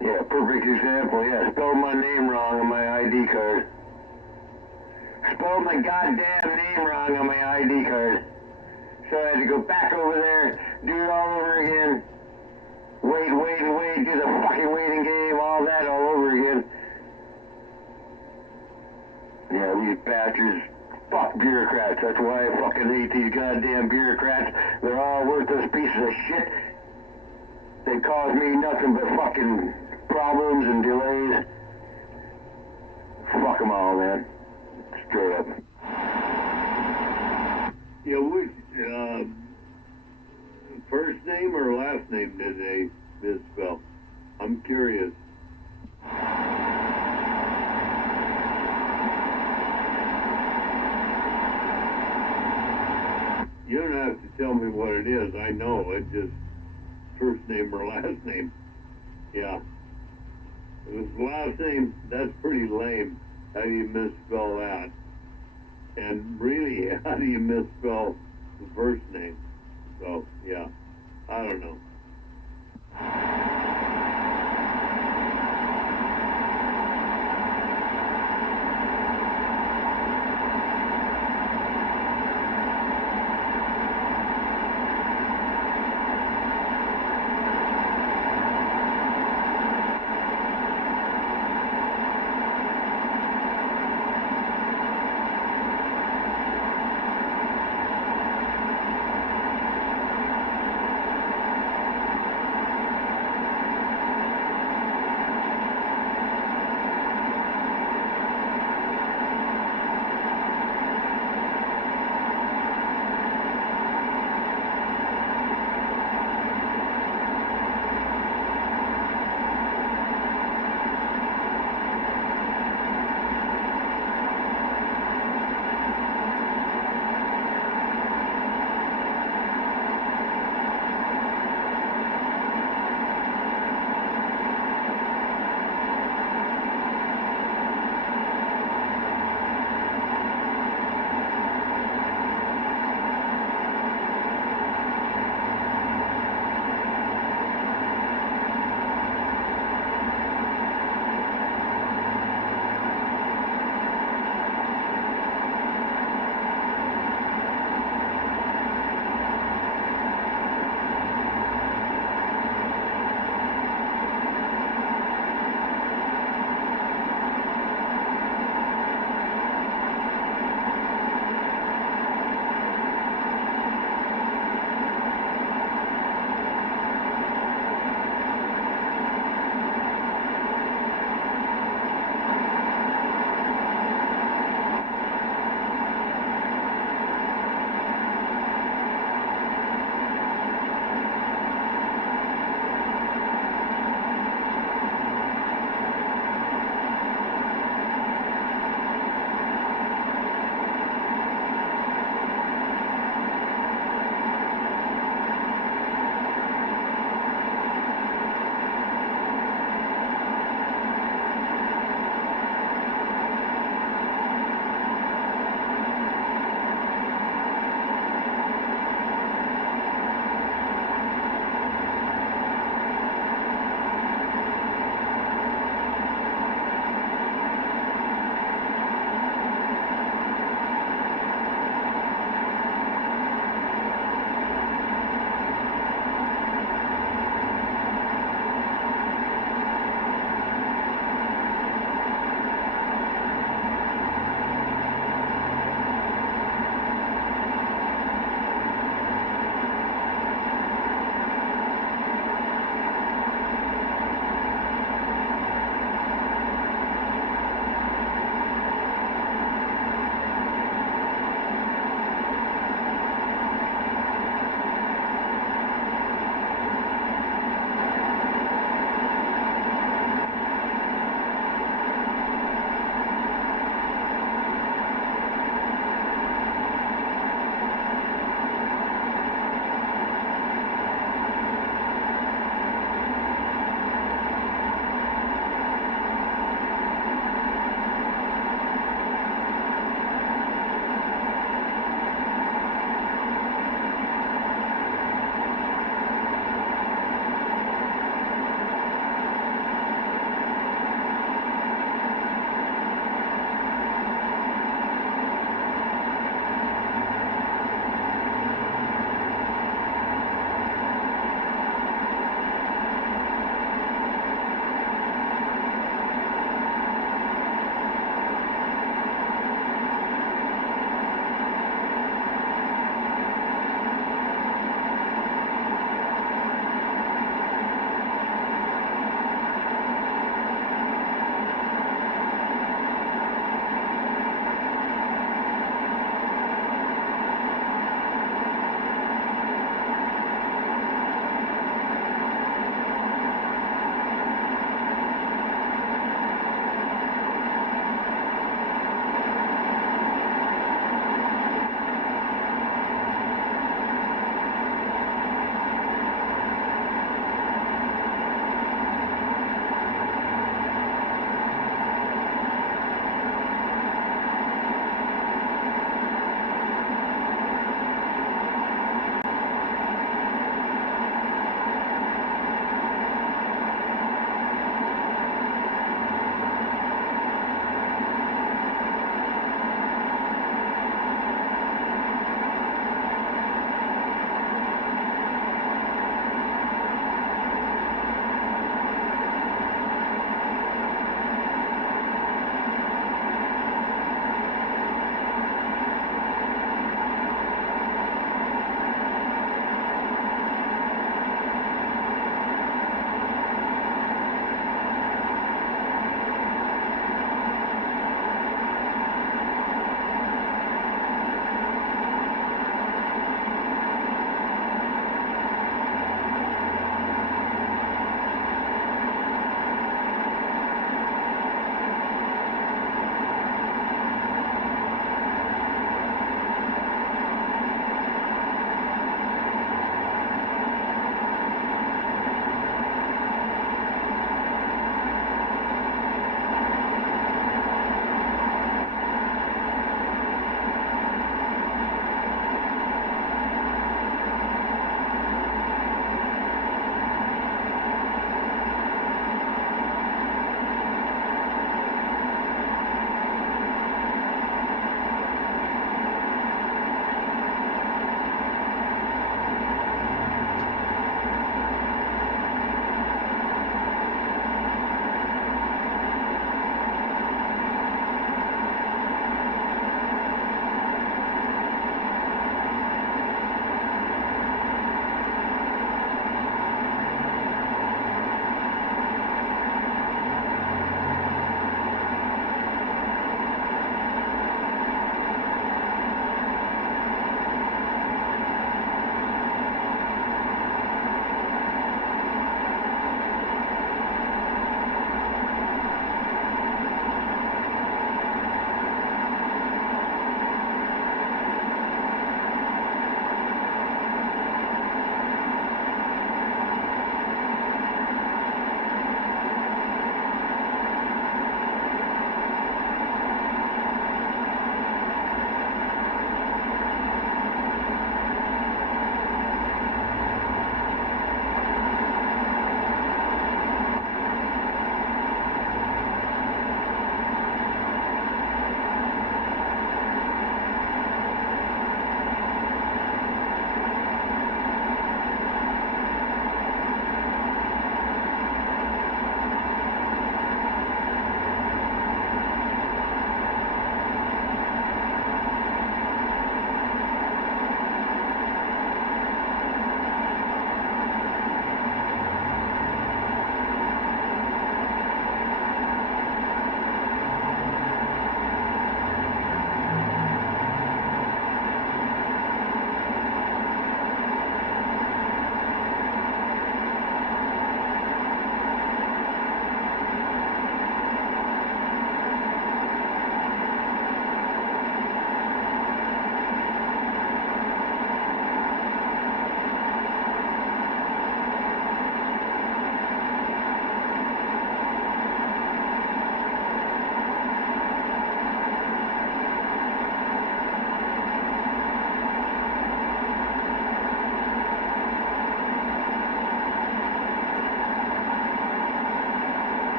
Yeah, perfect example. Yeah, spelled my name wrong on my ID card. Spelled my goddamn name wrong on my ID card. So I had to go back over there, do it all over again. Wait, do the fucking waiting game, all that all over again. Yeah, these bastards, fuck bureaucrats. That's why I fucking hate these goddamn bureaucrats. They're all worthless pieces of shit. They cause me nothing but fucking problems and delays. Fuck them all, man. Straight up. Yeah, which first name or last name did they misspell? I'm curious. You don't have to tell me what it is. I know. It just first name or last name. Yeah. If it's last name, that's pretty lame. How do you misspell that? And really, how do you misspell the first name? So, yeah. I don't know.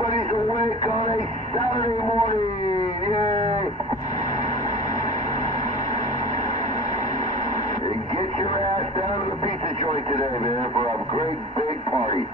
everybody's awake on a Saturday morning. Yay! And get your ass down to the pizza joint today, man, for a great big party.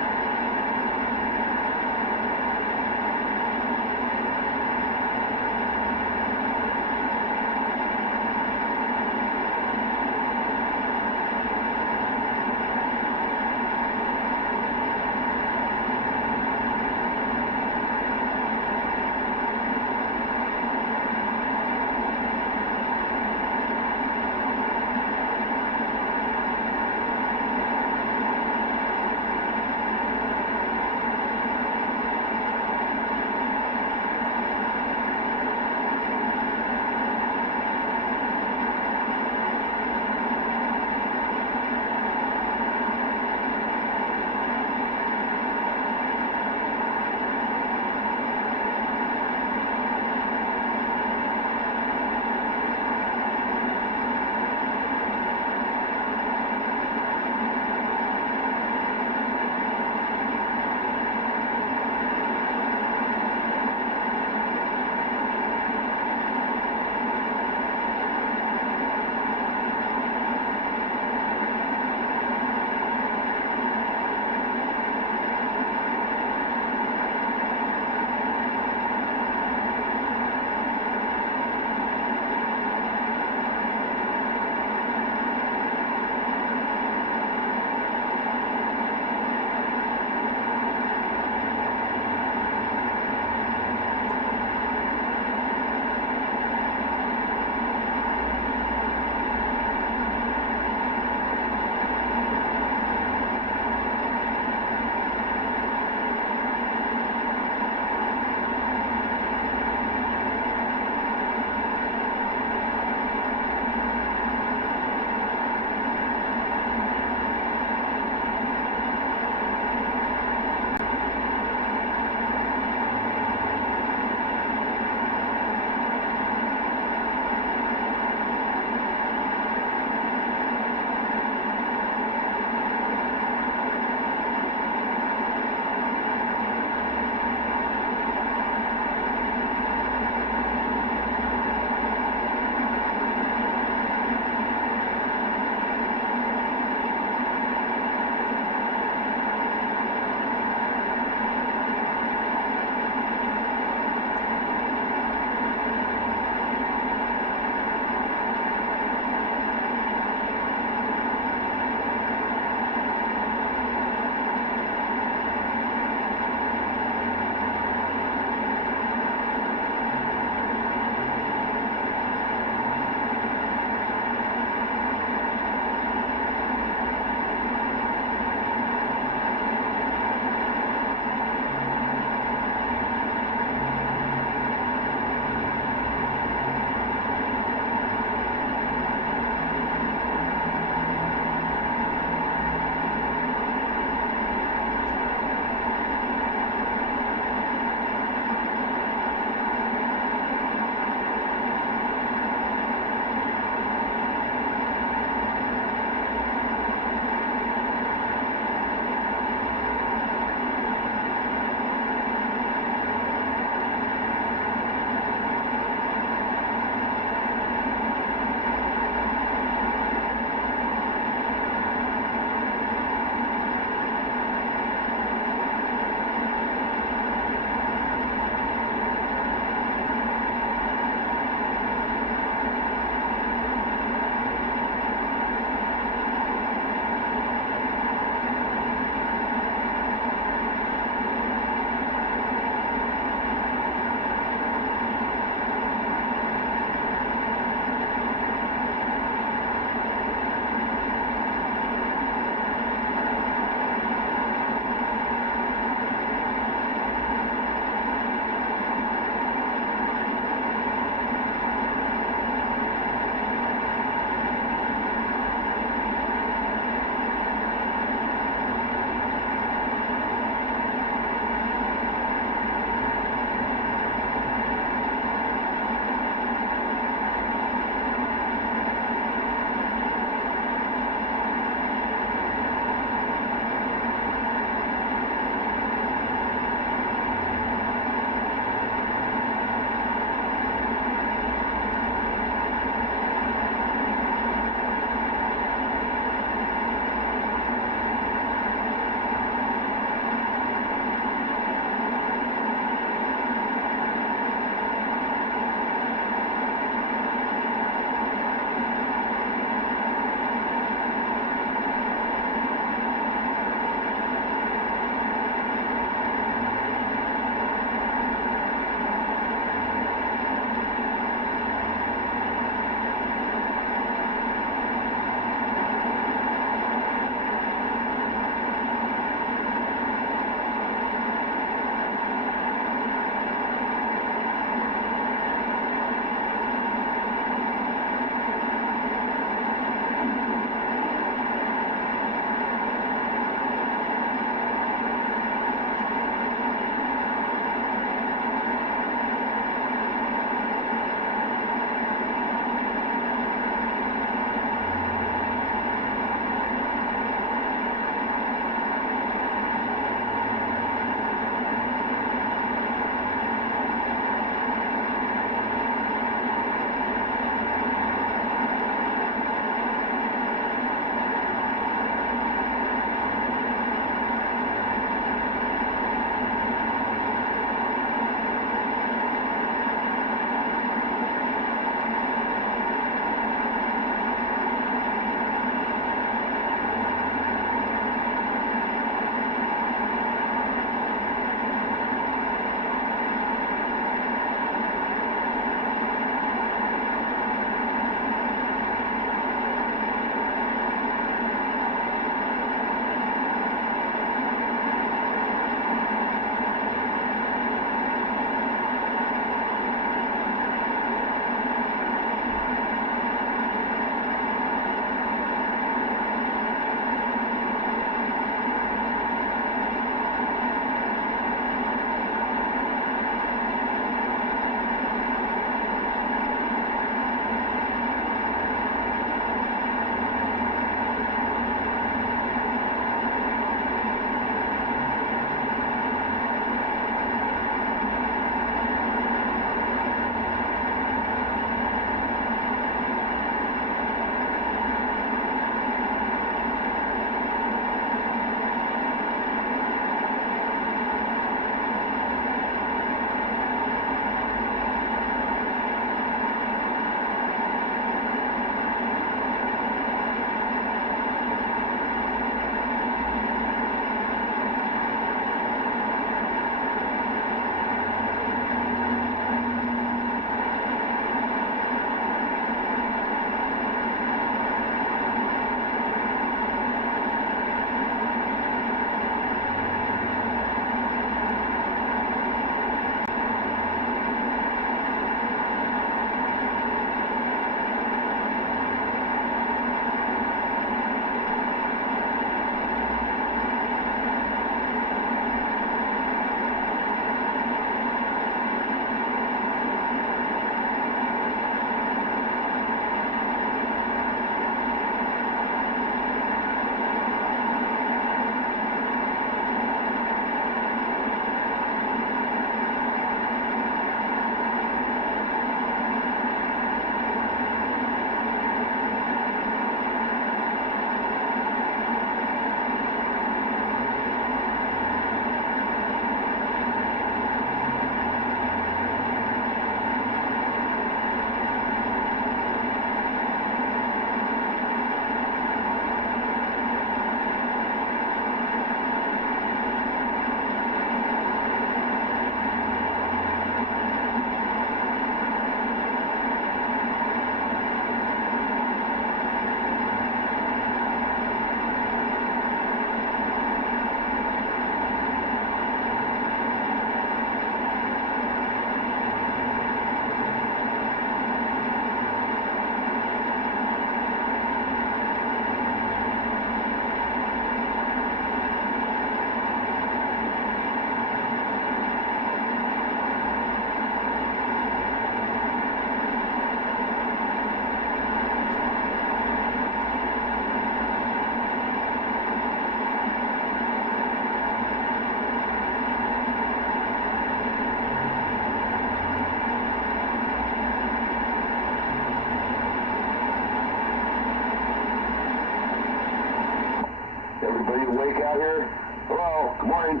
out here? Hello, good morning.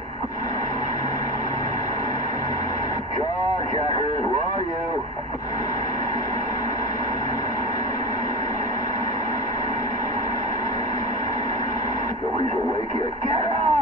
Jawjackers, where are you? Nobody's awake yet. Get out!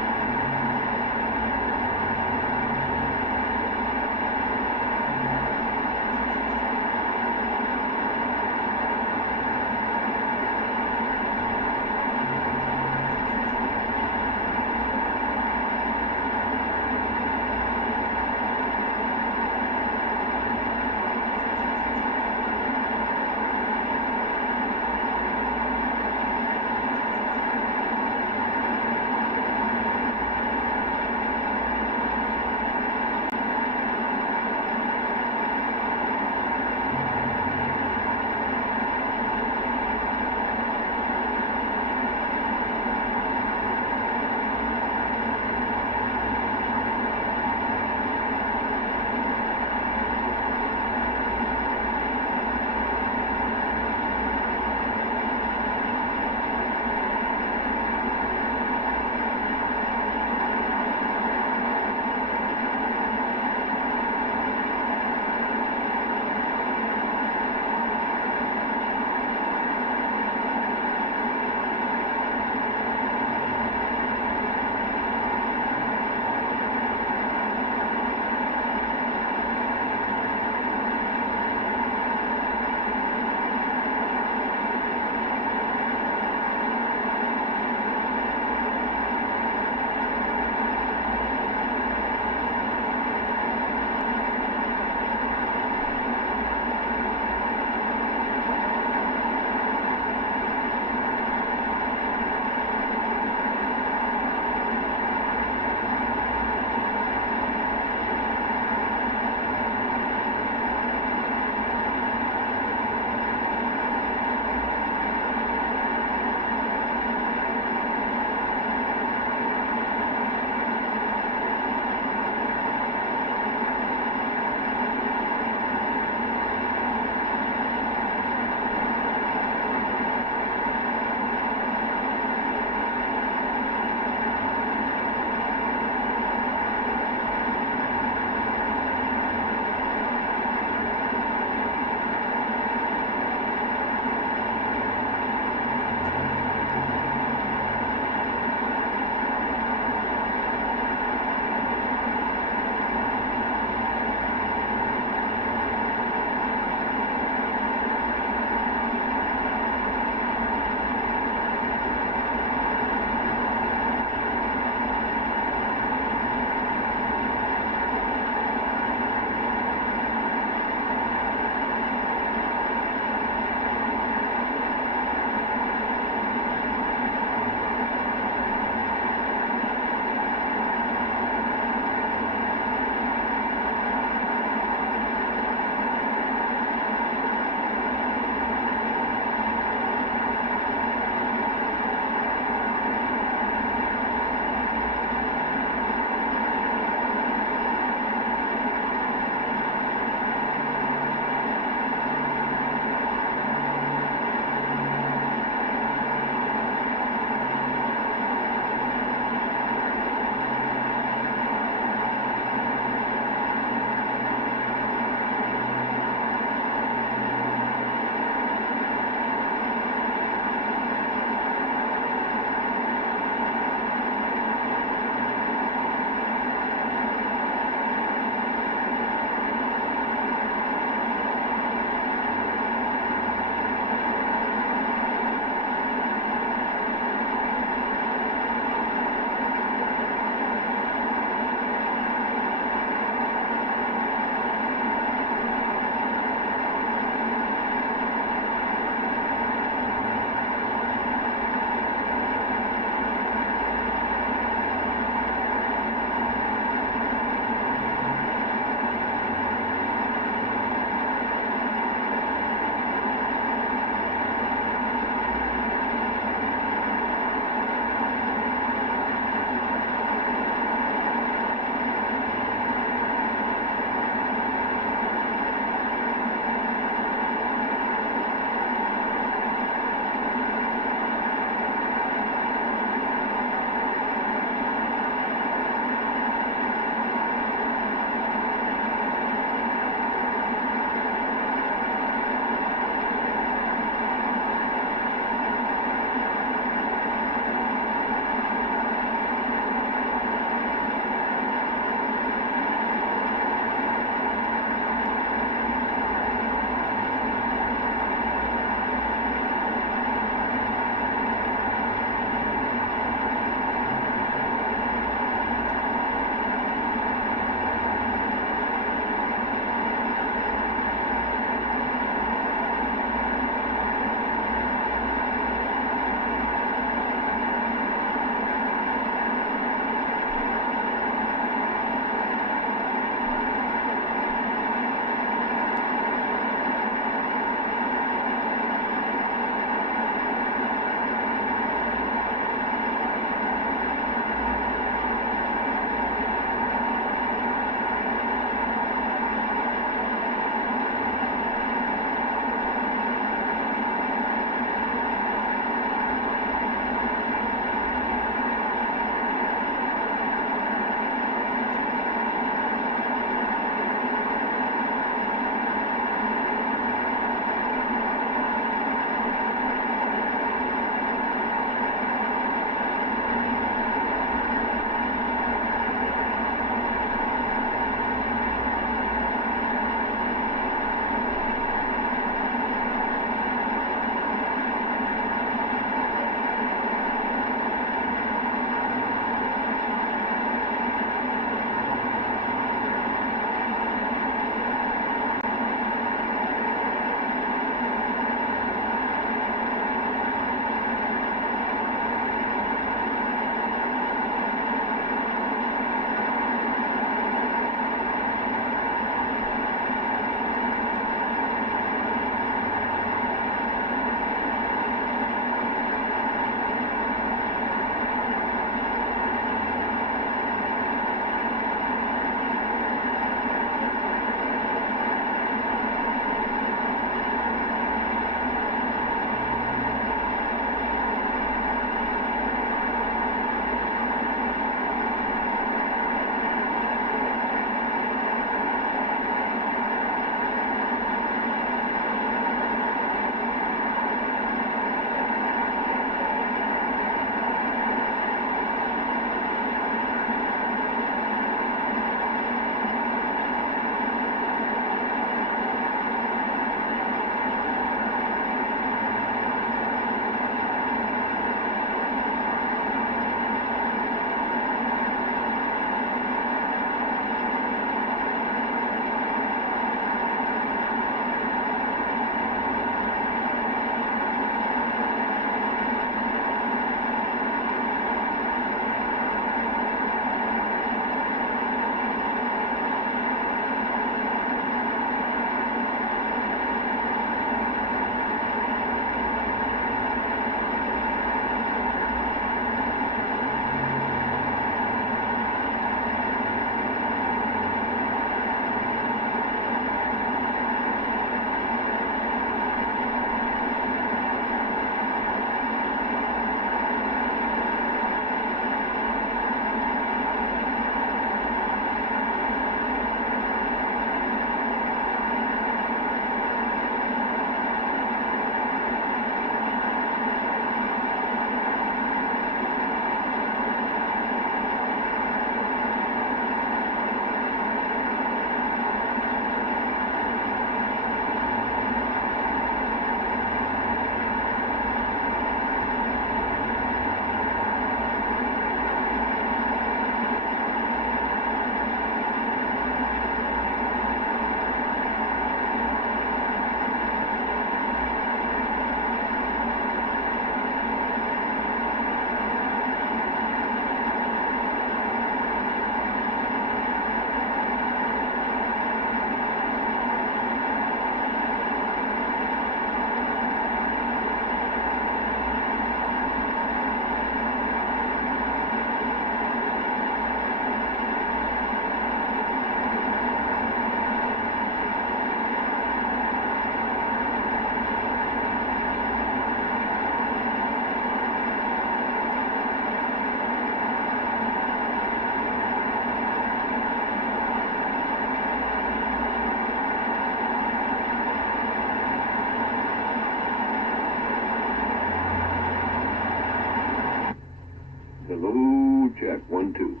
Hello, check, 1, 2.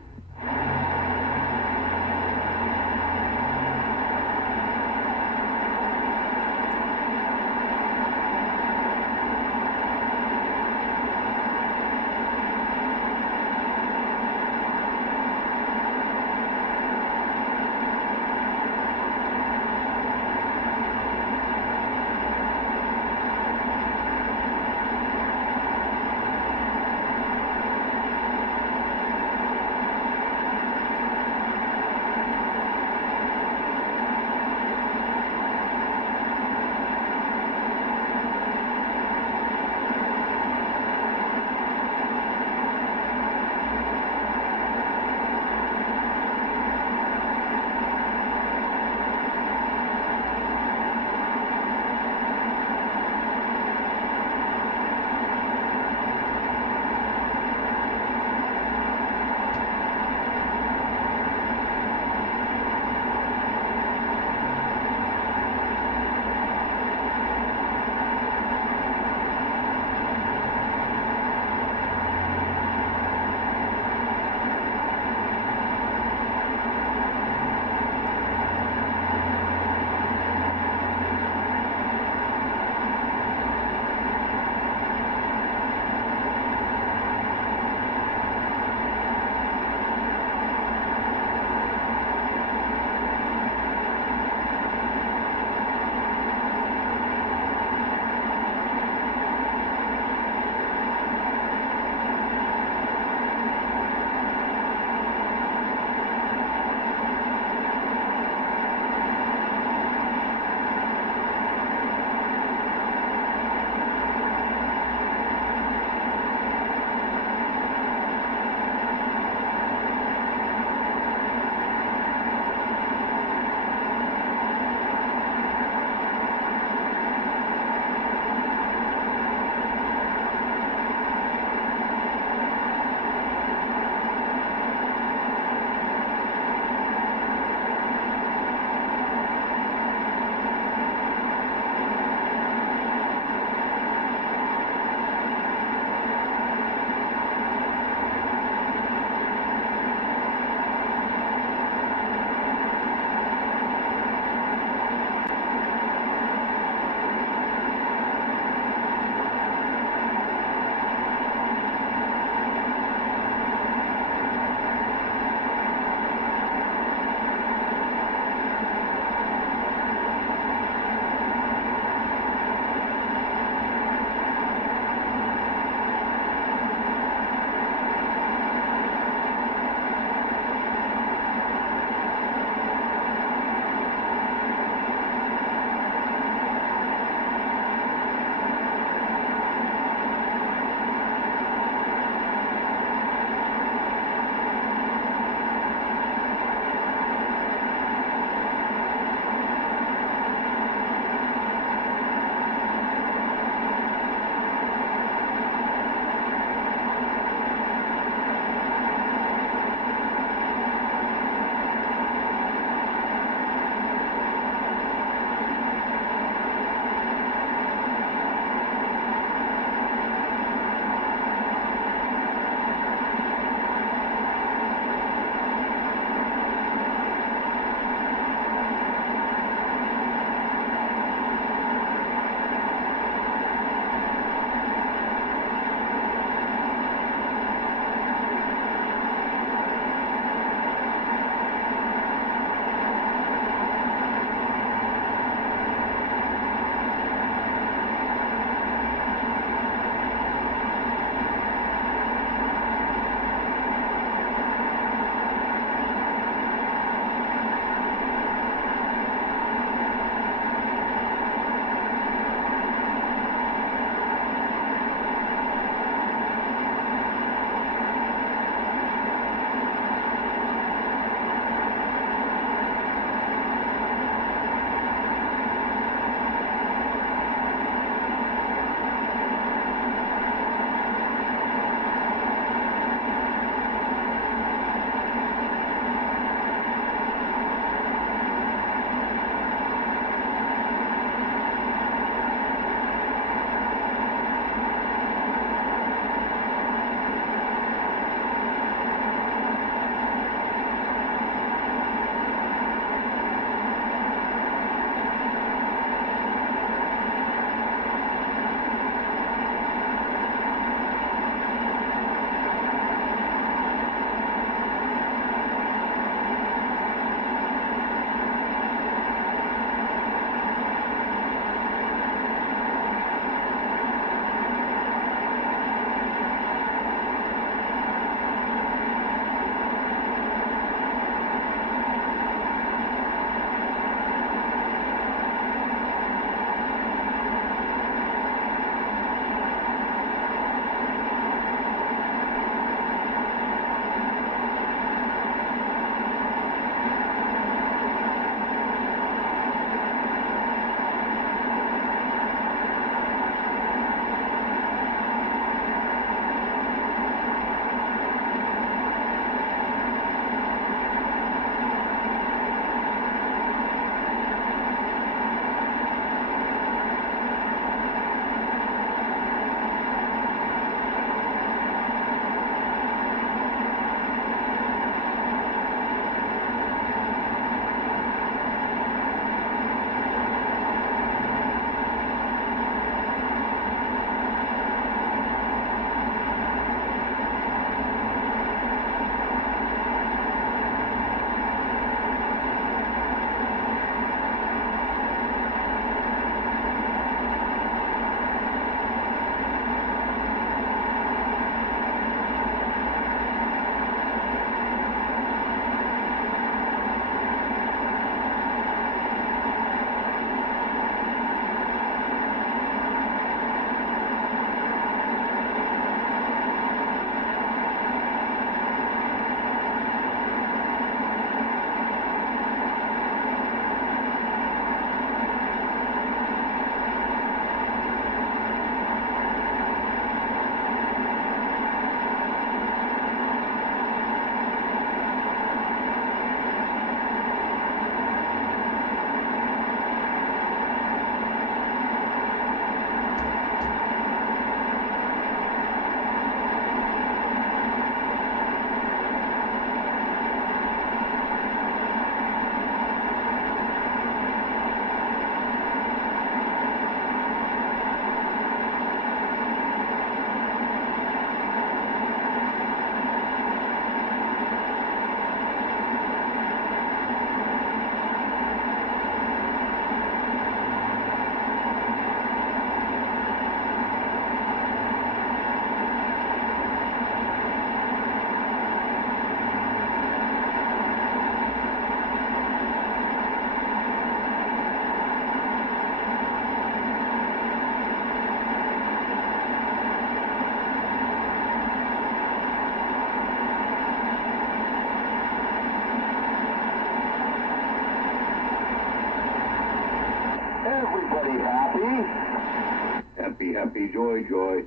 Happy, happy, joy, joy.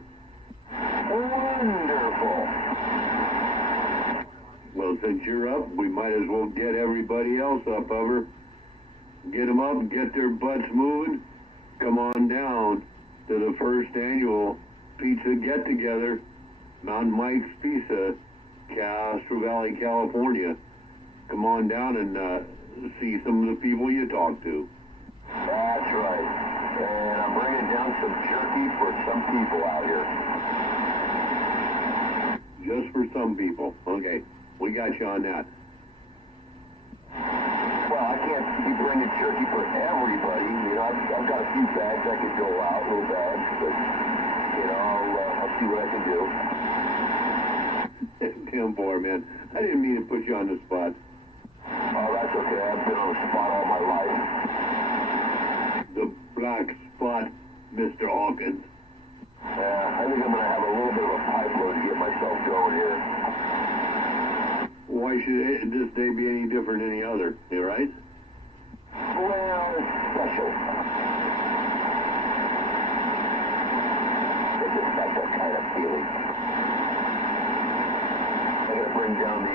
Wonderful. Well, since you're up, we might as well get everybody else up, Hover. Get them up, get their butts moving. Come on down to the first annual pizza get-together, Mountain Mike's Pizza, Castro Valley, California. Come on down and see some of the people you talk to. That's right. And I'm bringing down some jerky for some people out here. Just for some people. Okay, we got you on that. Well, I can't be bringing jerky for everybody. You know, I've got a few bags I could go out, little bags, but, you know, I'll see what I can do. Damn boy, man. I didn't mean to put you on the spot. Oh, that's okay. I've been on the spot all my life. The black spot, Mr. Hawkins. I think I'm going to have a little bit of a pipe load to get myself going here. Why should this day be any different than any other? You right? Well, it's special. It's a special kind of feeling. I'm going to bring down the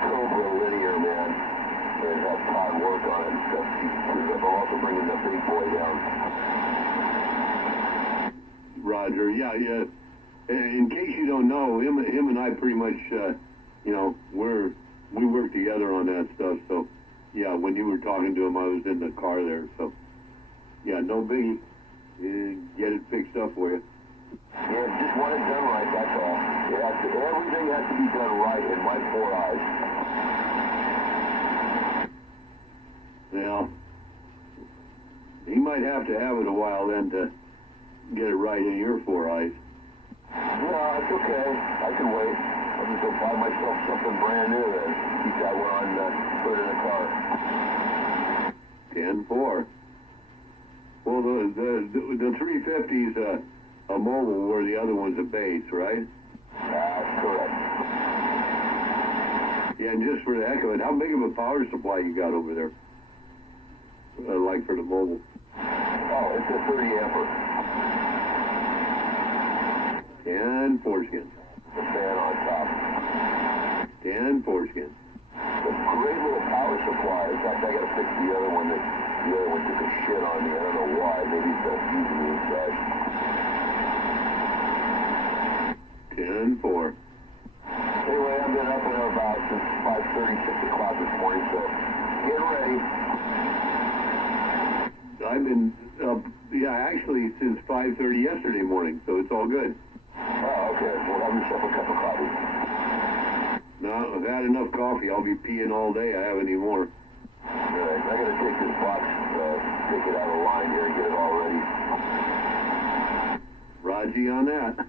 Cobra linear, man, and have Todd work on it and stuff. I'm also bringing the big boy down. Roger. Yeah. In case you don't know, him and I pretty much, you know, we work together on that stuff. So, yeah, when you were talking to him, I was in the car there. So, yeah, no biggie. Get it fixed up for you. Yeah, just want it done right, that's all. Everything has to be done right in my 4 eyes. Well, he might have to have it a while then to get it right in your 4 eyes. No, it's okay. I can wait. I'll just go buy myself something brand new and keep that one on, put it in the car. 10-4. Well, the 350's a mobile where the other one's a base, right? That's correct. Yeah, and just for the heck of it, how big of a power supply you got over there? Like for the mobile? Oh, it's a 30 amper. And foreskin. The fan on top. And foreskin. It's a great little power supply. In fact, I got to fix the other one. The other one took a shit on me. I don't know why. Maybe it's got fuse in the inside. 10-4. Anyway, I've been up and about since 5:30, 6 o'clock this morning, so get ready. I've been up, yeah, actually since 5:30 yesterday morning, so it's all good. Oh, okay. Well, have yourself a cup of coffee. No, I've had enough coffee. I'll be peeing all day. I have any more. Good. I got to take this box, take it out of line here and get it all ready. Raji on that.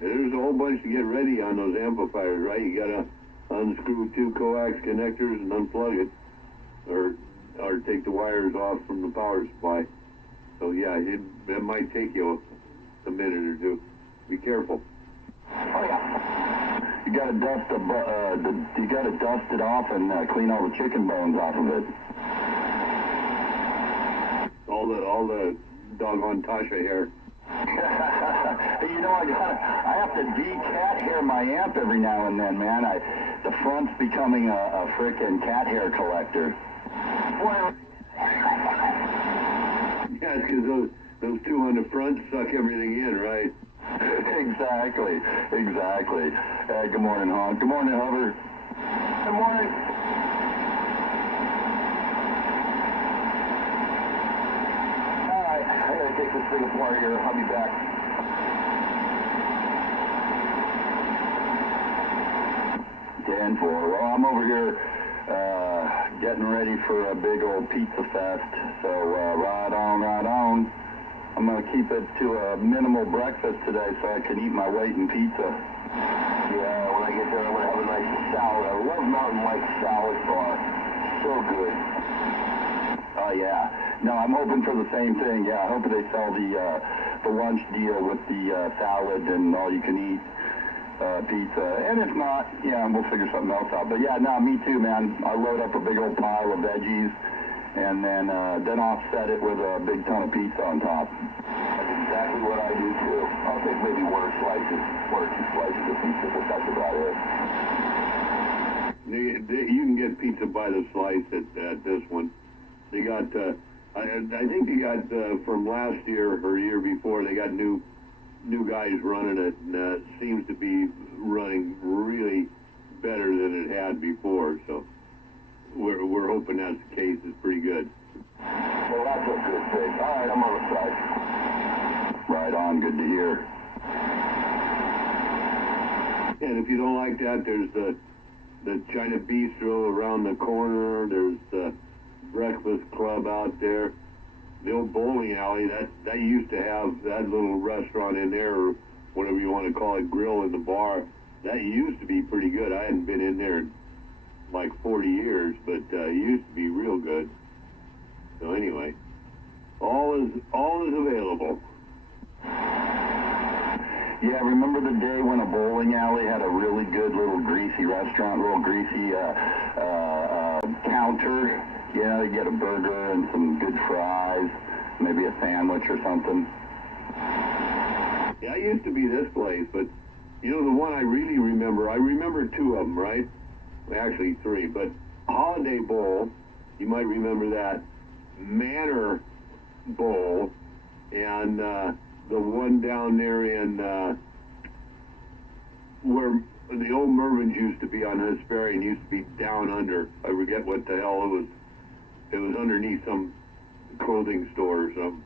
There's a whole bunch to get ready on those amplifiers, right? You gotta unscrew 2 coax connectors and unplug it, or take the wires off from the power supply. So yeah, it might take you a minute or two. Be careful. Oh yeah. You gotta you gotta dust it off and clean all the chicken bones off of it. All the doggone Tasha hair. You know, I have to de-cat hair my amp every now and then, man. The front's becoming a frickin' cat hair collector. Well, yeah, it's because those 2 on the front suck everything in, right? Exactly. Good morning, Hon. Good morning, Hover. Good morning. All right, I gotta take this thing apart here. I'll be back. Dan for. Well, I'm over here getting ready for a big old pizza fest. So right on. I'm going to keep it to a minimal breakfast today so I can eat my weight in pizza. Yeah, when I get there, I'm going to have a nice salad. I love Mountain Mike's salad bar. So good. Oh, yeah. No, I'm hoping for the same thing. Yeah, I hope they sell the lunch deal with the salad and all you can eat. pizza. And if not, yeah, we'll figure something else out. But yeah, no, me too, man. I load up a big old pile of veggies and then offset it with a big ton of pizza on top. That's exactly what I do too. I'll take maybe one or two slices of pizza, but that's about it. You can get pizza by the slice at this one. They got, I think they got from last year or year before, they got new guys running it, and seems to be running really better than it had before. So we're hoping that's the case. It's pretty good. Well, that's a good thing. All right, I'm on the side. Right on. Good to hear. And if you don't like that, there's the China Bistro around the corner. There's the Breakfast Club out there. The old bowling alley, that used to have that little restaurant in there, or whatever you want to call it, grill in the bar. That used to be pretty good. I hadn't been in there in like 40 years, but it used to be real good. So anyway, all is available. Yeah, remember the day when a bowling alley had a really good little greasy restaurant, real greasy counter? You know, you get a burger and some good fries, maybe a sandwich or something. Yeah, it used to be this place, but you know the one I really remember, I remember two of them, right? Well, actually three, but Holiday Bowl, you might remember that, Manor Bowl, and the one down there in where the old Mervyn's used to be on Hesperian, used to be down under. I forget what the hell it was. It was underneath some clothing store or something.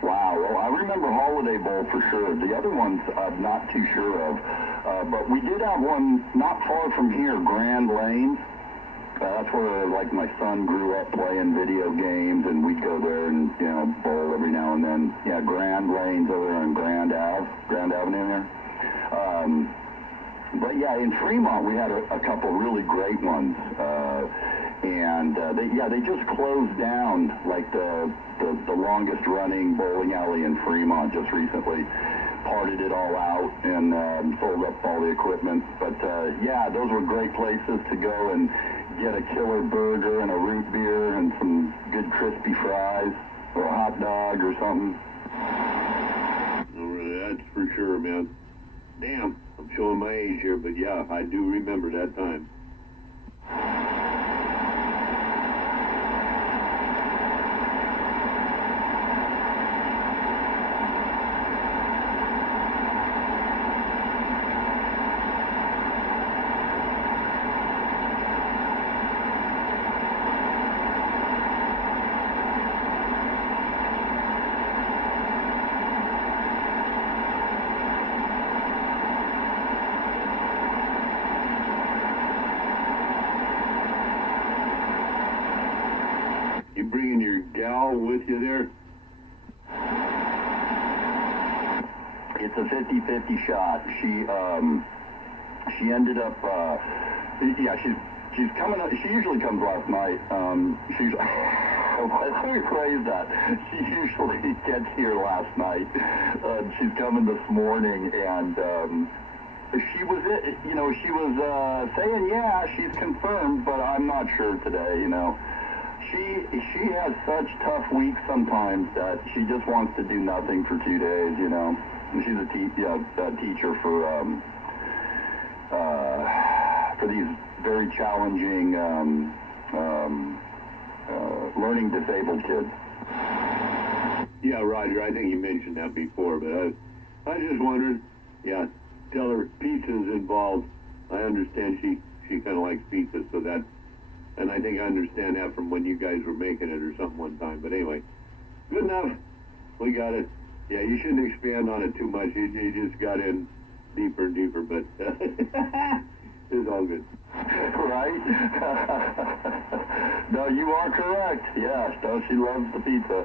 Wow, well, I remember Holiday Bowl for sure. The other ones I'm not too sure of. But we did have one not far from here, Grand Lanes. That's where, like, my son grew up playing video games, and we'd go there and, you know, bowl every now and then. Yeah, Grand Lanes over there on Grand Avenue there. But yeah, in Fremont we had a couple really great ones, and they just closed down like the longest running bowling alley in Fremont just recently. Parted it all out and sold up all the equipment. But yeah, those were great places to go and get a killer burger and a root beer and some good crispy fries or a hot dog or something. That's for sure, man. Damn, I'm showing my age here, but yeah, I do remember that time. You bringing your gal with you there? It's a 50-50 shot. She ended up, yeah, she's coming up. She usually comes last night. She's, let me rephrase that. She usually gets here last night. She's coming this morning, and she was, you know, she was saying, yeah, she's confirmed, but I'm not sure today, you know. She has such tough weeks sometimes that she just wants to do nothing for 2 days, you know. And she's a teacher for these very challenging learning disabled kids. Yeah, Roger, I think you mentioned that before, but I just wondered. Yeah, tell her pizza's involved. I understand she kind of likes pizza, so that. And I think I understand that from when you guys were making it or something one time. But anyway, good enough. We got it. Yeah, you shouldn't expand on it too much. You just got in deeper and deeper, but it's all good. Right? No, you are correct. Yes, no, she loves the pizza.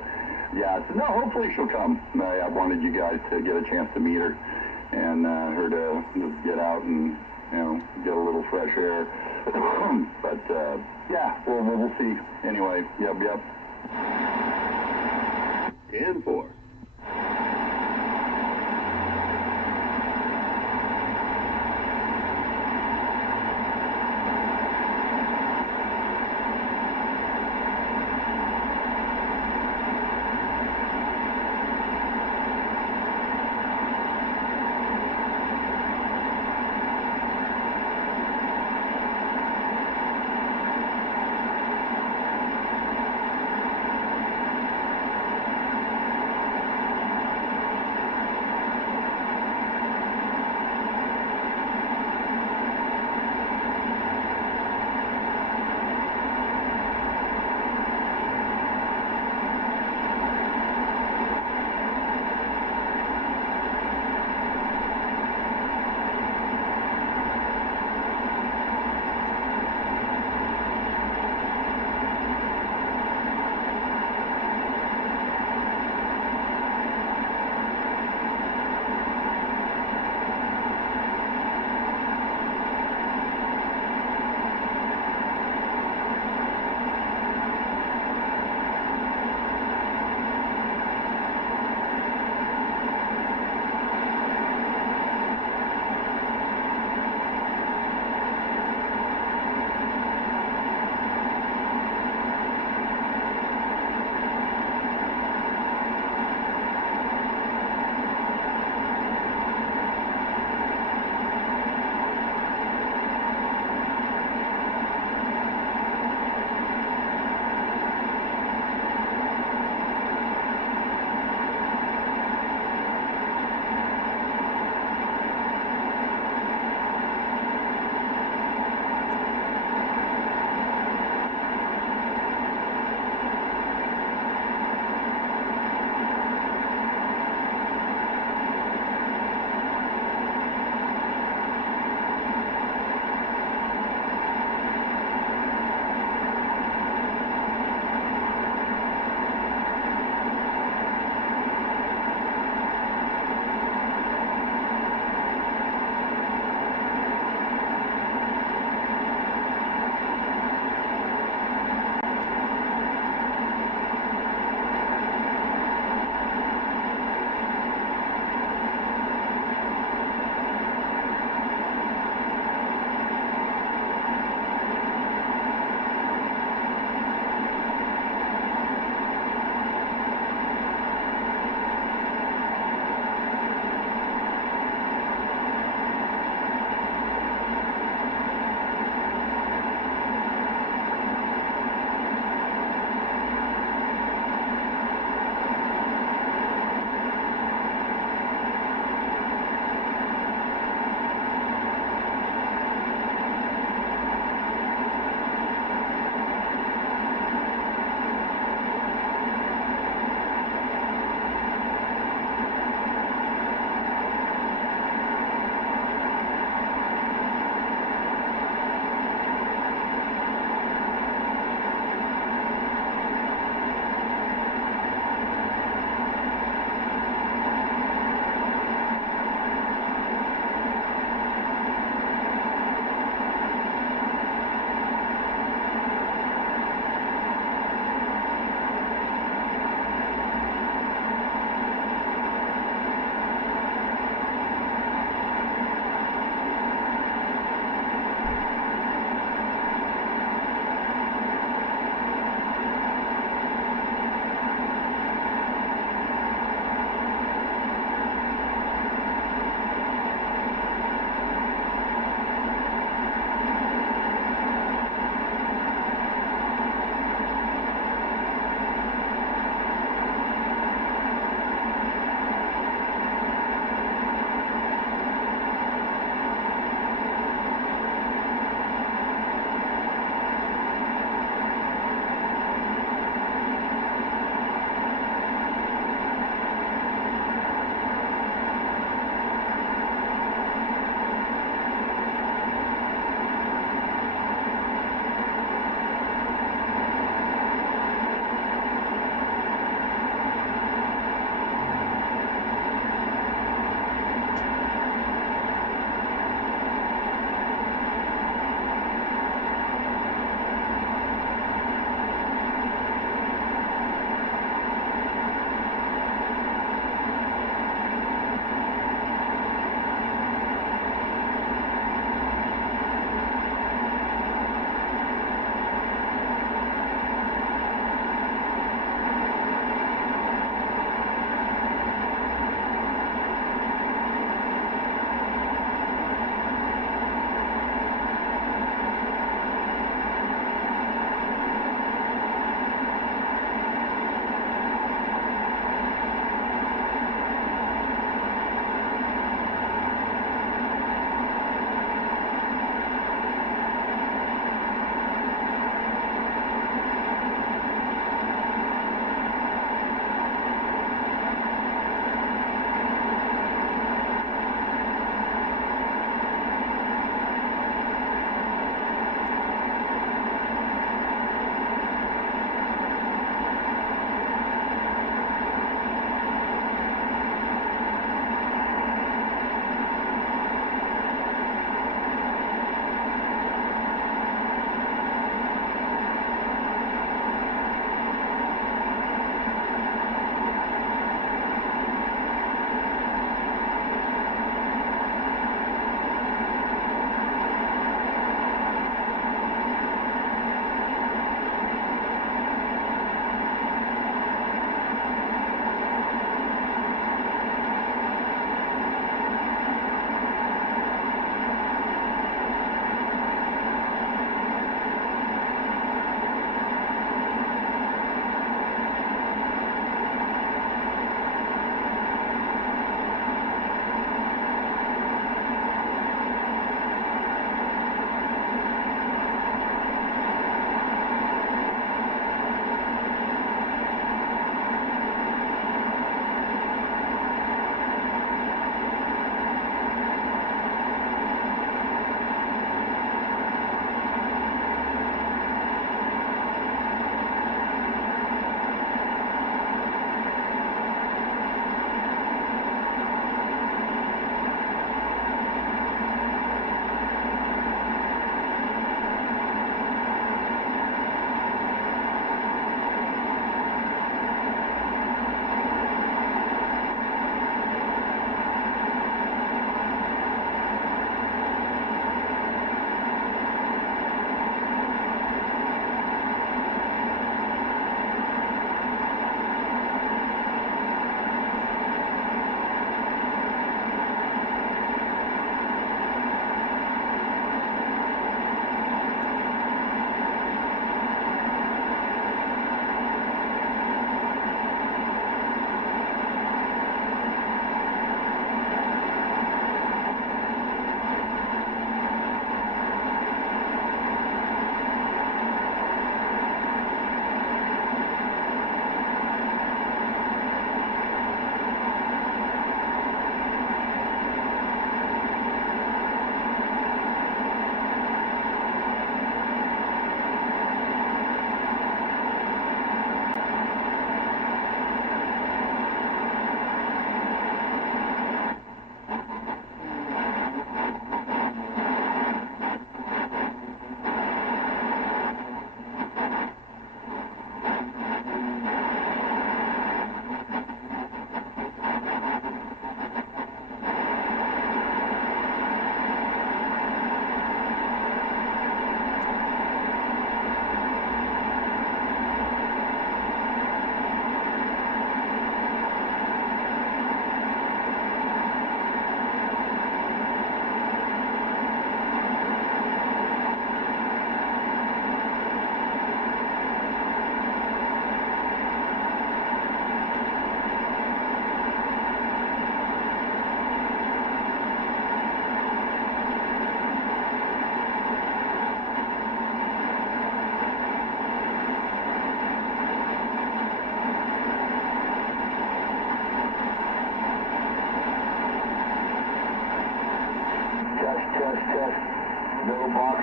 Yeah, so no, hopefully she'll come. I wanted you guys to get a chance to meet her and her to get out and, you know, get a little fresh air. But yeah, we'll see. Anyway, yep. 10-4.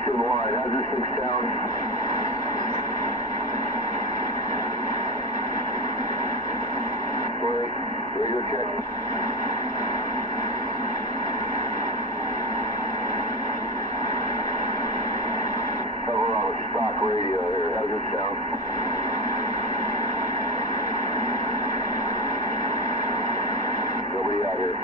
Houston 1, how's this thing sound? Sorry, radio check. Cover on a stock radio here, how's this sound? Nobody out here.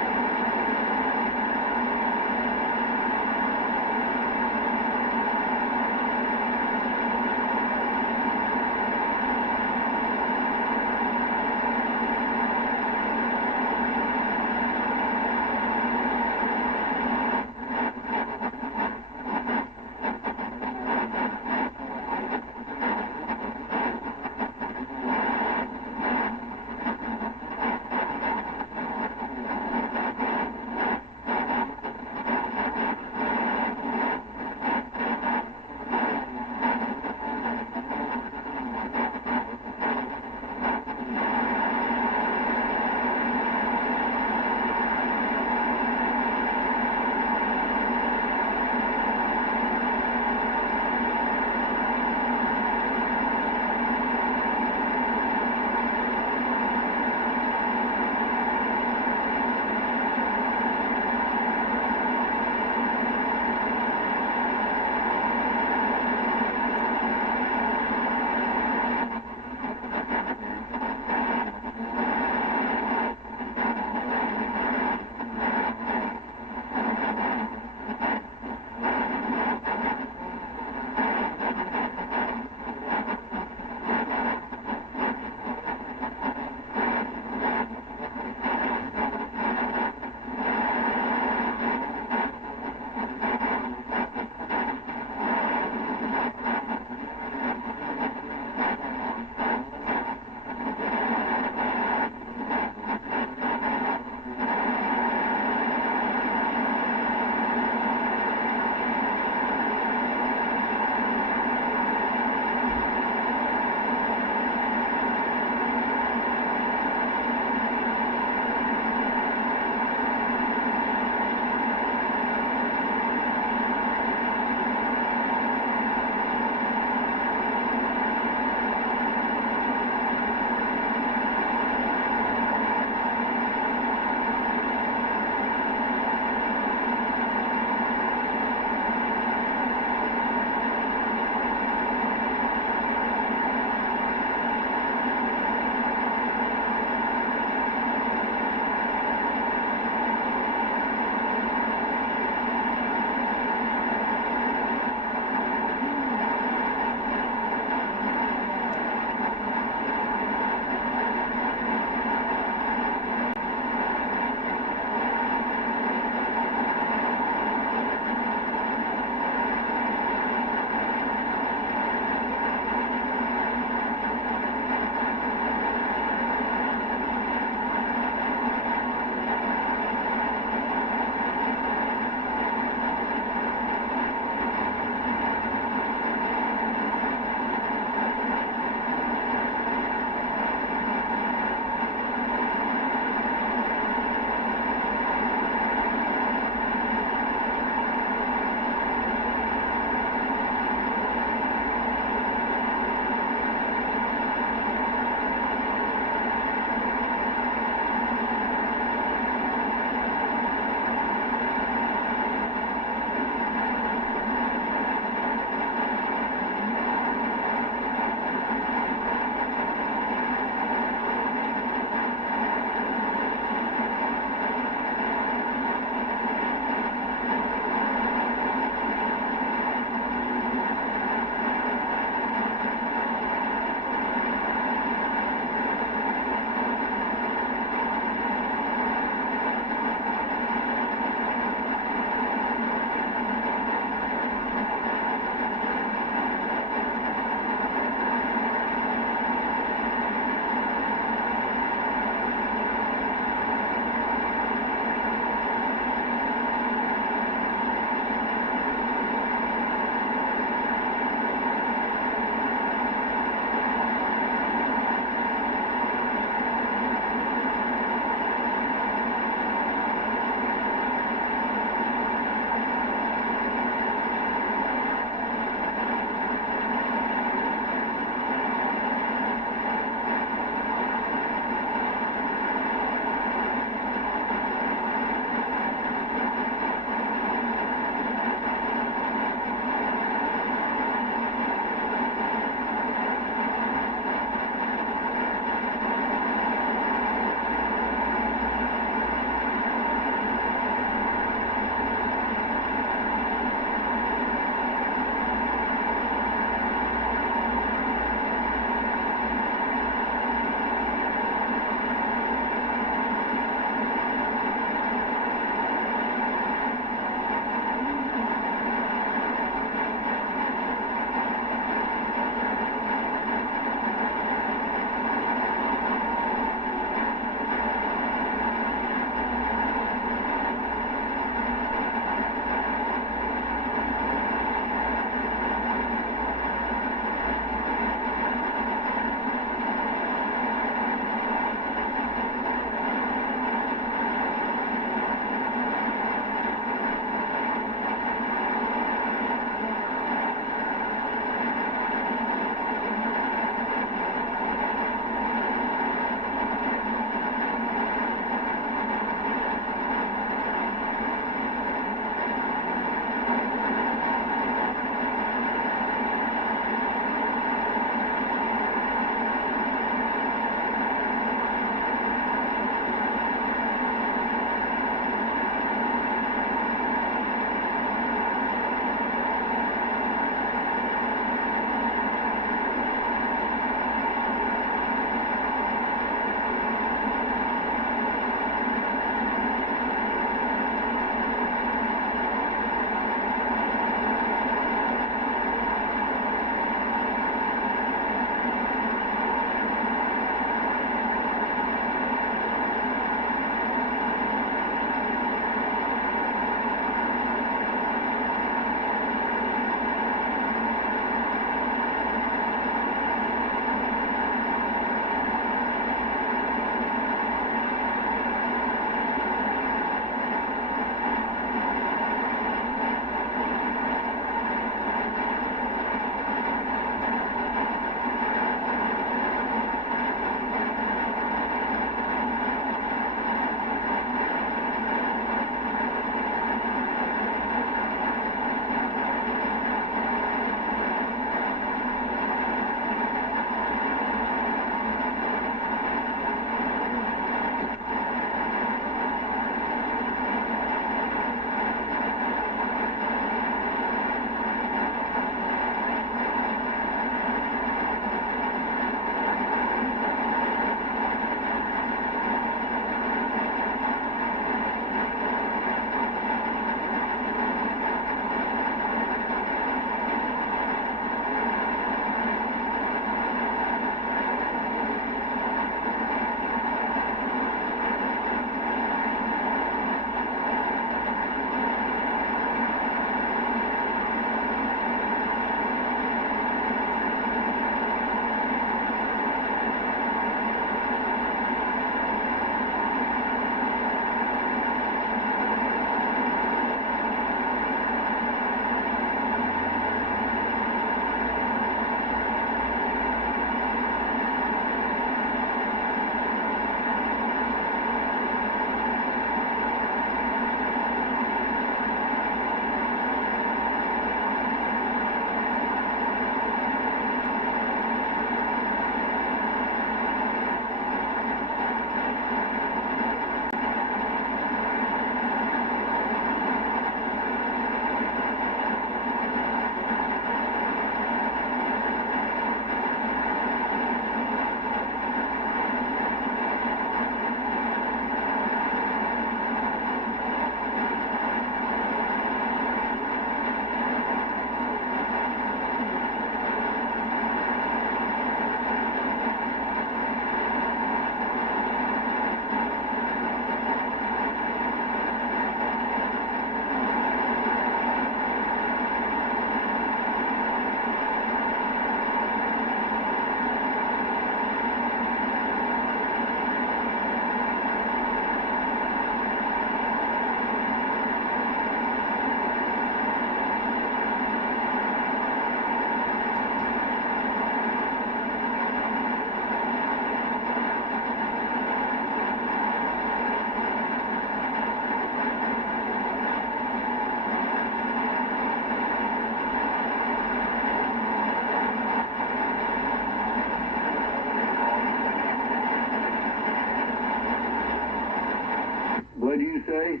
What do you say?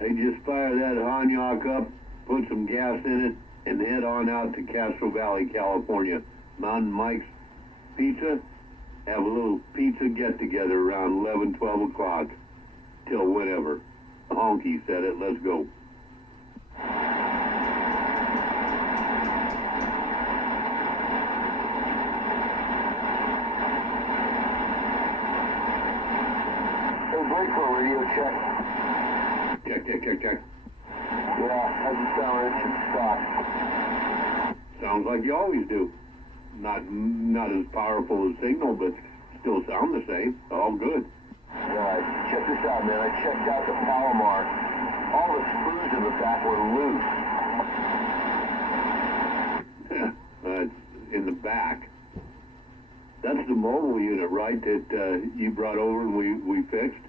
They just fire that Hanyok up, put some gas in it, and head on out to Castro Valley, California. Mountain Mike's Pizza, have a little pizza get-together around 11, 12 o'clock, till whenever. Honky said it, let's go. Hey, break for a radio check. Check. Yeah, how's it sound? It should stop. Sounds like you always do. Not as powerful a signal, but still sound the same. All good. Alright, check this out, man. I checked out the Palomar. All the screws in the back were loose. That's in the back. That's the mobile unit, right, that you brought over and we fixed?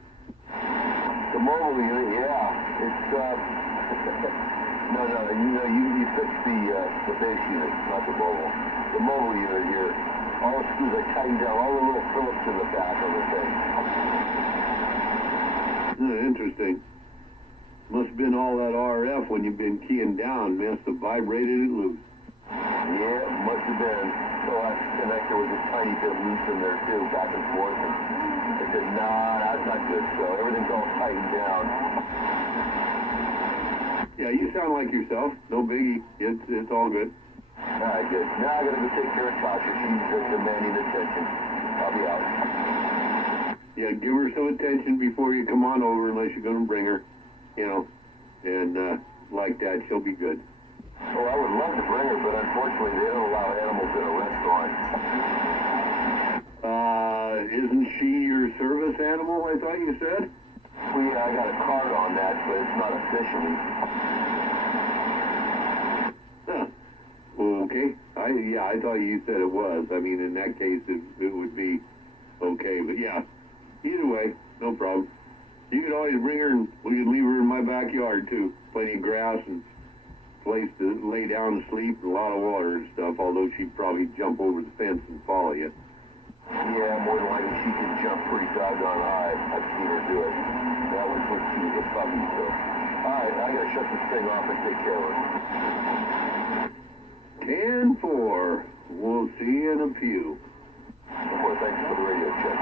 The mobile unit, yeah. It's, no, you fixed the base unit, not the mobile. The mobile unit here, all the screws are tightened down, all the little Phillips in the back of the thing. Interesting. Must have been all that RF when you've been keying down, must have vibrated it loose. Yeah, must have been. So that connector was a tiny bit loose in there too, back and forth. And I said, nah, that's not good. So everything's all tightened down. Yeah, you sound like yourself. No biggie. It's all good. All right, good. Now I gotta go take care of Tasha. She's demanding attention. I'll be out. Yeah, give her some attention before you come on over, unless you're gonna bring her, you know, and like that, she'll be good. Oh, I would love to bring her, but unfortunately they don't allow animals in a restaurant. Isn't she your service animal, I thought you said? Well, yeah, I got a card on that, but it's not officially. Huh. Okay. I thought you said it was. I mean, in that case, it would be okay. But yeah, either way, no problem. You could always bring her, and we could leave her in my backyard too. Plenty of grass and place to lay down and sleep, and a lot of water and stuff. Although she'd probably jump over the fence and follow you. Yeah, more than likely she can jump pretty doggone high. I've seen her do it. That was when she was a puppy, so. Alright, I gotta shut this thing off and take care of her. 10-4. We'll see you in a few. No more thanks for the radio check.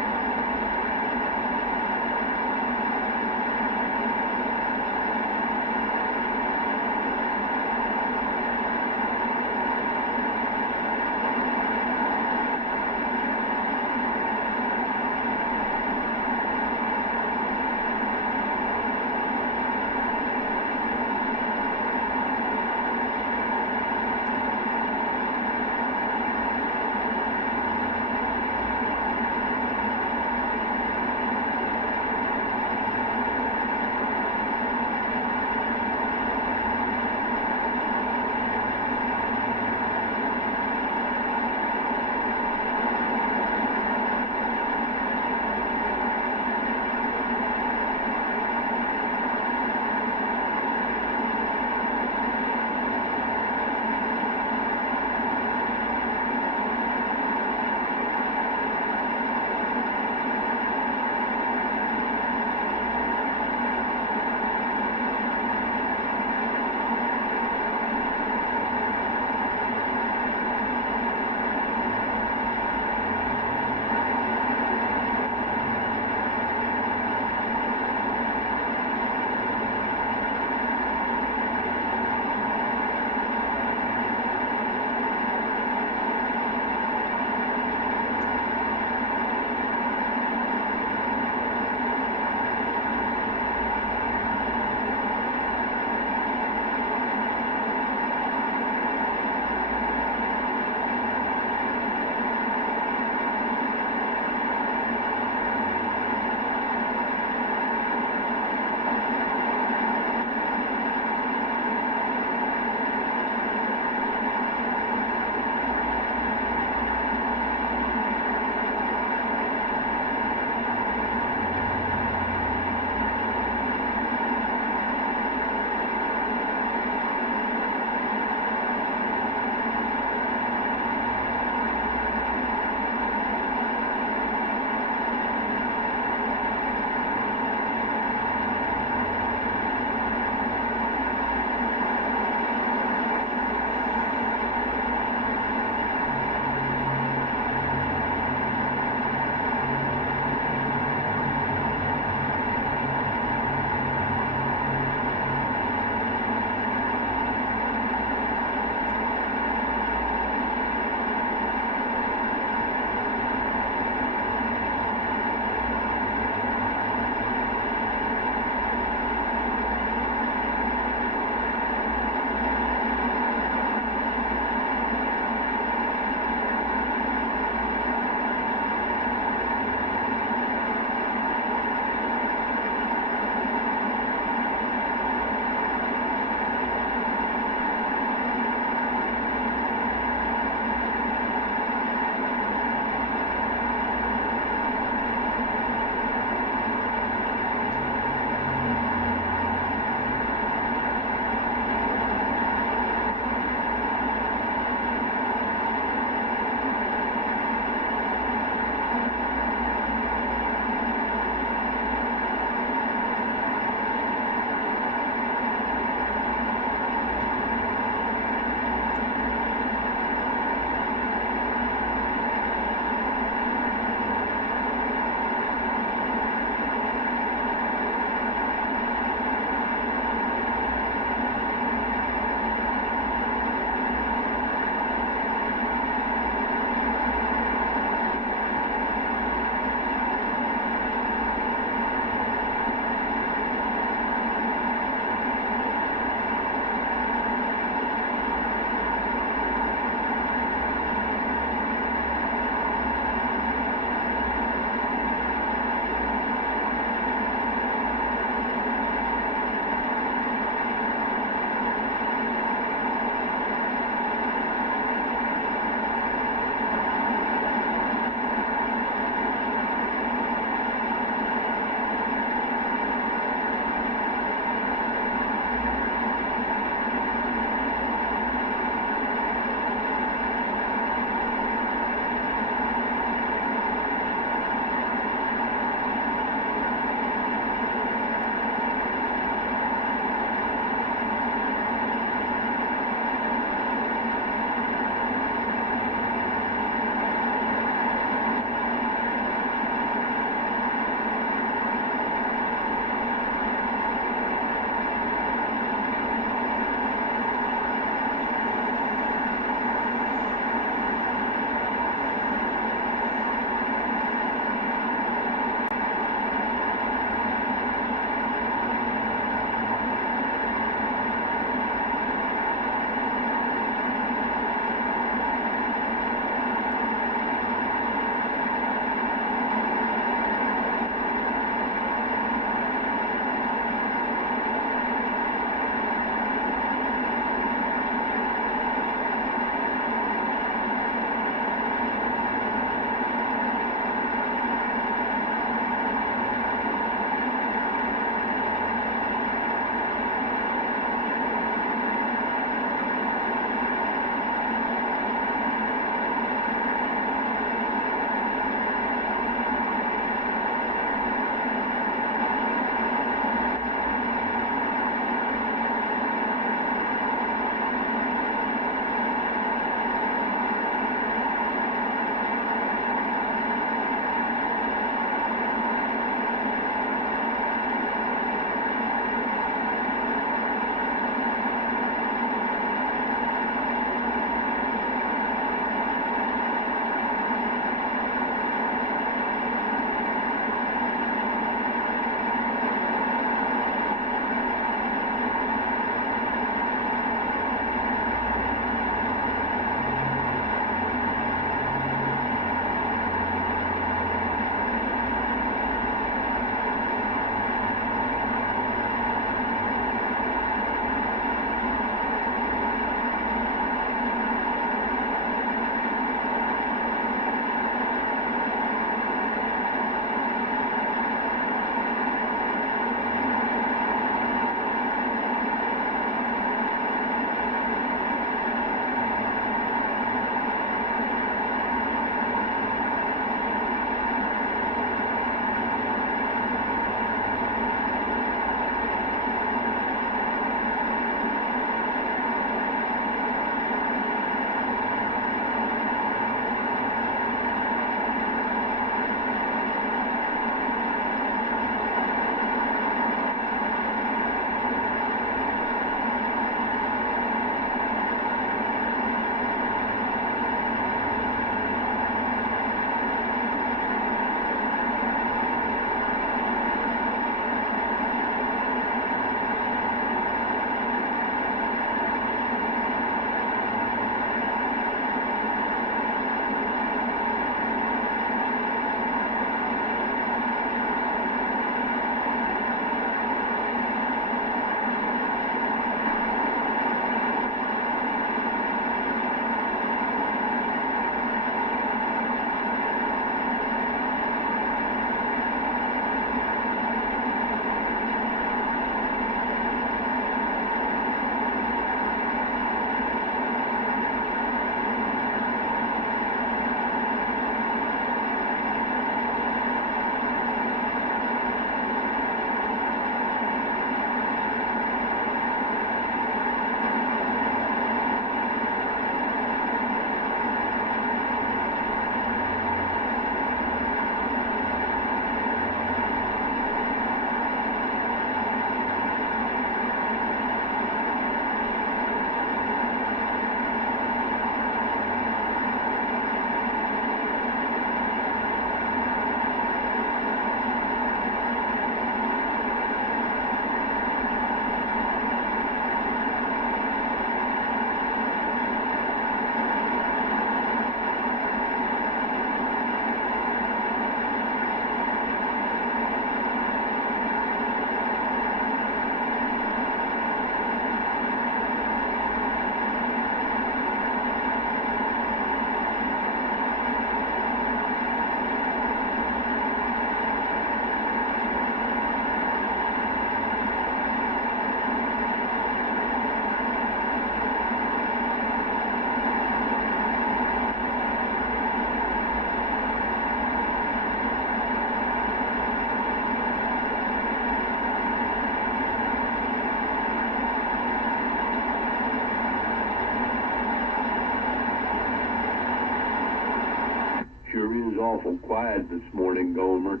awful quiet this morning, Gomer.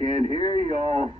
Can't hear y'all.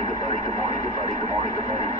morning, good buddy, good morning, good buddy, good morning, good buddy.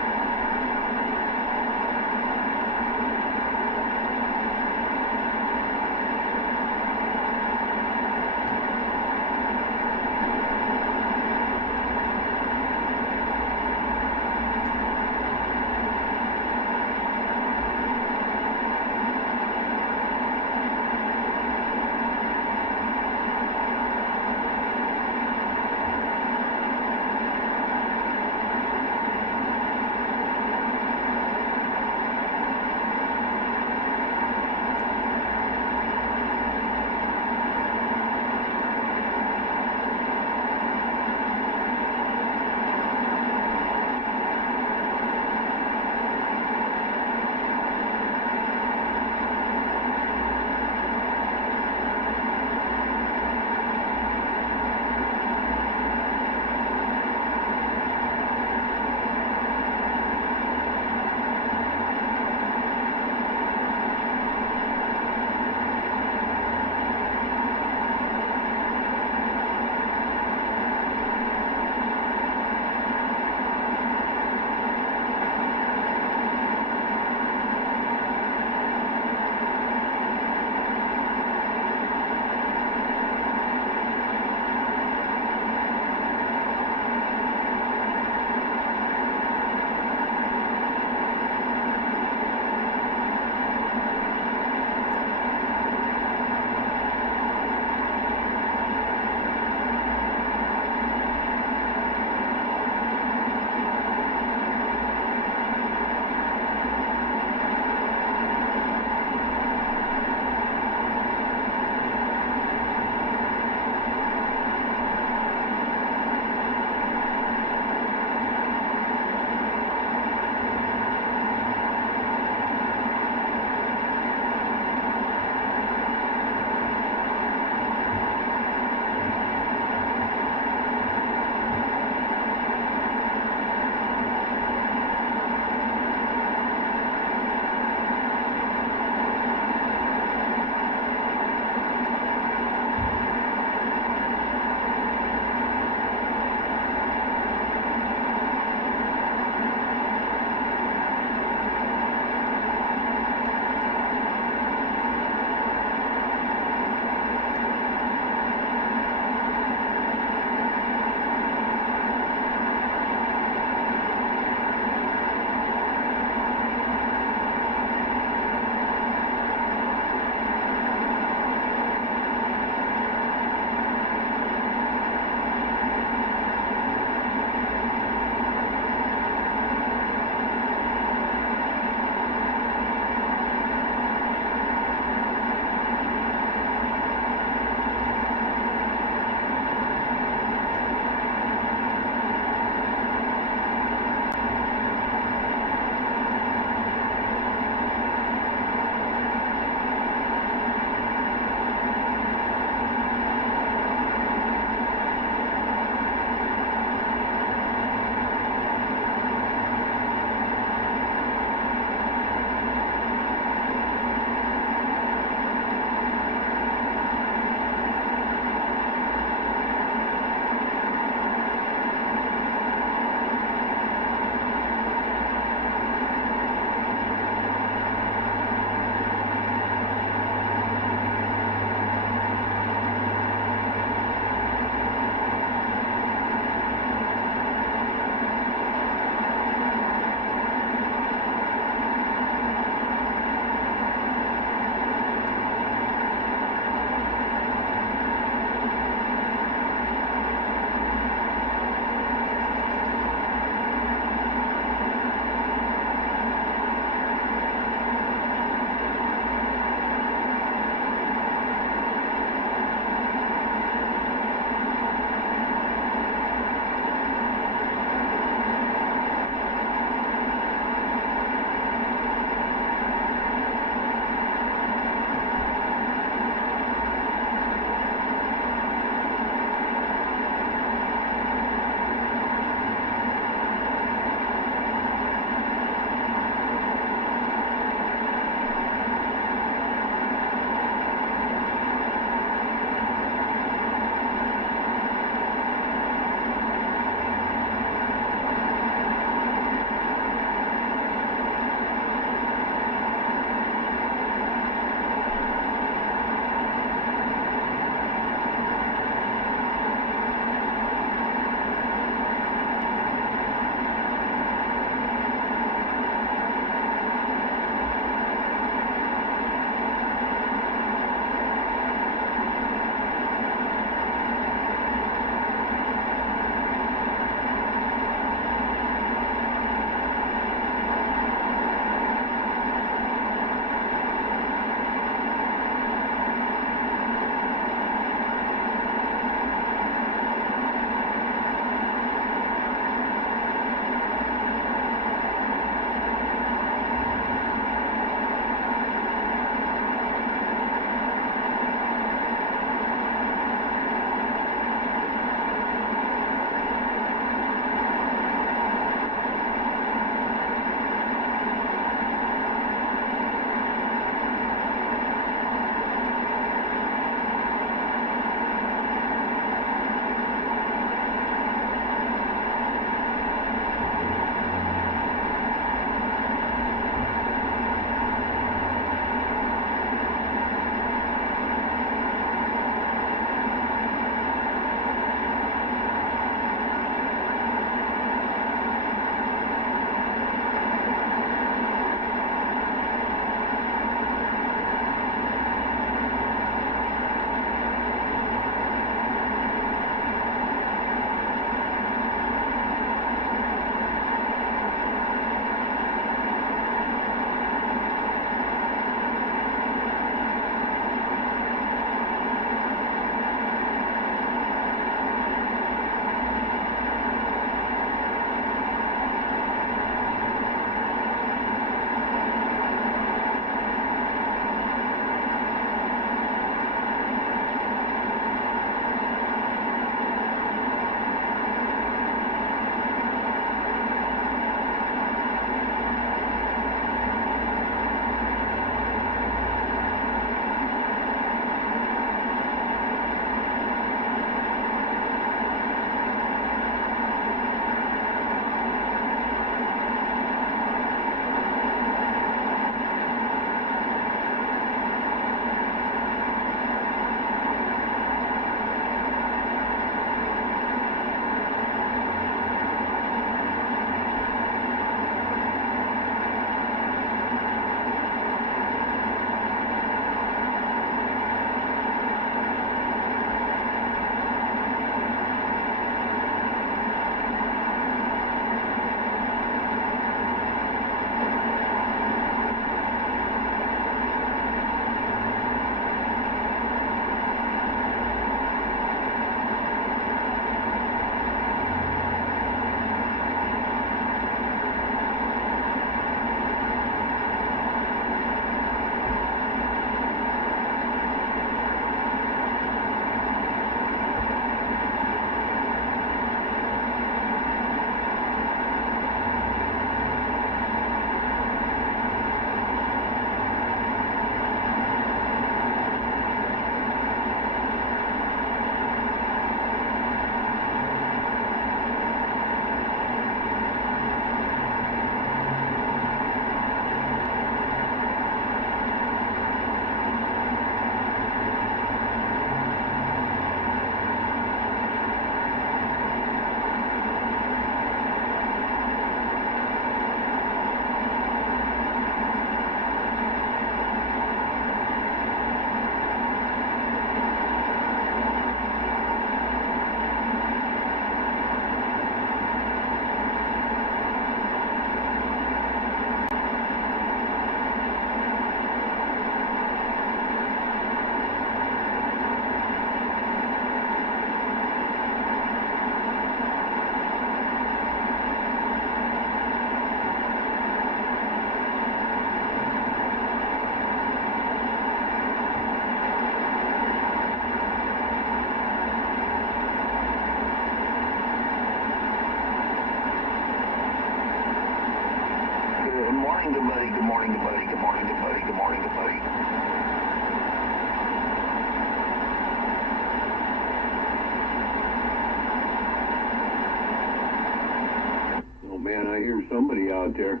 hear somebody out there.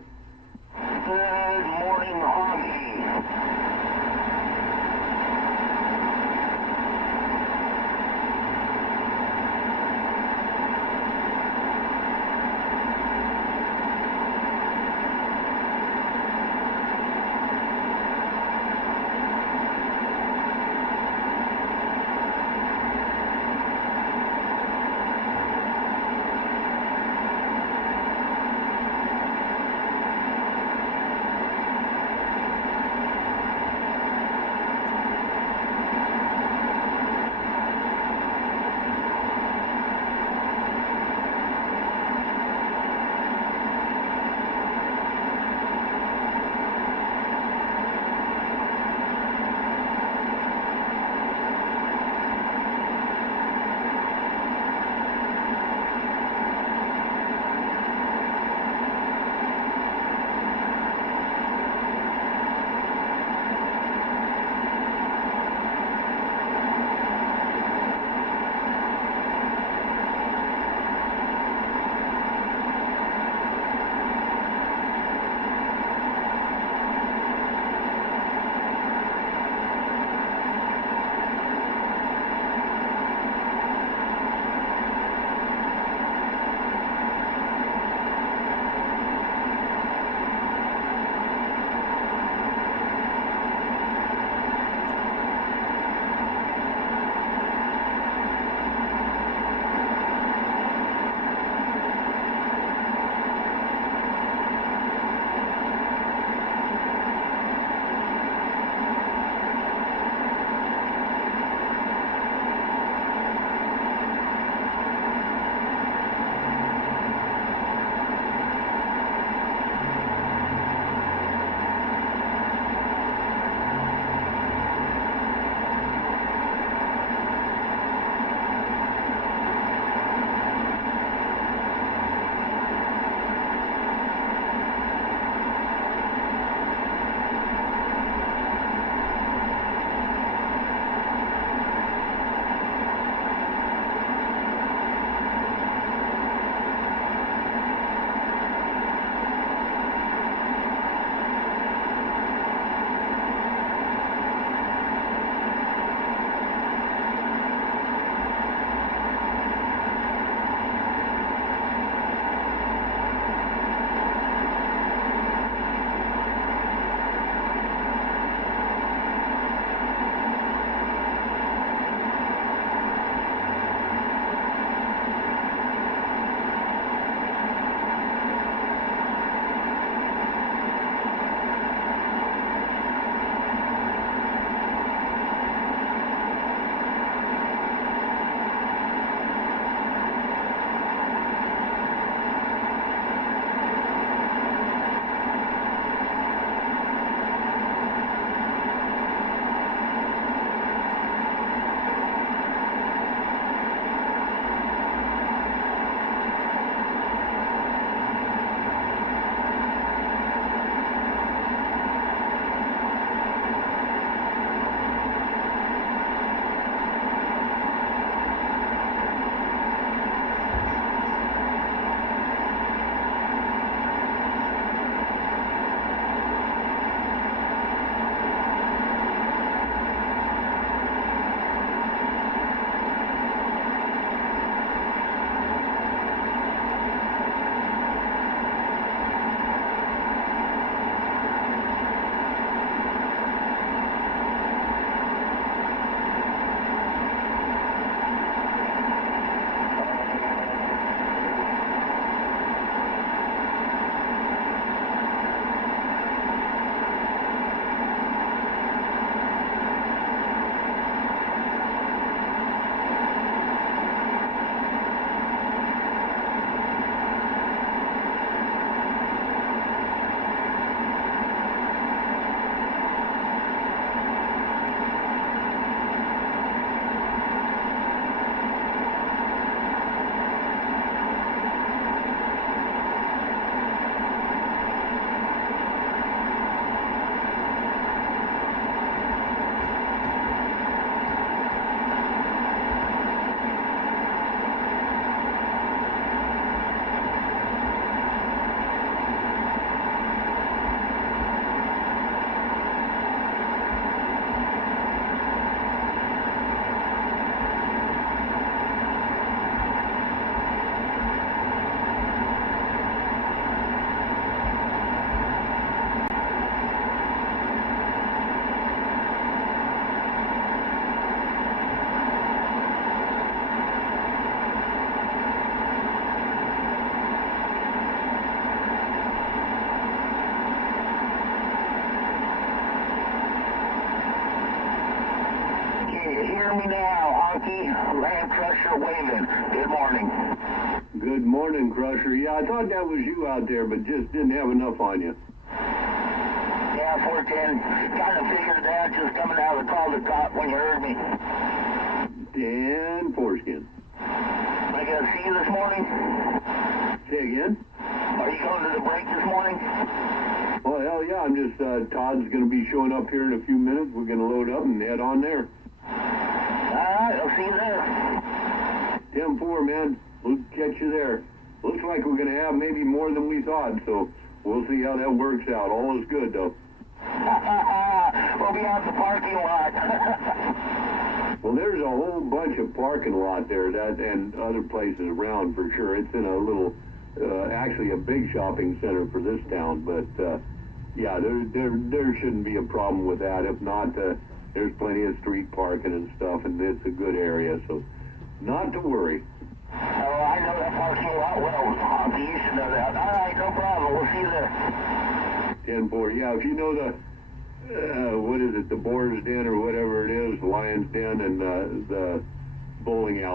Good morning, Hoggy. Honky, Land Crusher waving. Good morning. Good morning, Crusher. Yeah, I thought that was you out there, but just didn't have enough on you. Yeah, 410. Kind of figured it out just coming out of the call to cop when you heard me. Dan Foreskin. I got to see you this morning. Say again? Are you going to the break this morning? Well, hell yeah, I'm just, Todd's going to be showing up here in a few minutes. We're going to load up and head on there. All right, I'll see you there. 10-4, man. We'll catch you there. Looks like we're going to have maybe more than we thought, so we'll see how that works out. All is good, though. We'll be out in the parking lot. Well, there's a whole bunch of parking lot there and other places around for sure. It's in a little, actually a big shopping center for this town, but yeah, there shouldn't be a problem with that. If not, there's plenty of street parking and stuff, and it's a good area, so not to worry. Oh, I know that parking lot well, Honky. You should know that. All right, no problem. We'll see you there. 10-4. Yeah, if you know the, what is it, the Boar's Den or whatever it is, the Lion's Den and the bowling alley.